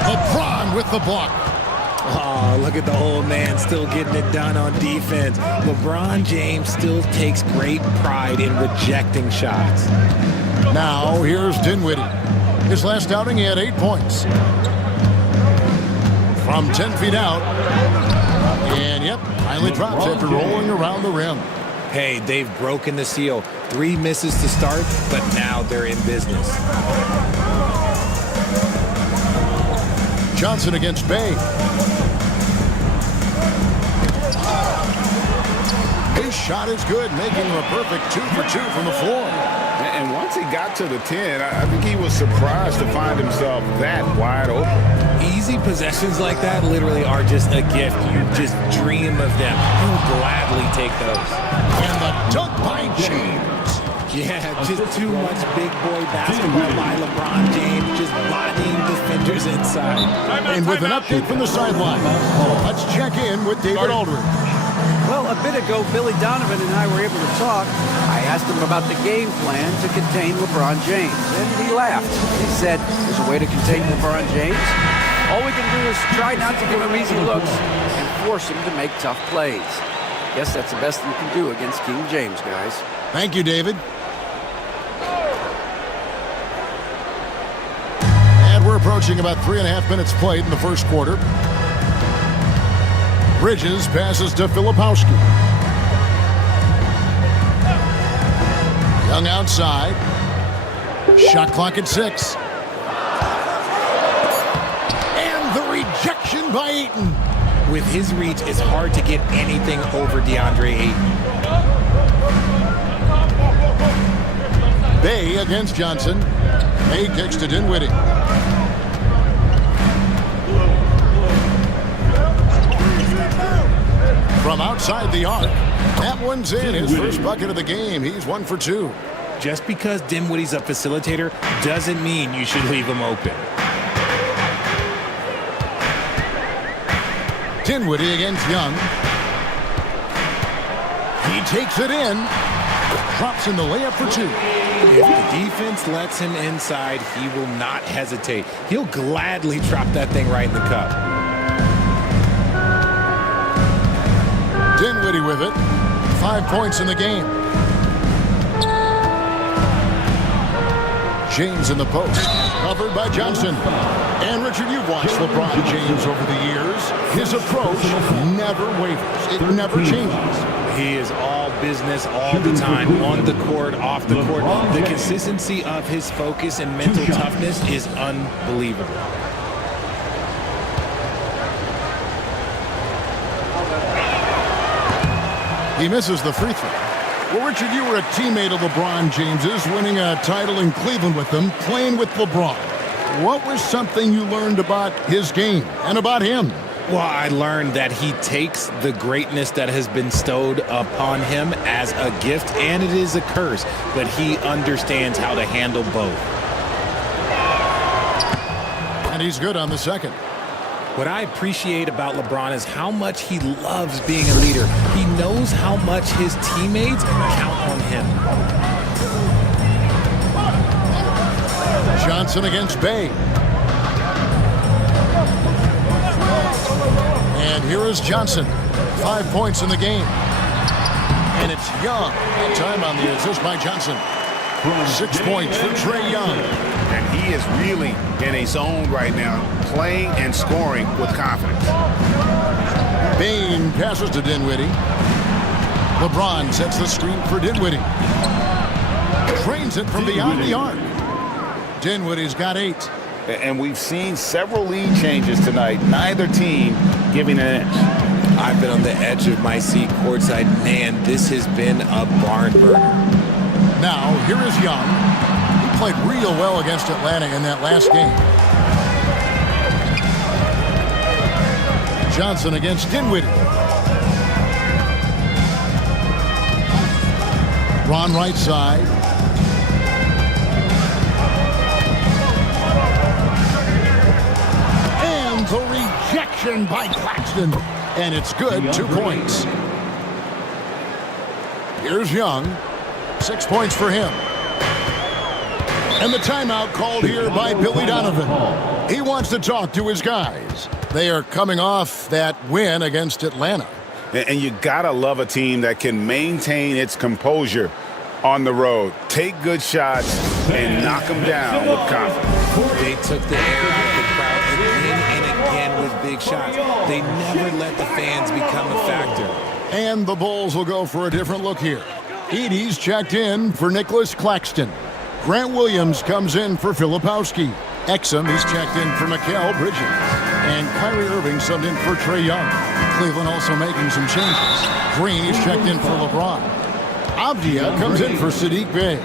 LeBron with the block. Oh, look at the old man still getting it done on defense. LeBron James still takes great pride in rejecting shots. Now here's Dinwiddie. His last outing, he had 8 points. From 10 feet out. And, yep, finally drops after rolling around the rim. Hey, they've broken the seal. 3 misses to start, but now they're in business. Johnson against Bay. His shot is good, making him a perfect 2 for 2 from the floor. And once he got to the 10, I think he was surprised to find himself that wide open. Easy possessions like that literally are just a gift. You just dream of them. You'll gladly take those. And the dunk by James. Yeah, just too much big boy basketball by LeBron James, just bodying defenders inside. And with an update from the sideline, let's check in with David Aldridge. Well, a bit ago, Billy Donovan and I were able to talk. I asked him about the game plan to contain LeBron James, and he laughed. He said, there's a way to contain LeBron James. All we can do is try not to give him easy looks and force him to make tough plays. Guess that's the best you can do against King James, guys. Thank you, David. And we're approaching about 3.5 minutes played in the first quarter. Bridges passes to Filipowski. Young outside. Shot clock at 6. And the rejection by Ayton. With his reach, it's hard to get anything over DeAndre Ayton. Bay against Johnson. Bay kicks to Dinwiddie. From outside the arc. That one's in. His first bucket of the game. He's 1 for 2. Just because Dinwiddie's a facilitator doesn't mean you should leave him open. Dinwiddie against Young. He takes it in. Drops in the layup for 2. If the defense lets him inside, he will not hesitate. He'll gladly drop that thing right in the cup. Dinwiddie with it. 5 points in the game. James in the post. Covered by Johnson. And Richard, you've watched LeBron James over the years. His approach never wavers. It never changes. He is all business all the time, on the court, off the court. The consistency of his focus and mental toughness is unbelievable. He misses the free throw. Well, Richard, you were a teammate of LeBron James's, winning a title in Cleveland with him, playing with LeBron. What was something you learned about his game and about him? Well, I learned that he takes the greatness that has been bestowed upon him as a gift, and it is a curse, but he understands how to handle both. And he's good on the second. What I appreciate about LeBron is how much he loves being a leader. He knows how much his teammates count on him. Johnson against Bay. here is Johnson. 5 points in the game. And it's Young. That time on the assist by Johnson. 6 points for Trae Young. And he is really in a zone right now, playing and scoring with confidence. Bane passes to Dinwiddie. LeBron sets the screen for Dinwiddie. Trains it from beyond the arc. Dinwiddie's got 8. And we've seen several lead changes tonight. Neither team giving an inch. I've been on the edge of my seat courtside. Man, this has been a barn burner. Now, here is Young. He played real well against Atlanta in that last game. Johnson against Dinwiddie. Ron right side. And the rejection by Claxton. And it's good, 2 points. Here's Young. 6 points for him. And the timeout called here by Billy Donovan. He wants to talk to his guys. They are coming off that win against Atlanta. And you gotta love a team that can maintain its composure on the road. Take good shots and knock them down with confidence. They took the air out of the crowd again and again with big shots. They never let the fans become a factor. And the Bulls will go for a different look here. Edey's checked in for Nicholas Claxton. Grant Williams comes in for Filipowski. Exum is checked in for Mikal Bridges. And Kyrie Irving subbed in for Trae Young. Cleveland also making some changes. Green is checked in for LeBron. Avdia comes in for Sadiq Bey.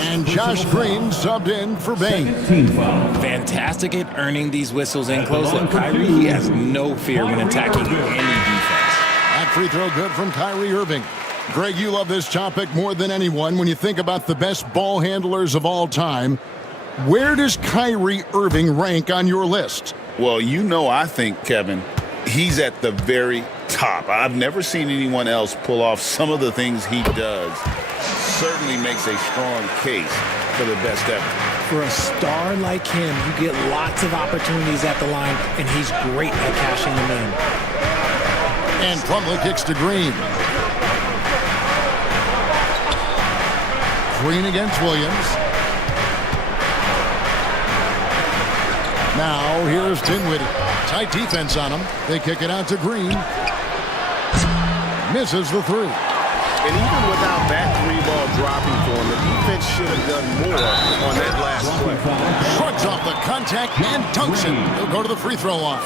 And Josh Green subbed in for Bane. Fantastic at earning these whistles in close look. Kyrie, he has no fear when attacking any defense. That free throw good from Kyrie Irving. Greg, you love this topic more than anyone. When you think about the best ball handlers of all time, where does Kyrie Irving rank on your list? Well, you know, I think, Kevin, he's at the very top. I've never seen anyone else pull off some of the things he does. Certainly makes a strong case for the best ever. For a star like him, you get lots of opportunities at the line, and he's great at cashing them in. And Plumlee kicks to Green. Green against Williams. Now here's Dinwiddie. Tight defense on him. They kick it out to Green. Misses the 3. And even without that 3-ball dropping for him, the defense should have done more on that last play. Shrugs off the contact and dunks it. He'll go to the free throw line.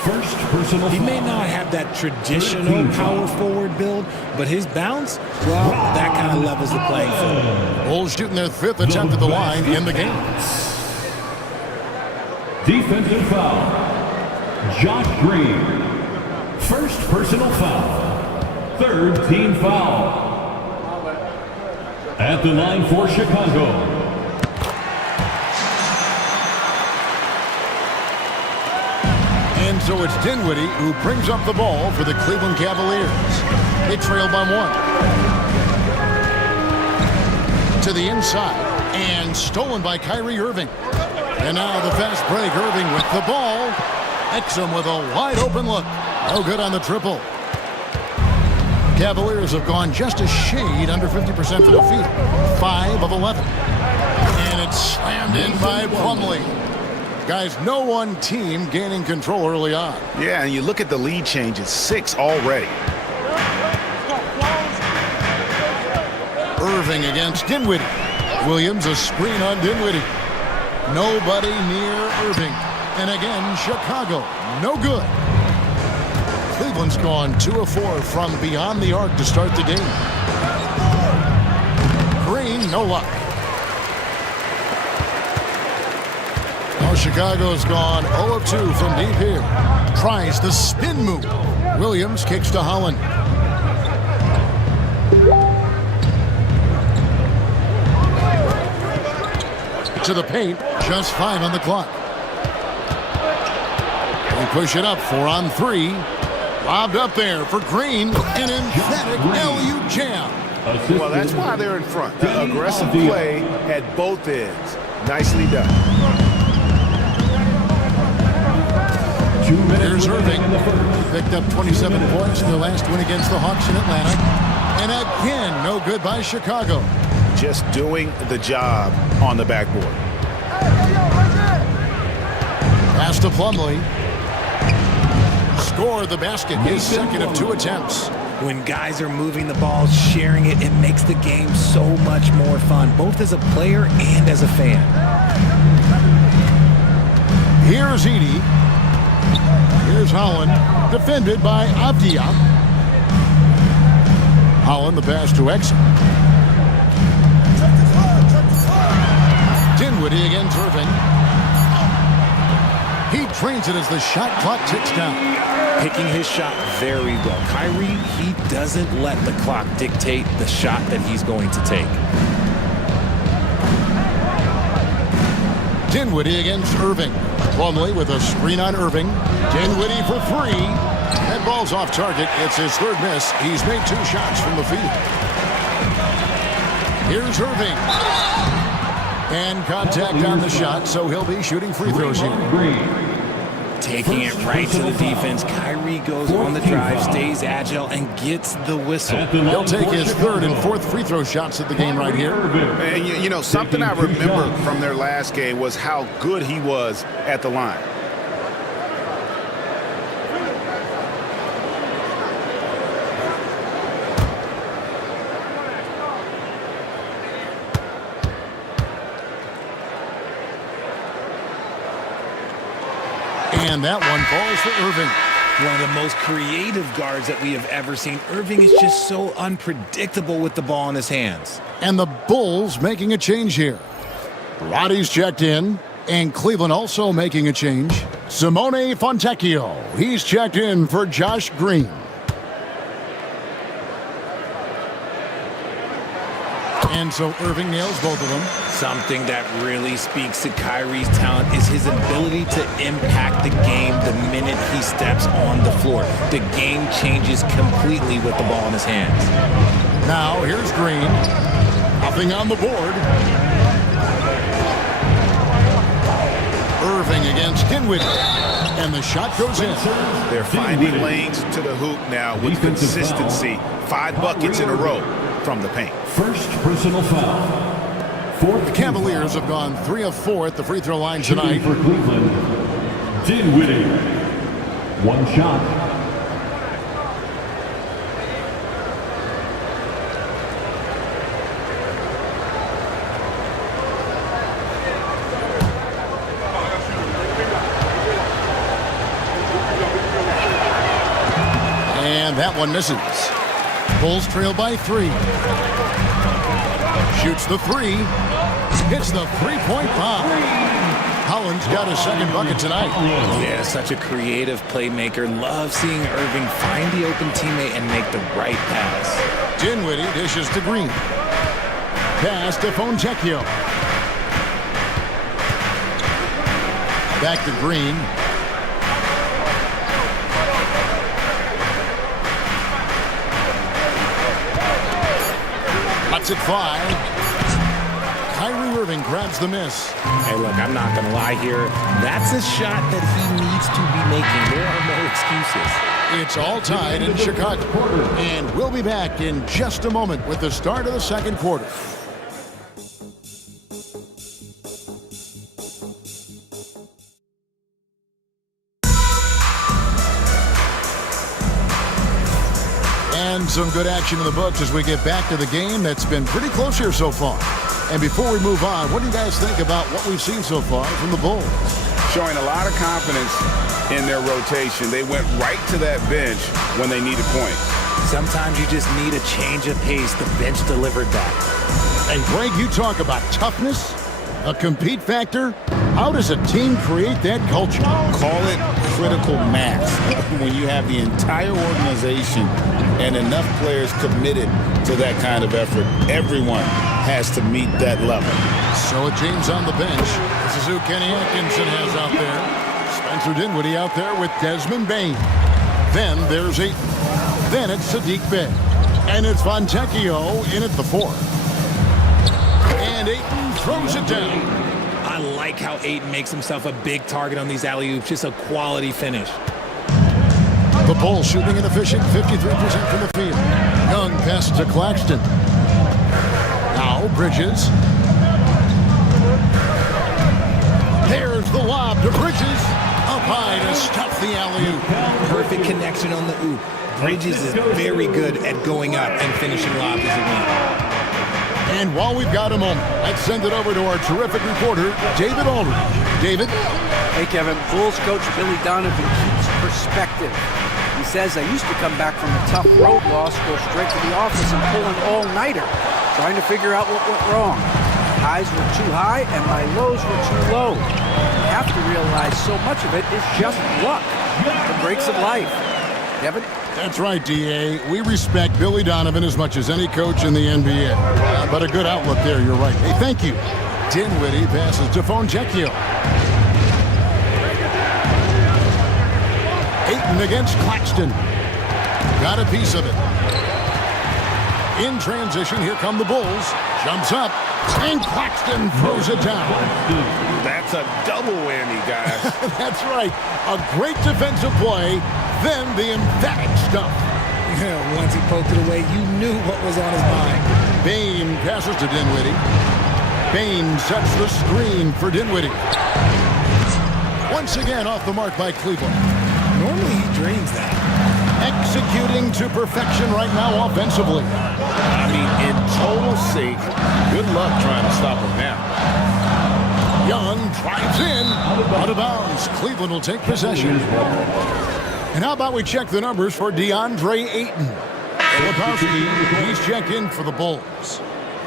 He may not have that traditional power forward build, but his bounce, well, that kind of levels the playing field. Bulls shooting their 5th attempt at the line in the game. Defensive foul. Josh Green. First personal foul. 3rd team foul. At the line for Chicago. And so it's Dinwiddie who brings up the ball for the Cleveland Cavaliers. They trail by 1. To the inside and stolen by Kyrie Irving. And now the fast break. Irving with the ball. Exum with a wide open look. No good on the triple. Cavaliers have gone just a shade under 50% from the field. 5 of 11. And it's slammed in by Plumlee. Guys, no one team gaining control early on. Yeah, and you look at the lead changes, 6 already. Irving against Dinwiddie. Williams a screen on Dinwiddie. Nobody near Irving. And again, Chicago, no good. Cleveland's gone 2 of 4 from beyond the arc to start the game. Green, no luck. Now Chicago's gone 0 of 2 from deep here. Tries the spin move. Williams kicks to Holland. To the paint, just 5 on the clock. They push it up, 4 on 3. Lobbed up there for Green, an emphatic LU jam. Well, that's why they're in front. The aggressive play at both ends. Nicely done. Here's Irving. He picked up 27 points in their last win against the Hawks in Atlanta. And again, no good by Chicago. Just doing the job on the backboard. Pass to Plumlee. Scored the basket, his second of 2 attempts. When guys are moving the ball, sharing it, it makes the game so much more fun, both as a player and as a fan. Here's Edey. Here's Holland, defended by Avdia. Holland, the pass to Exum. Dinwiddie against Irving. He trains it as the shot clock ticks down. Picking his shot very well. Kyrie, he doesn't let the clock dictate the shot that he's going to take. Dinwiddie against Irving. Plumlee with a screen on Irving. Dinwiddie for 3. That ball's off target. It's his 3rd miss. He's made 2 shots from the field. Here's Irving. And contact on the shot, so he'll be shooting free throws here. Taking it right to the defense. Kyrie goes on the drive, stays agile, and gets the whistle. He'll take his 3rd and 4th free throw shots at the game right here. And you know, something I remember from their last game was how good he was at the line. And that one falls to Irving. One of the most creative guards that we have ever seen. Irving is just so unpredictable with the ball in his hands. And the Bulls making a change here. Roddy's checked in, and Cleveland also making a change. Simone Fontecchio, he's checked in for Josh Green. And so Irving nails both of them. Something that really speaks to Kyrie's talent is his ability to impact the game the minute he steps on the floor. The game changes completely with the ball in his hands. Now here's Green. Nothing on the board. Irving against Dinwiddie. And the shot goes in. They're finding lanes to the hoop now with consistency. 5 buckets in a row from the paint. First personal foul. The Cavaliers have gone 3 of 4 at the free throw line tonight. For Cleveland, Dinwiddie. 1 shot. And that one misses. Bulls trail by 3. Shoots the 3. Hits the 3-point bomb. Holland's got his 2nd bucket tonight. Yeah, such a creative playmaker. Love seeing Irving find the open teammate and make the right pass. Dinwiddie dishes to Green. Pass to Fontecchio. Back to Green. Cuts it 5. Kyrie Irving grabs the miss. Hey, look, I'm not going to lie here. That's a shot that he needs to be making. There are no excuses. It's all tied in Chicago. And we'll be back in just a moment with the start of the 2nd quarter. And some good action in the books as we get back to the game that's been pretty close here so far. And before we move on, what do you guys think about what we've seen so far from the Bulls? Showing a lot of confidence in their rotation. They went right to that bench when they needed points. Sometimes you just need a change of pace. The bench delivered that. And Greg, you talk about toughness, a compete factor. How does a team create that culture? Call it critical mass. When you have the entire organization and enough players committed to that kind of effort, everyone has to meet that level. So James on the bench. This is who Kenny Atkinson has out there. Spencer Dinwiddie out there with Desmond Bain. Then there's Ayton. Then it's Sadiq Bey. And it's Fontecchio in at the 4. And Ayton throws it down. I like like how Ayton makes himself a big target on these alley-oops. Just a quality finish. The Bulls shooting inefficient, 53% from the field. Young passes to Claxton. Now Bridges. There's the lob to Bridges. Up high to stuff the alley-oop. Perfect connection on the oop. Bridges is very good at going up and finishing lobs as a win. And while we've got a moment, let's send it over to our terrific reporter, David Aldridge. David? Hey, Kevin. Bulls coach Billy Donovan keeps perspective. He says, I used to come back from a tough road loss, go straight to the office and pull an all-nighter, trying to figure out what went wrong. My highs were too high and my lows were too low. You have to realize so much of it is just luck, the breaks of life. Kevin? That's right, D.A. We respect Billy Donovan as much as any coach in the NBA. But a good outlook there, you're right. Hey, thank you. Dinwiddie passes to Fontecchio. Ayton against Claxton. Got a piece of it. In transition, here come the Bulls. Jumps up, and Claxton throws it down. That's a double whammy, guys. That's right. A great defensive play, then the emphatic stuff. Yeah, once he poked it away, you knew what was on his mind. Bane passes to Dinwiddie. Bane sets the screen for Dinwiddie. Once again off the mark by Cleveland. Normally he drains that. Executing to perfection right now offensively. I mean, in total sync. Good luck trying to stop him now. Young drives in. Out of bounds. Cleveland will take possession. And how about we check the numbers for DeAndre Ayton? Lebowski, he's checked in for the Bulls.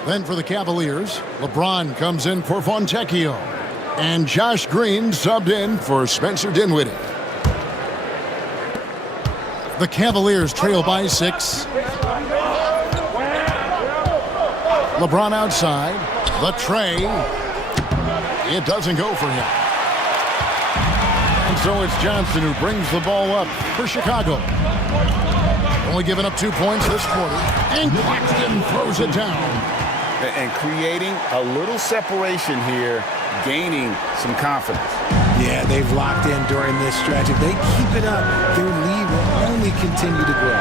Then for the Cavaliers, LeBron comes in for Fontecchio. And Josh Green subbed in for Spencer Dinwiddie. The Cavaliers trail by 6. LeBron outside. The tray. It doesn't go for him. And so it's Johnson who brings the ball up for Chicago. Only giving up 2 points this quarter. And Claxton throws it down. And creating a little separation here, gaining some confidence. Yeah, they've locked in during this stretch. If they keep it up, their lead will only continue to grow.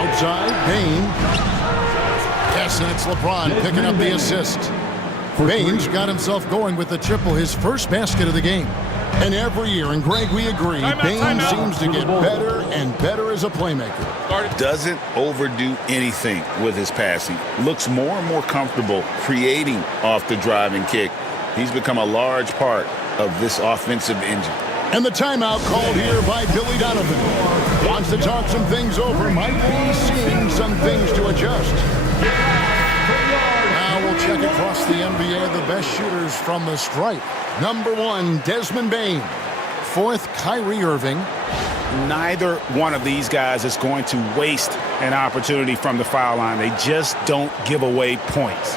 Outside, Bane. Yes, and it's LeBron picking up the assist. Bane's got himself going with the triple, his first basket of the game. And every year, and Greg, we agree, Bane seems to get better and better as a playmaker. Doesn't overdo anything with his passing. Looks more and more comfortable creating off the driving kick. He's become a large part of this offensive engine. And the timeout called here by Billy Donovan. Wants to talk some things over, might be seeing some things to adjust. Now we'll check across the NBA the best shooters from the stripe. Number 1, Desmond Bane. 4th, Kyrie Irving. Neither one of these guys is going to waste an opportunity from the foul line. They just don't give away points.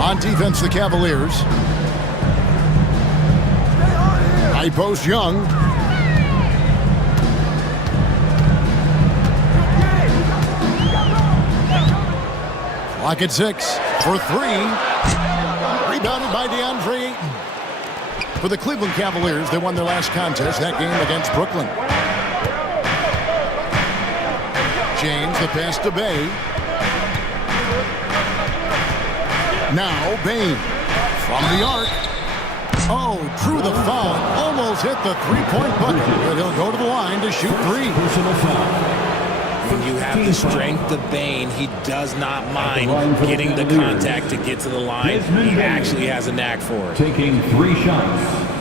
On defense, the Cavaliers. High post, Young. Clock at 6 for 3. Rebounded by DeAndre Ayton. For the Cleveland Cavaliers, they won their last contest, that game against Brooklyn. James, the pass to Bay. Now Bane from the arc. Oh, drew the foul. Almost hit the three-point bucket. But he'll go to the line to shoot 3. When you have the strength of Bane, he does not mind getting the contact to get to the line. He actually has a knack for it. Taking 3 shots.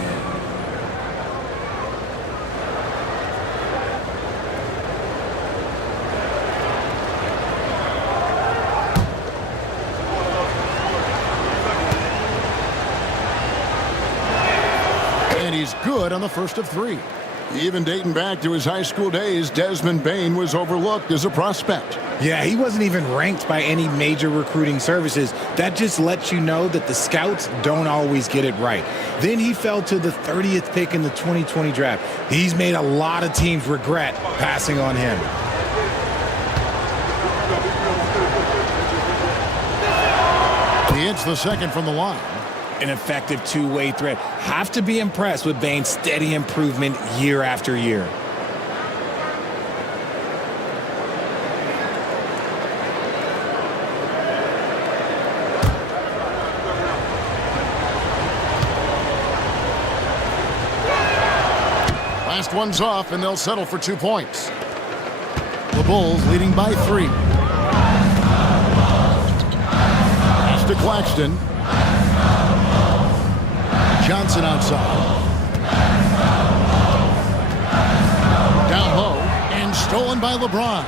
And he's good on the first of 3. Even dating back to his high school days, Desmond Bain was overlooked as a prospect. Yeah, he wasn't even ranked by any major recruiting services. That just lets you know that the scouts don't always get it right. Then he fell to the 30th pick in the 2020 draft. He's made a lot of teams regret passing on him. He hits the second from the line. An effective two-way threat. Have to be impressed with Bain's steady improvement year after year. Last one's off, and they'll settle for 2 points. The Bulls leading by 3. Pass to Claxton. Johnson outside. Down low and stolen by LeBron.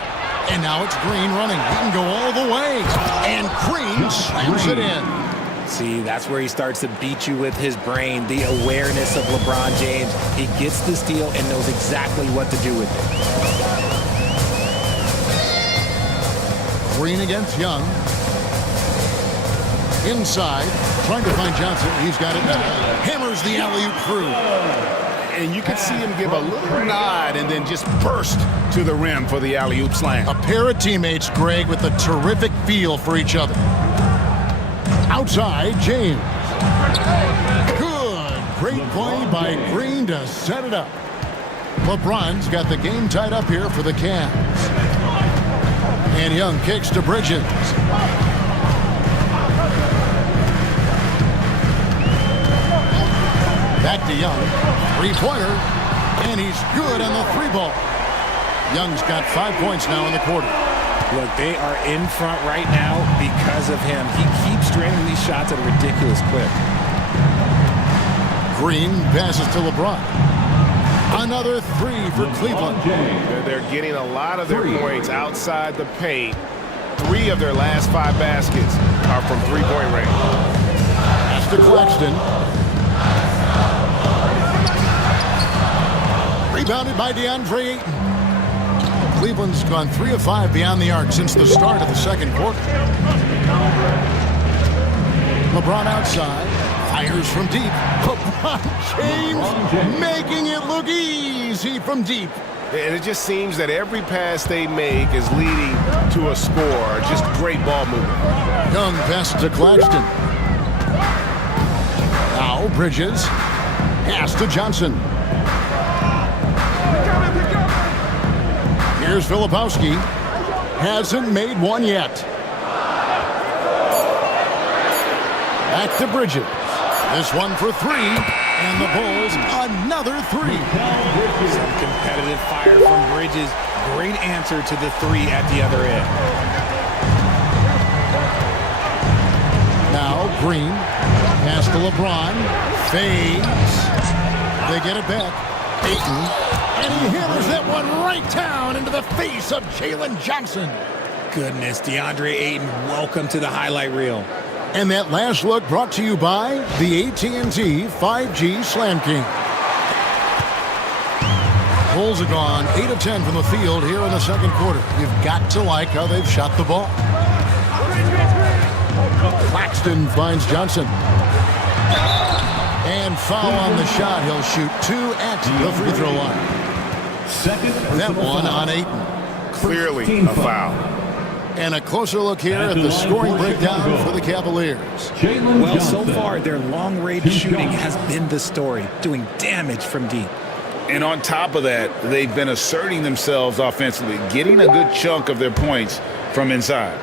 And now it's Green running. He can go all the way. And Green slams it in. See, that's where he starts to beat you with his brain, the awareness of LeBron James. He gets the steal and knows exactly what to do with it. Green against Young. Inside, trying to find Johnson. He's got it now. Hammers the alley-oop through. And you can see him give a little nod and then just burst to the rim for the alley-oop slam. A pair of teammates, Greg, with a terrific feel for each other. Outside, James. Good. Great play by Green to set it up. LeBron's got the game tied up here for the Cavs. And Young kicks to Bridges. Back to Young. Three-pointer. And he's good on the three ball. Young's got 5 points now in the quarter. Look, they are in front right now because of him. He keeps draining these shots at a ridiculous clip. Green passes to LeBron. Another three for Cleveland. They're getting a lot of their points outside the paint. 3 of their last 5 baskets are from three-point range. Pass to Claxton. Rebounded by DeAndre Ayton. Cleveland's gone 3 of 5 beyond the arc since the start of the second quarter. LeBron outside. Fires from deep. LeBron James making it look easy from deep. And it just seems that every pass they make is leading to a score. Just great ball movement. Young passes to Claxton. Now Bridges. Pass to Johnson. Here's Filipowski. Hasn't made one yet. Back to Bridges. This one for 3. And the Bulls another 3. Some competitive fire from Bridges. Great answer to the 3 at the other end. Now Green. Pass to LeBron. Fades. They get it back. Ayton. And he hammers that one right down into the face of Jalen Johnson. Goodness, DeAndre Ayton, welcome to the highlight reel. And that last look brought to you by the AT&T 5G Slam King. Bulls are gone 8 of 10 from the field here in the second quarter. You've got to like how they've shot the ball. Claxton finds Johnson. And foul on the shot. He'll shoot 2 at the free throw line. That one on Ayton. Clearly a foul. And a closer look here at the scoring breakdown for the Cavaliers. Well, so far, their long-range shooting has been the story, doing damage from deep. And on top of that, they've been asserting themselves offensively, getting a good chunk of their points from inside.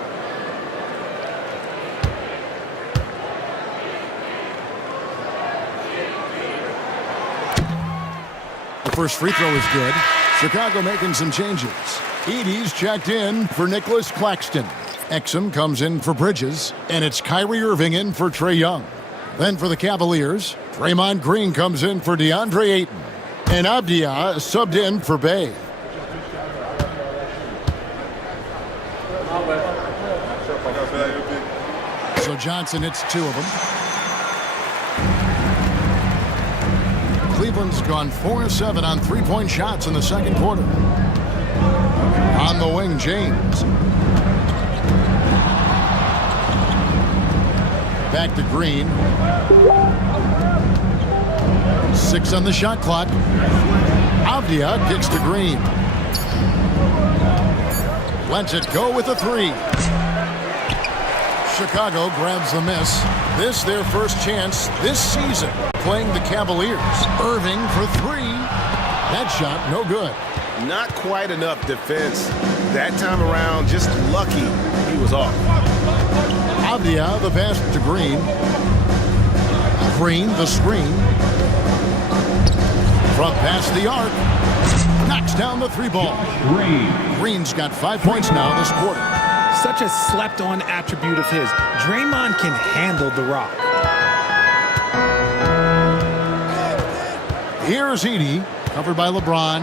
The first free throw is good. Chicago making some changes. Edey's checked in for Nicholas Claxton. Exum comes in for Bridges, and it's Kyrie Irving in for Trae Young. Then for the Cavaliers, Draymond Green comes in for DeAndre Ayton. And Abdia subbed in for Bay. So Johnson hits 2 of them. Cleveland's gone 4-7 on three-point shots in the second quarter. On the wing, James. Back to Green. 6 on the shot clock. Avdia kicks to Green. Lets it go with a 3. Chicago grabs the miss. This their first chance this season playing the Cavaliers. Irving for 3. That shot no good. Not quite enough defense that time around. Just lucky he was off. Avdia the pass to Green. Green the screen. From past the arc. Knocks down the 3-ball. Green's got 5 points now this quarter. Such a slept-on attribute of his. Draymond can handle the rock. Here's Edey, covered by LeBron.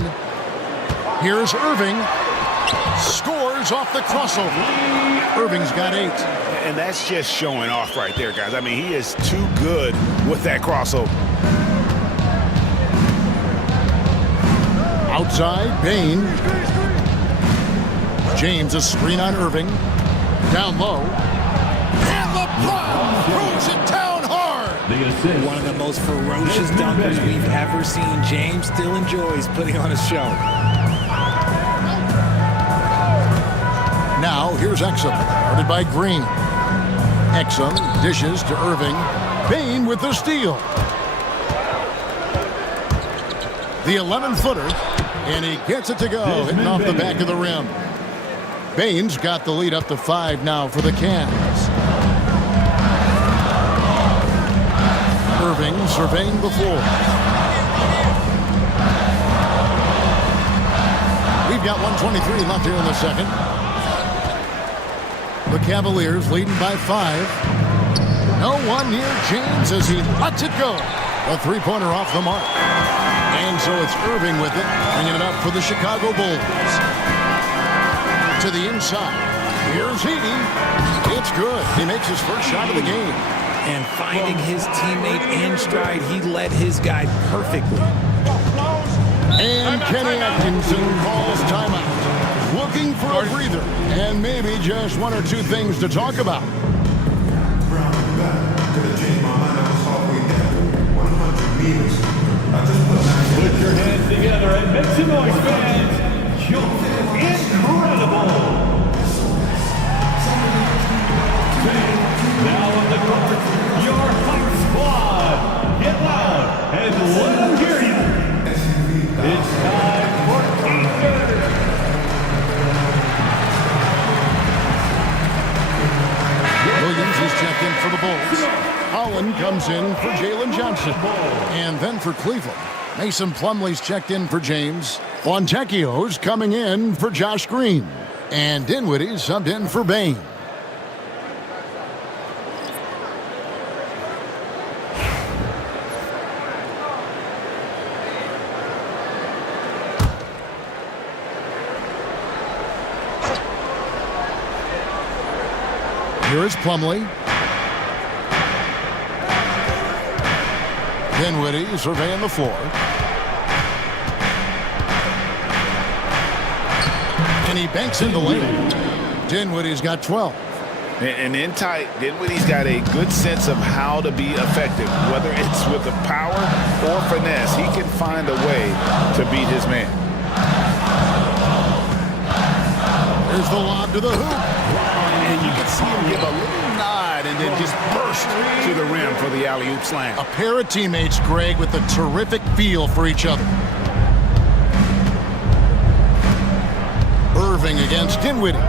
Here's Irving. Scores off the crossover. Irving's got 8. And that's just showing off right there, guys. I mean, he is too good with that crossover. Outside, Bain. James a screen on Irving. Down low. And LeBron throws it down hard. One of the most ferocious dunkers we've ever seen. James still enjoys putting on a show. Now, here's Exum, guarded by Green. Exum dishes to Irving. Bain with the steal. The 11-footer, and he gets it to go, hitting off the back of the rim. Bain's got the lead up to 5 now for the Cavs. Irving surveying the floor. We've got 1:23 left here in the second. The Cavaliers leading by 5. No one near James as he lets it go. A 3-pointer off the mark. And so it's Irving with it, bringing it up for the Chicago Bulls. To the inside. Here's Edey. It's good. He makes his first shot of the game. And finding his teammate in stride, he led his guy perfectly. And Kenny Atkinson calls timeout. Looking for a breather and maybe just 1 or 2 things to talk about. Put your hands together and make some noise, fans. Incredible. Now on the court, your hype squad. Get loud and let them hear you. It's time for Ether. Williams is checked in for the Bulls. Holland comes in for Jalen Johnson. And then for Cleveland, Mason Plumlee's checked in for James. Fontecchio's coming in for Josh Green. And Dinwiddie's subbed in for Bain. Here is Plumlee. Dinwiddie surveying the floor. And he banks in the lane. Dinwiddie's got 12. And in tight, Dinwiddie's got a good sense of how to be effective. Whether it's with the power or finesse, he can find a way to beat his man. There's the lob to the hoop. And you can see him give a little nod and then just burst to the rim for the alley-oop slam. A pair of teammates, Greg, with a terrific feel for each other. Irving against Dinwiddie.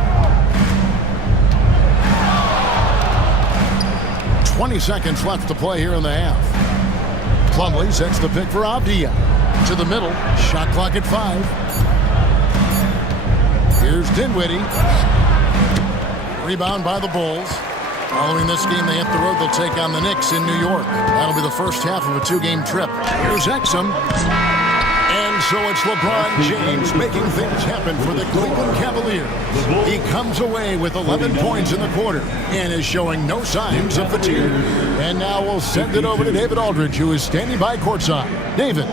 20 seconds left to play here in the half. Plumlee sets the pick for Avdia. To the middle. Shot clock at 5. Here's Dinwiddie. Rebound by the Bulls. Following this game, they hit the road. They'll take on the Knicks in New York. That'll be the first half of a 2-game trip. Here's Exum. And so it's LeBron James making things happen for the Cleveland Cavaliers. He comes away with 11 points in the quarter and is showing no signs of fatigue. And now we'll send it over to David Aldridge, who is standing by courtside. David.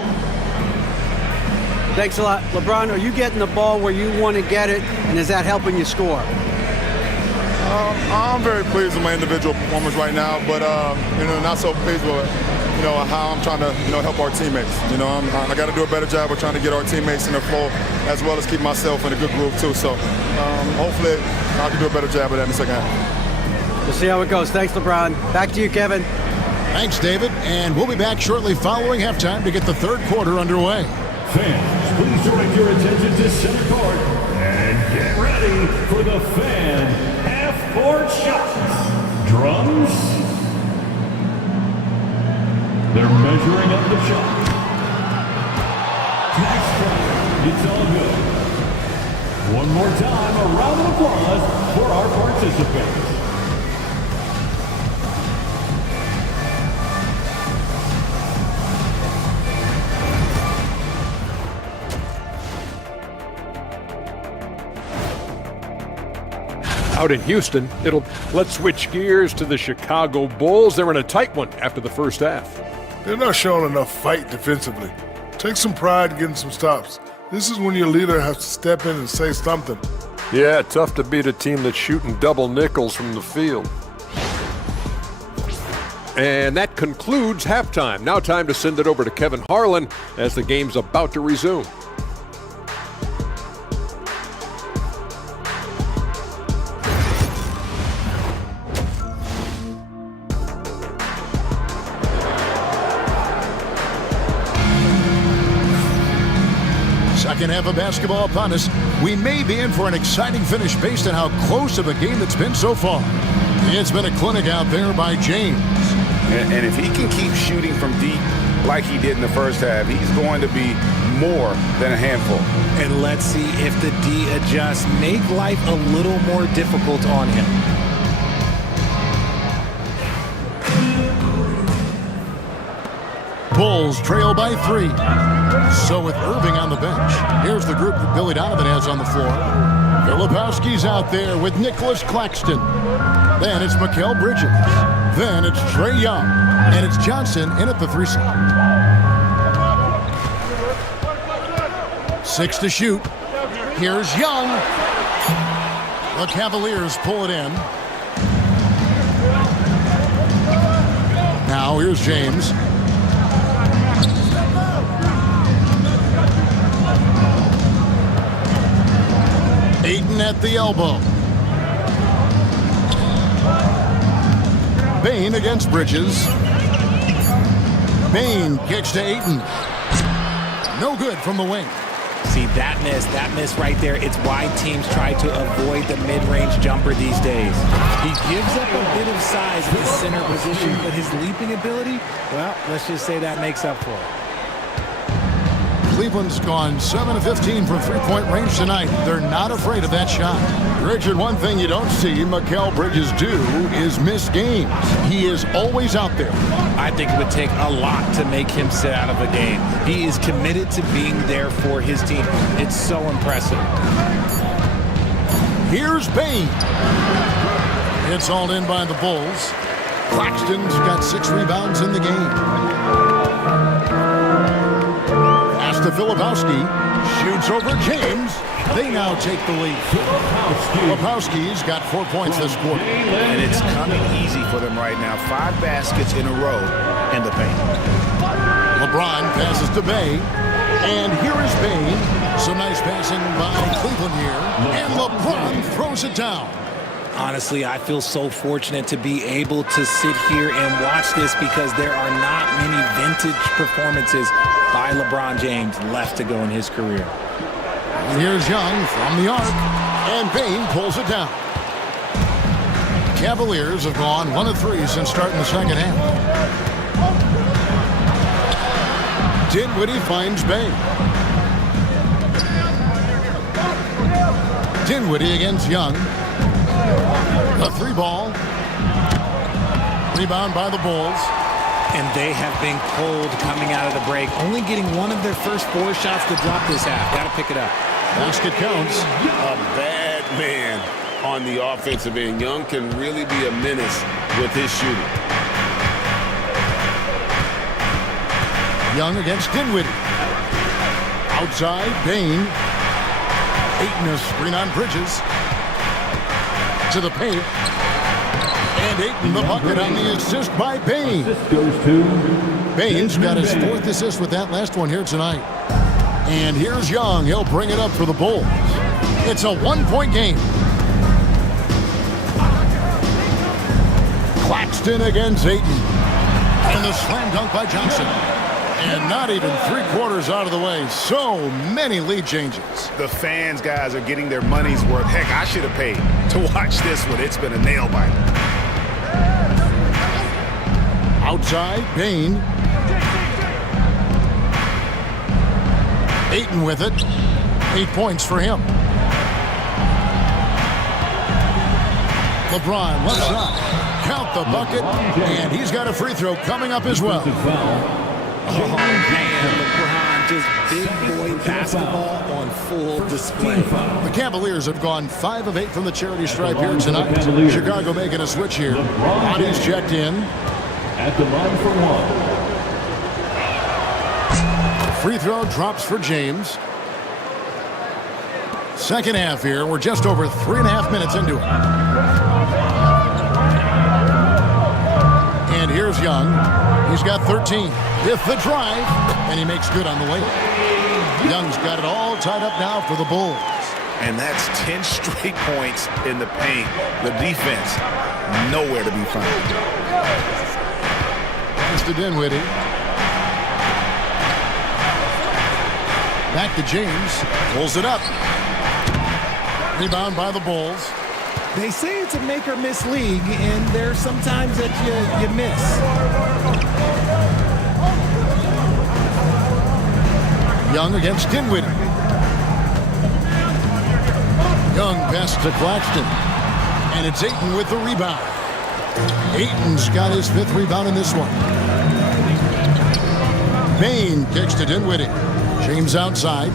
Thanks a lot. LeBron, are you getting the ball where you want to get it, and is that helping you score? I'm very pleased with my individual performance right now, but not so pleased with how I'm trying to help our teammates. I got to do a better job of trying to get our teammates in the flow, as well as keep myself in a good groove too. So hopefully I can do a better job of that in the second half. We'll see how it goes. Thanks, LeBron. Back to you, Kevin. Thanks, David, and we'll be back shortly following halftime to get the third quarter underway. Fans, please direct your attention to center court and get ready for the fan half-court shots. Drums. They're measuring up the shot. It's all good. One more time, a round of applause for our participants. Out in Houston, let's switch gears to the Chicago Bulls. They're in a tight one after the first half. They're not showing enough fight defensively. Take some pride in getting some stops. This is when your leader has to step in and say something. Yeah, tough to beat a team that's shooting double nickels from the field. And that concludes halftime. Now time to send it over to Kevin Harlan as the game's about to resume. Second half of basketball upon us. We may be in for an exciting finish based on how close of a game it's been so far. It's been a clinic out there by James. And if he can keep shooting from deep like he did in the first half, he's going to be more than a handful. And let's see if the D adjusts, make life a little more difficult on him. Bulls trail by 3. So with Irving on the bench, here's the group that Billy Donovan has on the floor. Filipowski's out there with Nicholas Claxton. Then it's Mikal Bridges. Then it's Trae Young. And it's Johnson in at the 3 slot. 6 to shoot. Here's Young. The Cavaliers pull it in. Now here's James. Ayton at the elbow. Bane against Bridges. Bane kicks to Ayton. No good from the wing. See, that miss right there, it's why teams try to avoid the mid-range jumper these days. He gives up a bit of size in the center position, but his leaping ability, well, let's just say that makes up for it. Cleveland's gone 7 of 15 from three-point range tonight. They're not afraid of that shot. Richard, one thing you don't see Mikal Bridges do is miss games. He is always out there. I think it would take a lot to make him sit out of a game. He is committed to being there for his team. It's so impressive. Here's Bane. It's all in by the Bulls. Claxton's got 6 rebounds in the game. To Filipowski, shoots over James. They now take the lead. Filipowski's got 4 points this quarter. And it's coming easy for them right now. 5 baskets in a row in the paint. LeBron passes to Bay. And here is Bane. Some nice passing by Cleveland here. And LeBron throws it down. Honestly, I feel so fortunate to be able to sit here and watch this because there are not many vintage performances by LeBron James left to go in his career. And here's Young from the arc, and Bane pulls it down. Cavaliers have gone 1 of 3 since starting the second half. Dinwiddie finds Bane. Dinwiddie against Young. A 3 ball. Rebound by the Bulls. And they have been cold coming out of the break. Only getting one of their first 4 shots to drop this half. Got to pick it up. Basket counts. A bad man on the offensive end. Young can really be a menace with his shooting. Young against Dinwiddie. Outside, Bain. Ayton a screen on Bridges. To the paint. And Ayton the bucket on the assist by Bain. Goes to Bain's got his 4th assist with that last one here tonight. And here's Young. He'll bring it up for the Bulls. It's a 1-point game. Claxton against Ayton. And the slam dunk by Johnson. And not even 3/4 out of the way. So many lead changes. The fans, guys, are getting their money's worth. Heck, I should have paid to watch this one. It's been a nail biter. Outside, Bain. Ayton with it. 8 points for him. LeBron left side. Count the bucket. And he's got a free throw coming up as well. Oh, man, LeBron, just big boy basketball on full display. The Cavaliers have gone 5 of 8 from the charity stripe here tonight. Chicago making a switch here. Bodies checked in. At the line for 1. Free throw drops for James. Second half here. We're just over 3.5 minutes into it. And here's Young. He's got 13. With the drive. And he makes good on the way. Young's got it all tied up now for the Bulls. And that's 10 straight points in the paint. The defense, nowhere to be found. Pass to Dinwiddie. Back to James. Pulls it up. Rebound by the Bulls. They say it's a make-or-miss league, and there's sometimes that you miss. Young against Dinwiddie. Young pass to Claxton. And it's Ayton with the rebound. Ayton's got his 5th rebound in this one. Bain kicks to Dinwiddie. James outside.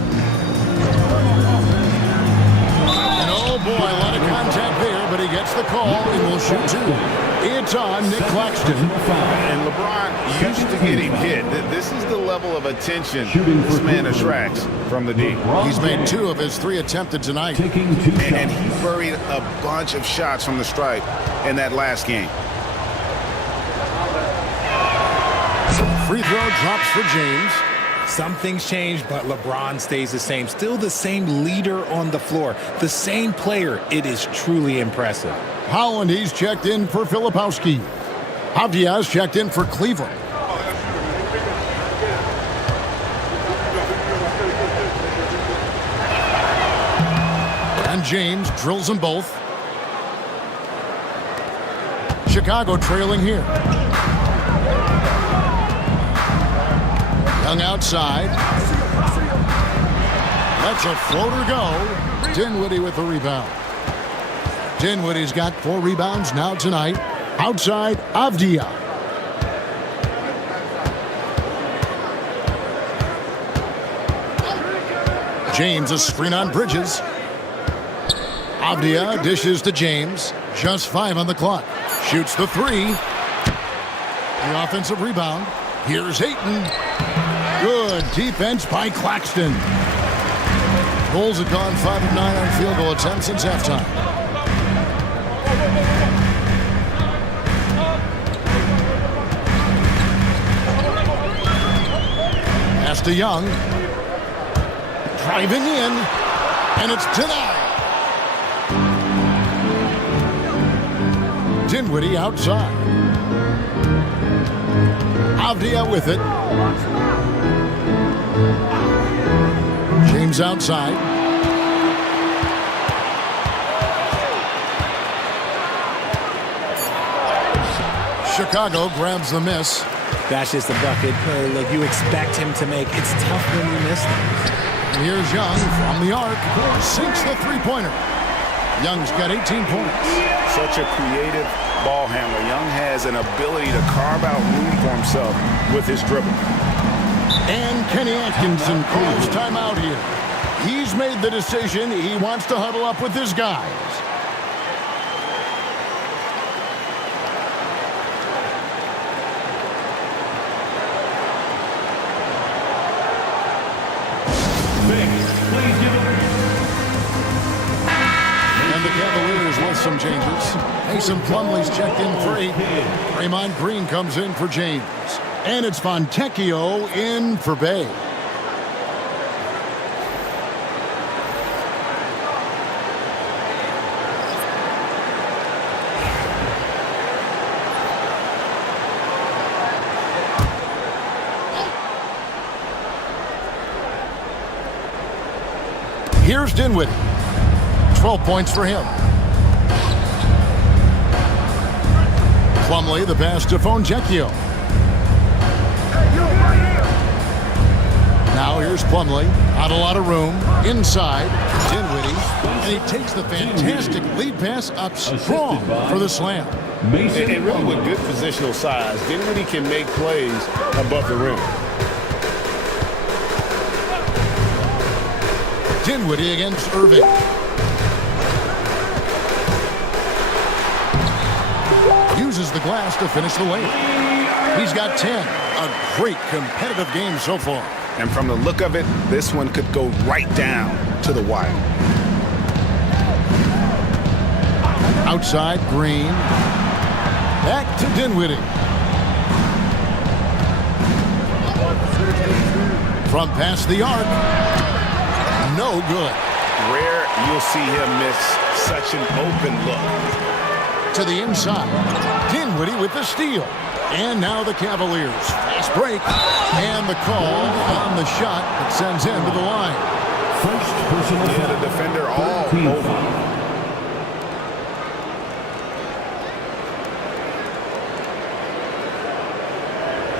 And oh boy, a lot of contact there, but he gets the call and will shoot 2. It's on Nick Claxton. And LeBron used to getting hit. This is the level of attention this man attracts from the D. He's made 2 of his 3 attempted tonight. And he buried a bunch of shots from the stripe in that last game. Free throw drops for James. Some things change, but LeBron stays the same. Still the same leader on the floor. The same player. It is truly impressive. Holland, he's checked in for Filipowski. Avdia's checked in for Cleveland. And James drills them both. Chicago trailing here. Young outside. That's a floater go. Dinwiddie with the rebound. Dinwiddie's got 4 rebounds now tonight. Outside, Avdia. James a screen on Bridges. Avdia dishes to James. Just 5 on the clock. Shoots the 3. The offensive rebound. Here's Ayton. Good defense by Claxton. Bulls have gone 5 of 9 on field goal attempts since halftime. Pass to Young. Driving in. And it's denied. Dinwiddie outside. Avdia with it. James outside. Chicago grabs the miss. That's just a bucket. Look, you expect him to make. It's tough when you miss things. And here's Young from the arc. Sinks the three-pointer. Young's got 18 points. Such a creative ball handler. Young has an ability to carve out room for himself with his dribble. And Kenny Atkinson calls timeout here. He's made the decision. He wants to huddle up with his guys. Cavaliers with some changes. Mason Plumlee's checked in free. Draymond Green comes in for James. And it's Fontecchio in for Bay. Here's Dinwiddie. 12 points for him. Plumlee, the pass to Fontecchio. Now here's Plumlee. Not a lot of room. Inside, Dinwiddie. And he takes the fantastic lead pass up strong for the slam. And really with good positional size, Dinwiddie can make plays above the rim. Dinwiddie against Irving. Uses the glass to finish the lane. He's got 10. A great competitive game so far. And from the look of it, this one could go right down to the wire. Outside, Green. Back to Dinwiddie. From past the arc. No good. Rare you'll see him miss such an open look. To the inside. Dinwiddie with the steal. And now the Cavaliers. Fast break. And the call on the shot that sends him to the line. First personal foul. The defender all over.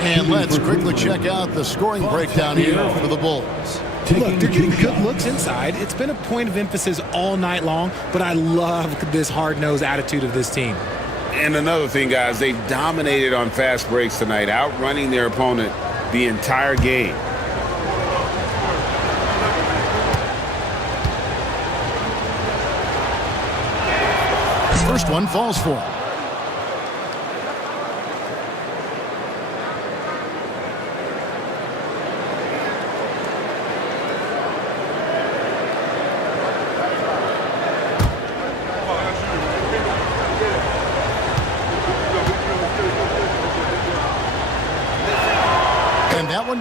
And let's quickly check out the scoring breakdown here for the Bulls. Look, they're getting good looks inside. It's been a point of emphasis all night long, but I love this hard-nosed attitude of this team. And another thing, guys, they've dominated on fast breaks tonight, outrunning their opponent the entire game. First one falls for him.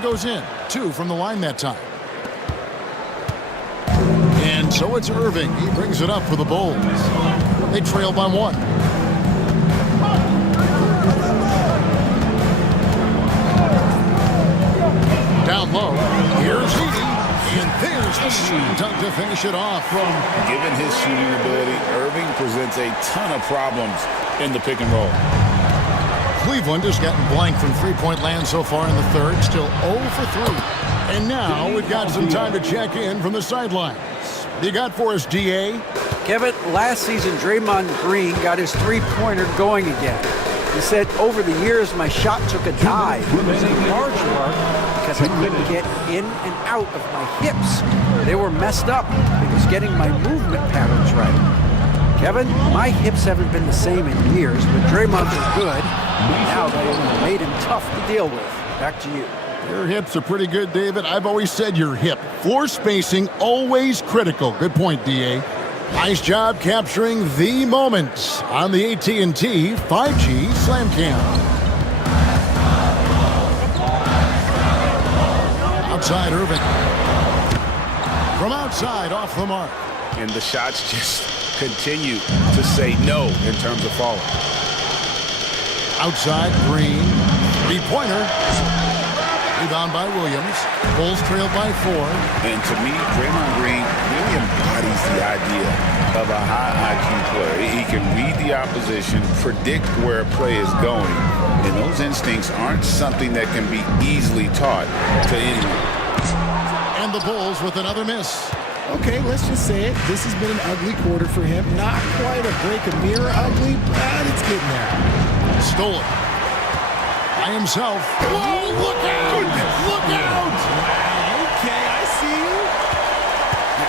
Goes in. 2 from the line that time. And so it's Irving. He brings it up for the Bulls. They trail by 1. Down low. Here's Edey. And there's the slam dunk to finish it off. Given his shooting ability, Irving presents a ton of problems in the pick and roll. Cleveland has gotten blank from three-point land so far in the third. Still 0 for 3. And now we've got some time to check in from the sidelines. You got for us, D.A.? Kevin, last season, Draymond Green got his three-pointer going again. He said, over the years, my shot took a dive. It was in large part because I couldn't get in and out of my hips. They were messed up. It was getting my movement patterns right. Kevin, my hips haven't been the same in years, but Draymond is good. Now they made him tough to deal with. Back to you. Your hips are pretty good, David. I've always said your hip. Floor spacing, always critical. Good point, D.A. Nice job capturing the moments on the AT&T 5G Slam Cam. Outside Irving. From outside, off the mark. And the shots just continue to say no in terms of falling. Outside, Green. Three-pointer. Rebound by Williams. Bulls trailed by 4. And to me, Draymond Green really embodies the idea of a high IQ player. He can read the opposition, predict where a play is going, and those instincts aren't something that can be easily taught to anyone. And the Bulls with another miss. Okay, let's just say it. This has been an ugly quarter for him. Not quite a break a mirror ugly, but it's getting there. Stolen. By himself. Whoa, look out! Look out! Okay, I see you.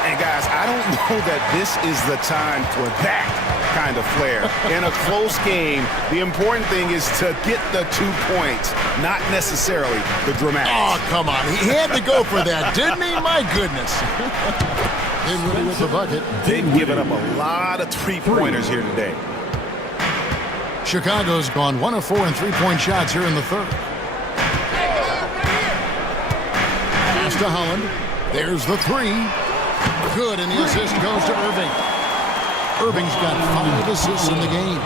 And guys, I don't know that this is the time for that kind of flair. In a close game, the important thing is to get the 2 points, not necessarily the dramatics. Oh, come on. He had to go for that, didn't he? My goodness. Dinwiddie with the bucket. They've given up a lot of three-pointers here today. Chicago's gone 1 of 4 in three-point shots here in the third. Pass to Holland. There's the three. Good, and the assist goes to Irving. Irving's got 5 assists in the game.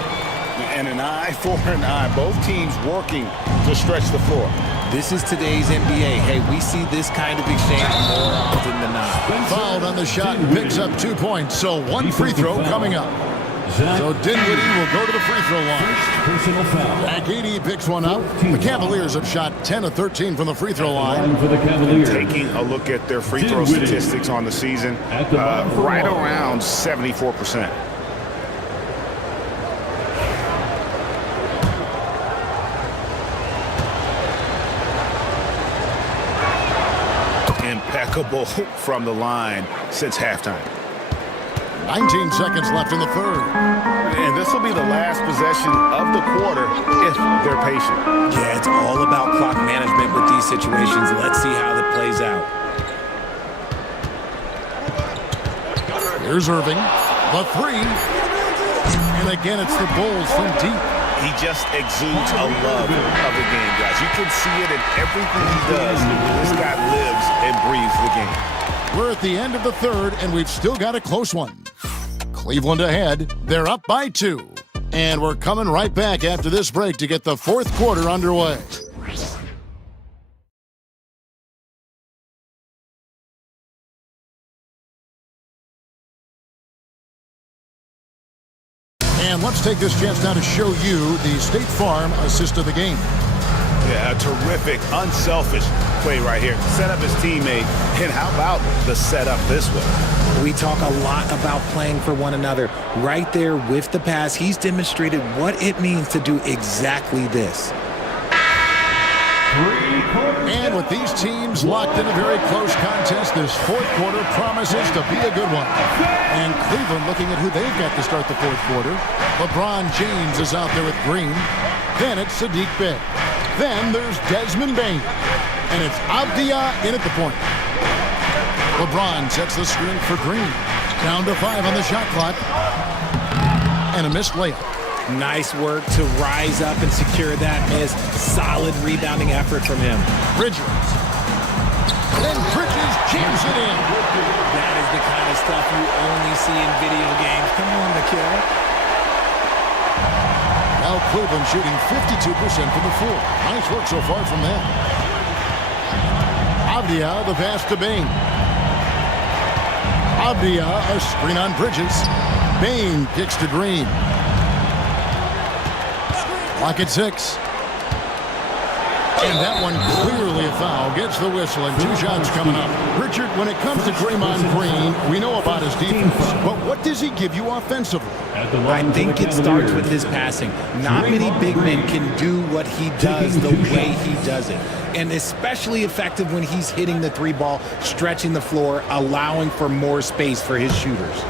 And an eye for an eye. Both teams working to stretch the floor. This is today's NBA. Hey, we see this kind of exchange more often than not. Fouled on the shot and picks up 2 points. So 1 free throw coming up. So Dinwiddie will go to the free throw line. Agidi picks one up. The Cavaliers have shot 10 of 13 from the free throw line. Taking a look at their free throw statistics on the season, right around 74%. Impeccable from the line since halftime. 19 seconds left in the third. And this will be the last possession of the quarter if they're patient. Yeah, it's all about clock management with these situations. Let's see how that plays out. Here's Irving. The three. And again, it's the Bulls from deep. He just exudes a love of the game, guys. You can see it in everything he does. This guy lives and breathes the game. We're at the end of the third, and we've still got a close one. Cleveland ahead. They're up by 2. And we're coming right back after this break to get the fourth quarter underway. And let's take this chance now to show you the State Farm assist of the game. Yeah, a terrific, unselfish play right here. Set up his teammate, and how about the setup this way? We talk a lot about playing for one another. Right there with the pass, he's demonstrated what it means to do exactly this. And with these teams locked in a very close contest, this fourth quarter promises to be a good one. And Cleveland looking at who they've got to start the fourth quarter. LeBron James is out there with Green. Then it's Sadiq Bey. Then there's Desmond Bain. And it's Avdia in at the point. LeBron sets the screen for Green. Down to 5 on the shot clock. And a missed layup. Nice work to rise up and secure that miss. Solid rebounding effort from him. Bridges. And Bridges jams it in. That is the kind of stuff you only see in video games. Come on, McKill. Now Cleveland shooting 52% from the floor. Nice work so far from them. Avdia, the pass to Bain. Avdia, a screen on Bridges. Bain kicks to Green. Lock at 6. And that one clearly a foul. Gets the whistle and 2 shots coming up. Richard, when it comes to Draymond Green, we know about his defense. But what does he give you offensively? I think it starts with his passing. Not many big men can do what he does the way he does it. And especially effective when he's hitting the 3 ball, stretching the floor, allowing for more space for his shooters.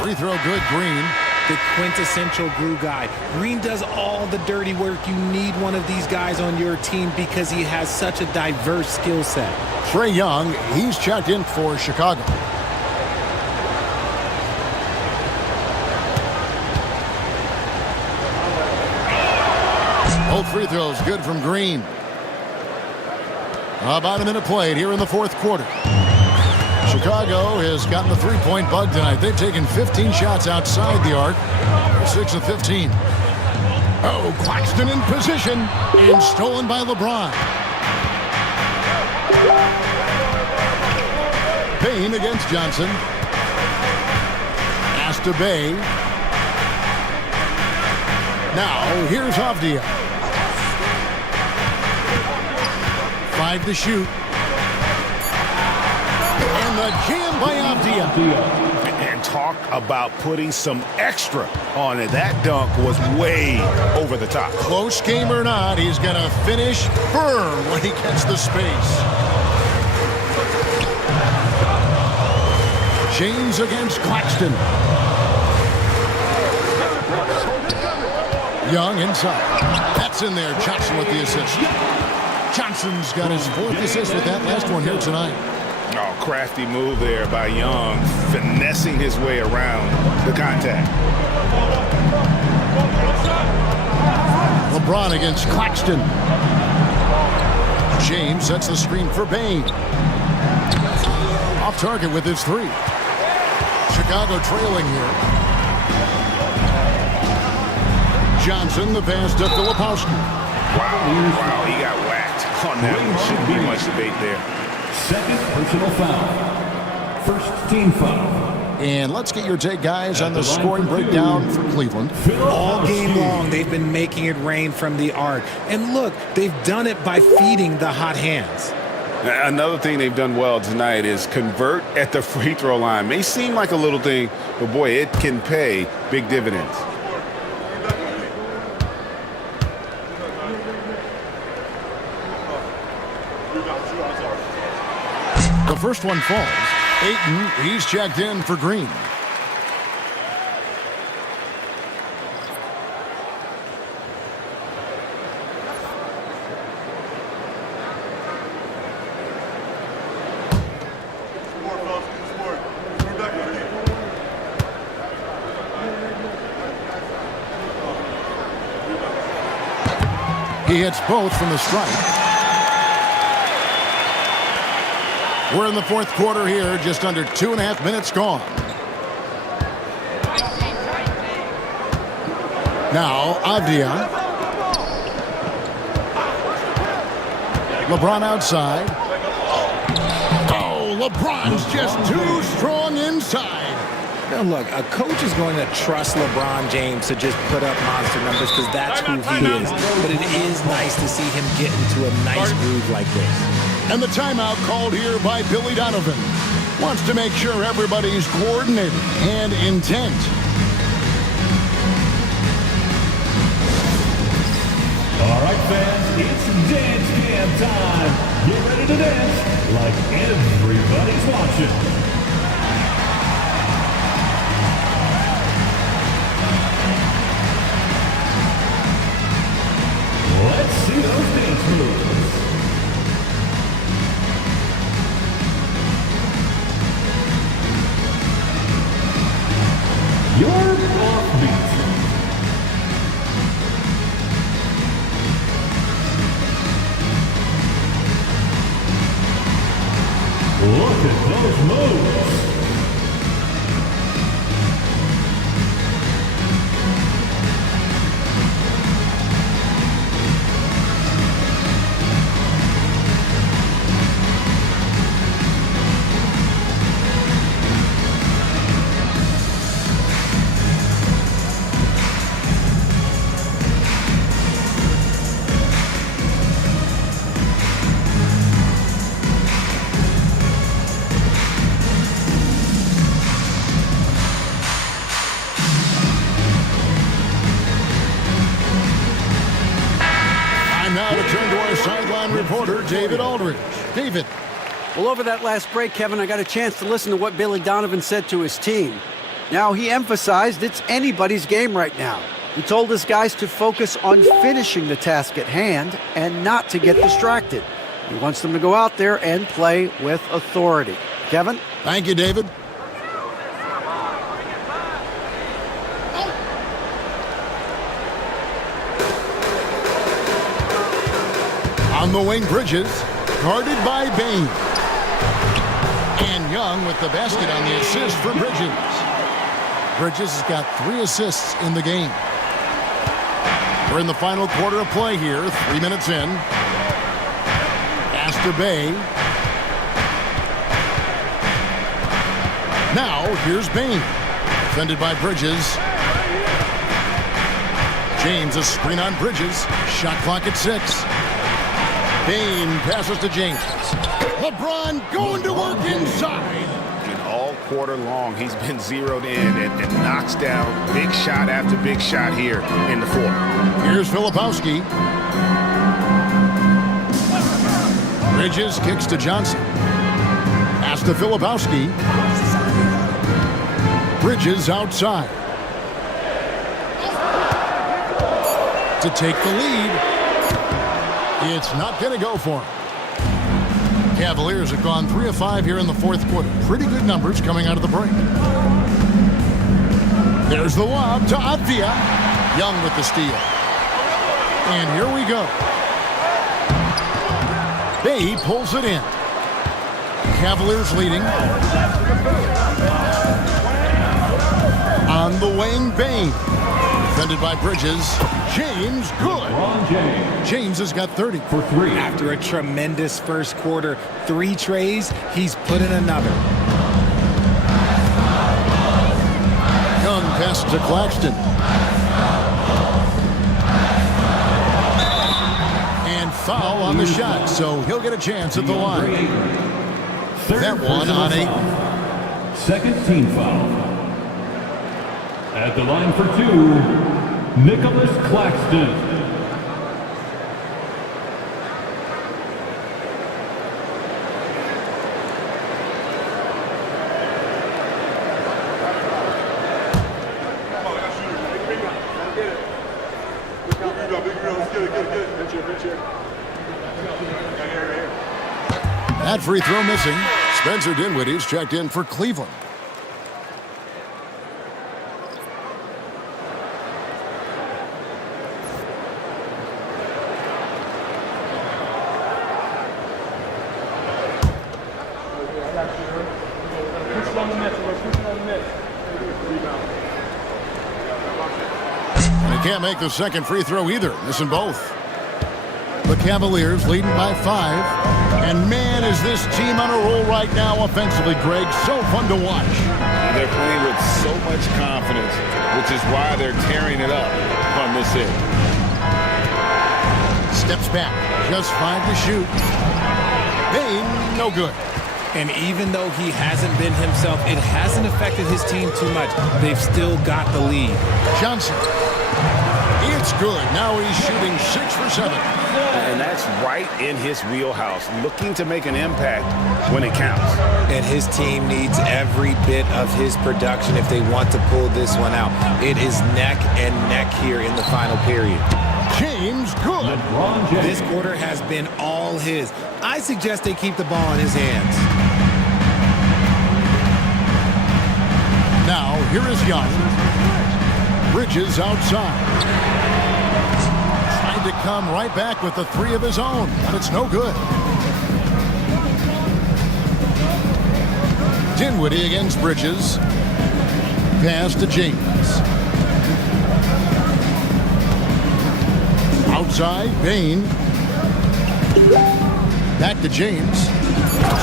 Free throw good, Green. The quintessential glue guy. Green does all the dirty work. You need one of these guys on your team because he has such a diverse skill set. Trae Young, he's checked in for Chicago. Both free throws good from Green. About a minute played here in the fourth quarter. Chicago has gotten the three-point bug tonight. They've taken 15 shots outside the arc. 6 of 15. Oh, Claxton in position. And stolen by LeBron. Bain against Johnson. Pass to Bey. Now, here's Avdia. 5 to shoot. And the jam by Avdia. And talk about putting some extra on it. That dunk was way over the top. Close game or not, he's going to finish firm when he gets the space. James against Claxton. Young inside. That's in there. Johnson with the assist. Johnson's got his 4th assist with that last one here tonight. Oh, crafty move there by Young, finessing his way around the contact. LeBron against Claxton. James sets the screen for Bain. Off target with his 3. Chicago trailing here. Johnson, the pass to Filipowski. Wow, he got whacked on that one. Shouldn't be much debate there. Second personal foul. First team foul. And let's get your take, guys, on the scoring breakdown for Cleveland. All game long, they've been making it rain from the arc. And look, they've done it by feeding the hot hands. Another thing they've done well tonight is convert at the free throw line. May seem like a little thing, but boy, it can pay big dividends. The first one falls. Ayton, he's checked in for Green. He hits both from the stripe. We're in the 4th quarter here, just under 2.5 minutes gone. Now, Avdia. LeBron outside. Oh, LeBron's just too strong inside. Now look, a coach is going to trust LeBron James to just put up monster numbers because that's who he is. But it is nice to see him get into a nice groove like this. And the timeout called here by Billy Donovan. Wants to make sure everybody's coordinated and intent. All right, fans, it's dance cam time. Get ready to dance like everybody's watching. Let's see those dance moves. Your offbeat. Look at those moves. Now to turn to our sideline reporter, David Aldridge. David. Well, over that last break, Kevin, I got a chance to listen to what Billy Donovan said to his team. Now, he emphasized it's anybody's game right now. He told his guys to focus on finishing the task at hand and not to get distracted. He wants them to go out there and play with authority. Kevin? Thank you, David. On the wing, Bridges, guarded by Bain. And Young with the basket on the assist for Bridges. Bridges has got 3 assists in the game. We're in the final quarter of play here, 3 minutes in. Pass to Bay. Now, here's Bain. Defended by Bridges. James, a screen on Bridges. Shot clock at 6. Bain passes to James. LeBron going to work inside. And all quarter long, he's been zeroed in and knocks down big shot after big shot here in the 4th. Here's Filipowski. Bridges kicks to Johnson. Pass to Filipowski. Bridges outside. to take the lead. It's not going to go for him. Cavaliers have gone 3 of 5 here in the fourth quarter. Pretty good numbers coming out of the break. There's the lob to Ebfl. Young with the steal. And here we go. Bay pulls it in. Cavaliers leading. On the wing, Bain. Defended by Bridges. James, good. James has got 30 for 3. After a tremendous first quarter, 3 trays, he's put in another. Young pass to Claxton. And foul on the shot, so he'll get a chance at the line. That one on 8. Second team foul. At the line for 2, Nicholas Claxton. That free throw missing. Spencer Dinwiddie's checked in for Cleveland. And he can't make the second free throw either. Missing both. The Cavaliers leading by 5. And man, is this team on a roll right now offensively, Greg. So fun to watch. They're playing with so much confidence, which is why they're tearing it up on this end. Steps back. Just 5 to shoot. Bain, no good. And even though he hasn't been himself, it hasn't affected his team too much. They've still got the lead. Johnson. It's good. Now he's shooting 6 for 7. And that's right in his wheelhouse, looking to make an impact when it counts. And his team needs every bit of his production if they want to pull this one out. It is neck and neck here in the final period. James, good. This quarter has been all his. I suggest they keep the ball in his hands. Now, here is Young. Bridges outside. To come right back with the 3 of his own, but it's no good. Dinwiddie against Bridges. Pass to James. Outside, Bain. Back to James.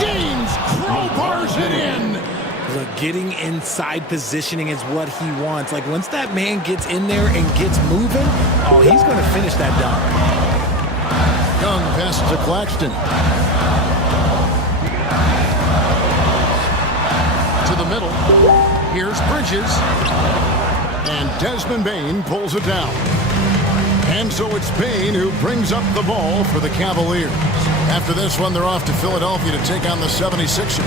James crowbars it in. Look, getting inside positioning is what he wants. Like, once that man gets in there and gets moving, oh, he's going to finish that dunk. Young pass to Claxton. To the middle. Here's Bridges. And Desmond Bain pulls it down. And so it's Bain who brings up the ball for the Cavaliers. After this one, they're off to Philadelphia to take on the 76ers.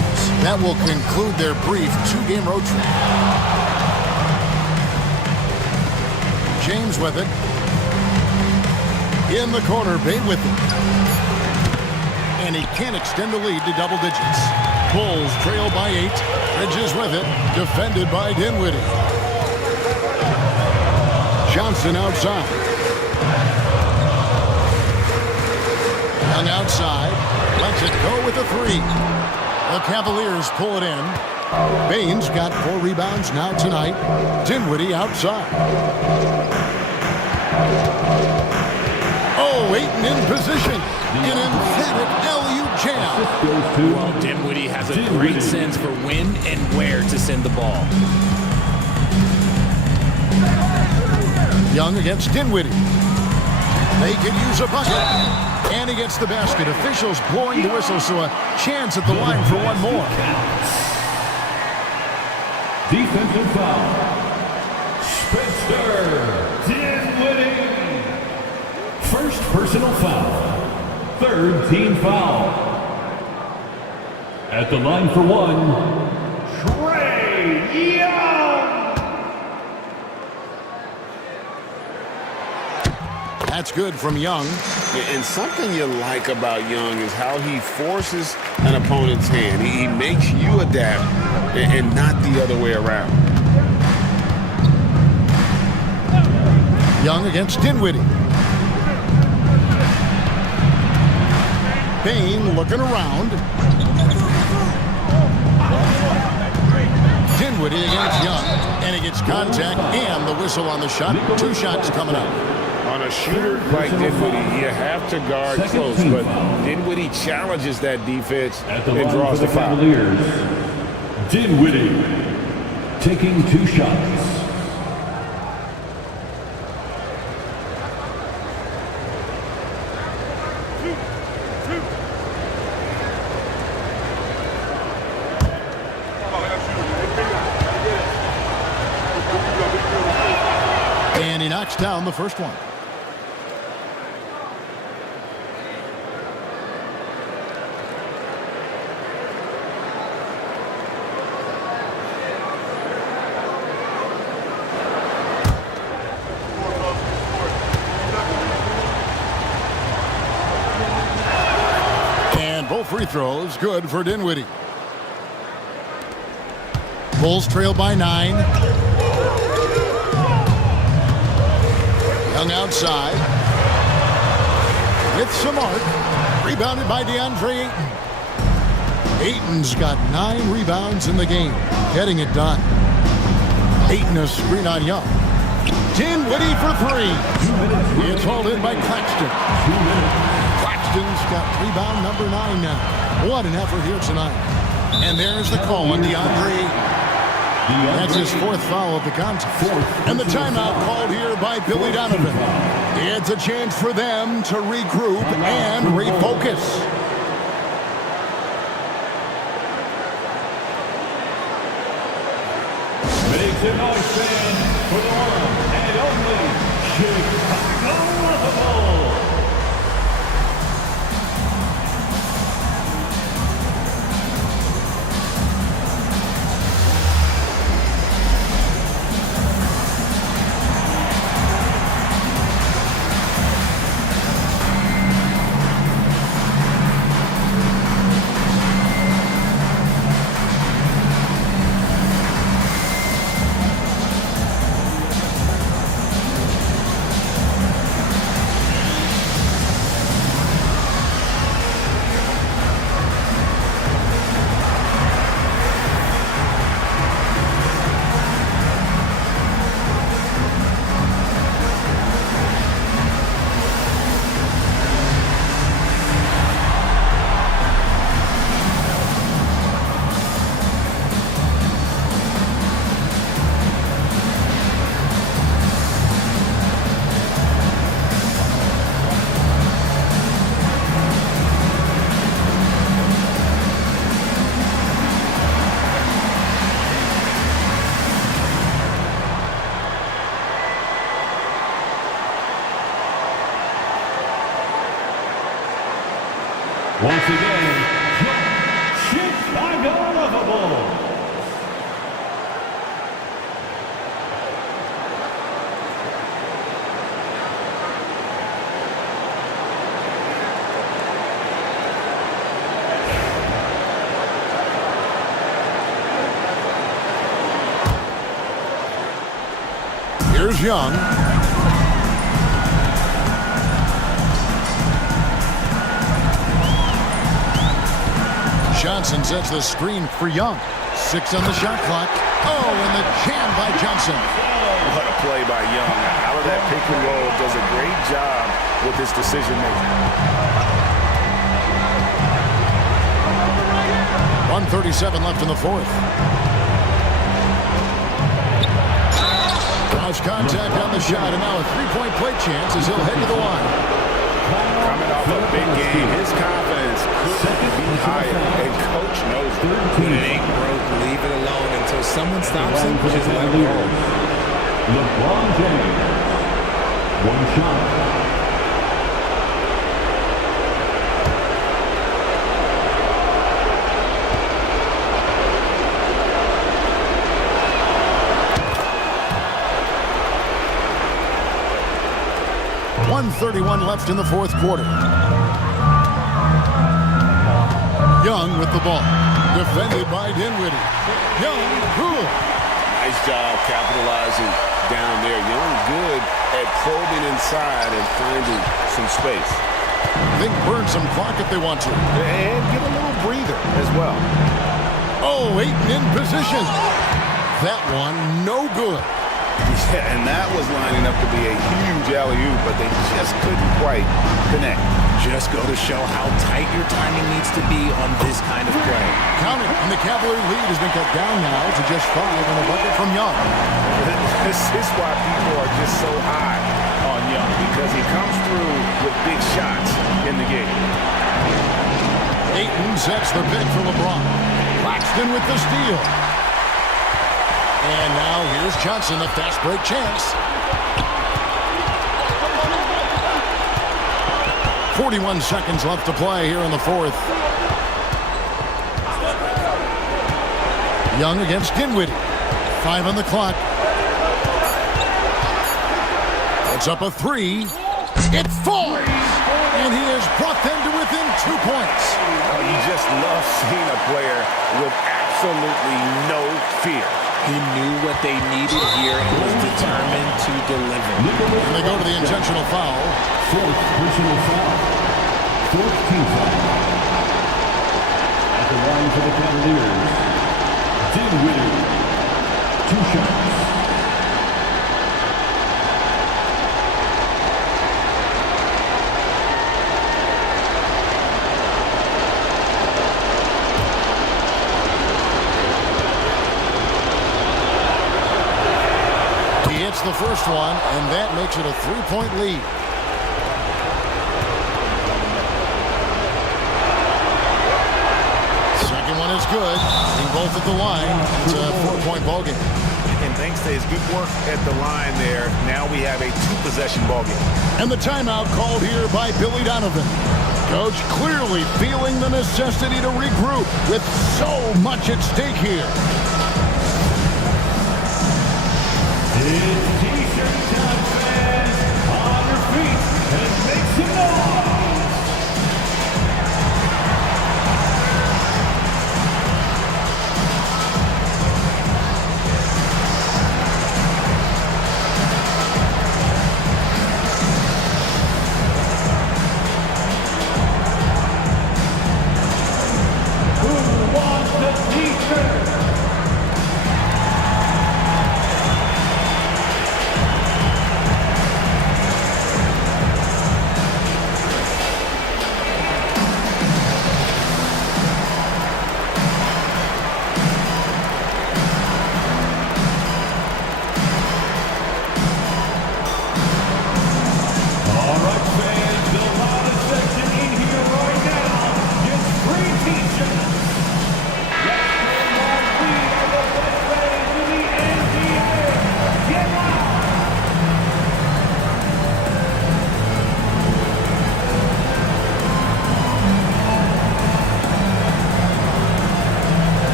That will conclude their brief 2-game road trip. James with it. In the corner, Bain with it. And he can't extend the lead to double digits. Bulls trail by 8. Bridges with it. Defended by Dinwiddie. Johnson outside. Young outside, lets it go with a 3. The Cavaliers pull it in. Bain's got 4 rebounds now tonight. Dinwiddie outside. Oh, Ayton in position. An emphatic LU jam. Well, Dinwiddie has a great sense for when and where to send the ball. Young against Dinwiddie. They could use a bucket. And he gets the basket. Officials blowing the whistle, so a chance at the line for one more. Defensive foul. Spencer Dinwiddie. First personal foul. 3rd team foul. At the line for 1, Trae Young. That's good from Young. And something you like about Young is how he forces an opponent's hand. He makes you adapt and not the other way around. Young against Dinwiddie. Payne looking around. Dinwiddie against Young. And he gets contact and the whistle on the shot. 2 shots coming up. On a shooter like Dinwiddie, you have to guard close, but Dinwiddie challenges that defense and draws the foul. Dinwiddie taking 2 shots. And he knocks down the first one. And both free throws good for Dinwiddie. Bulls trail by 9. Young outside. With some arc. Rebounded by DeAndre Ayton. Ayton's got 9 rebounds in the game. Getting it done. Ayton a screen on Young. Dinwiddie for 3. It's hauled in by Claxton. Claxton's got rebound number 9 now. What an effort here tonight. And there's the call on DeAndre Ayton. That's his 4th foul of the contest. And the timeout called here by Billy Donovan. It's a chance for them to regroup and refocus. Make some noise, fans, for the one and only Chicago Bulls. Once again, Chicago Bulls. Here's Young. Johnson sets the screen for Young. 6 on the shot clock. Oh, and the jam by Johnson. What a play by Young. Out of that pick and roll, does a great job with his decision making. 1:37 left in the 4th. Cross contact on the shot, and now a 3-point play chance as he'll head to the line. Coming off a big game, his confidence couldn't be higher, and coach knows it. When it ain't broke, leave it alone until someone stops it. Just let it go. LeBron James. 1 shot. 1:31 left in the fourth quarter. Young with the ball. Defended by Dinwiddie. Young, good. Nice job capitalizing down there. Young good at probing inside and finding some space. They can burn some clock if they want to. And get a little breather as well. Oh, Ayton in position. That one, no good. Yeah, and that was lining up to be a huge alley-oop, but they just couldn't quite connect. Just go to show how tight your timing needs to be on this kind of play. Count it, and the Cavalier lead has been cut down now to just 5 and a bucket from Young. This is why people are just so high on Young, because he comes through with big shots in the game. Ayton sets the pick for LeBron. Claxton with the steal. And now here's Johnson, a fast break chance. 41 seconds left to play here in the fourth. Young against Dinwiddie. 5 on the clock. It's up a 3. It falls! And he has brought them to within 2 points. Oh, you just love seeing a player with absolutely no fear. He knew what they needed here and was determined to deliver. And they go to the intentional foul. Fourth personal foul. Fourth team foul. At the line for the Cavaliers, Dinwiddie. 2 shots. The first one, and that makes it a 3-point lead. Second one is good. Being both at the line, it's a 4-point ball game. And thanks to his good work at the line there, now we have a 2-possession ball game. And the timeout called here by Billy Donovan. Coach clearly feeling the necessity to regroup with so much at stake here. It's T-shirt time, fans. On your feet and make some noise. Who wants the T-shirt?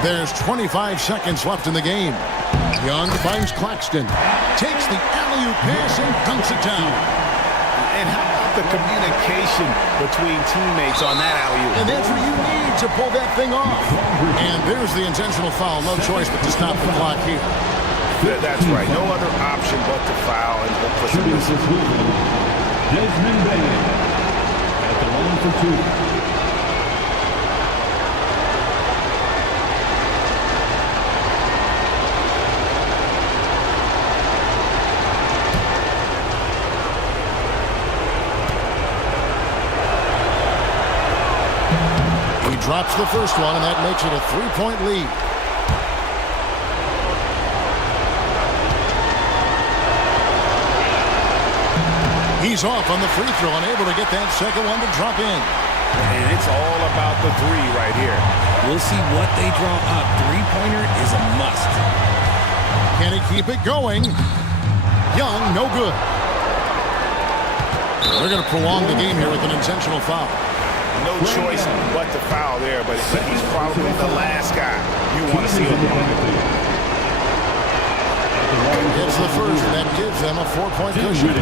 There's 25 seconds left in the game. Young finds Claxton. Takes the alley-oop pass and dunks it down. And how about the communication between teammates on that alley-oop? And that's what you need to pull that thing off. And there's the intentional foul. No choice but to stop the clock here. That's right. No other option but to foul and hope for some distance. Desmond Bain at the line for 2. Drops the first one, and that makes it a 3-point lead. He's off on the free throw, unable to get that second one to drop in. And it's all about the 3 right here. We'll see what they draw up. Three-pointer is a must. Can he keep it going? Young, no good. They're going to prolong the game here with an intentional foul. no choice but to foul there, but he's probably the last guy you want to see on the line. It's the first, and that gives them a 4-point cushion.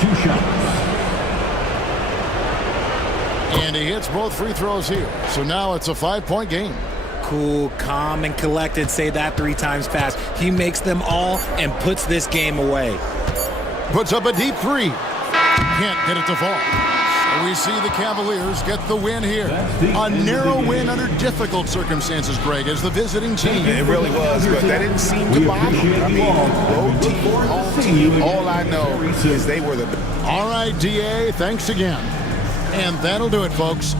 2 shots. And he hits both free throws here. So now it's a 5-point game. Cool, calm, and collected. Say that 3 times fast. He makes them all and puts this game away. Puts up a deep 3. Can't get it to fall. So we see the Cavaliers get the win here. A narrow win under difficult circumstances, Greg, as the visiting team. It really was, but that didn't seem to bother them. I mean, road team, home team, all I know is they were the best. All right, DA, thanks again. And that'll do it, folks.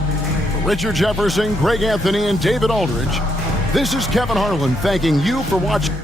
For Richard Jefferson, Greg Anthony, and David Aldridge, this is Kevin Harlan thanking you for watching.